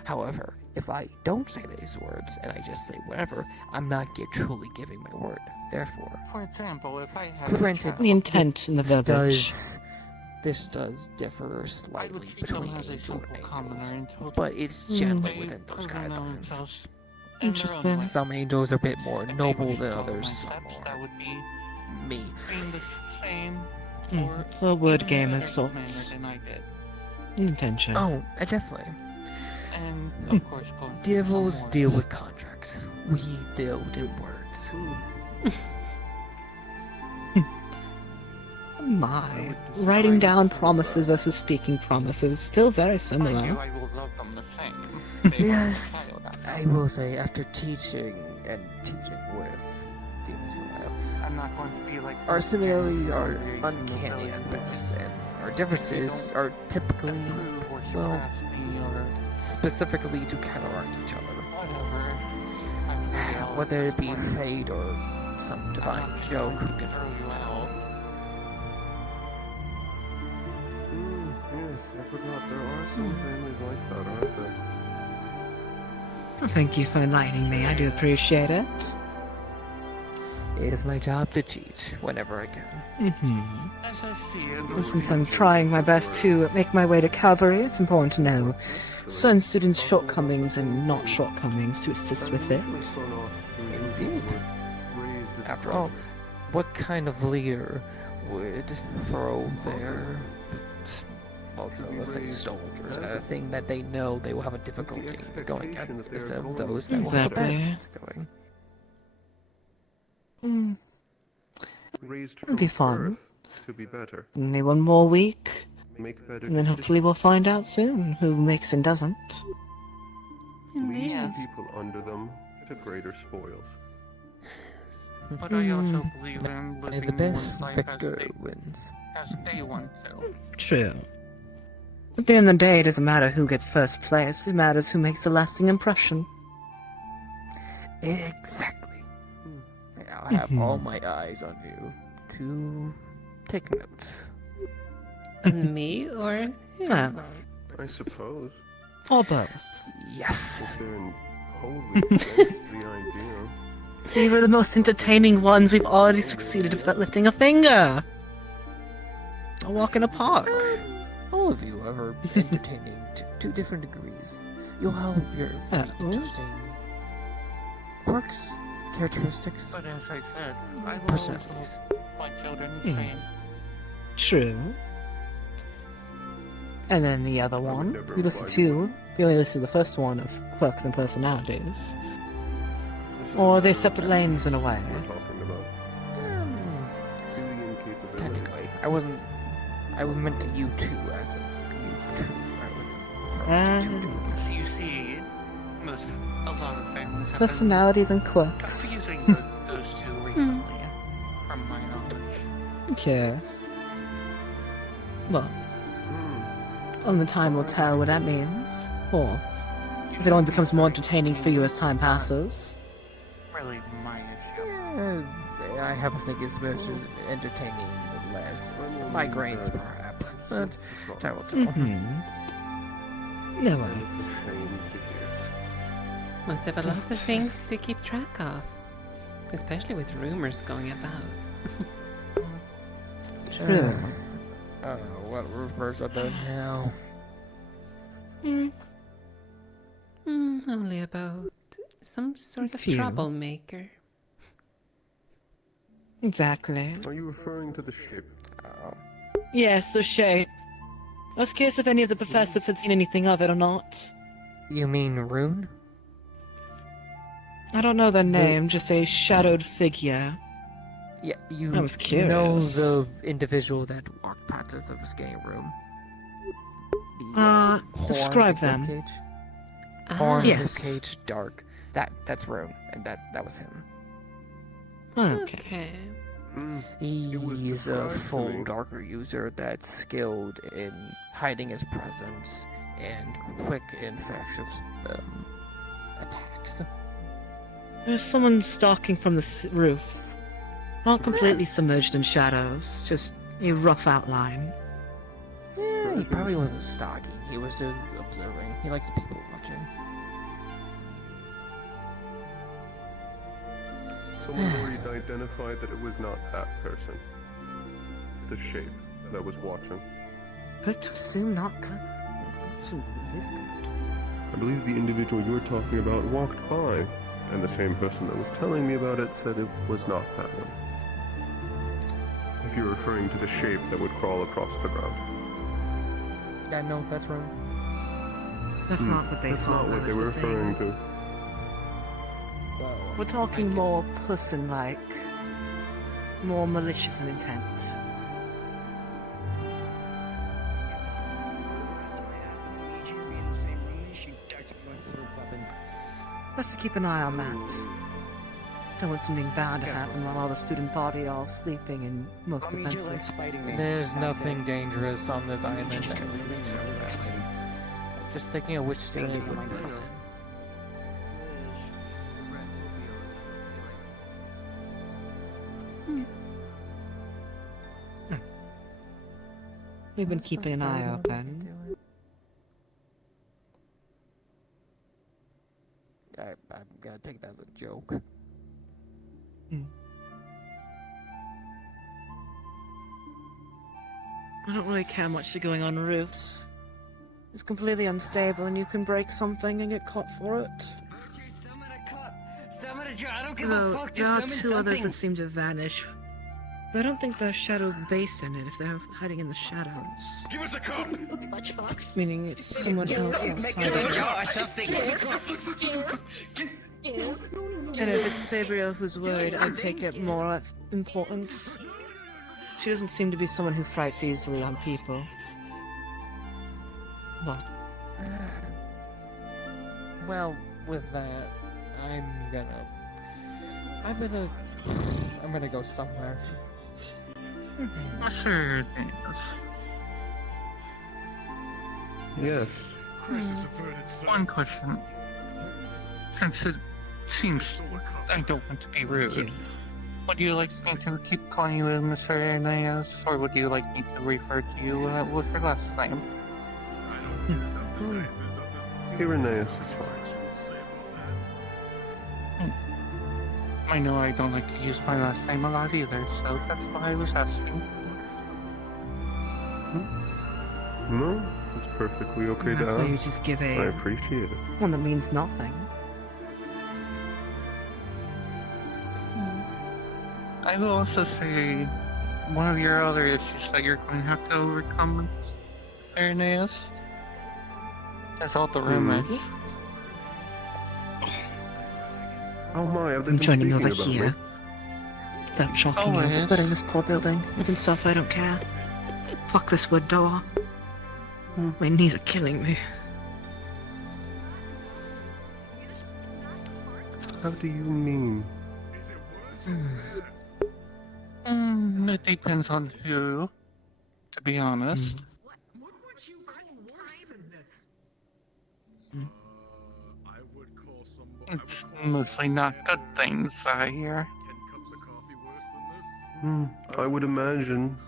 However, if I don't say these words and I just say whatever, I'm not truly giving my word. Therefore, For example, if I had granted, The intent in the verbiage. this does differ slightly between as a angel simple and commoner angels, until but it's generally within those guidelines. Interesting. Some angels are a bit more noble than others, some that are would be me. being the same or It's a word even game better of manner sorts. than I did. Intention. Oh, definitely. And of course, going to Devils become more deal with contracts. We deal in words. My. Writing down promises versus speaking promises, still very Mind you, similar. I will love them the same. They are Yes, a child after I will say after teaching with demons for a while, I'm not going to be like our those similarities parents are who raised uncanny nobility at which best, is and our differences are typically, improve or well, surpass me or specifically to counteract each other. whatever. I'm really all Whether it be disappointed. fate or some divine I'm not joke. trying to throw you out. Yes, I forgot there are some families like that, aren't there? Thank you for enlightening me, I do appreciate it. It is my job to teach whenever I can. As I see it, Well, since I'm trying my best to make my way to Calvary, it's important to know certain students' shortcomings and not shortcomings to assist with it. Indeed. After all, what kind of leader would throw their, also let's say soldiers, at a thing that they know they will have a difficulty going at instead of those that will have a Exactly. benefit going? Raised It'll be from fun. birth to be better. Only one more week, make better And then hopefully we'll find out soon who makes and doesn't. Leave Yes. the people under them to greater spoils. But I also believe in May living the best one's life victor as wins. they want to. True. At the end of the day, it doesn't matter who gets first place, it matters who makes a lasting impression. Exactly. I'll have all my eyes on you to take notes. On me or him? I suppose. Or both. Yes. If they're wholly against the idea. See, we're the most entertaining ones. We've already succeeded without lifting a finger. A walk in a park. All of you are entertaining to different degrees. You'll have your very interesting quirks, characteristics, But as I said, I will always personalities. hold my children the same. True. And then the other one, we listed two. We only listed the first one of quirks and personalities. Or are they separate lanes in a way? Technically, I meant to you two as in you two. I was referring to two different So you see, a lot of families have Personalities and been quirks. confusing those two recently, from my knowledge. Yes. Well, only time will tell what that means. Or if it only becomes more entertaining for you as time passes. Really, my issue. I have a sneaky suspicion entertaining less. Migraines, perhaps. But I will tell. No worries. Must have a lot of things to keep track of. Especially with rumors going about. True. I don't know what rumors are there now. Only about some sort of Few. troublemaker. Exactly. Are you referring to the shape? Yes, the shape. I was curious if any of the professors had seen anything of it or not. You mean Rune? I don't know their name, just a shadowed figure. Yeah, you I was curious. know the individual that walked past us of the skating room. Describe horn them. Horn, Yes. cage, dark. That's Rune, and that was him. Okay. He's a full darker user that's skilled in hiding his presence and quick and infectious attacks. There's someone stalking from the roof. Not completely submerged in shadows, just a rough outline. Yeah, he probably wasn't stalking. He was just observing. He likes people watching. Someone already identified that it was not that person. The shape that was watching. Good to assume not good. Assume it is good. I believe the individual you were talking about walked by, and the same person that was telling me about it said it was not that one. If you're referring to the shape that would crawl across the ground. Yeah, no, that's Rune. That's not what they That's saw, not though, what they is were the thing. referring to. Well, We're talking more person-like. More malicious in intent. Best to keep an eye on that. Don't want something bad to happen while all the student body are sleeping and most defenseless. There's nothing dangerous on this island. Just thinking of which student it would be. We've been keeping an eye open. I'm gonna take that as a joke. I don't really care much going on roofs. It's completely unstable and you can break something and get caught for it. Though there are two others that seem to vanish. But I don't think they're shadow based in it if they're hiding in the shadows. Give us a cup! Lunchbox? Meaning it's someone else outside of it. Or something. And if it's Sabriel who's worried, I'd take it more importance. She doesn't seem to be someone who frights easily on people. What? Well, with that, I'm gonna go somewhere. Sure, Yes. One question. Since it seems I don't want to be rude, would you like me to keep calling you Mr. Irenaeus, or would you like me to refer to you with your last name? Irenaeus is fine. I know I don't like to use my last name a lot either, so that's why I was asking. No, it's perfectly okay That's to why ask. you just give a... I appreciate it. one that means nothing. I will also say one of your other issues that you're going to have to overcome, Irenaeus, is all the rumors. Oh my, have they I'm been joining speaking over about here. me? Without shocking you, but in this poor building. Even stuff I don't care. Fuck this wood door. My knees are killing me. How do you mean? It depends on who, to be honest. It's mostly not good things, I hear. I would imagine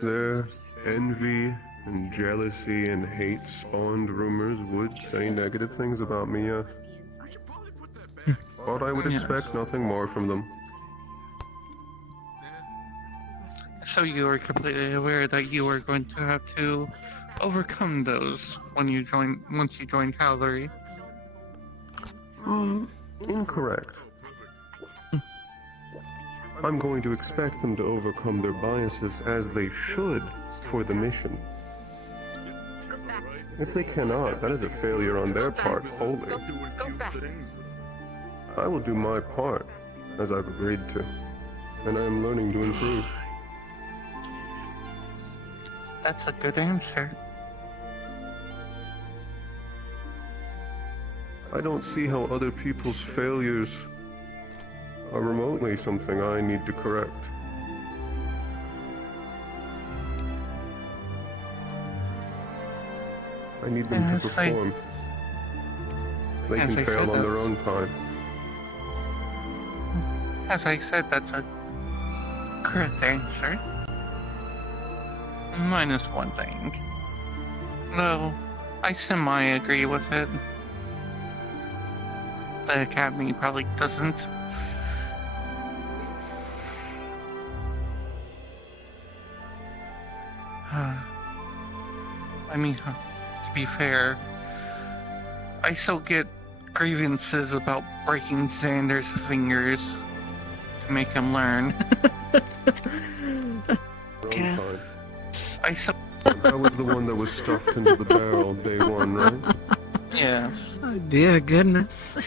their envy and jealousy and hate spawned rumors would say negative things about me, yes. But I would expect nothing more from them. So you are completely aware that you are going to have to overcome those once you join cavalry. Incorrect. I'm going to expect them to overcome their biases as they should for the mission. If they cannot, that is a failure on their part wholly. I will do my part, as I've agreed to, and I am learning to improve. That's a good answer. I don't see how other people's failures are remotely something I need to correct. I need them to perform. They can fail on their own time. As I said, that's a correct answer. Minus one thing. Though, I semi-agree with it. The Academy probably doesn't. I mean, to be fair, I still get grievances about breaking Xander's fingers to make him learn. Okay. I still... That was the one that was stuffed into the barrel day one, right? Yes. Oh dear goodness.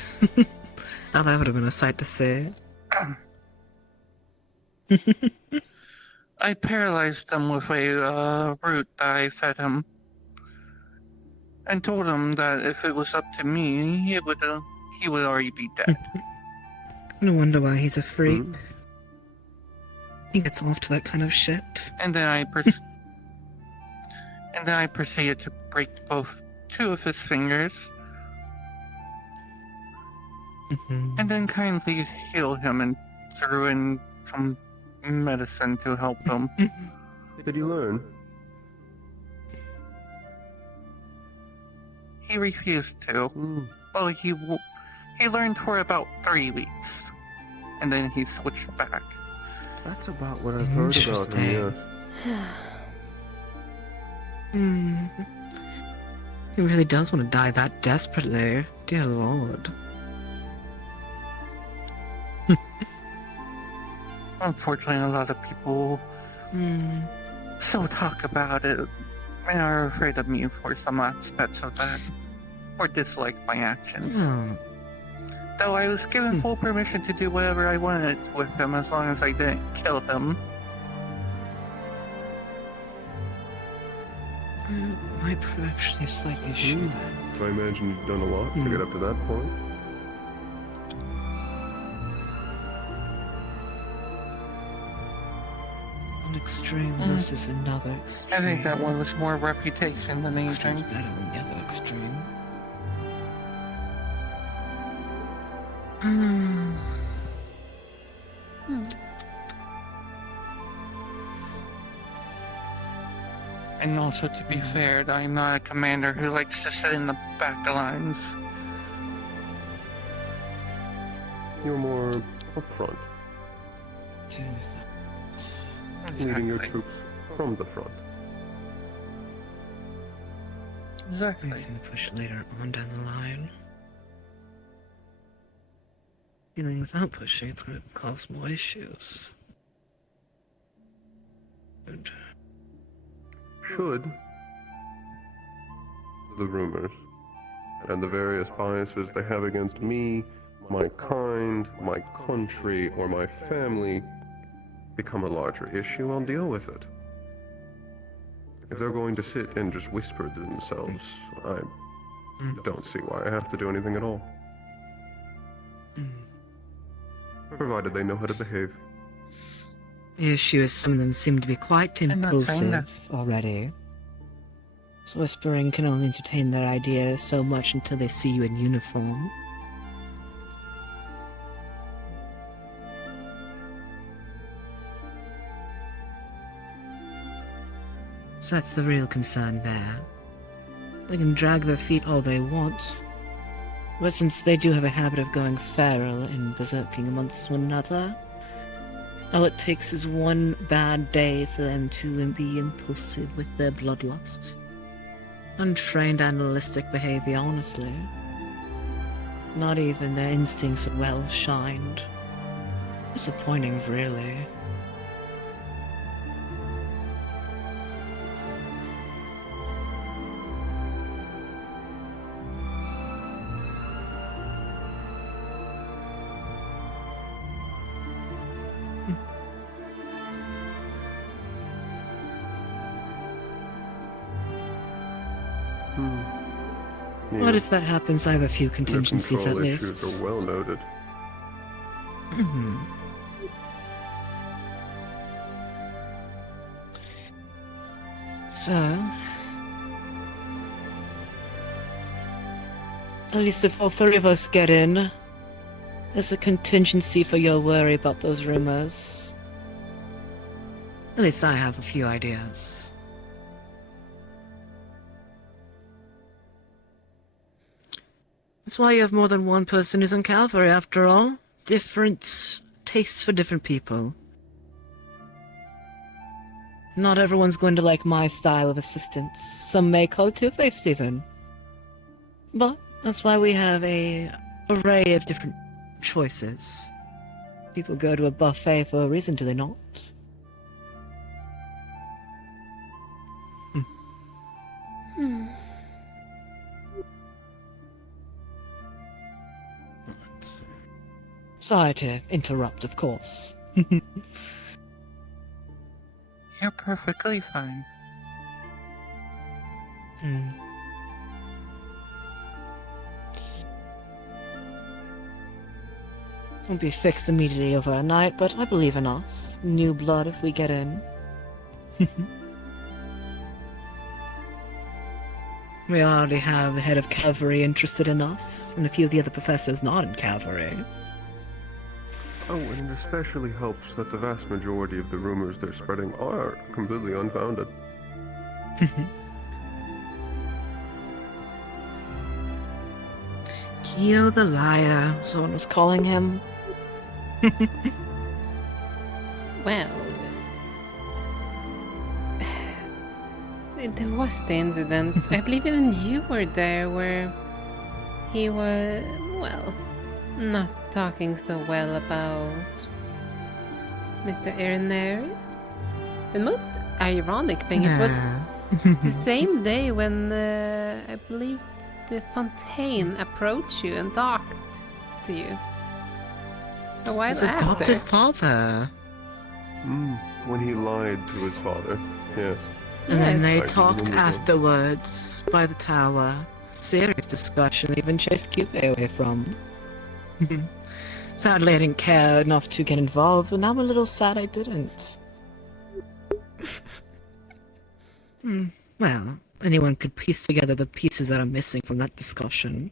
Oh, that would have been a sight to see. I paralyzed him with a root that I fed him, and told him that if it was up to me, he would already be dead. No wonder why he's a freak. He gets off to that kind of shit. And then I proceeded to break two of his fingers, and then kindly healed him and threw in some medicine to help him. Did he learn? He refused to. Well, he learned for about 3 weeks, and then he switched back. That's about what I've heard about him, yes. He really does want to die that desperately. Dear Lord. Unfortunately, a lot of people still talk about it and are afraid of me for some aspects of that, or dislike my actions. Though I was given full permission to do whatever I wanted with him as long as I didn't kill him. might actually slightly issue that. So I imagine you've done a lot to get up to that point. One extreme versus another extreme. I think that one was more reputation than anything. Better than the other extreme. And also, to be fair, I'm not a commander who likes to sit in the back lines. You're more up front, leading your troops from the front. Exactly. Anything to push later on down the line. Feeling without pushing, it's going to cause more issues. Good. Should the rumors and the various biases they have against me, my kind, my country, or my family become a larger issue, I'll deal with it. If they're going to sit and just whisper to themselves, I don't see why I have to do anything at all. Provided they know how to behave. The issue is some of them seem to be quite I'm not saying that. impulsive already. So whispering can only entertain their ideas so much until they see you in uniform. So that's the real concern there. They can drag their feet all they want, but since they do have a habit of going feral and berserking amongst one another, all it takes is one bad day for them to be impulsive with their bloodlust. Untrained animalistic behavior, honestly. Not even their instincts are well shined. Disappointing, really. But if that happens, I have a few contingencies at Control least. issues are well noted. So, at least if all three of us get in, there's a contingency for your worry about those rumors. At least I have a few ideas. That's why you have more than one person who's in cavalry, after all. Different tastes for different people. Not everyone's going to like my style of assistance. Some may call it two-faced even. But that's why we have a array of different choices. People go to a buffet for a reason, do they not? Sorry to interrupt, of course. You're perfectly fine. Won't be fixed immediately overnight, but I believe in us. New blood if we get in. We already have the head of cavalry interested in us, and a few of the other professors not in cavalry. Oh, and it especially helps that the vast majority of the rumors they're spreading are completely unfounded. Kyo the liar, someone was calling him. Well, there was the incident. I believe even you were there where he was, well, not talking so well about Mr. Irenaeus. The most ironic thing, it was the same day when I believe the Fontaine approached you and talked to you. A while His after. adopted father. When he lied to his father, yes. And then they Yes. talked afterwards by the tower. Serious discussion, even chased Cupid away from. Sadly, I didn't care enough to get involved, but now I'm a little sad I didn't. Well, anyone could piece together the pieces that are missing from that discussion.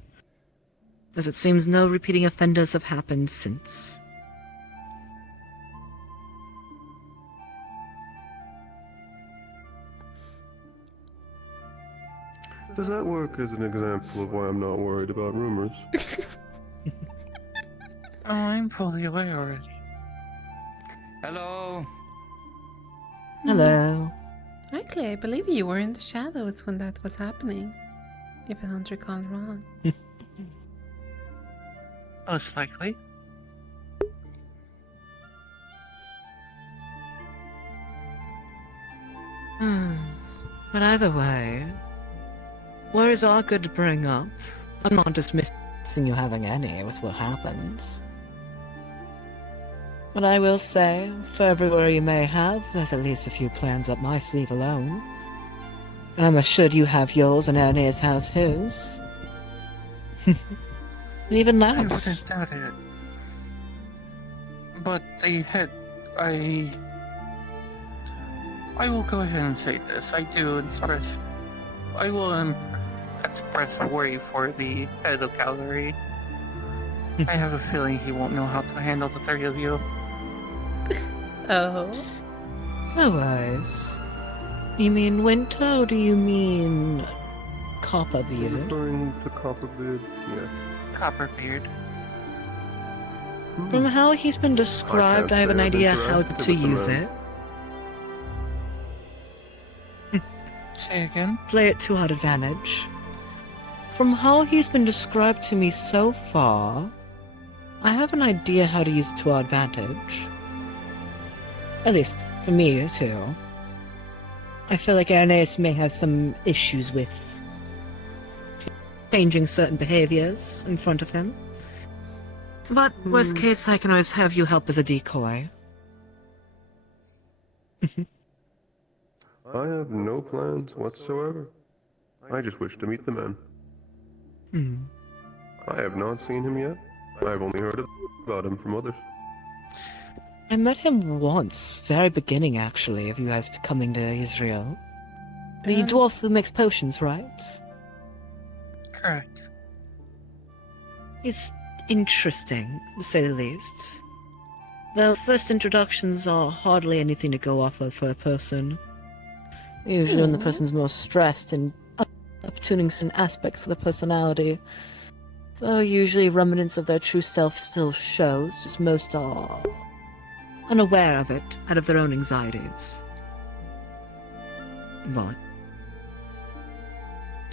As it seems no repeating offenders have happened since. Does that work as an example of why I'm not worried about rumors? Oh, I'm fully aware already. Hello. Hello. Actually, I believe you were in the shadows when that was happening. If I don't recall wrong. Most likely. But either way, worries are good to bring up. I'm not dismissing you having any with what happens. But I will say, for every worry you may have, there's at least a few plans up my sleeve alone. And I'm assured you have yours and Ernest has his. And even I Lance. wouldn't doubt it. But I will go ahead and say this. I will express worry for the head of cavalry. I have a feeling he won't know how to handle the three of you. Oh. No worries. You mean Winter, or do you mean Copperbeard? Referring to Copperbeard, yes. Copperbeard. From how he's been described, I have an idea how to use it. Say again? Play it to our advantage. From how he's been described to me so far, I have an idea how to use it to our advantage. At least, for me, too. I feel like Ernest may have some issues with changing certain behaviors in front of him. But worst case, I can always have you help as a decoy. I have no plans whatsoever. I just wish to meet the man. I have not seen him yet. I've only heard about him from others. I met him once, very beginning actually, of you guys coming to Israel. The dwarf who makes potions, right? Correct. He's interesting, to say the least. Though first introductions are hardly anything to go off of for a person. Usually when the person's more stressed and up-tuning certain aspects of their personality. Though usually remnants of their true self still shows, just most are unaware of it out of their own anxieties. But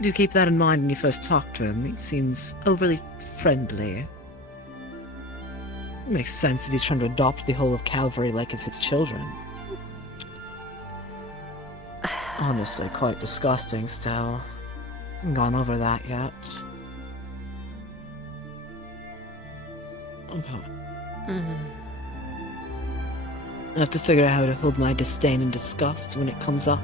do keep that in mind when you first talk to him. He seems overly friendly. It makes sense if he's trying to adopt the whole of Calvary like it's his children. Honestly, quite disgusting still. Haven't gone over that yet. I have to figure out how to hold my disdain and disgust when it comes up.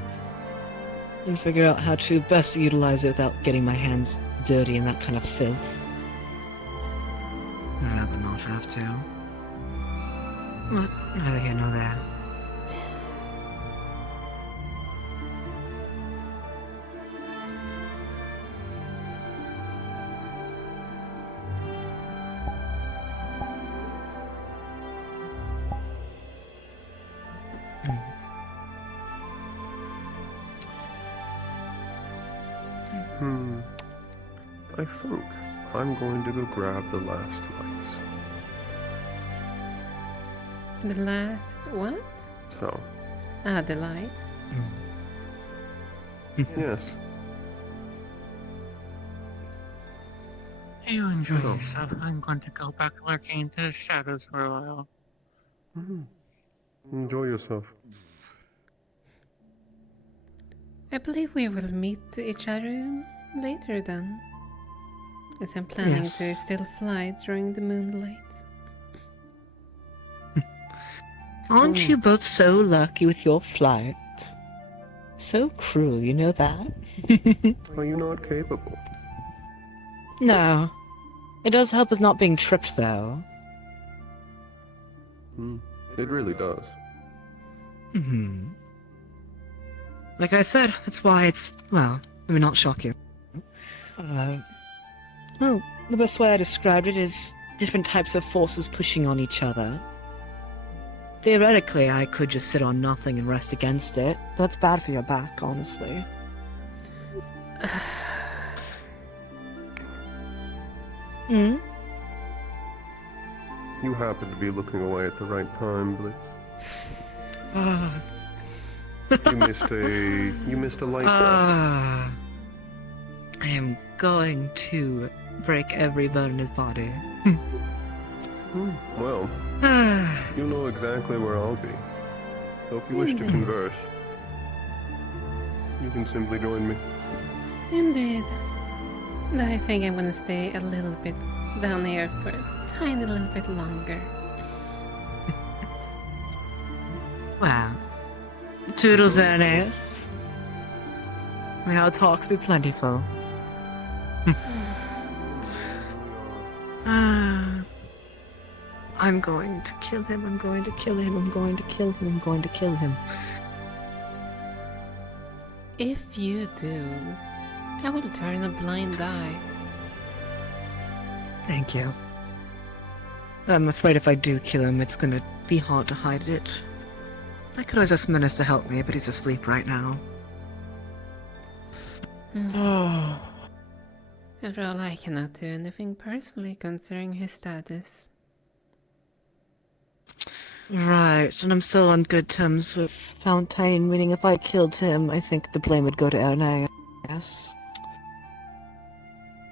And figure out how to best utilize it without getting my hands dirty in that kind of filth. I'd rather not have to. But neither here nor there. I think I'm going to go grab the last lights. The last what? So. The light. Yes. You enjoy yourself. I'm going to go back lurking into the shadows for a while. Enjoy yourself. I believe we will meet each other later then. As I'm planning to still fly during the moonlight. Aren't you both so lucky with your flight? So cruel, you know that? Are you not capable? No. It does help with not being tripped, though. It really does. Hmm. Like I said, that's why it's, well, let me not shock you. Well, the best way I described it is different types of forces pushing on each other. Theoretically, I could just sit on nothing and rest against it, but that's bad for your back, honestly. Hmm? You happen to be looking away at the right time, Blitz. You missed a light bulb. I am going to break every bone in his body. Well, you know exactly where I'll be. So if you wish to converse, you can simply join me. Indeed. I think I'm gonna stay a little bit down here for a tiny little bit longer. Wow. Toodles, Ernest. May our talks be plentiful. I'm going to kill him, I'm going to kill him, I'm going to kill him, I'm going to kill him. If you do, I will turn a blind eye. Thank you. I'm afraid if I do kill him, it's gonna be hard to hide it. I could always ask Menace to help me, but he's asleep right now. After all, I cannot do anything personally concerning his status. Right, and I'm still on good terms with Fontaine, meaning if I killed him, I think the blame would go to Ernest. Yes.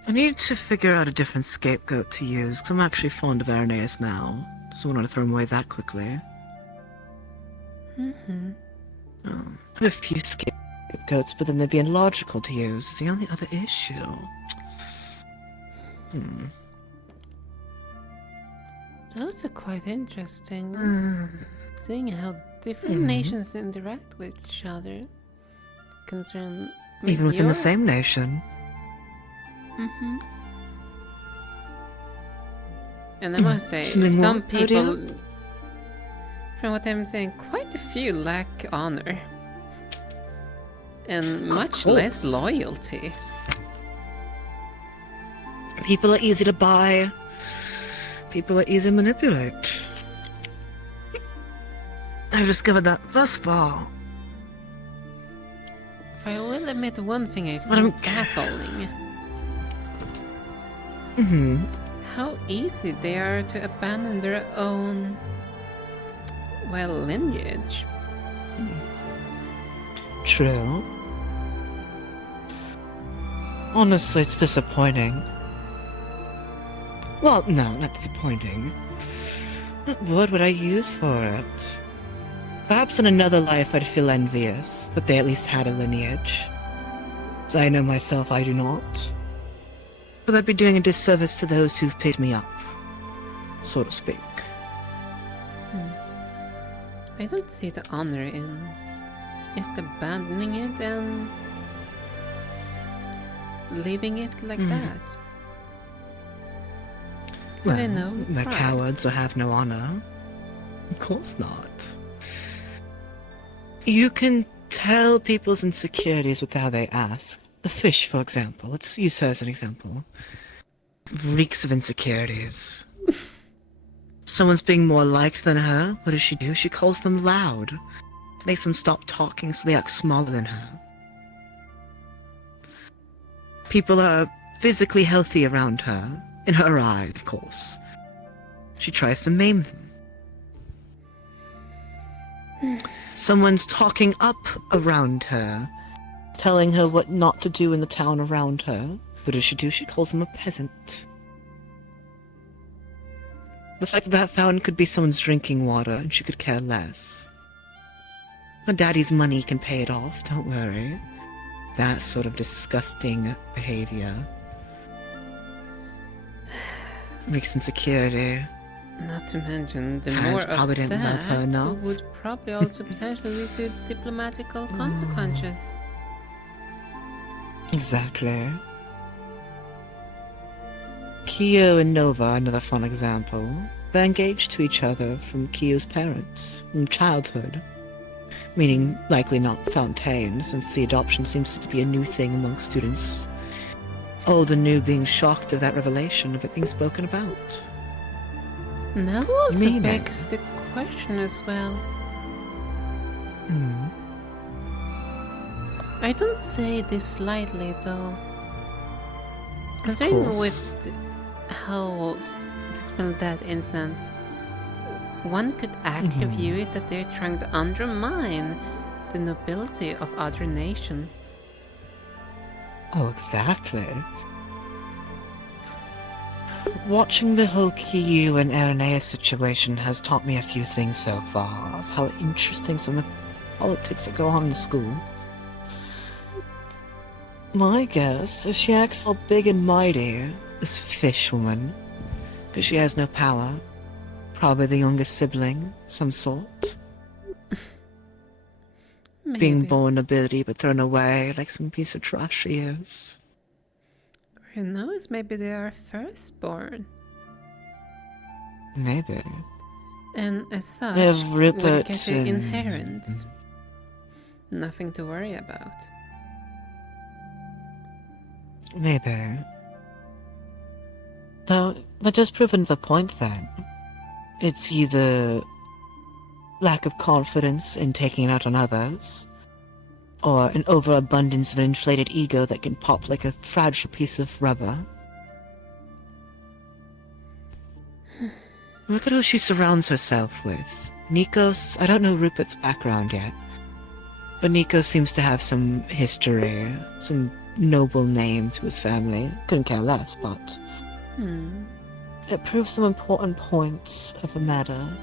I need to figure out a different scapegoat to use, because I'm actually fond of Ernest now. So I want to throw him away that quickly. I have a few scapegoats, but then they'd be illogical to use. It's the only other issue. Those are quite interesting. Seeing how different nations interact with each other. Even within the same nation. And I must say, Something some more, people, Claudia? from what I'm saying, quite a few lack honor. And much less loyalty. People are easy to buy. People are easy to manipulate. I've discovered that thus far. If I will admit one thing I find baffling. How easy they are to abandon their own, well, lineage. True. Honestly, it's disappointing. Well, no, not disappointing. What word would I use for it? Perhaps in another life I'd feel envious that they at least had a lineage. As I know myself, I do not. But I'd be doing a disservice to those who've picked me up, so to speak. I don't see the honor in just abandoning it and leaving it like that. Well, I know, they're pride. cowards or have no honor. Of course not. You can tell people's insecurities with how they ask. A fish, for example. Let's use her as an example. Reeks of insecurities. Someone's being more liked than her. What does she do? She calls them loud. Makes them stop talking so they act smaller than her. People are physically healthy around her. In her eye, of course. She tries to maim them. Someone's talking up around her, telling her what not to do in the town around her. What does she do? She calls him a peasant. The fact that that fountain could be someone's drinking water and she could care less. Her daddy's money can pay it off, don't worry. That sort of disgusting behavior. Makes insecurity. Not to mention, the Parents more probably of didn't love her that enough. would probably also potentially lead to diplomatical consequences. Exactly. Kyo and Nova, another fun example. They're engaged to each other from Kyo's parents, from childhood. Meaning likely not Fontaine, since the adoption seems to be a new thing among students. Old and new being shocked of that revelation of it being spoken about. That also Meaning. begs the question as well. I don't say this lightly, though. Considering course. with how fictional that incident, one could actually view it that they're trying to undermine the nobility of other nations. Oh, exactly. Watching the whole Kyu and Irenaeus situation has taught me a few things so far, of how interesting some of the politics that go on in school. My guess is she acts all big and mighty, this fish woman, because she has no power. Probably the youngest sibling, some sort. Being born nobility but thrown away like some piece of trash she is. Who knows, maybe they are firstborn. Maybe. And as such, If would Rupert get the and- inheritance. Nothing to worry about. Maybe. Though, that does prove another point then. It's either lack of confidence in taking it out on others, or an overabundance of an inflated ego that can pop like a fragile piece of rubber. Look at who she surrounds herself with. Nikos, I don't know Rupert's background yet, but Nikos seems to have some history, some noble name to his family. Couldn't care less, but it proves some important points of the matter.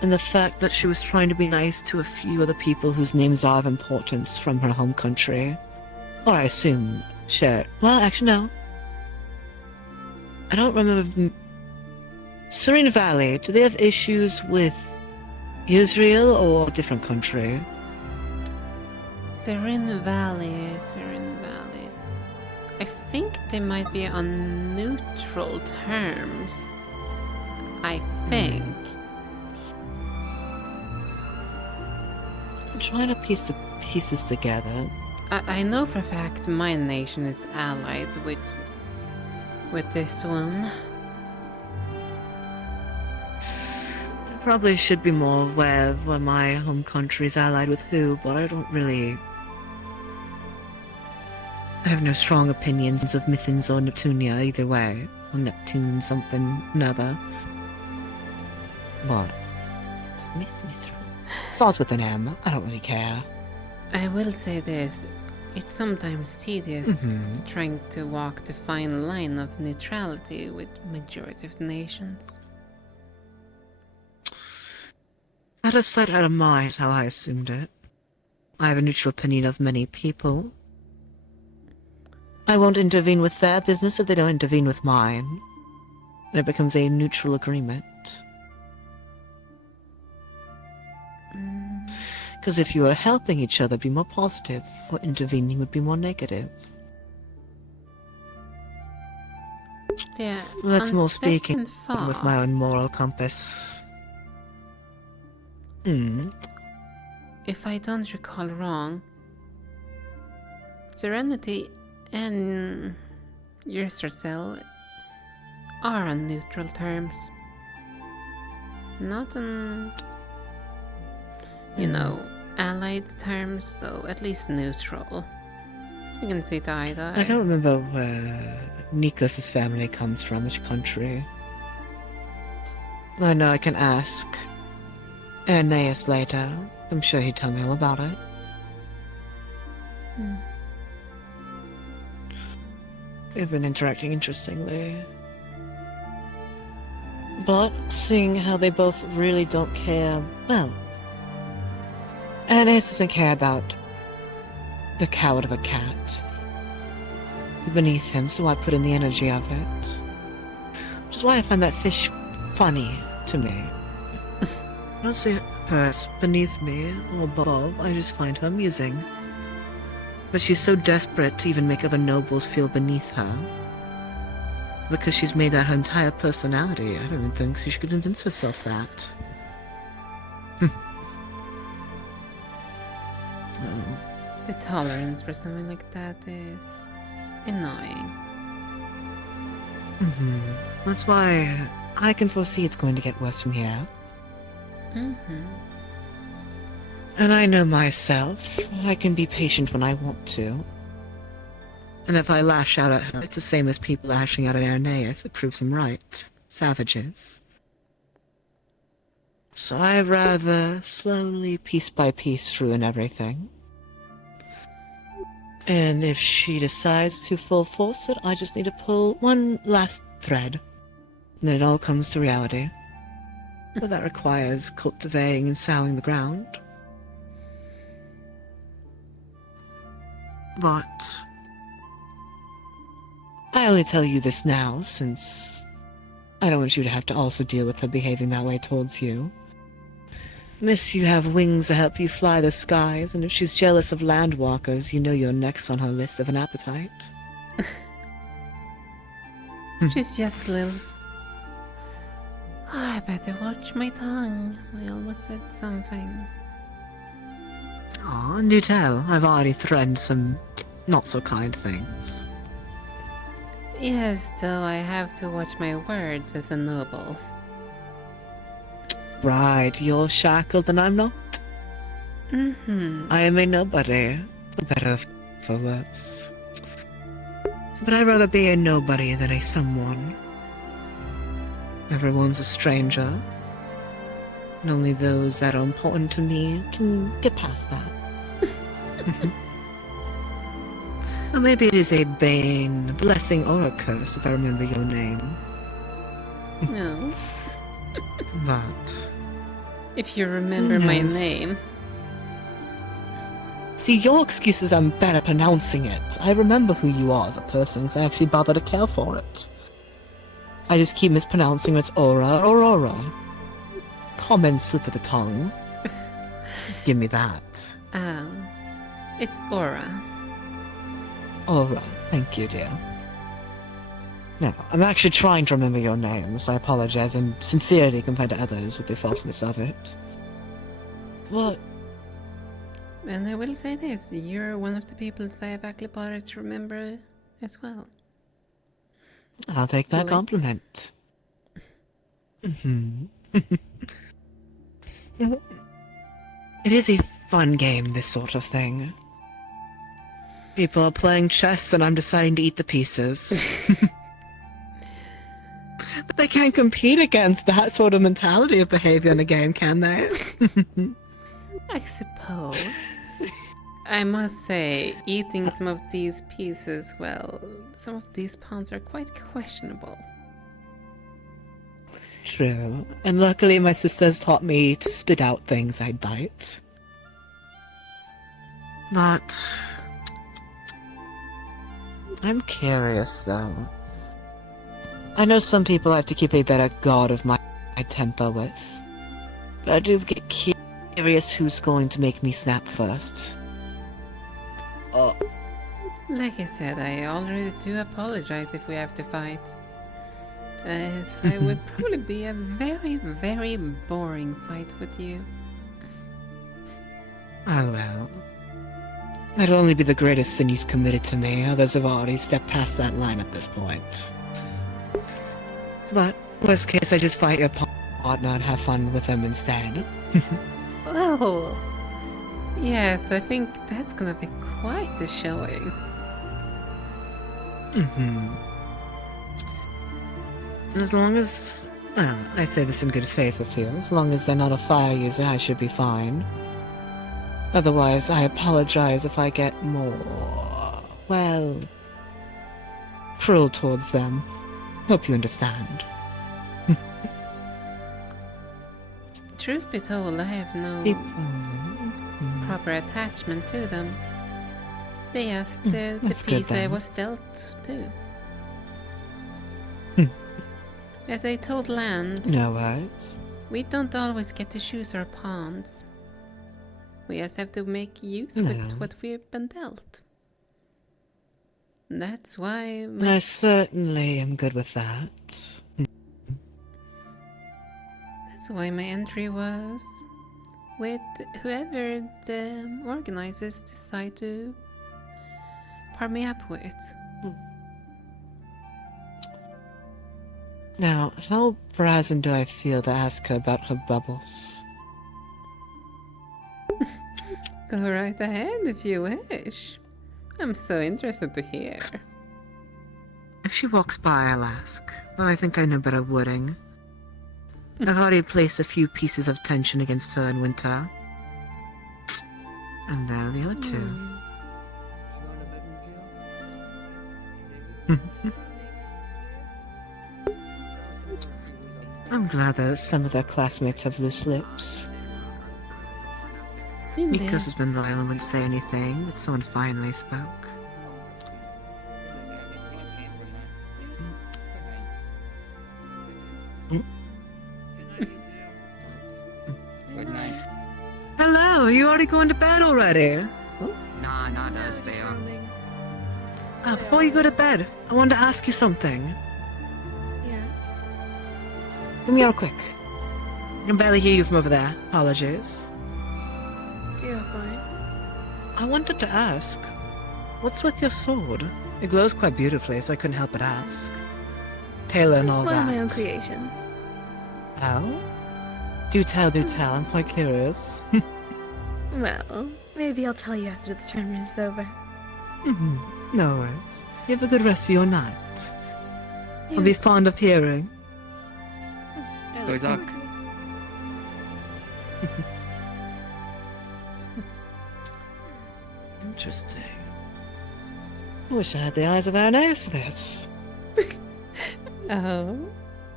And the fact that she was trying to be nice to a few other people whose names are of importance from her home country. Or I assume share. Well, actually, no. I don't remember. Serene Valley, do they have issues with Israel or a different country? Serene Valley. I think they might be on neutral terms. I think. I'm trying to piece the pieces together. I know for a fact my nation is allied with this one. I probably should be more aware of where my home country is allied with who, but I don't really... I have no strong opinions of Mithins or Neptunia either way. Or Neptune something, another. What? Starts with an M. I don't really care. I will say this. It's sometimes tedious trying to walk the fine line of neutrality with majority of the nations. Out of sight, out of mind is how I assumed it. I have a neutral opinion of many people. I won't intervene with their business if they don't intervene with mine. And it becomes a neutral agreement. Because if you are helping each other be more positive, or intervening would be more negative. Yeah, That's on more speaking second with thought, my own moral compass. if I don't recall wrong, Serenity and Yggdrasil are on neutral terms. Not on, allied terms, though, at least neutral. You can see eye to eye. I don't remember where Nikos' family comes from, which country. I know I can ask Irenaeus later. I'm sure he'd tell me all about it. We've been interacting interestingly. But seeing how they both really don't care, well, Irenaeus doesn't care about the coward of a cat. Beneath him, so I put in the energy of it. Which is why I find that fish funny to me. I don't see her beneath me or above, I just find her amusing. But she's so desperate to even make other nobles feel beneath her. Because she's made that her entire personality. I don't even think she could convince herself that. The tolerance for something like that is annoying. That's why I can foresee it's going to get worse from here. And I know myself. I can be patient when I want to. And if I lash out at her, it's the same as people lashing out at Irenaeus. It proves them right. Savages. So I rather slowly, piece by piece, ruin everything. And if she decides to full force it, I just need to pull one last thread. And then it all comes to reality. But that requires cultivating and sowing the ground. But I only tell you this now, since I don't want you to have to also deal with her behaving that way towards you. Miss, you have wings that help you fly the skies, and if she's jealous of landwalkers, you know you're next on her list of an appetite. She's just a little... Oh, I better watch my tongue. I almost said something. Aw, do tell. I've already threatened some not-so-kind things. Yes, though I have to watch my words as a noble. Right, you're shackled and I'm not. I am a nobody, for better or for worse. But I'd rather be a nobody than a someone. Everyone's a stranger, and only those that are important to me can get past that. Or maybe it is a bane, blessing, or a curse if I remember your name. No. But if you remember my name. See, your excuse is I'm bad at pronouncing it. I remember who you are as a person because I actually bother to care for it. I just keep mispronouncing it's Aura or Aurora. Common slip of the tongue. Give me that. It's Aura. Aura, thank you, dear. Now, I'm actually trying to remember your name, so I apologize in sincerity compared to others with the falseness of it. What? And I will say this, you're one of the people that I have actually bothered to remember as well. I'll take that Bullets. compliment. It is a fun game, this sort of thing. People are playing chess and I'm deciding to eat the pieces. But they can't compete against that sort of mentality of behavior in a game, can they? I suppose. I must say, eating some of these pieces, well, some of these pawns are quite questionable. True. And luckily my sisters taught me to spit out things I'd bite. But I'm curious, though. I know some people have to keep a better guard of my temper with. But I do get curious who's going to make me snap first. Like I said, I already do apologize if we have to fight. As I would probably be a very, very boring fight with you. Oh well. That'd only be the greatest sin you've committed to me. Others have already stepped past that line at this point. But, worst case, I just fight your partner and have fun with him instead. Oh! Yes, I think that's gonna be quite the showing. And as long as... Well, I say this in good faith with you. As long as they're not a fire user, I should be fine. Otherwise, I apologize if I get more... well... cruel towards them. Hope you understand. Truth be told, I have no proper attachment to them. They just the That's good piece I then. was dealt to. As I told Lance, No worries. we don't always get to choose our pawns. We just have to make use No. with what we've been dealt. That's why And I certainly am good with that. That's why my entry was with whoever the organizers decide to pair me up with. Now, how brazen do I feel to ask her about her bubbles? Go right ahead if you wish. I'm so interested to hear. If she walks by, I'll ask, though I think I know better wording. I've already placed a few pieces of tension against her in winter. And there are the other two. I'm glad that some of their classmates have loose lips. Mika's has been loyal and wouldn't say anything, but someone finally spoke. Good night. Hello, are you already going to bed already? Nah, not us, they are. Before you go to bed, I wanted to ask you something. Yeah. Come here real quick. I can barely hear you from over there. Apologies. You're fine. I wanted to ask, what's with your sword? It glows quite beautifully, so I couldn't help but ask. Taylor and all One that. of my own creations. Oh? Do tell, I'm quite curious. Well, maybe I'll tell you after the tournament is over. No worries. You have a good rest of your night. I'll be fond of hearing. Good luck. Interesting. I wish I had the eyes of Ernest for this. Oh?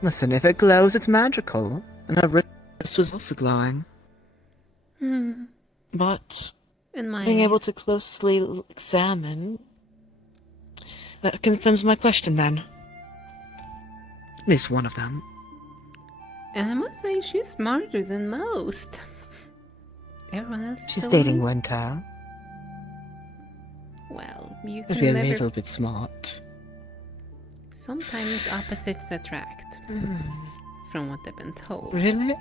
Listen, if it glows, it's magical. And her wrist was also glowing. But In my being able eyes. to closely examine... That confirms my question, then. At least one of them. And I must say, she's smarter than most. Everyone else is She's so dating weak. Winter. Well, you Could can be a never... little bit smart. Sometimes opposites attract. From what I've been told. Really?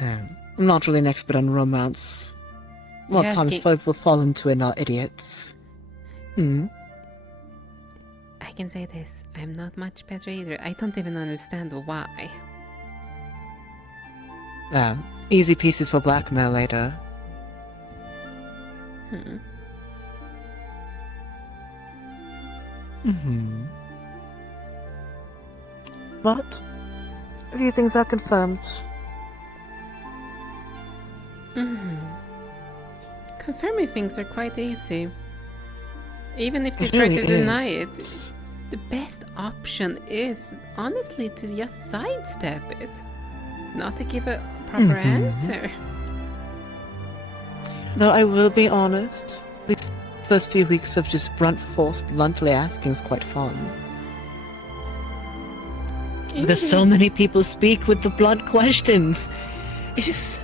I'm not really an expert on romance. A lot of You're times asking- folk will fall into it are idiots. I can say this, I'm not much better either. I don't even understand why. Easy pieces for blackmail later. But a few things are confirmed. Confirming things are quite easy. Even if they It try really to deny is. it, the best option is honestly to just sidestep it. Not to give a proper answer. Though I will be honest, these first few weeks of just blunt force bluntly asking is quite fun. Because so many people speak with the blunt questions. It is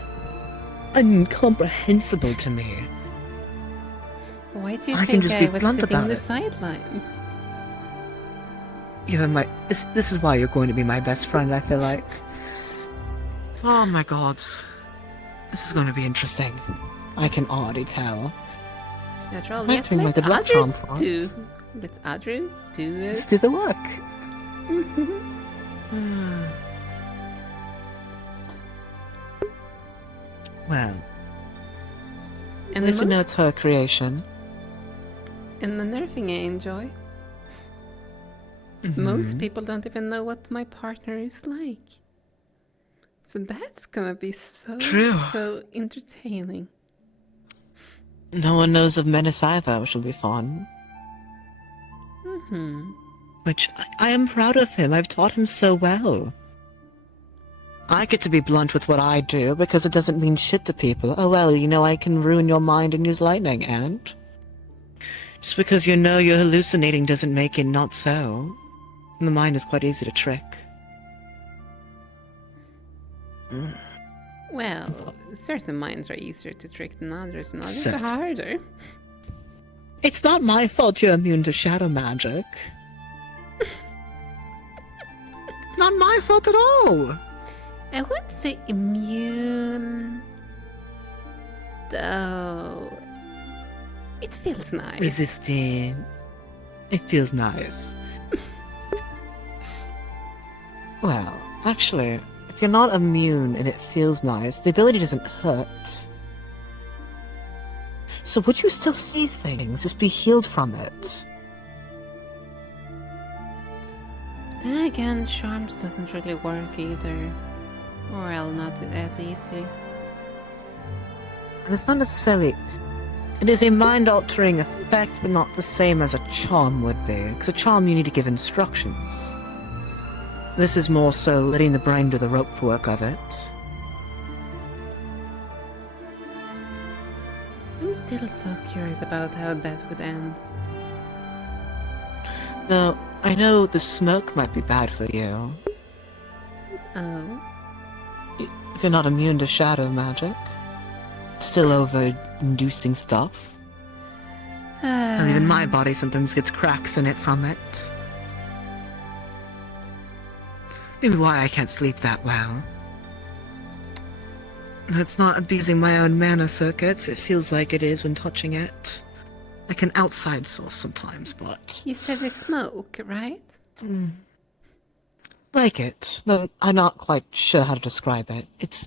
incomprehensible to me. Why do you I can think just I be was blunt sitting on about the it. sidelines? You're my. This is why you're going to be my best friend, I feel like. Oh my god. This is going to be interesting. I can already tell. After all, Might yes, bring my let good luck charm others for it. do. Let others do it. Let's do the work. Well. And At least we know most- it's her creation. And another thing I enjoy. Mm-hmm. Most people don't even know what my partner is like. So that's gonna be so, True. so entertaining. No one knows of Menace either, which will be fun. Which I am proud of him. I've taught him so well. I get to be blunt with what I do because it doesn't mean shit to people. Oh well, you know I can ruin your mind and use lightning, and just because you know you're hallucinating doesn't make it not so. And the mind is quite easy to trick. Well, certain minds are easier to trick than others, and others are Certain. harder. It's not my fault you're immune to shadow magic. Not my fault at all. I wouldn't say immune, though. It feels nice. Resistant. It feels nice. Well, actually, if you're not immune and it feels nice, the ability doesn't hurt. So would you still see things, just be healed from it? Then again, charms doesn't really work either. Or well, not as easy. And it's not necessarily... It is a mind-altering effect, but not the same as a charm would be. Because a charm you need to give instructions. This is more so letting the brain do the rope work of it. I'm still so curious about how that would end. Now, I know the smoke might be bad for you. Oh? If you're not immune to shadow magic. Still over-inducing stuff. And even my body sometimes gets cracks in it from it. Maybe why I can't sleep that well. It's not abusing my own mana circuits, it feels like it is when touching it. Like an outside source sometimes, but... You said it's smoke, right? Like it, though I'm not quite sure how to describe it. It's...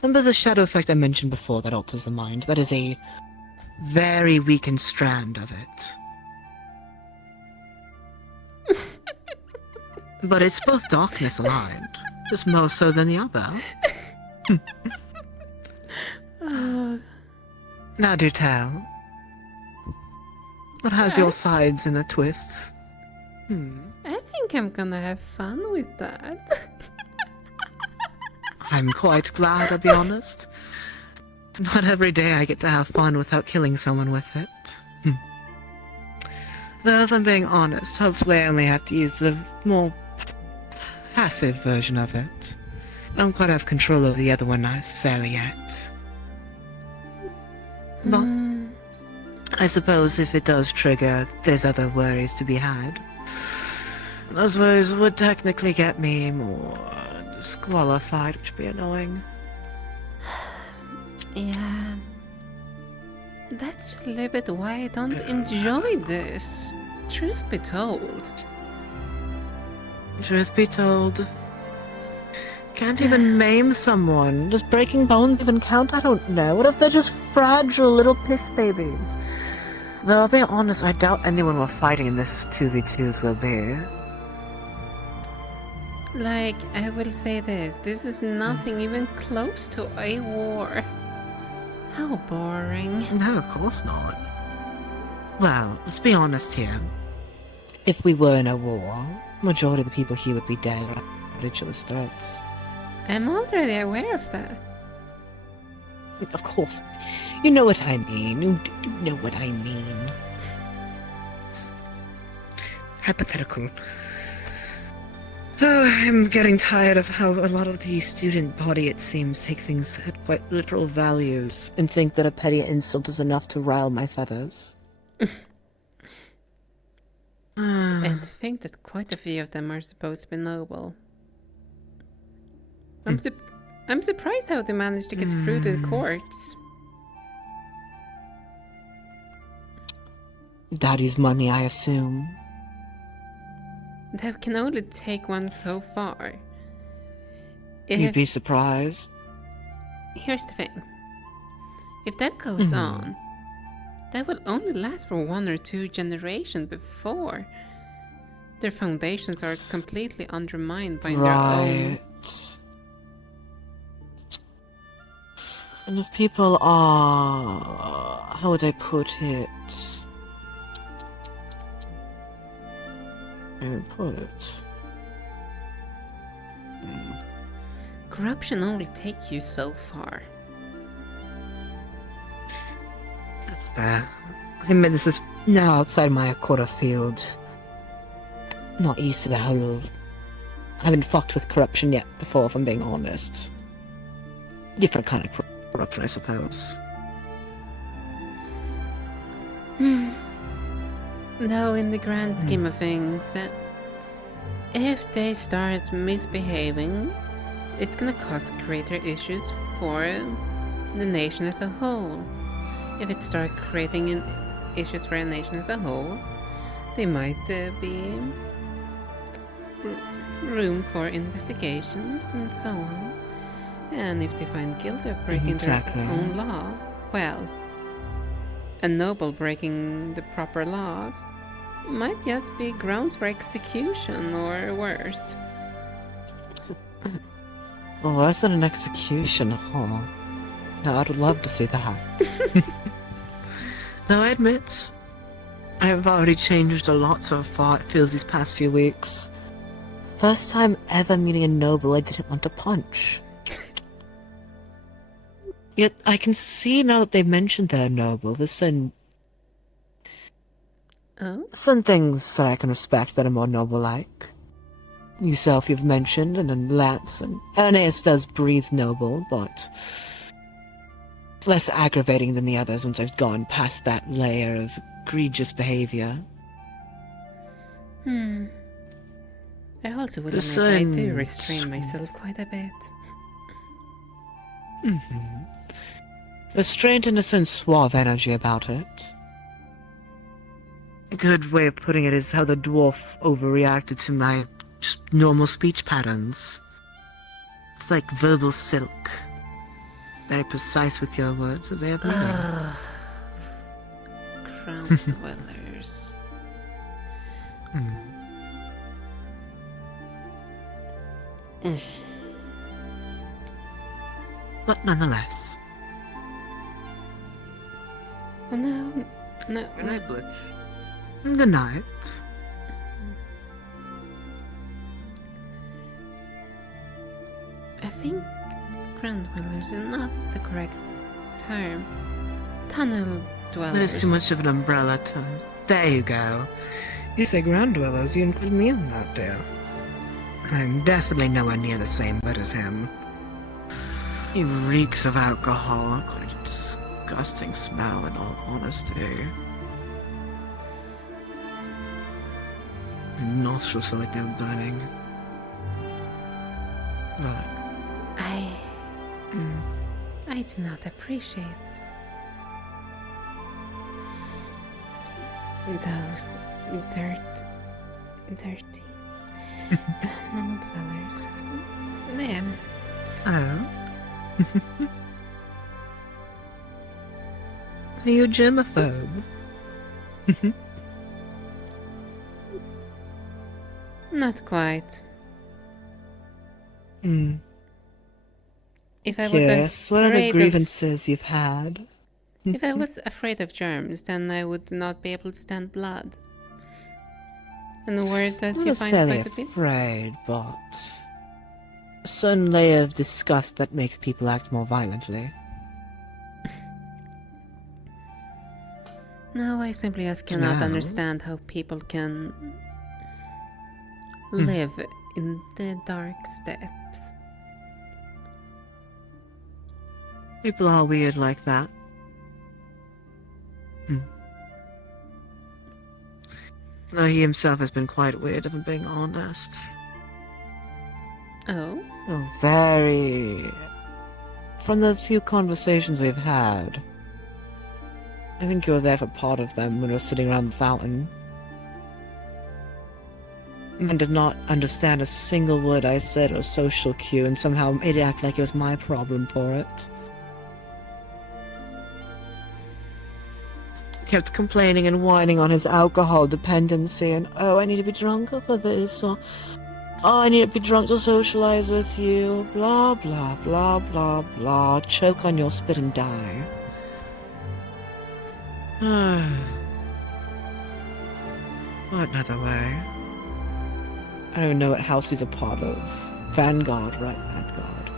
Remember the shadow effect I mentioned before that alters the mind? That is a very weakened strand of it. But it's both darkness aligned, just more so than the other. Now do tell. What has your sides and the twists? I think I'm gonna have fun with that. I'm quite glad, I'll be honest. Not every day I get to have fun without killing someone with it. Though, if I'm being honest, hopefully I only have to use the more passive version of it. I don't quite have control over the other one necessarily yet. But I suppose if it does trigger, there's other worries to be had. Those worries would technically get me more disqualified, which would be annoying. Yeah. That's a little bit why I don't enjoy this. Truth be told. Truth be told. Can't even maim someone. Does breaking bones even count? I don't know. What if they're just fragile little piss babies? Though I'll be honest, I doubt anyone we're fighting in this 2v2s will be. Like, I will say this is nothing even close to a war. How boring. No, of course not. Well, let's be honest here. If we were in a war, majority of the people here would be dead at each other's throats. I'm already aware of that. Of course. You know what I mean. You know what I mean. It's hypothetical. Though I'm getting tired of how a lot of the student body, it seems, take things at quite literal values and think that a petty insult is enough to rile my feathers. And to think that quite a few of them are supposed to be noble. I'm surprised how they managed to get through the courts. Daddy's money, I assume. That can only take one so far. You'd be surprised. Here's the thing. If that goes on, that will only last for 1 or 2 generations before their foundations are completely undermined by their own. And if people are... how would I put it? Corruption only takes you so far. That's fair. I mean, this is now outside my quarter field. Not used to the whole... I haven't fucked with corruption yet before, if I'm being honest. different kind of corruption, I suppose. Though in the grand scheme of things, if they start misbehaving, it's gonna cause greater issues for the nation as a whole. If it starts creating issues for a nation as a whole, there might be room for investigations and so on. And if they find guilty of breaking their own law, well, a noble breaking the proper laws might just be grounds for execution or worse. Oh, that's not an execution, huh? No, I'd love to see that. Though I admit, I've already changed a lot so far, it feels, these past few weeks. First time ever meeting a noble I didn't want to punch. Yet I can see now that they've mentioned they're noble, there's some things that I can respect that are more noble-like. Yourself you've mentioned, and then Lance and Aeneas does breathe noble, but less aggravating than the others once I've gone past that layer of egregious behavior. I also would admit I do restrain myself quite a bit. Restraint and a certain suave energy about it. A good way of putting it is how the dwarf overreacted to my just normal speech patterns. It's like verbal silk. Very precise with your words as they have meaning. Crown dwellers. But nonetheless. No. Good night, Blitz. Good night. I think ground dwellers is not the correct term. Tunnel dwellers. There's too much of an umbrella term. There you go. You say ground dwellers, you include me on that, dear. I'm definitely nowhere near the same bird as him. He reeks of alcohol, quite a disgusting smell in all honesty. My nostrils feel like they're burning. But I do not appreciate those dirty tunnel dwellers. Them. Oh? Are you a germaphobe? Not quite. If I was Yes, what are the grievances you've had? If I was afraid of germs, then I would not be able to stand blood. And where does I'm you not find necessarily quite a bit? afraid, but a certain layer of disgust that makes people act more violently. No, I simply just cannot No. understand how people can live in the dark steppes. People are weird like that. Though he himself has been quite weird, if I'm being honest. Oh? Oh, very... From the few conversations we've had, I think you were there for part of them when we were sitting around the fountain. And did not understand a single word I said or social cue, and somehow made it act like it was my problem for it. Kept complaining and whining on his alcohol dependency, and oh, I need to be drunker for this, or oh, I need to be drunk to socialize with you, blah blah blah blah blah, choke on your spit and die. What another way? I don't even know what house he's a part of. Vanguard, right? Vanguard.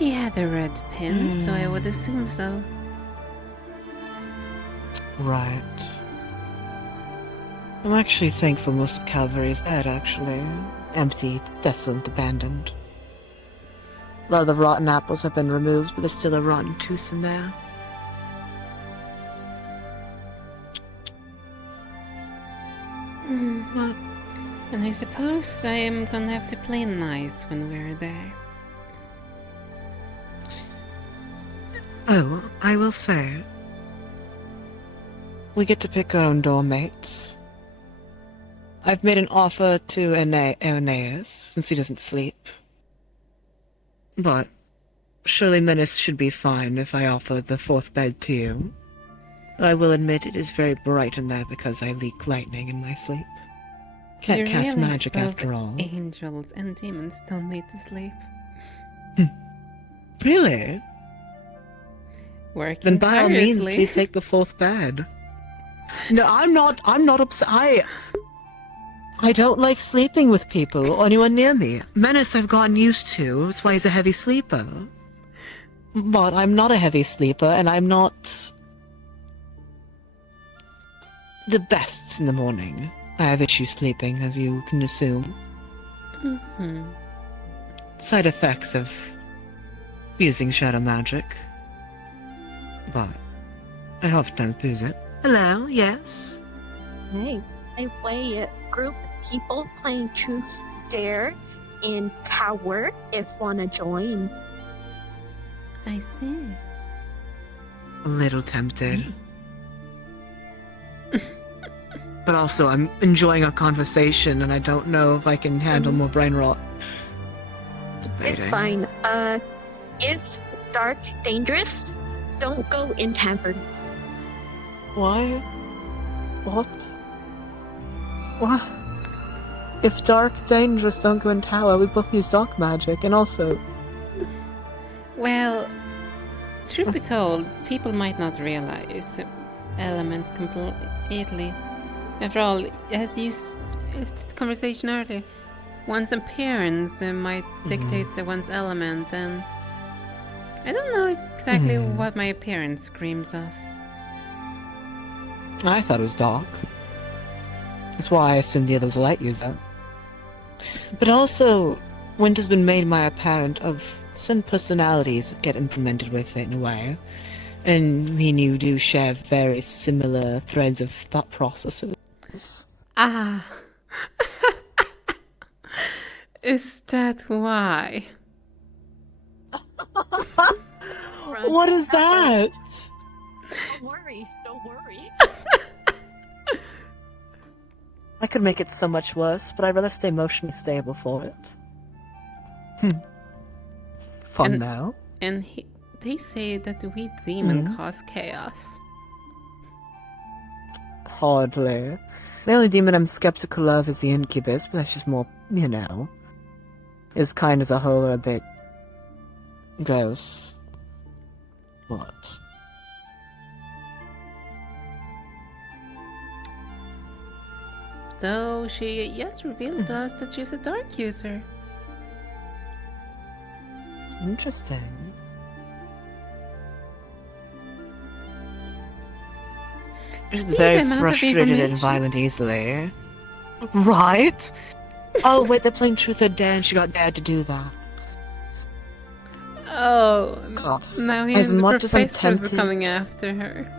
He had a red pin, so I would assume so. Right. I'm actually thankful most of Calvary is dead, actually. Empty, desolate, abandoned. A lot of the rotten apples have been removed, but there's still a rotten tooth in there. Well, and I suppose I am gonna have to play nice when we're there. Oh, I will say, we get to pick our own doormates. I've made an offer to Aeneas, since he doesn't sleep. But surely Menace should be fine if I offer the fourth bed to you. I will admit it is very bright in there because I leak lightning in my sleep. Can't You cast realize magic both after all. Angels and demons don't need to sleep. Really? Working Then by all means, tirelessly. please take the fourth bed. No, I'm not upset. I don't like sleeping with people or anyone near me. Menace I've gotten used to, that's why he's a heavy sleeper. But I'm not a heavy sleeper, and I'm not the best in the morning. I have issues sleeping, as you can assume. Mm-hmm. Side effects of using shadow magic. But I often use it. Hello, yes? Hey, a group people playing Truth Dare in Tower if wanna join. I see. A little tempted. But also, I'm enjoying our conversation, and I don't know if I can handle more brain rot. It's fine. If dark, dangerous, don't go in tavern. Why? What? What? If dark, dangerous, don't go in tower, we both use dark magic, and also... Well, truth be told, people might not realize elements completely. After all, as the conversation earlier, one's appearance might dictate one's element, and I don't know exactly what my appearance screams of. I thought it was dark. That's why I assumed the other was a light user. But also, Winter's been made my apparent of some personalities that get implemented with it in a way. And me and you do share very similar threads of thought processes. Ah. Is that why? What is that? Don't worry, don't worry. I could make it so much worse, but I'd rather stay emotionally stable for it. Fun now. And they say that we demon cause chaos. Hardly. The only demon I'm skeptical of is the incubus, but that's just more, you know. His kind as a whole are a bit... gross. What? Though she just revealed to us that she's a dark user. Interesting. She's See very the amount of frustrated and information. violent easily. Right? Oh, wait, they're playing Truth or Dare and she got dared to do that. Oh, Gods. now As even the much as I'm professors are tempted- coming after her.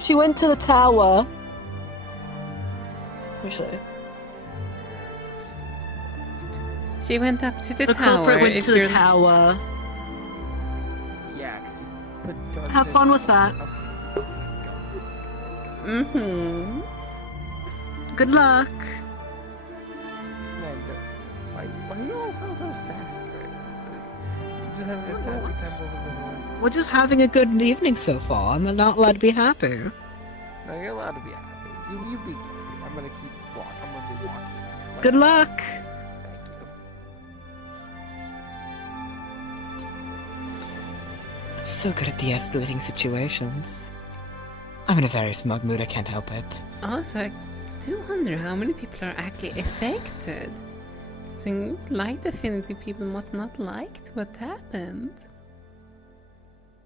She went to the tower. Actually. She went up to the The tower. culprit went if to the you're- tower. Yeah, but Have fun with that. Mm-hmm. Good luck. Man, why are you all so sassy right now? Just having a sassy time over the horn. We're just having a good evening so far. I'm not allowed to be happy. No, you're allowed to be happy. You be happy. I'm gonna keep walking. I'm gonna be walking. Good luck. I'm so good at de-escalating situations. I'm in a very smug mood, I can't help it. Also, I do wonder how many people are actually affected. So light affinity people must not liked what happened.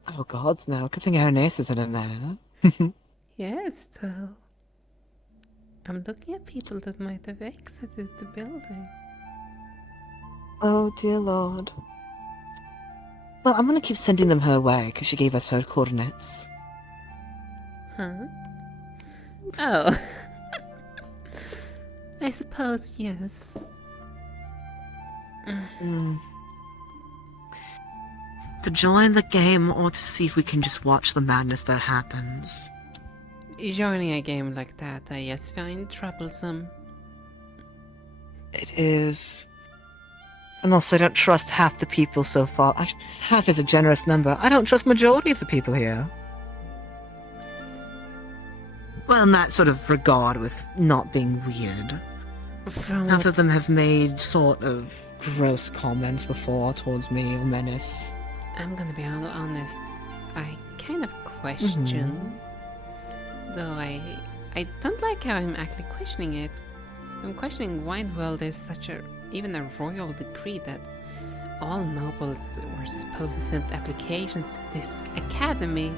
Oh gods, no. Good thing Aeneas isn't in there. Yes, though. I'm looking at people that might have exited the building. Oh, dear lord. Well, I'm gonna keep sending them her way, because she gave us her coordinates. Huh? Oh. I suppose, yes. To join the game, or to see if we can just watch the madness that happens. Joining a game like that, I just find troublesome. It is. And also, I don't trust half the people so far. Half is a generous number. I don't trust majority of the people here. Well, in that sort of regard with not being weird. Half of them have made sort of gross comments before towards me or Menace. I'm gonna be honest. I kind of question. Though I don't like how I'm actually questioning it. I'm questioning why in the world there's such even a royal decree that all nobles were supposed to send applications to this academy,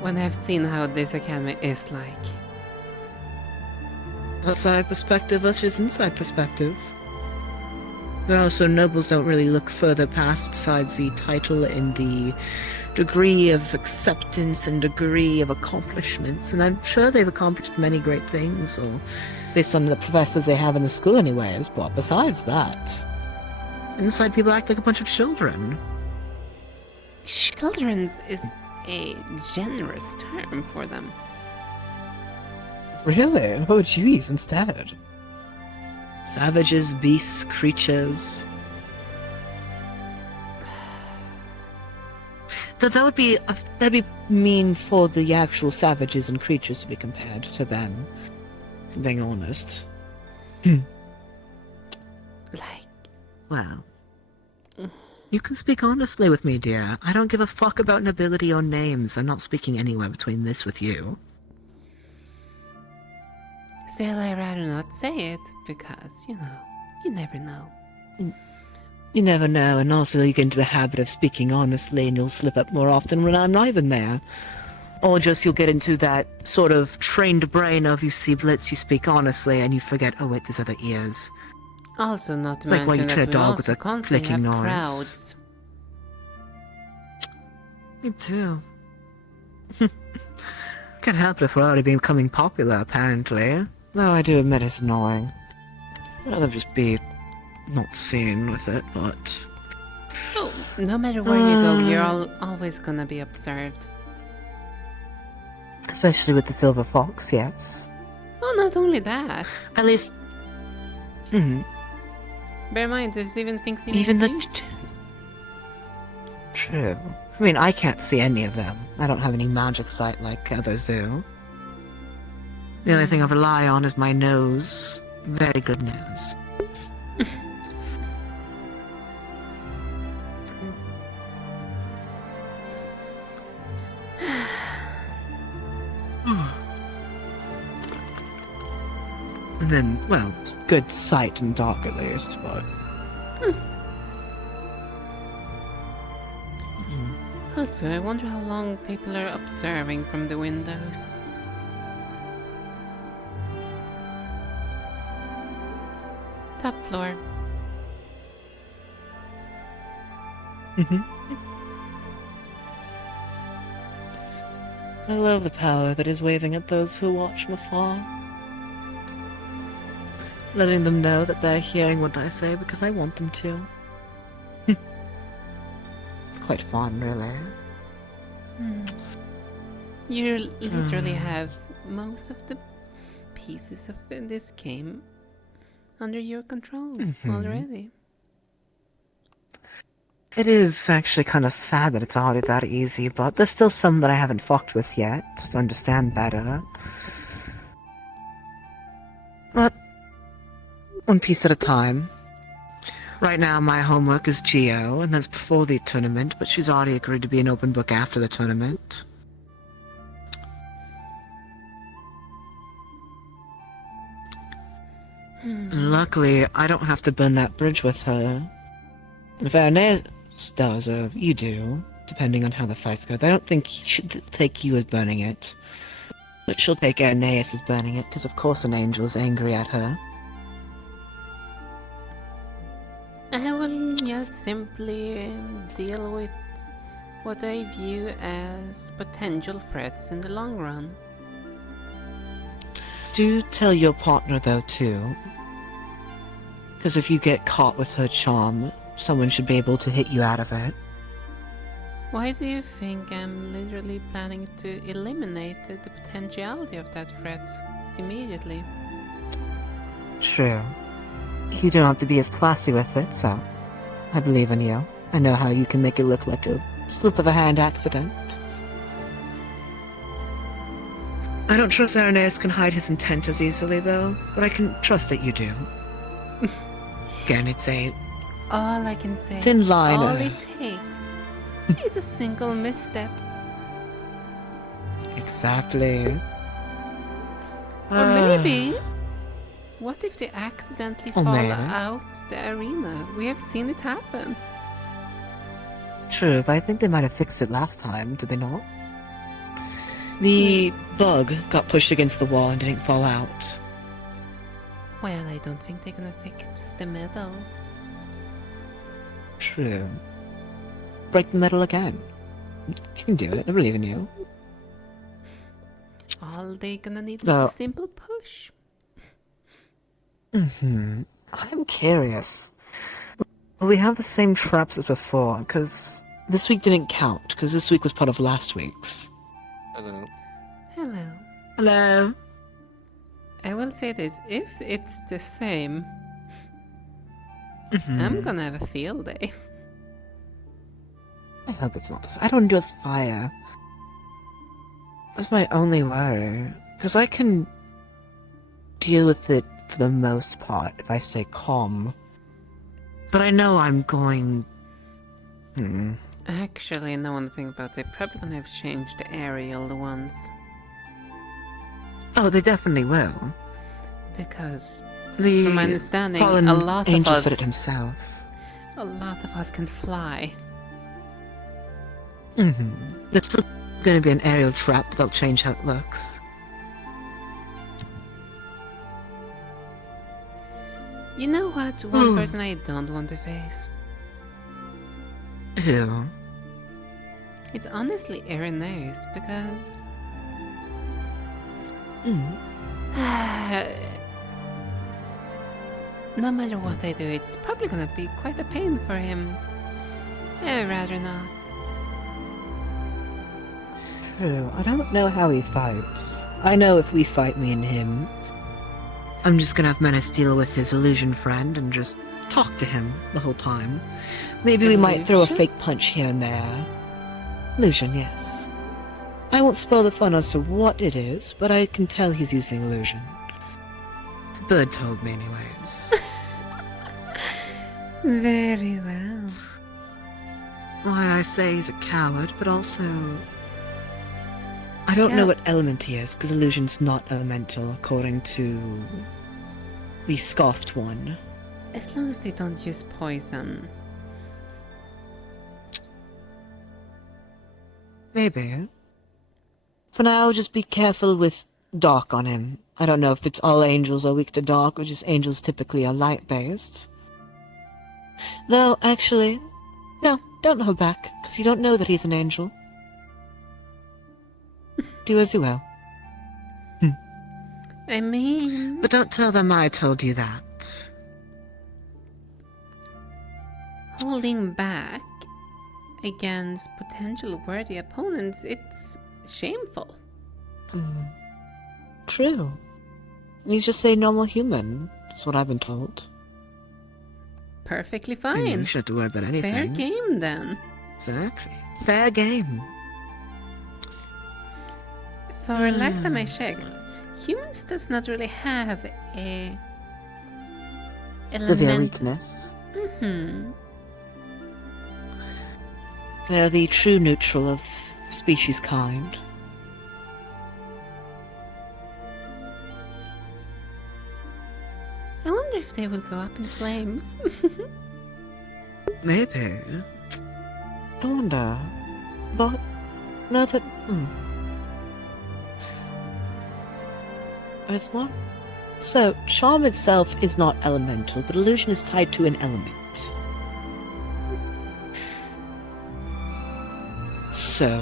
when I've seen how this academy is like. Outside perspective versus inside perspective. Well, so nobles don't really look further past besides the title and the degree of acceptance and degree of accomplishments, and I'm sure they've accomplished many great things, or based on the professors they have in the school anyways, but besides that, inside people act like a bunch of children. Children's is a generous term for them. Really? What would you use instead? Savages, beasts, creatures. That'd be mean for the actual savages and creatures to be compared to them. Being honest. Well, you can speak honestly with me, dear. I don't give a fuck about nobility or names. I'm not speaking anywhere between this with you. Still, I'd rather not say it, because, you never know. You never know, and also you get into the habit of speaking honestly and you'll slip up more often when I'm not even there. Or just you'll get into that sort of trained brain of you see Blitz, you speak honestly, and you forget, oh wait, there's other ears. Also, not to It's like why mention you train that a we dog with also a constantly clicking have noise. crowds. Me too. Can't help it if we're already becoming popular, apparently. Though I do admit it's annoying. I'd rather just be not seen with it, but... Oh, no matter where you go, you're always gonna be observed. Especially with the silver fox, yes. Oh, not only that. At least... Bear in mind, there's even things Even the... True. I mean, I can't see any of them. I don't have any magic sight like others do. The only thing I rely on is my nose. Very good nose. And then, well, good sight in dark at least, but... Also, I wonder how long people are observing from the windows. Top floor. I love the power that is waving at those who watch from afar. Letting them know that they're hearing what I say because I want them to. It's quite fun, really. You literally have most of the pieces of this game under your control already. It is actually kind of sad that it's already that easy, but there's still some that I haven't fucked with yet to understand better. But one piece at a time. Right now my homework is Geo, and that's before the tournament, but she's already agreed to be an open book after the tournament. And luckily, I don't have to burn that bridge with her. And if Ernest does, or you do, depending on how the fights go, I don't think he should take you as burning it. But she'll take Aeneas as burning it, because of course an angel is angry at her. I simply deal with what I view as potential threats in the long run. Do tell your partner though too. Because if you get caught with her charm, someone should be able to hit you out of it. Why do you think I'm literally planning to eliminate the potentiality of that threat immediately? True. You don't have to be as classy with it, so I believe in you. I know how you can make it look like a slip of a hand accident. I don't trust Irenaeus can hide his intent as easily, though, but I can trust that you do. Again, it's a All I can say, thin line. all it takes is a single misstep. Exactly. Or maybe, what if they accidentally Oh, fall maybe. out the arena? We have seen it happen. True, but I think they might have fixed it last time, did they not? The bug got pushed against the wall and didn't fall out. Well, I don't think they're gonna fix the medal. True. Break the metal again. You can do it, I believe in you. All they're gonna need is No. a simple push. I'm curious. Will we have the same traps as before? Because this week didn't count, because this week was part of last week's. Hello. Hello. Hello. I will say this, if it's the same, I'm gonna have a field day. I hope it's not this. I don't do with fire. That's my only worry. Because I can deal with it for the most part if I stay calm. But I know I'm going... Actually, now one thing about it, probably gonna have changed the aerial ones. Oh, they definitely will. Because, The from my understanding, fallen a lot angel of us... said it himself. A lot of us can fly. There's still going to be an aerial trap, but they'll change how it looks. You know what? One person I don't want to face. Who? It's honestly Irenaeus, because... no matter what I do, it's probably gonna be quite a pain for him. I'd rather not. True, I don't know how he fights. I know if we fight me and him, I'm just gonna have Menace deal with his illusion friend and just talk to him the whole time. Maybe we might throw a Illusion? fake punch here and there. Illusion, yes. I won't spoil the fun as to what it is, but I can tell he's using illusion. Bird told me anyways. Very well. Why I say he's a coward, but also... I don't know what element he is, because illusion's not elemental, according to... the scoffed one. As long as they don't use poison. Maybe. For now, just be careful with dark on him. I don't know if it's all angels are weak to dark, or just angels typically are light-based. Though, actually... No, don't hold back, because you don't know that he's an angel. Do as you will. I mean... But don't tell them I told you that. Holding back against potential worthy opponents, it's shameful. True. He's just a normal human. That's what I've been told. Perfectly I mean, fine. you shouldn't have to worry about anything. Fair game, then. Exactly. Fair game. For last time I checked, humans does not really have a Severe element. weakness. Mm-hmm. They're the true neutral of species kind. I wonder if they will go up in flames. Maybe. I wonder. But now that it's not. So charm itself is not elemental, but illusion is tied to an element. So,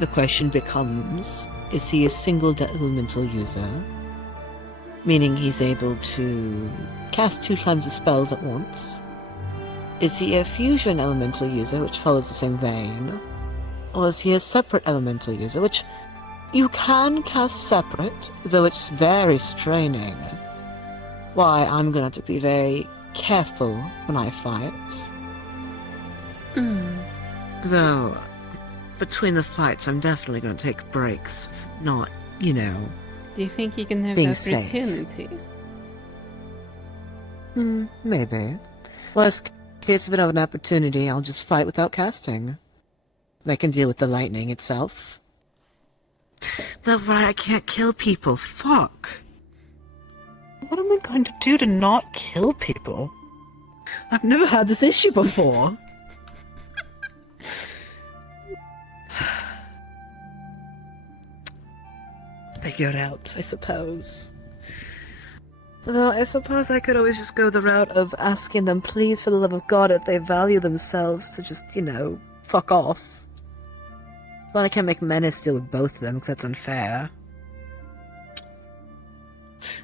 the question becomes, is he a single elemental user? Meaning he's able to cast 2 times the spells at once? Is he a fusion elemental user, which follows the same vein? Or is he a separate elemental user, which you can cast separate, though it's very straining. Why, I'm gonna have to be very careful when I fight. Though, between the fights, I'm definitely gonna take breaks, not, you know, Do you think you can have being the safe. opportunity? Maybe. Worst case, if I don't have an opportunity, I'll just fight without casting. I can deal with the lightning itself. That's right, I can't kill people. Fuck. What am I going to do to not kill people? I've never had this issue before. Figure it out, I suppose. Though I suppose I could always just go the route of asking them, please, for the love of God, if they value themselves, to just, you know, fuck off. Well, I can't make Menace deal with both of them, because that's unfair.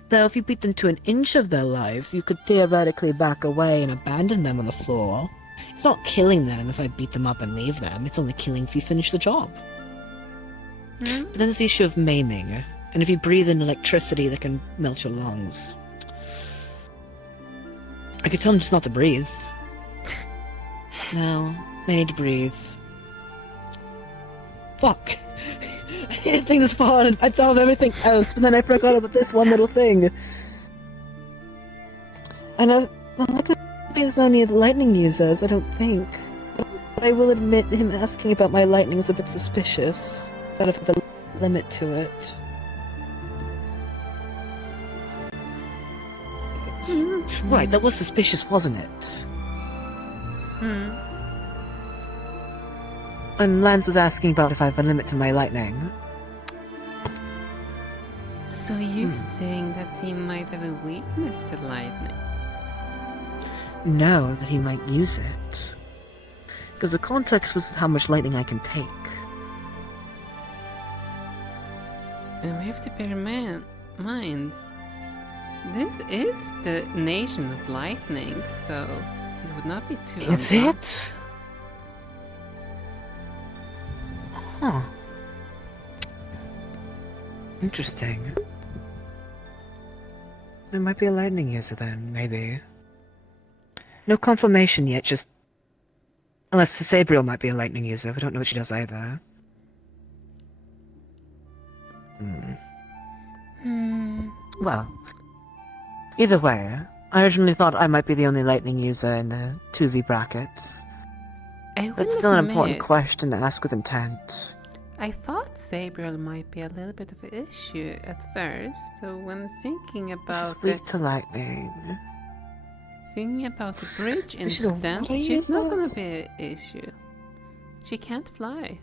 Though, if you beat them to an inch of their life, you could theoretically back away and abandon them on the floor. It's not killing them if I beat them up and leave them, it's only killing if you finish the job. But then there's the issue of maiming, and if you breathe in electricity that can melt your lungs. I could tell them just not to breathe. No, they need to breathe. Fuck. I didn't think this far, and I thought of everything else, but then I forgot about this one little thing. And there's only lightning users, I don't think. But I will admit him asking about my lightning was a bit suspicious. But if the limit to it. Right, that was suspicious, wasn't it? And Lance was asking about if I have a limit to my lightning. So you're saying that he might have a weakness to lightning? No, that he might use it. Because the context was how much lightning I can take. And we have to bear in mind, this is the nation of lightning, so it would not be too Is unwell. it? Huh. Interesting. It might be a lightning user then, maybe. No confirmation yet, just... Unless Sabriel might be a lightning user, we don't know what she does either. Well, either way, I originally thought I might be the only lightning user in the 2v brackets. It's still an important question to ask with intent. I thought Sabriel might be a little bit of an issue at first, so when thinking about She's weak to lightning. the bridge She's a incident, water she's not user? gonna be an issue. She can't fly.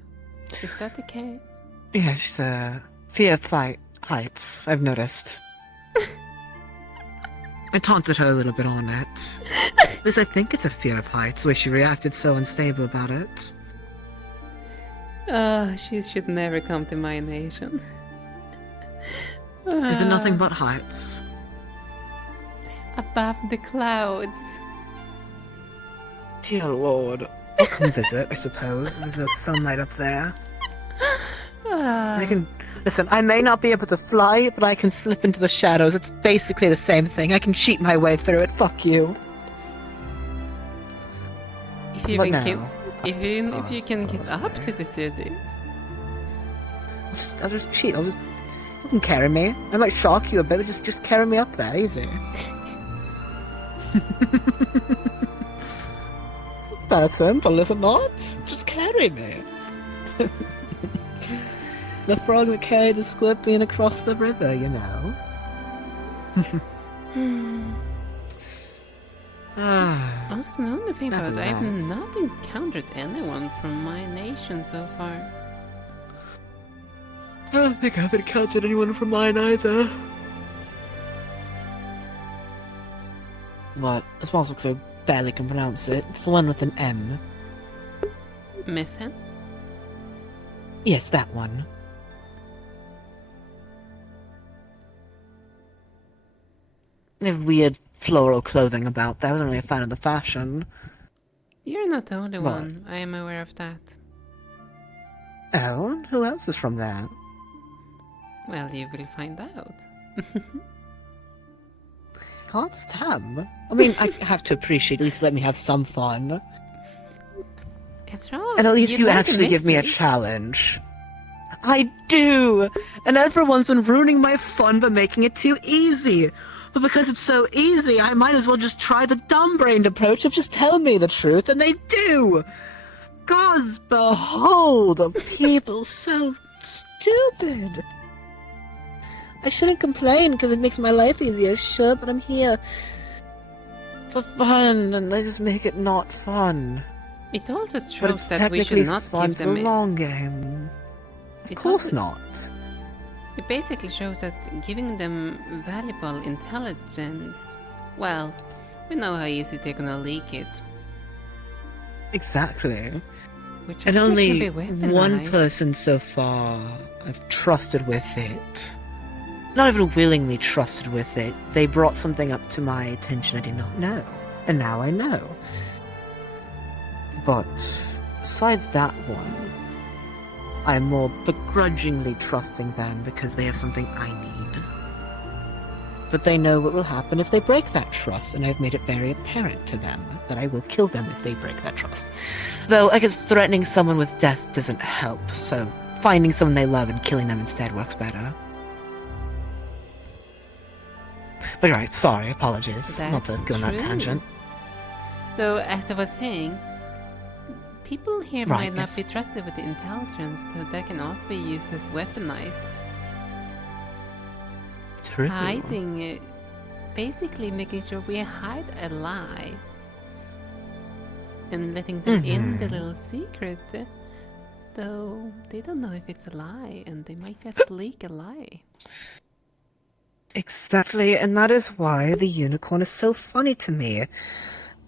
Is that the case? Yeah, she's a fear of heights, I've noticed. I taunted her a little bit on it. At least I think it's a fear of heights, the way she reacted so unstable about it. She should never come to my nation. Is it nothing but heights? Above the clouds. Dear Lord. I'll come visit, I suppose. There's no sunlight up there. I can... Listen, I may not be able to fly, but I can slip into the shadows. It's basically the same thing. I can cheat my way through it. Fuck you. If you What even can, now? if you can get up to the cities. I'll just cheat. You can carry me. I might shock you a bit, but just carry me up there, easy. It's that simple, is it not? Just carry me. The frog that carried the scorpion across the river, you know. Also, the only thing about it, I've Nevertheless. not encountered anyone from my nation so far. I don't think I haven't encountered anyone from mine either. What? As well as because I barely can pronounce it. It's the one with an M. Miffin? Yes, that one. They have weird floral clothing about. I wasn't really a fan of the fashion. You're not the only What? one. I am aware of that. Oh, who else is from there? Well, you will find out. Can't stand. I mean, I have to appreciate, at least let me have some fun. After all, And at least you like a actually give me a mystery. challenge. I do! And everyone's been ruining my fun by making it too easy. But because it's so easy, I might as well just try the dumb-brained approach of just tell me the truth, and they do! Gods behold, are people so stupid. I shouldn't complain because it makes my life easier, sure, but I'm here for fun, and I just make it not fun. It also But shows it's that we should technically not fun give for them. the long game. Of It course also- not. It basically shows that giving them valuable intelligence, well, we know how easy they're gonna leak it. Exactly. Which And actually only can be one weaponized. person so far I've trusted with it. Not even willingly trusted with it. They brought something up to my attention I did not know. And now I know. But besides that one, I'm more begrudgingly trusting them because they have something I need. But they know what will happen if they break that trust, and I've made it very apparent to them that I will kill them if they break that trust. Though I guess threatening someone with death doesn't help, so finding someone they love and killing them instead works better. But you're right, sorry, apologies. Not to That's go on that true. tangent. Though, as I was saying, people here Right, might not yes. be trusted with the intelligence, though that can also be used as weaponized. True. Hiding, basically making sure we hide a lie. And letting them in the Mhm. little secret, though they don't know if it's a lie, and they might just leak a lie. Exactly, and that is why the unicorn is so funny to me.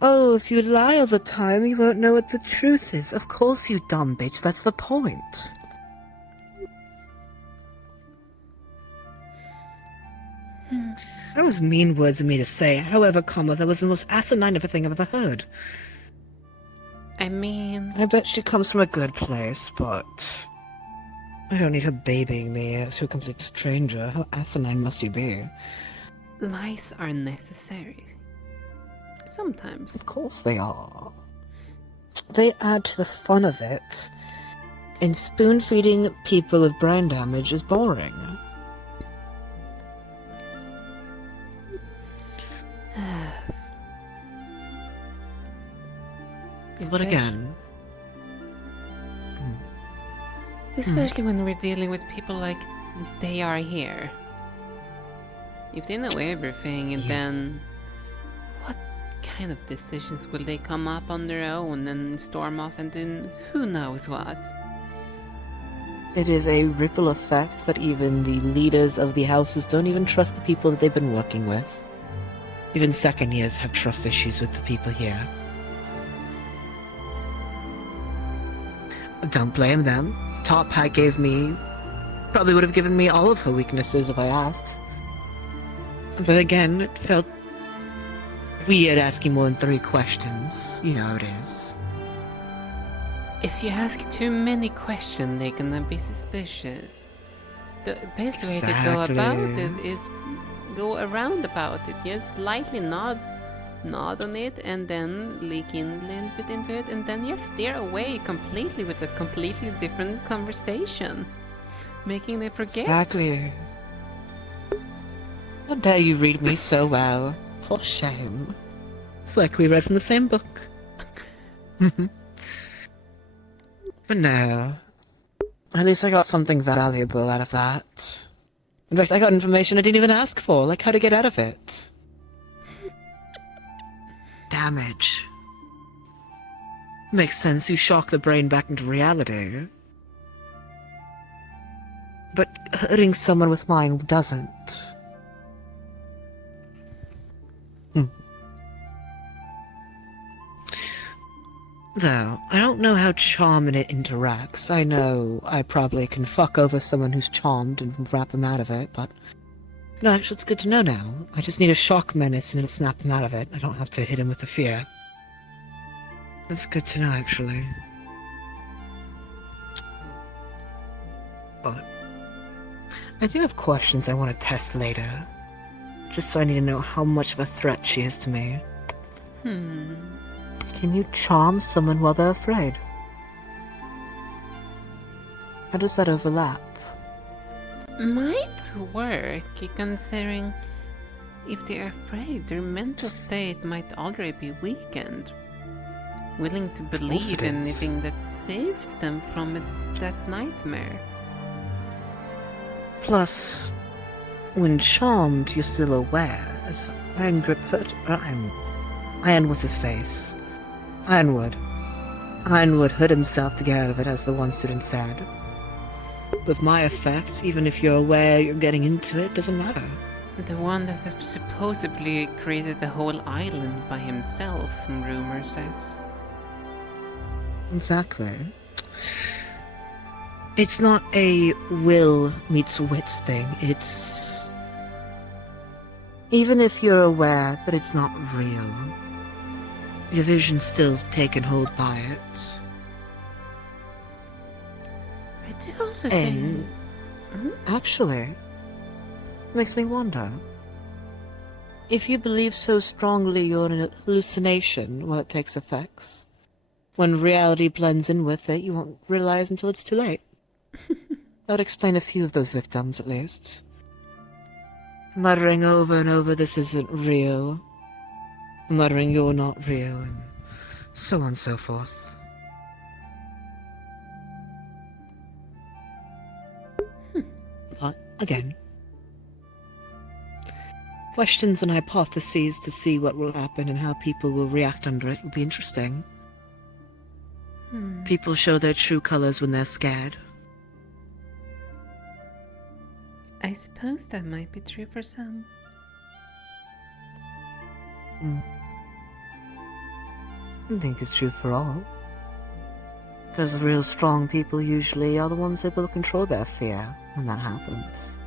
Oh, if you lie all the time, you won't know what the truth is. Of course, you dumb bitch, that's the point. That was mean words of me to say. However, comma, that was the most asinine of a thing I've ever heard. I mean, I bet she comes from a good place, but I don't need her babying me to a complete stranger. How asinine must you be? lies are necessary. Sometimes. Of course they are. They add to the fun of it. And spoon-feeding people with brain damage is boring. But again... Especially when we're dealing with people like they are here. If they know everything, and then what kind of decisions will they come up on their own and storm off and do who knows what? It is a ripple effect that even the leaders of the houses don't even trust the people that they've been working with. Even second years have trust issues with the people here. Don't blame them. Top Hat gave me... probably would have given me all of her weaknesses if I asked. But again, it felt weird asking more than 3 questions. You know how it is. If you ask too many questions, they're gonna be suspicious. The best way to go about it is go around about it. Just lightly nod on it, and then leak in a little bit into it, and then just steer away completely with a completely different conversation, making them forget. Exactly. How dare you read me so well? For shame. It's like we read from the same book. But no. At least I got something valuable out of that. In fact, I got information I didn't even ask for, like how to get out of it. Damage. Makes sense, you shock the brain back into reality. But hurting someone with mine doesn't. Though, I don't know how charm and it interacts. I know I probably can fuck over someone who's charmed and wrap them out of it, but... No, actually, it's good to know now. I just need a shock menace and it'll snap him out of it. I don't have to hit him with the fear. That's good to know, actually. But... I do have questions I want to test later. Just so I need to know how much of a threat she is to me. Can you charm someone while they're afraid? How does that overlap? Might work, considering if they're afraid, their mental state might already be weakened. Willing to believe in anything that saves them from that nightmare. Plus, when charmed, you're still aware. As Ironwood was his face. Ironwood. Ironwood hurt himself to get out of it, as the one student said. With my effects, even if you're aware you're getting into it, doesn't matter. The one that supposedly created the whole island by himself, rumor says. Exactly. It's not a will meets wits thing, it's... Even if you're aware that it's not real, your vision's still taken hold by it. I do also say... Actually, it makes me wonder. If you believe so strongly you're in a hallucination while it takes effects, when reality blends in with it, you won't realize until it's too late. That would explain a few of those victims, at least. Muttering over and over, this isn't real. Muttering, you're not real, and so on and so forth. But, again, questions and hypotheses to see what will happen and how people will react under it will be interesting. People show their true colors when they're scared. I suppose that might be true for some. I think it's true for all. Because real strong people usually are the ones able to control their fear when that happens.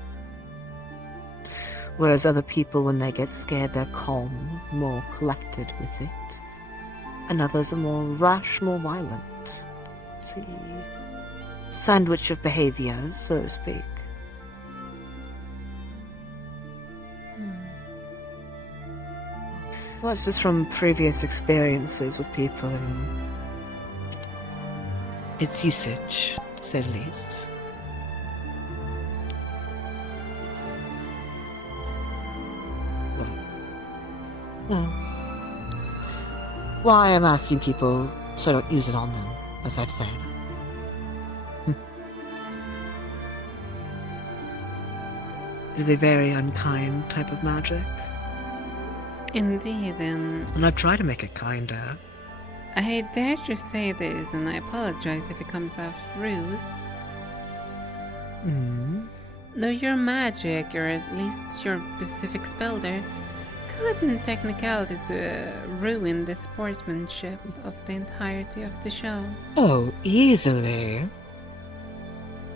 Whereas other people, when they get scared, they're calm, more collected with it. And others are more rash, more violent. It's a sandwich of behaviors, so to speak. Well, that's just from previous experiences with people, and it's usage, to say the least. No. Why I'm asking people so I don't use it on them, as I've said. It's a very unkind type of magic. Indeed, and I've tried to make it kinder. I dare to say this, and I apologize if it comes out rude. Though your magic, or at least your specific spell there, could in technicalities ruin the sportsmanship of the entirety of the show. Oh, easily.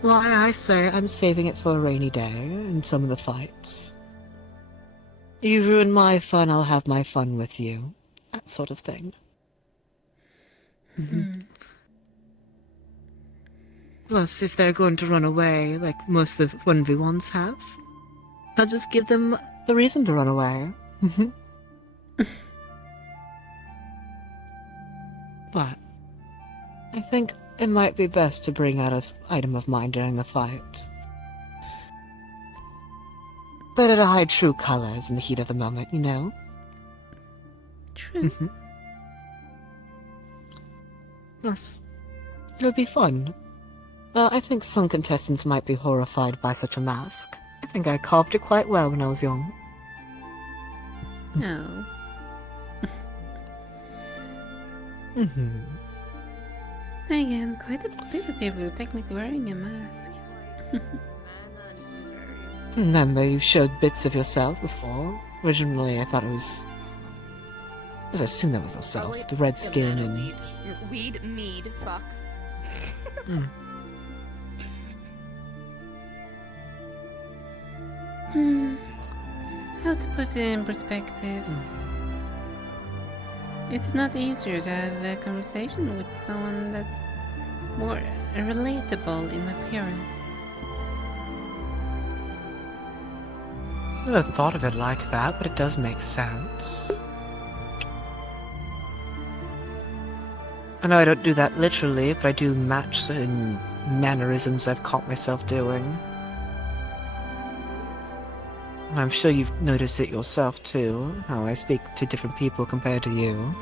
Why, I say I'm saving it for a rainy day in some of the fights. You ruin my fun, I'll have my fun with you. That sort of thing. Plus, if they're going to run away, like most of the 1v1s have, I'll just give them a reason to run away. But I think it might be best to bring out an item of mine during the fight. Better to hide true colors in the heat of the moment, you know? True. Yes. It'll be fun. Though I think some contestants might be horrified by such a mask. I think I carved it quite well when I was young. No. Again, quite a bit of people are technically wearing a mask. Remember, you showed bits of yourself before. Originally, I thought it was I assume that was yourself. The red skin and... Weed, mead, fuck. How to put it in perspective? Is it not easier to have a conversation with someone that's more relatable in appearance? I never thought of it like that, but it does make sense. I know I don't do that literally, but I do match certain mannerisms I've caught myself doing. And I'm sure you've noticed it yourself too, how I speak to different people compared to you.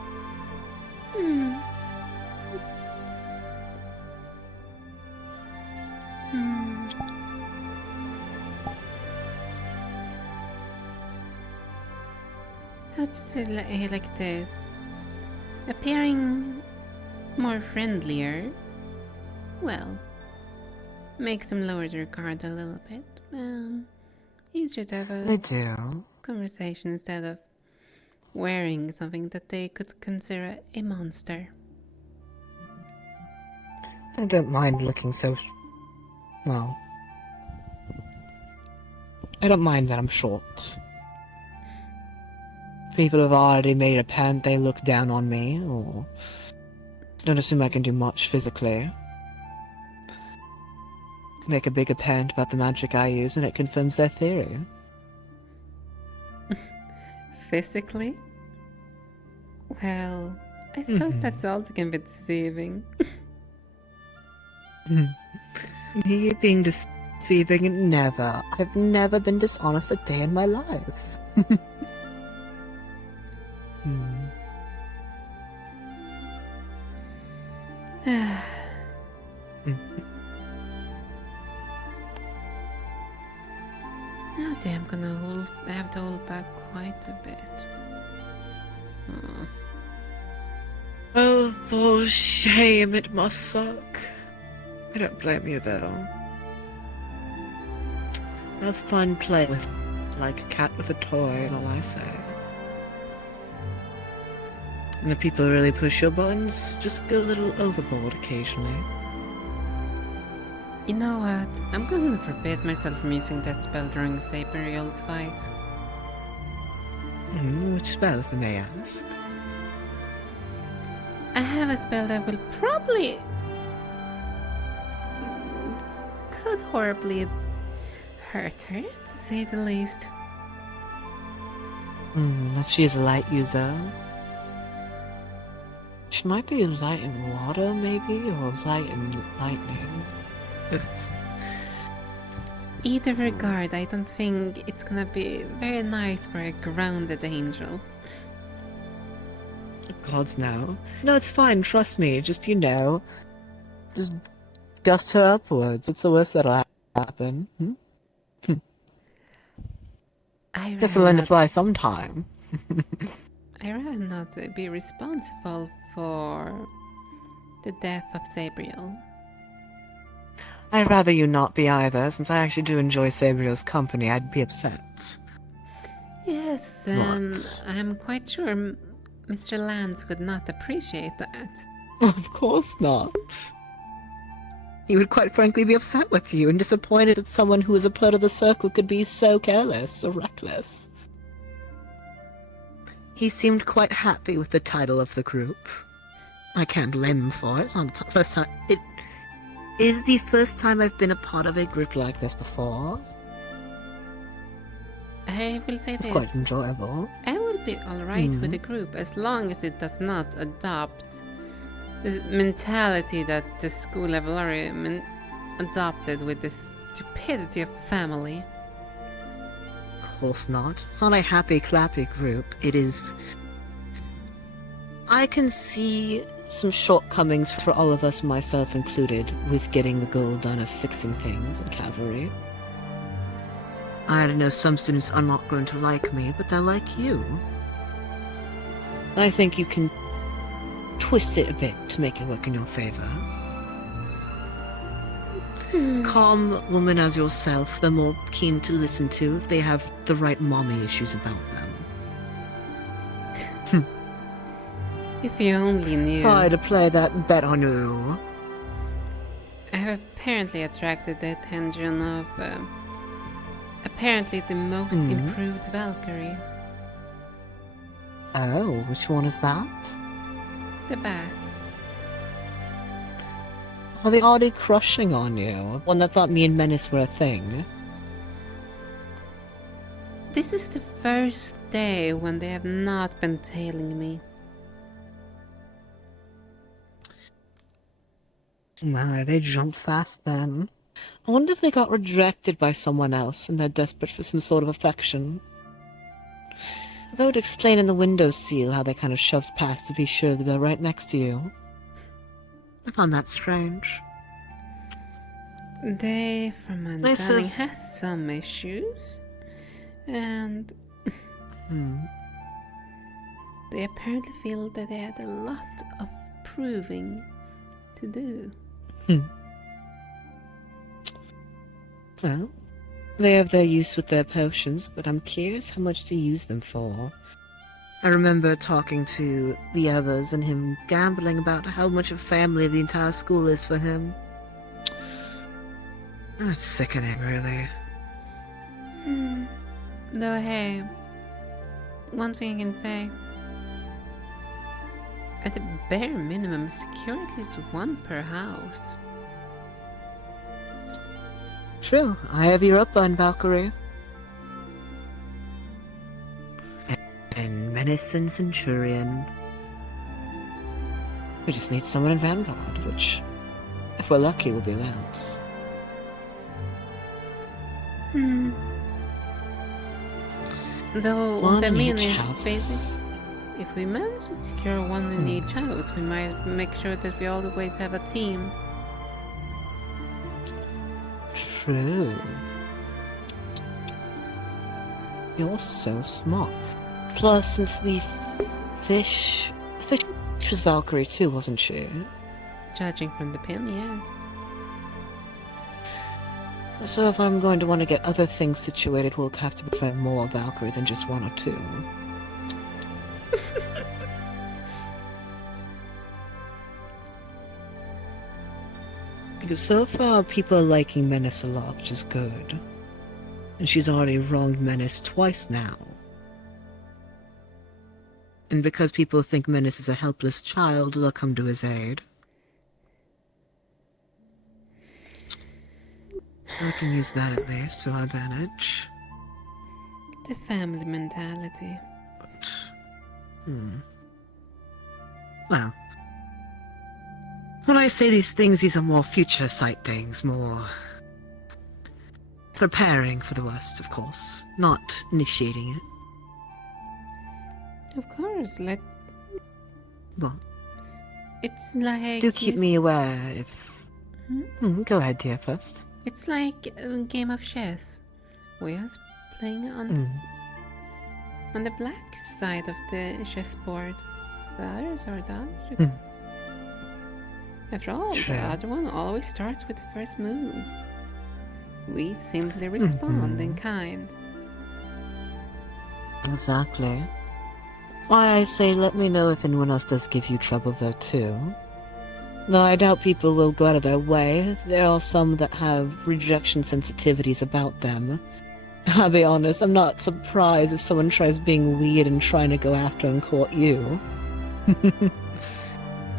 How to say it like this? Appearing more friendlier, well, makes them lower their guard a little bit. Easier to have They a do. conversation instead of wearing something that they could consider a monster. I don't mind looking so... well... I don't mind that I'm short. People have already made it apparent they look down on me, or... don't assume I can do much physically. Make a big apparent about the magic I use and it confirms their theory. Physically? Well, I suppose that's also can be deceiving. Me being deceiving? Never. I've never been dishonest a day in my life. Now I'm have to hold back quite a bit. Oh, for shame, it must suck. I don't blame you, though. Have fun playing with like a cat with a toy, is all I say. And if people really push your buttons, just go a little overboard occasionally. You know what? I'm going to forbid myself from using that spell during Sabriel's fight. Which spell, if I may ask? I have a spell that will probably... could horribly hurt her, to say the least. If she is a light user... she might be light in water, maybe? Or light in lightning? Either regard, I don't think it's gonna be very nice for a grounded angel. Gods, no. No, it's fine, trust me. Just, just dust her upwards. What's the worst that'll happen? I guess I'll learn to fly sometime. I rather not be responsible for the death of Sabriel. I'd rather you not be either, since I actually do enjoy Sabriel's company. I'd be upset. Yes, and I'm quite sure Mr. Lance would not appreciate that. Of course not. He would quite frankly be upset with you and disappointed that someone who was a part of the circle could be so careless, so reckless. He seemed quite happy with the title of the group. I can't blame him for it. It's not the first time. It is the first time I've been a part of a group like this before. I will say It's this. quite enjoyable. I will be alright with the group as long as it does not adopt the mentality that the school have already adopted with the stupidity of family. Of course not. It's not a happy clappy group. It is... I can see some shortcomings for all of us, myself included, with getting the goal done of fixing things in cavalry. I know some students are not going to like me, but they'll like you. I think you can twist it a bit to make it work in your favor. Calm women as yourself, they're more keen to listen to if they have the right mommy issues about them. If you only knew. Sorry to play that bet on you. I have apparently attracted the attention of apparently the most improved Valkyrie. Oh, which one is that? The bat. Are they already crushing on you? One that thought me and Menace were a thing. This is the first day when they have not been tailing me. My, they jump fast then. I wonder if they got rejected by someone else and they're desperate for some sort of affection. That would explain in the windowsill how they kind of shoved past to be sure that they're right next to you. I found that strange. They, from my understanding, has some issues. And they apparently feel that they had a lot of proving to do. Well, they have their use with their potions, but I'm curious how much to use them for. I remember talking to the others and him gambling about how much of family the entire school is for him. It's sickening, really. Though, hey, one thing I can say. At the bare minimum, secure at least one per house. True, I have your up on Valkyrie. And Menace and Centurion. We just need someone in Vanguard, which, if we're lucky, will be Lance. Though, One what I in mean each is house. basic. If we manage to secure one in each house, we might make sure that we always have a team. True. You're so smart. Plus, since the fish was Valkyrie too, wasn't she? Judging from the pin, yes. So if I'm going to want to get other things situated, we'll have to prefer more Valkyrie than just one or two. Because so far, people are liking Menace a lot, which is good. And she's already wronged Menace twice now. And because people think Menace is a helpless child, they'll come to his aid. So I can use that at least to our advantage. The family mentality. Well, when I say these things, these are more future sight things, more preparing for the worst, of course, not initiating it. Of course, What? It's like... Do keep me aware if... Go ahead, dear, first. It's like a game of chess. We are playing on the black side of the chessboard. The others are dodge. After all, the other one always starts with the first move. We simply respond in kind. Exactly. Why I say let me know if anyone else does give you trouble though too. Though I doubt people will go out of their way, there are some that have rejection sensitivities about them. I'll be honest, I'm not surprised if someone tries being weird and trying to go after and court you.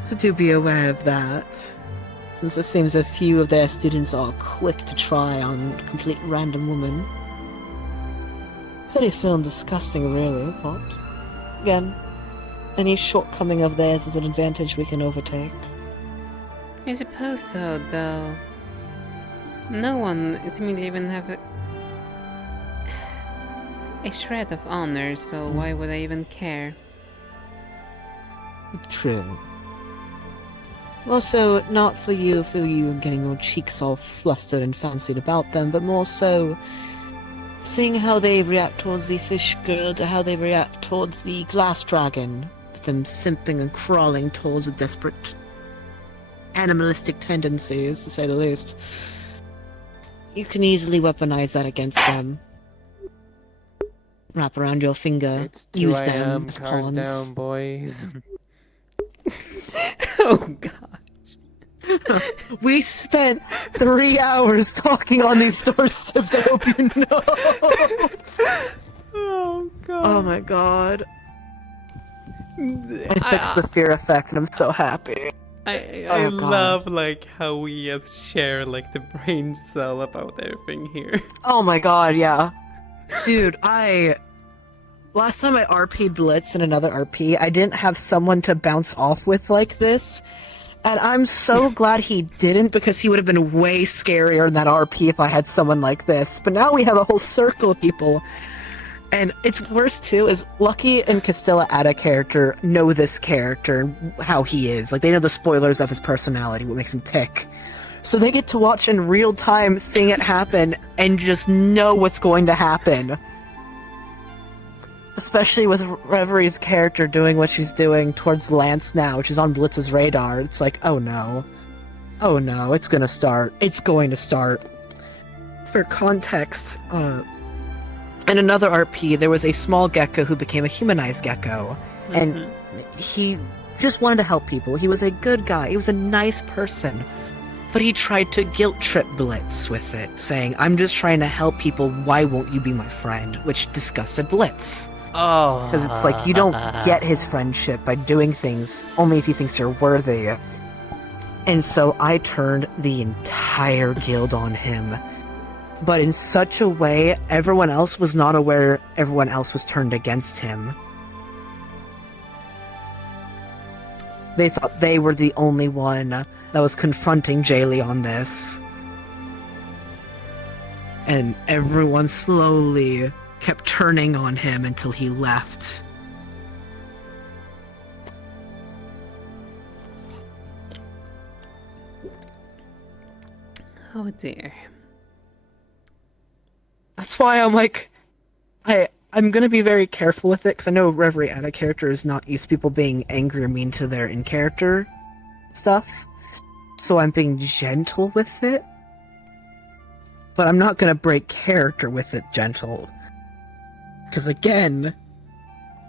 So do be aware of that, since it seems a few of their students are quick to try on complete random women. Pitiful and disgusting, really, but again, any shortcoming of theirs is an advantage we can overtake. I suppose so, though. No one seemingly even have a shred of honor, so why would I even care? True. Also, not for you getting your cheeks all flustered and fancied about them, but more so seeing how they react towards the fish girl to how they react towards the glass dragon, with them simping and crawling towards with desperate animalistic tendencies, to say the least. You can easily weaponize that against them. Wrap around your finger, It's 2 use a.m., them as cars pawns. down, boys. Oh god. We spent 3 hours talking on these doorsteps, I hope you know. Oh god. Oh my god. I fixed the fear effect and I'm so happy. I Oh, God. love like how we just share like the brain cell about everything here. Oh my god, yeah. Dude, last time I RP'd Blitz in another RP, I didn't have someone to bounce off with like this. And I'm so glad he didn't, because he would have been way scarier in that RP if I had someone like this. But now we have a whole circle of people. And it's worse too, is Lucky and Castilla add a character, know this character, and how he is. Like, they know the spoilers of his personality, what makes him tick. So they get to watch in real time, seeing it happen, and just know what's going to happen. Especially with Reverie's character doing what she's doing towards Lance now, which is on Blitz's radar. It's like, oh no. Oh no, it's gonna start. It's going to start. For context, in another RP, there was a small gecko who became a humanized gecko. And he just wanted to help people. He was a good guy. He was a nice person. But he tried to guilt trip Blitz with it, saying, I'm just trying to help people, why won't you be my friend? Which disgusted Blitz. Oh. Because it's like, you don't get his friendship by doing things only if he thinks you're worthy. And so I turned the entire guild on him. But in such a way, everyone else was not aware everyone else was turned against him. They thought they were the only one that was confronting Jaylee on this. And everyone slowly kept turning on him until he left. Oh dear. That's why I'm like, I'm gonna be very careful with it, because I know Reverie out of character is not used to people being angry or mean to their in-character stuff. So I'm being gentle with it. But I'm not gonna break character with it gentle. Because again,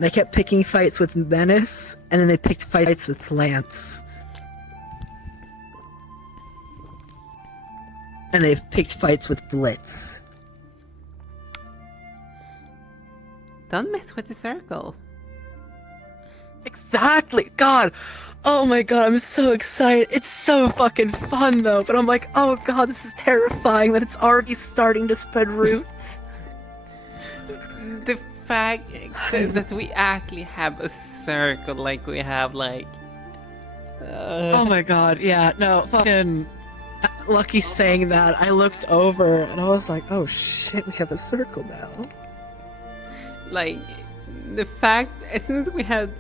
they kept picking fights with Menace, and then they picked fights with Lance. And they've picked fights with Blitz. Don't mess with the circle. Exactly! God! Oh my god, I'm so excited. It's so fucking fun though, but I'm like, oh god, this is terrifying that it's already starting to spread roots. The fact that we actually have a circle, like we have like... Oh my god, yeah, no, fucking... Lucky saying that, I looked over and I was like, oh shit, we have a circle now. Like, the fact, as soon as we had...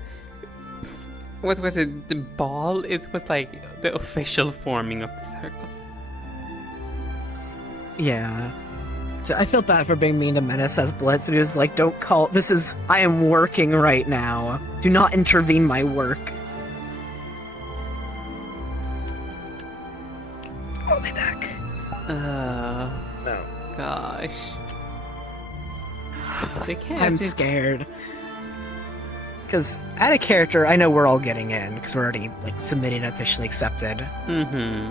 What was it? The ball? It was like the official forming of the circle. Yeah. So I felt bad for being mean to Menace as Blitz, but he was like, don't call... This is... I am working right now. Do not intervene my work. I'll be back. No. Gosh. I'm scared. Because out of character, I know we're all getting in, because we're already like submitted and officially accepted. Mm-hmm.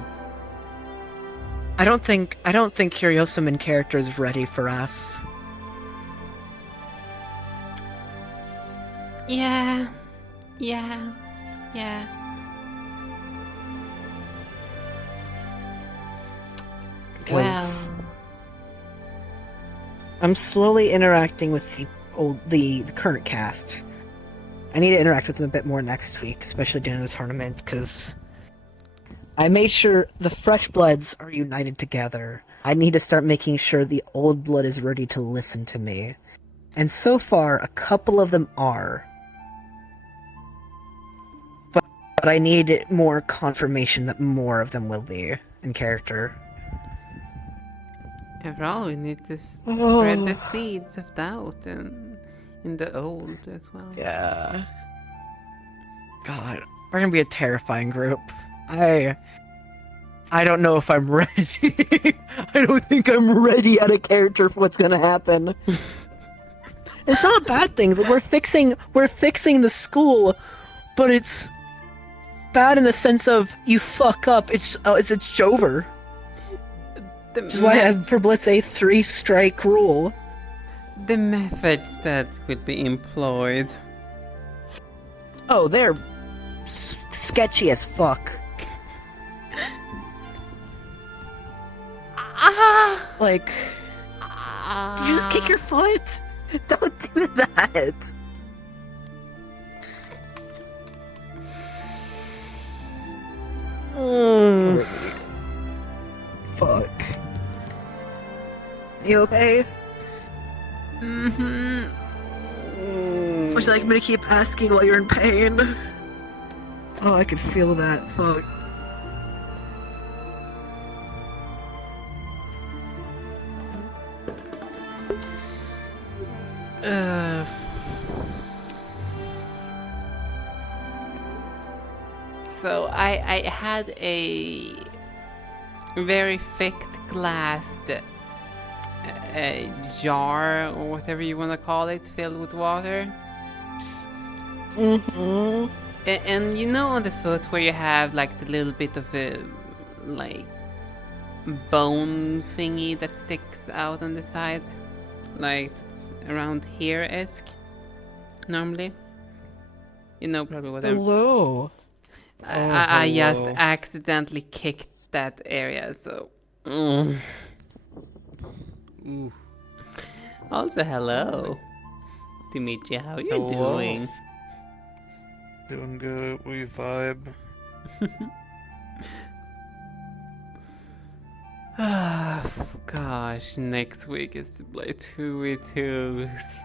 I don't think Curiosum in character is ready for us. Yeah. Well, I'm slowly interacting with the current cast. I need to interact with them a bit more next week, especially during the tournament, because I made sure the fresh bloods are united together. I need to start making sure the old blood is ready to listen to me. And so far, a couple of them are. But I need more confirmation that more of them will be in character. overall, we need to spread the seeds of doubt and in the old as well. Yeah. God, we're gonna be a terrifying group. I don't know if I'm ready. I don't think I'm ready out of character for what's gonna happen. It's not bad things. We're fixing the school, but bad in the sense of you fuck up, it's over. Which is why I have for Blitz a 3-strike rule. The methods that would be employed. Oh, they're sketchy as fuck. Like, did you just kick your foot? Don't do that. Fuck. You okay? Mm-hmm. Would you like me to keep asking while you're in pain? Oh, I can feel that. Fuck. So I had a very thick glassed jar or whatever you want to call it, filled with water. Mm-hmm. And you know on the foot where you have like the little bit of a like bone thingy that sticks out on the side, like it's around here-esque normally. You know probably what I'm. Hello. I just accidentally kicked that area, so. Ooh. Also, hello, Dimitri. How you doing? Doing good. We vibe. Gosh, next week is to play 2v2s.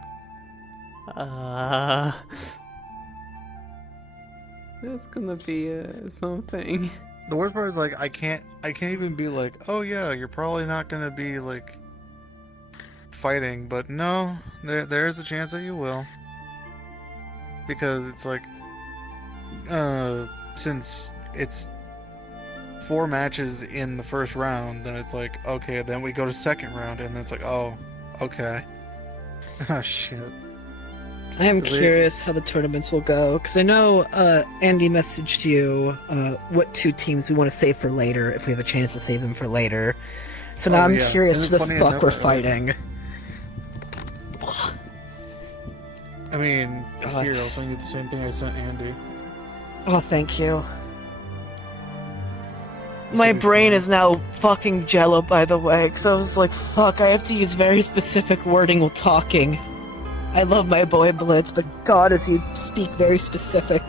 That's gonna be something. The worst part is like I can't even be like, oh yeah, you're probably not gonna be like fighting, but no, there's a chance that you will. Because it's like since it's 4 matches in the first round, then it's like, okay, then we go to second round, and then it's like, oh, okay. Oh shit. I am curious how the tournaments will go, because I know Andy messaged you what 2 teams we want to save for later, if we have a chance to save them for later. So now I'm curious who the fuck we're fighting. I mean, here, I'll send you the same thing I sent Andy. Oh, thank you. My brain is now fucking jello, by the way, because I was like, fuck, I have to use very specific wording while talking. I love my boy Blitz, but God, does he speak very specific.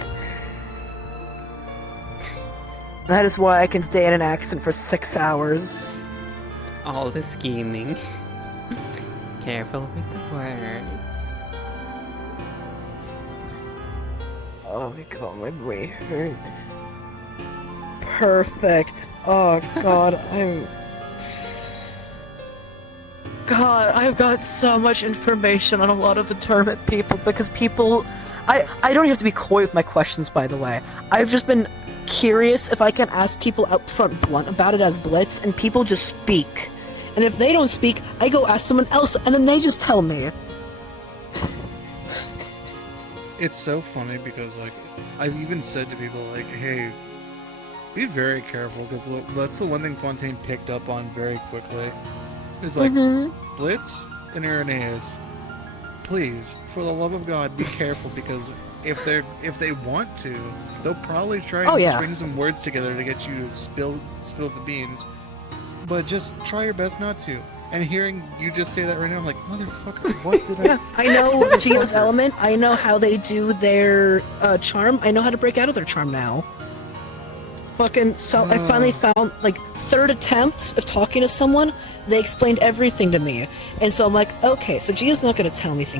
That is why I can stay in an accent for 6 hours. All the scheming. Careful with the words. Oh my God, my brain hurt. Perfect. Oh God, I've got so much information on a lot of the tournament people, because people... I don't even have to be coy with my questions, by the way. I've just been curious if I can ask people up front blunt about it as Blitz, and people just speak. And if they don't speak, I go ask someone else, and then they just tell me. It's so funny because, like, I've even said to people, like, hey, be very careful, because that's the one thing Fontaine picked up on very quickly. It's like, Blitz and Irenaeus, please, for the love of God, be careful, because if they want to, they'll probably try and string some words together to get you to spill the beans. But just try your best not to. And hearing you just say that right now, I'm like, motherfucker, what did I... I know Geo's element, I know how they do their charm, I know how to break out of their charm now. Fucking, so I finally found, like, 3rd attempt of talking to someone, they explained everything to me. And so I'm like, okay, so Geo's not gonna tell me things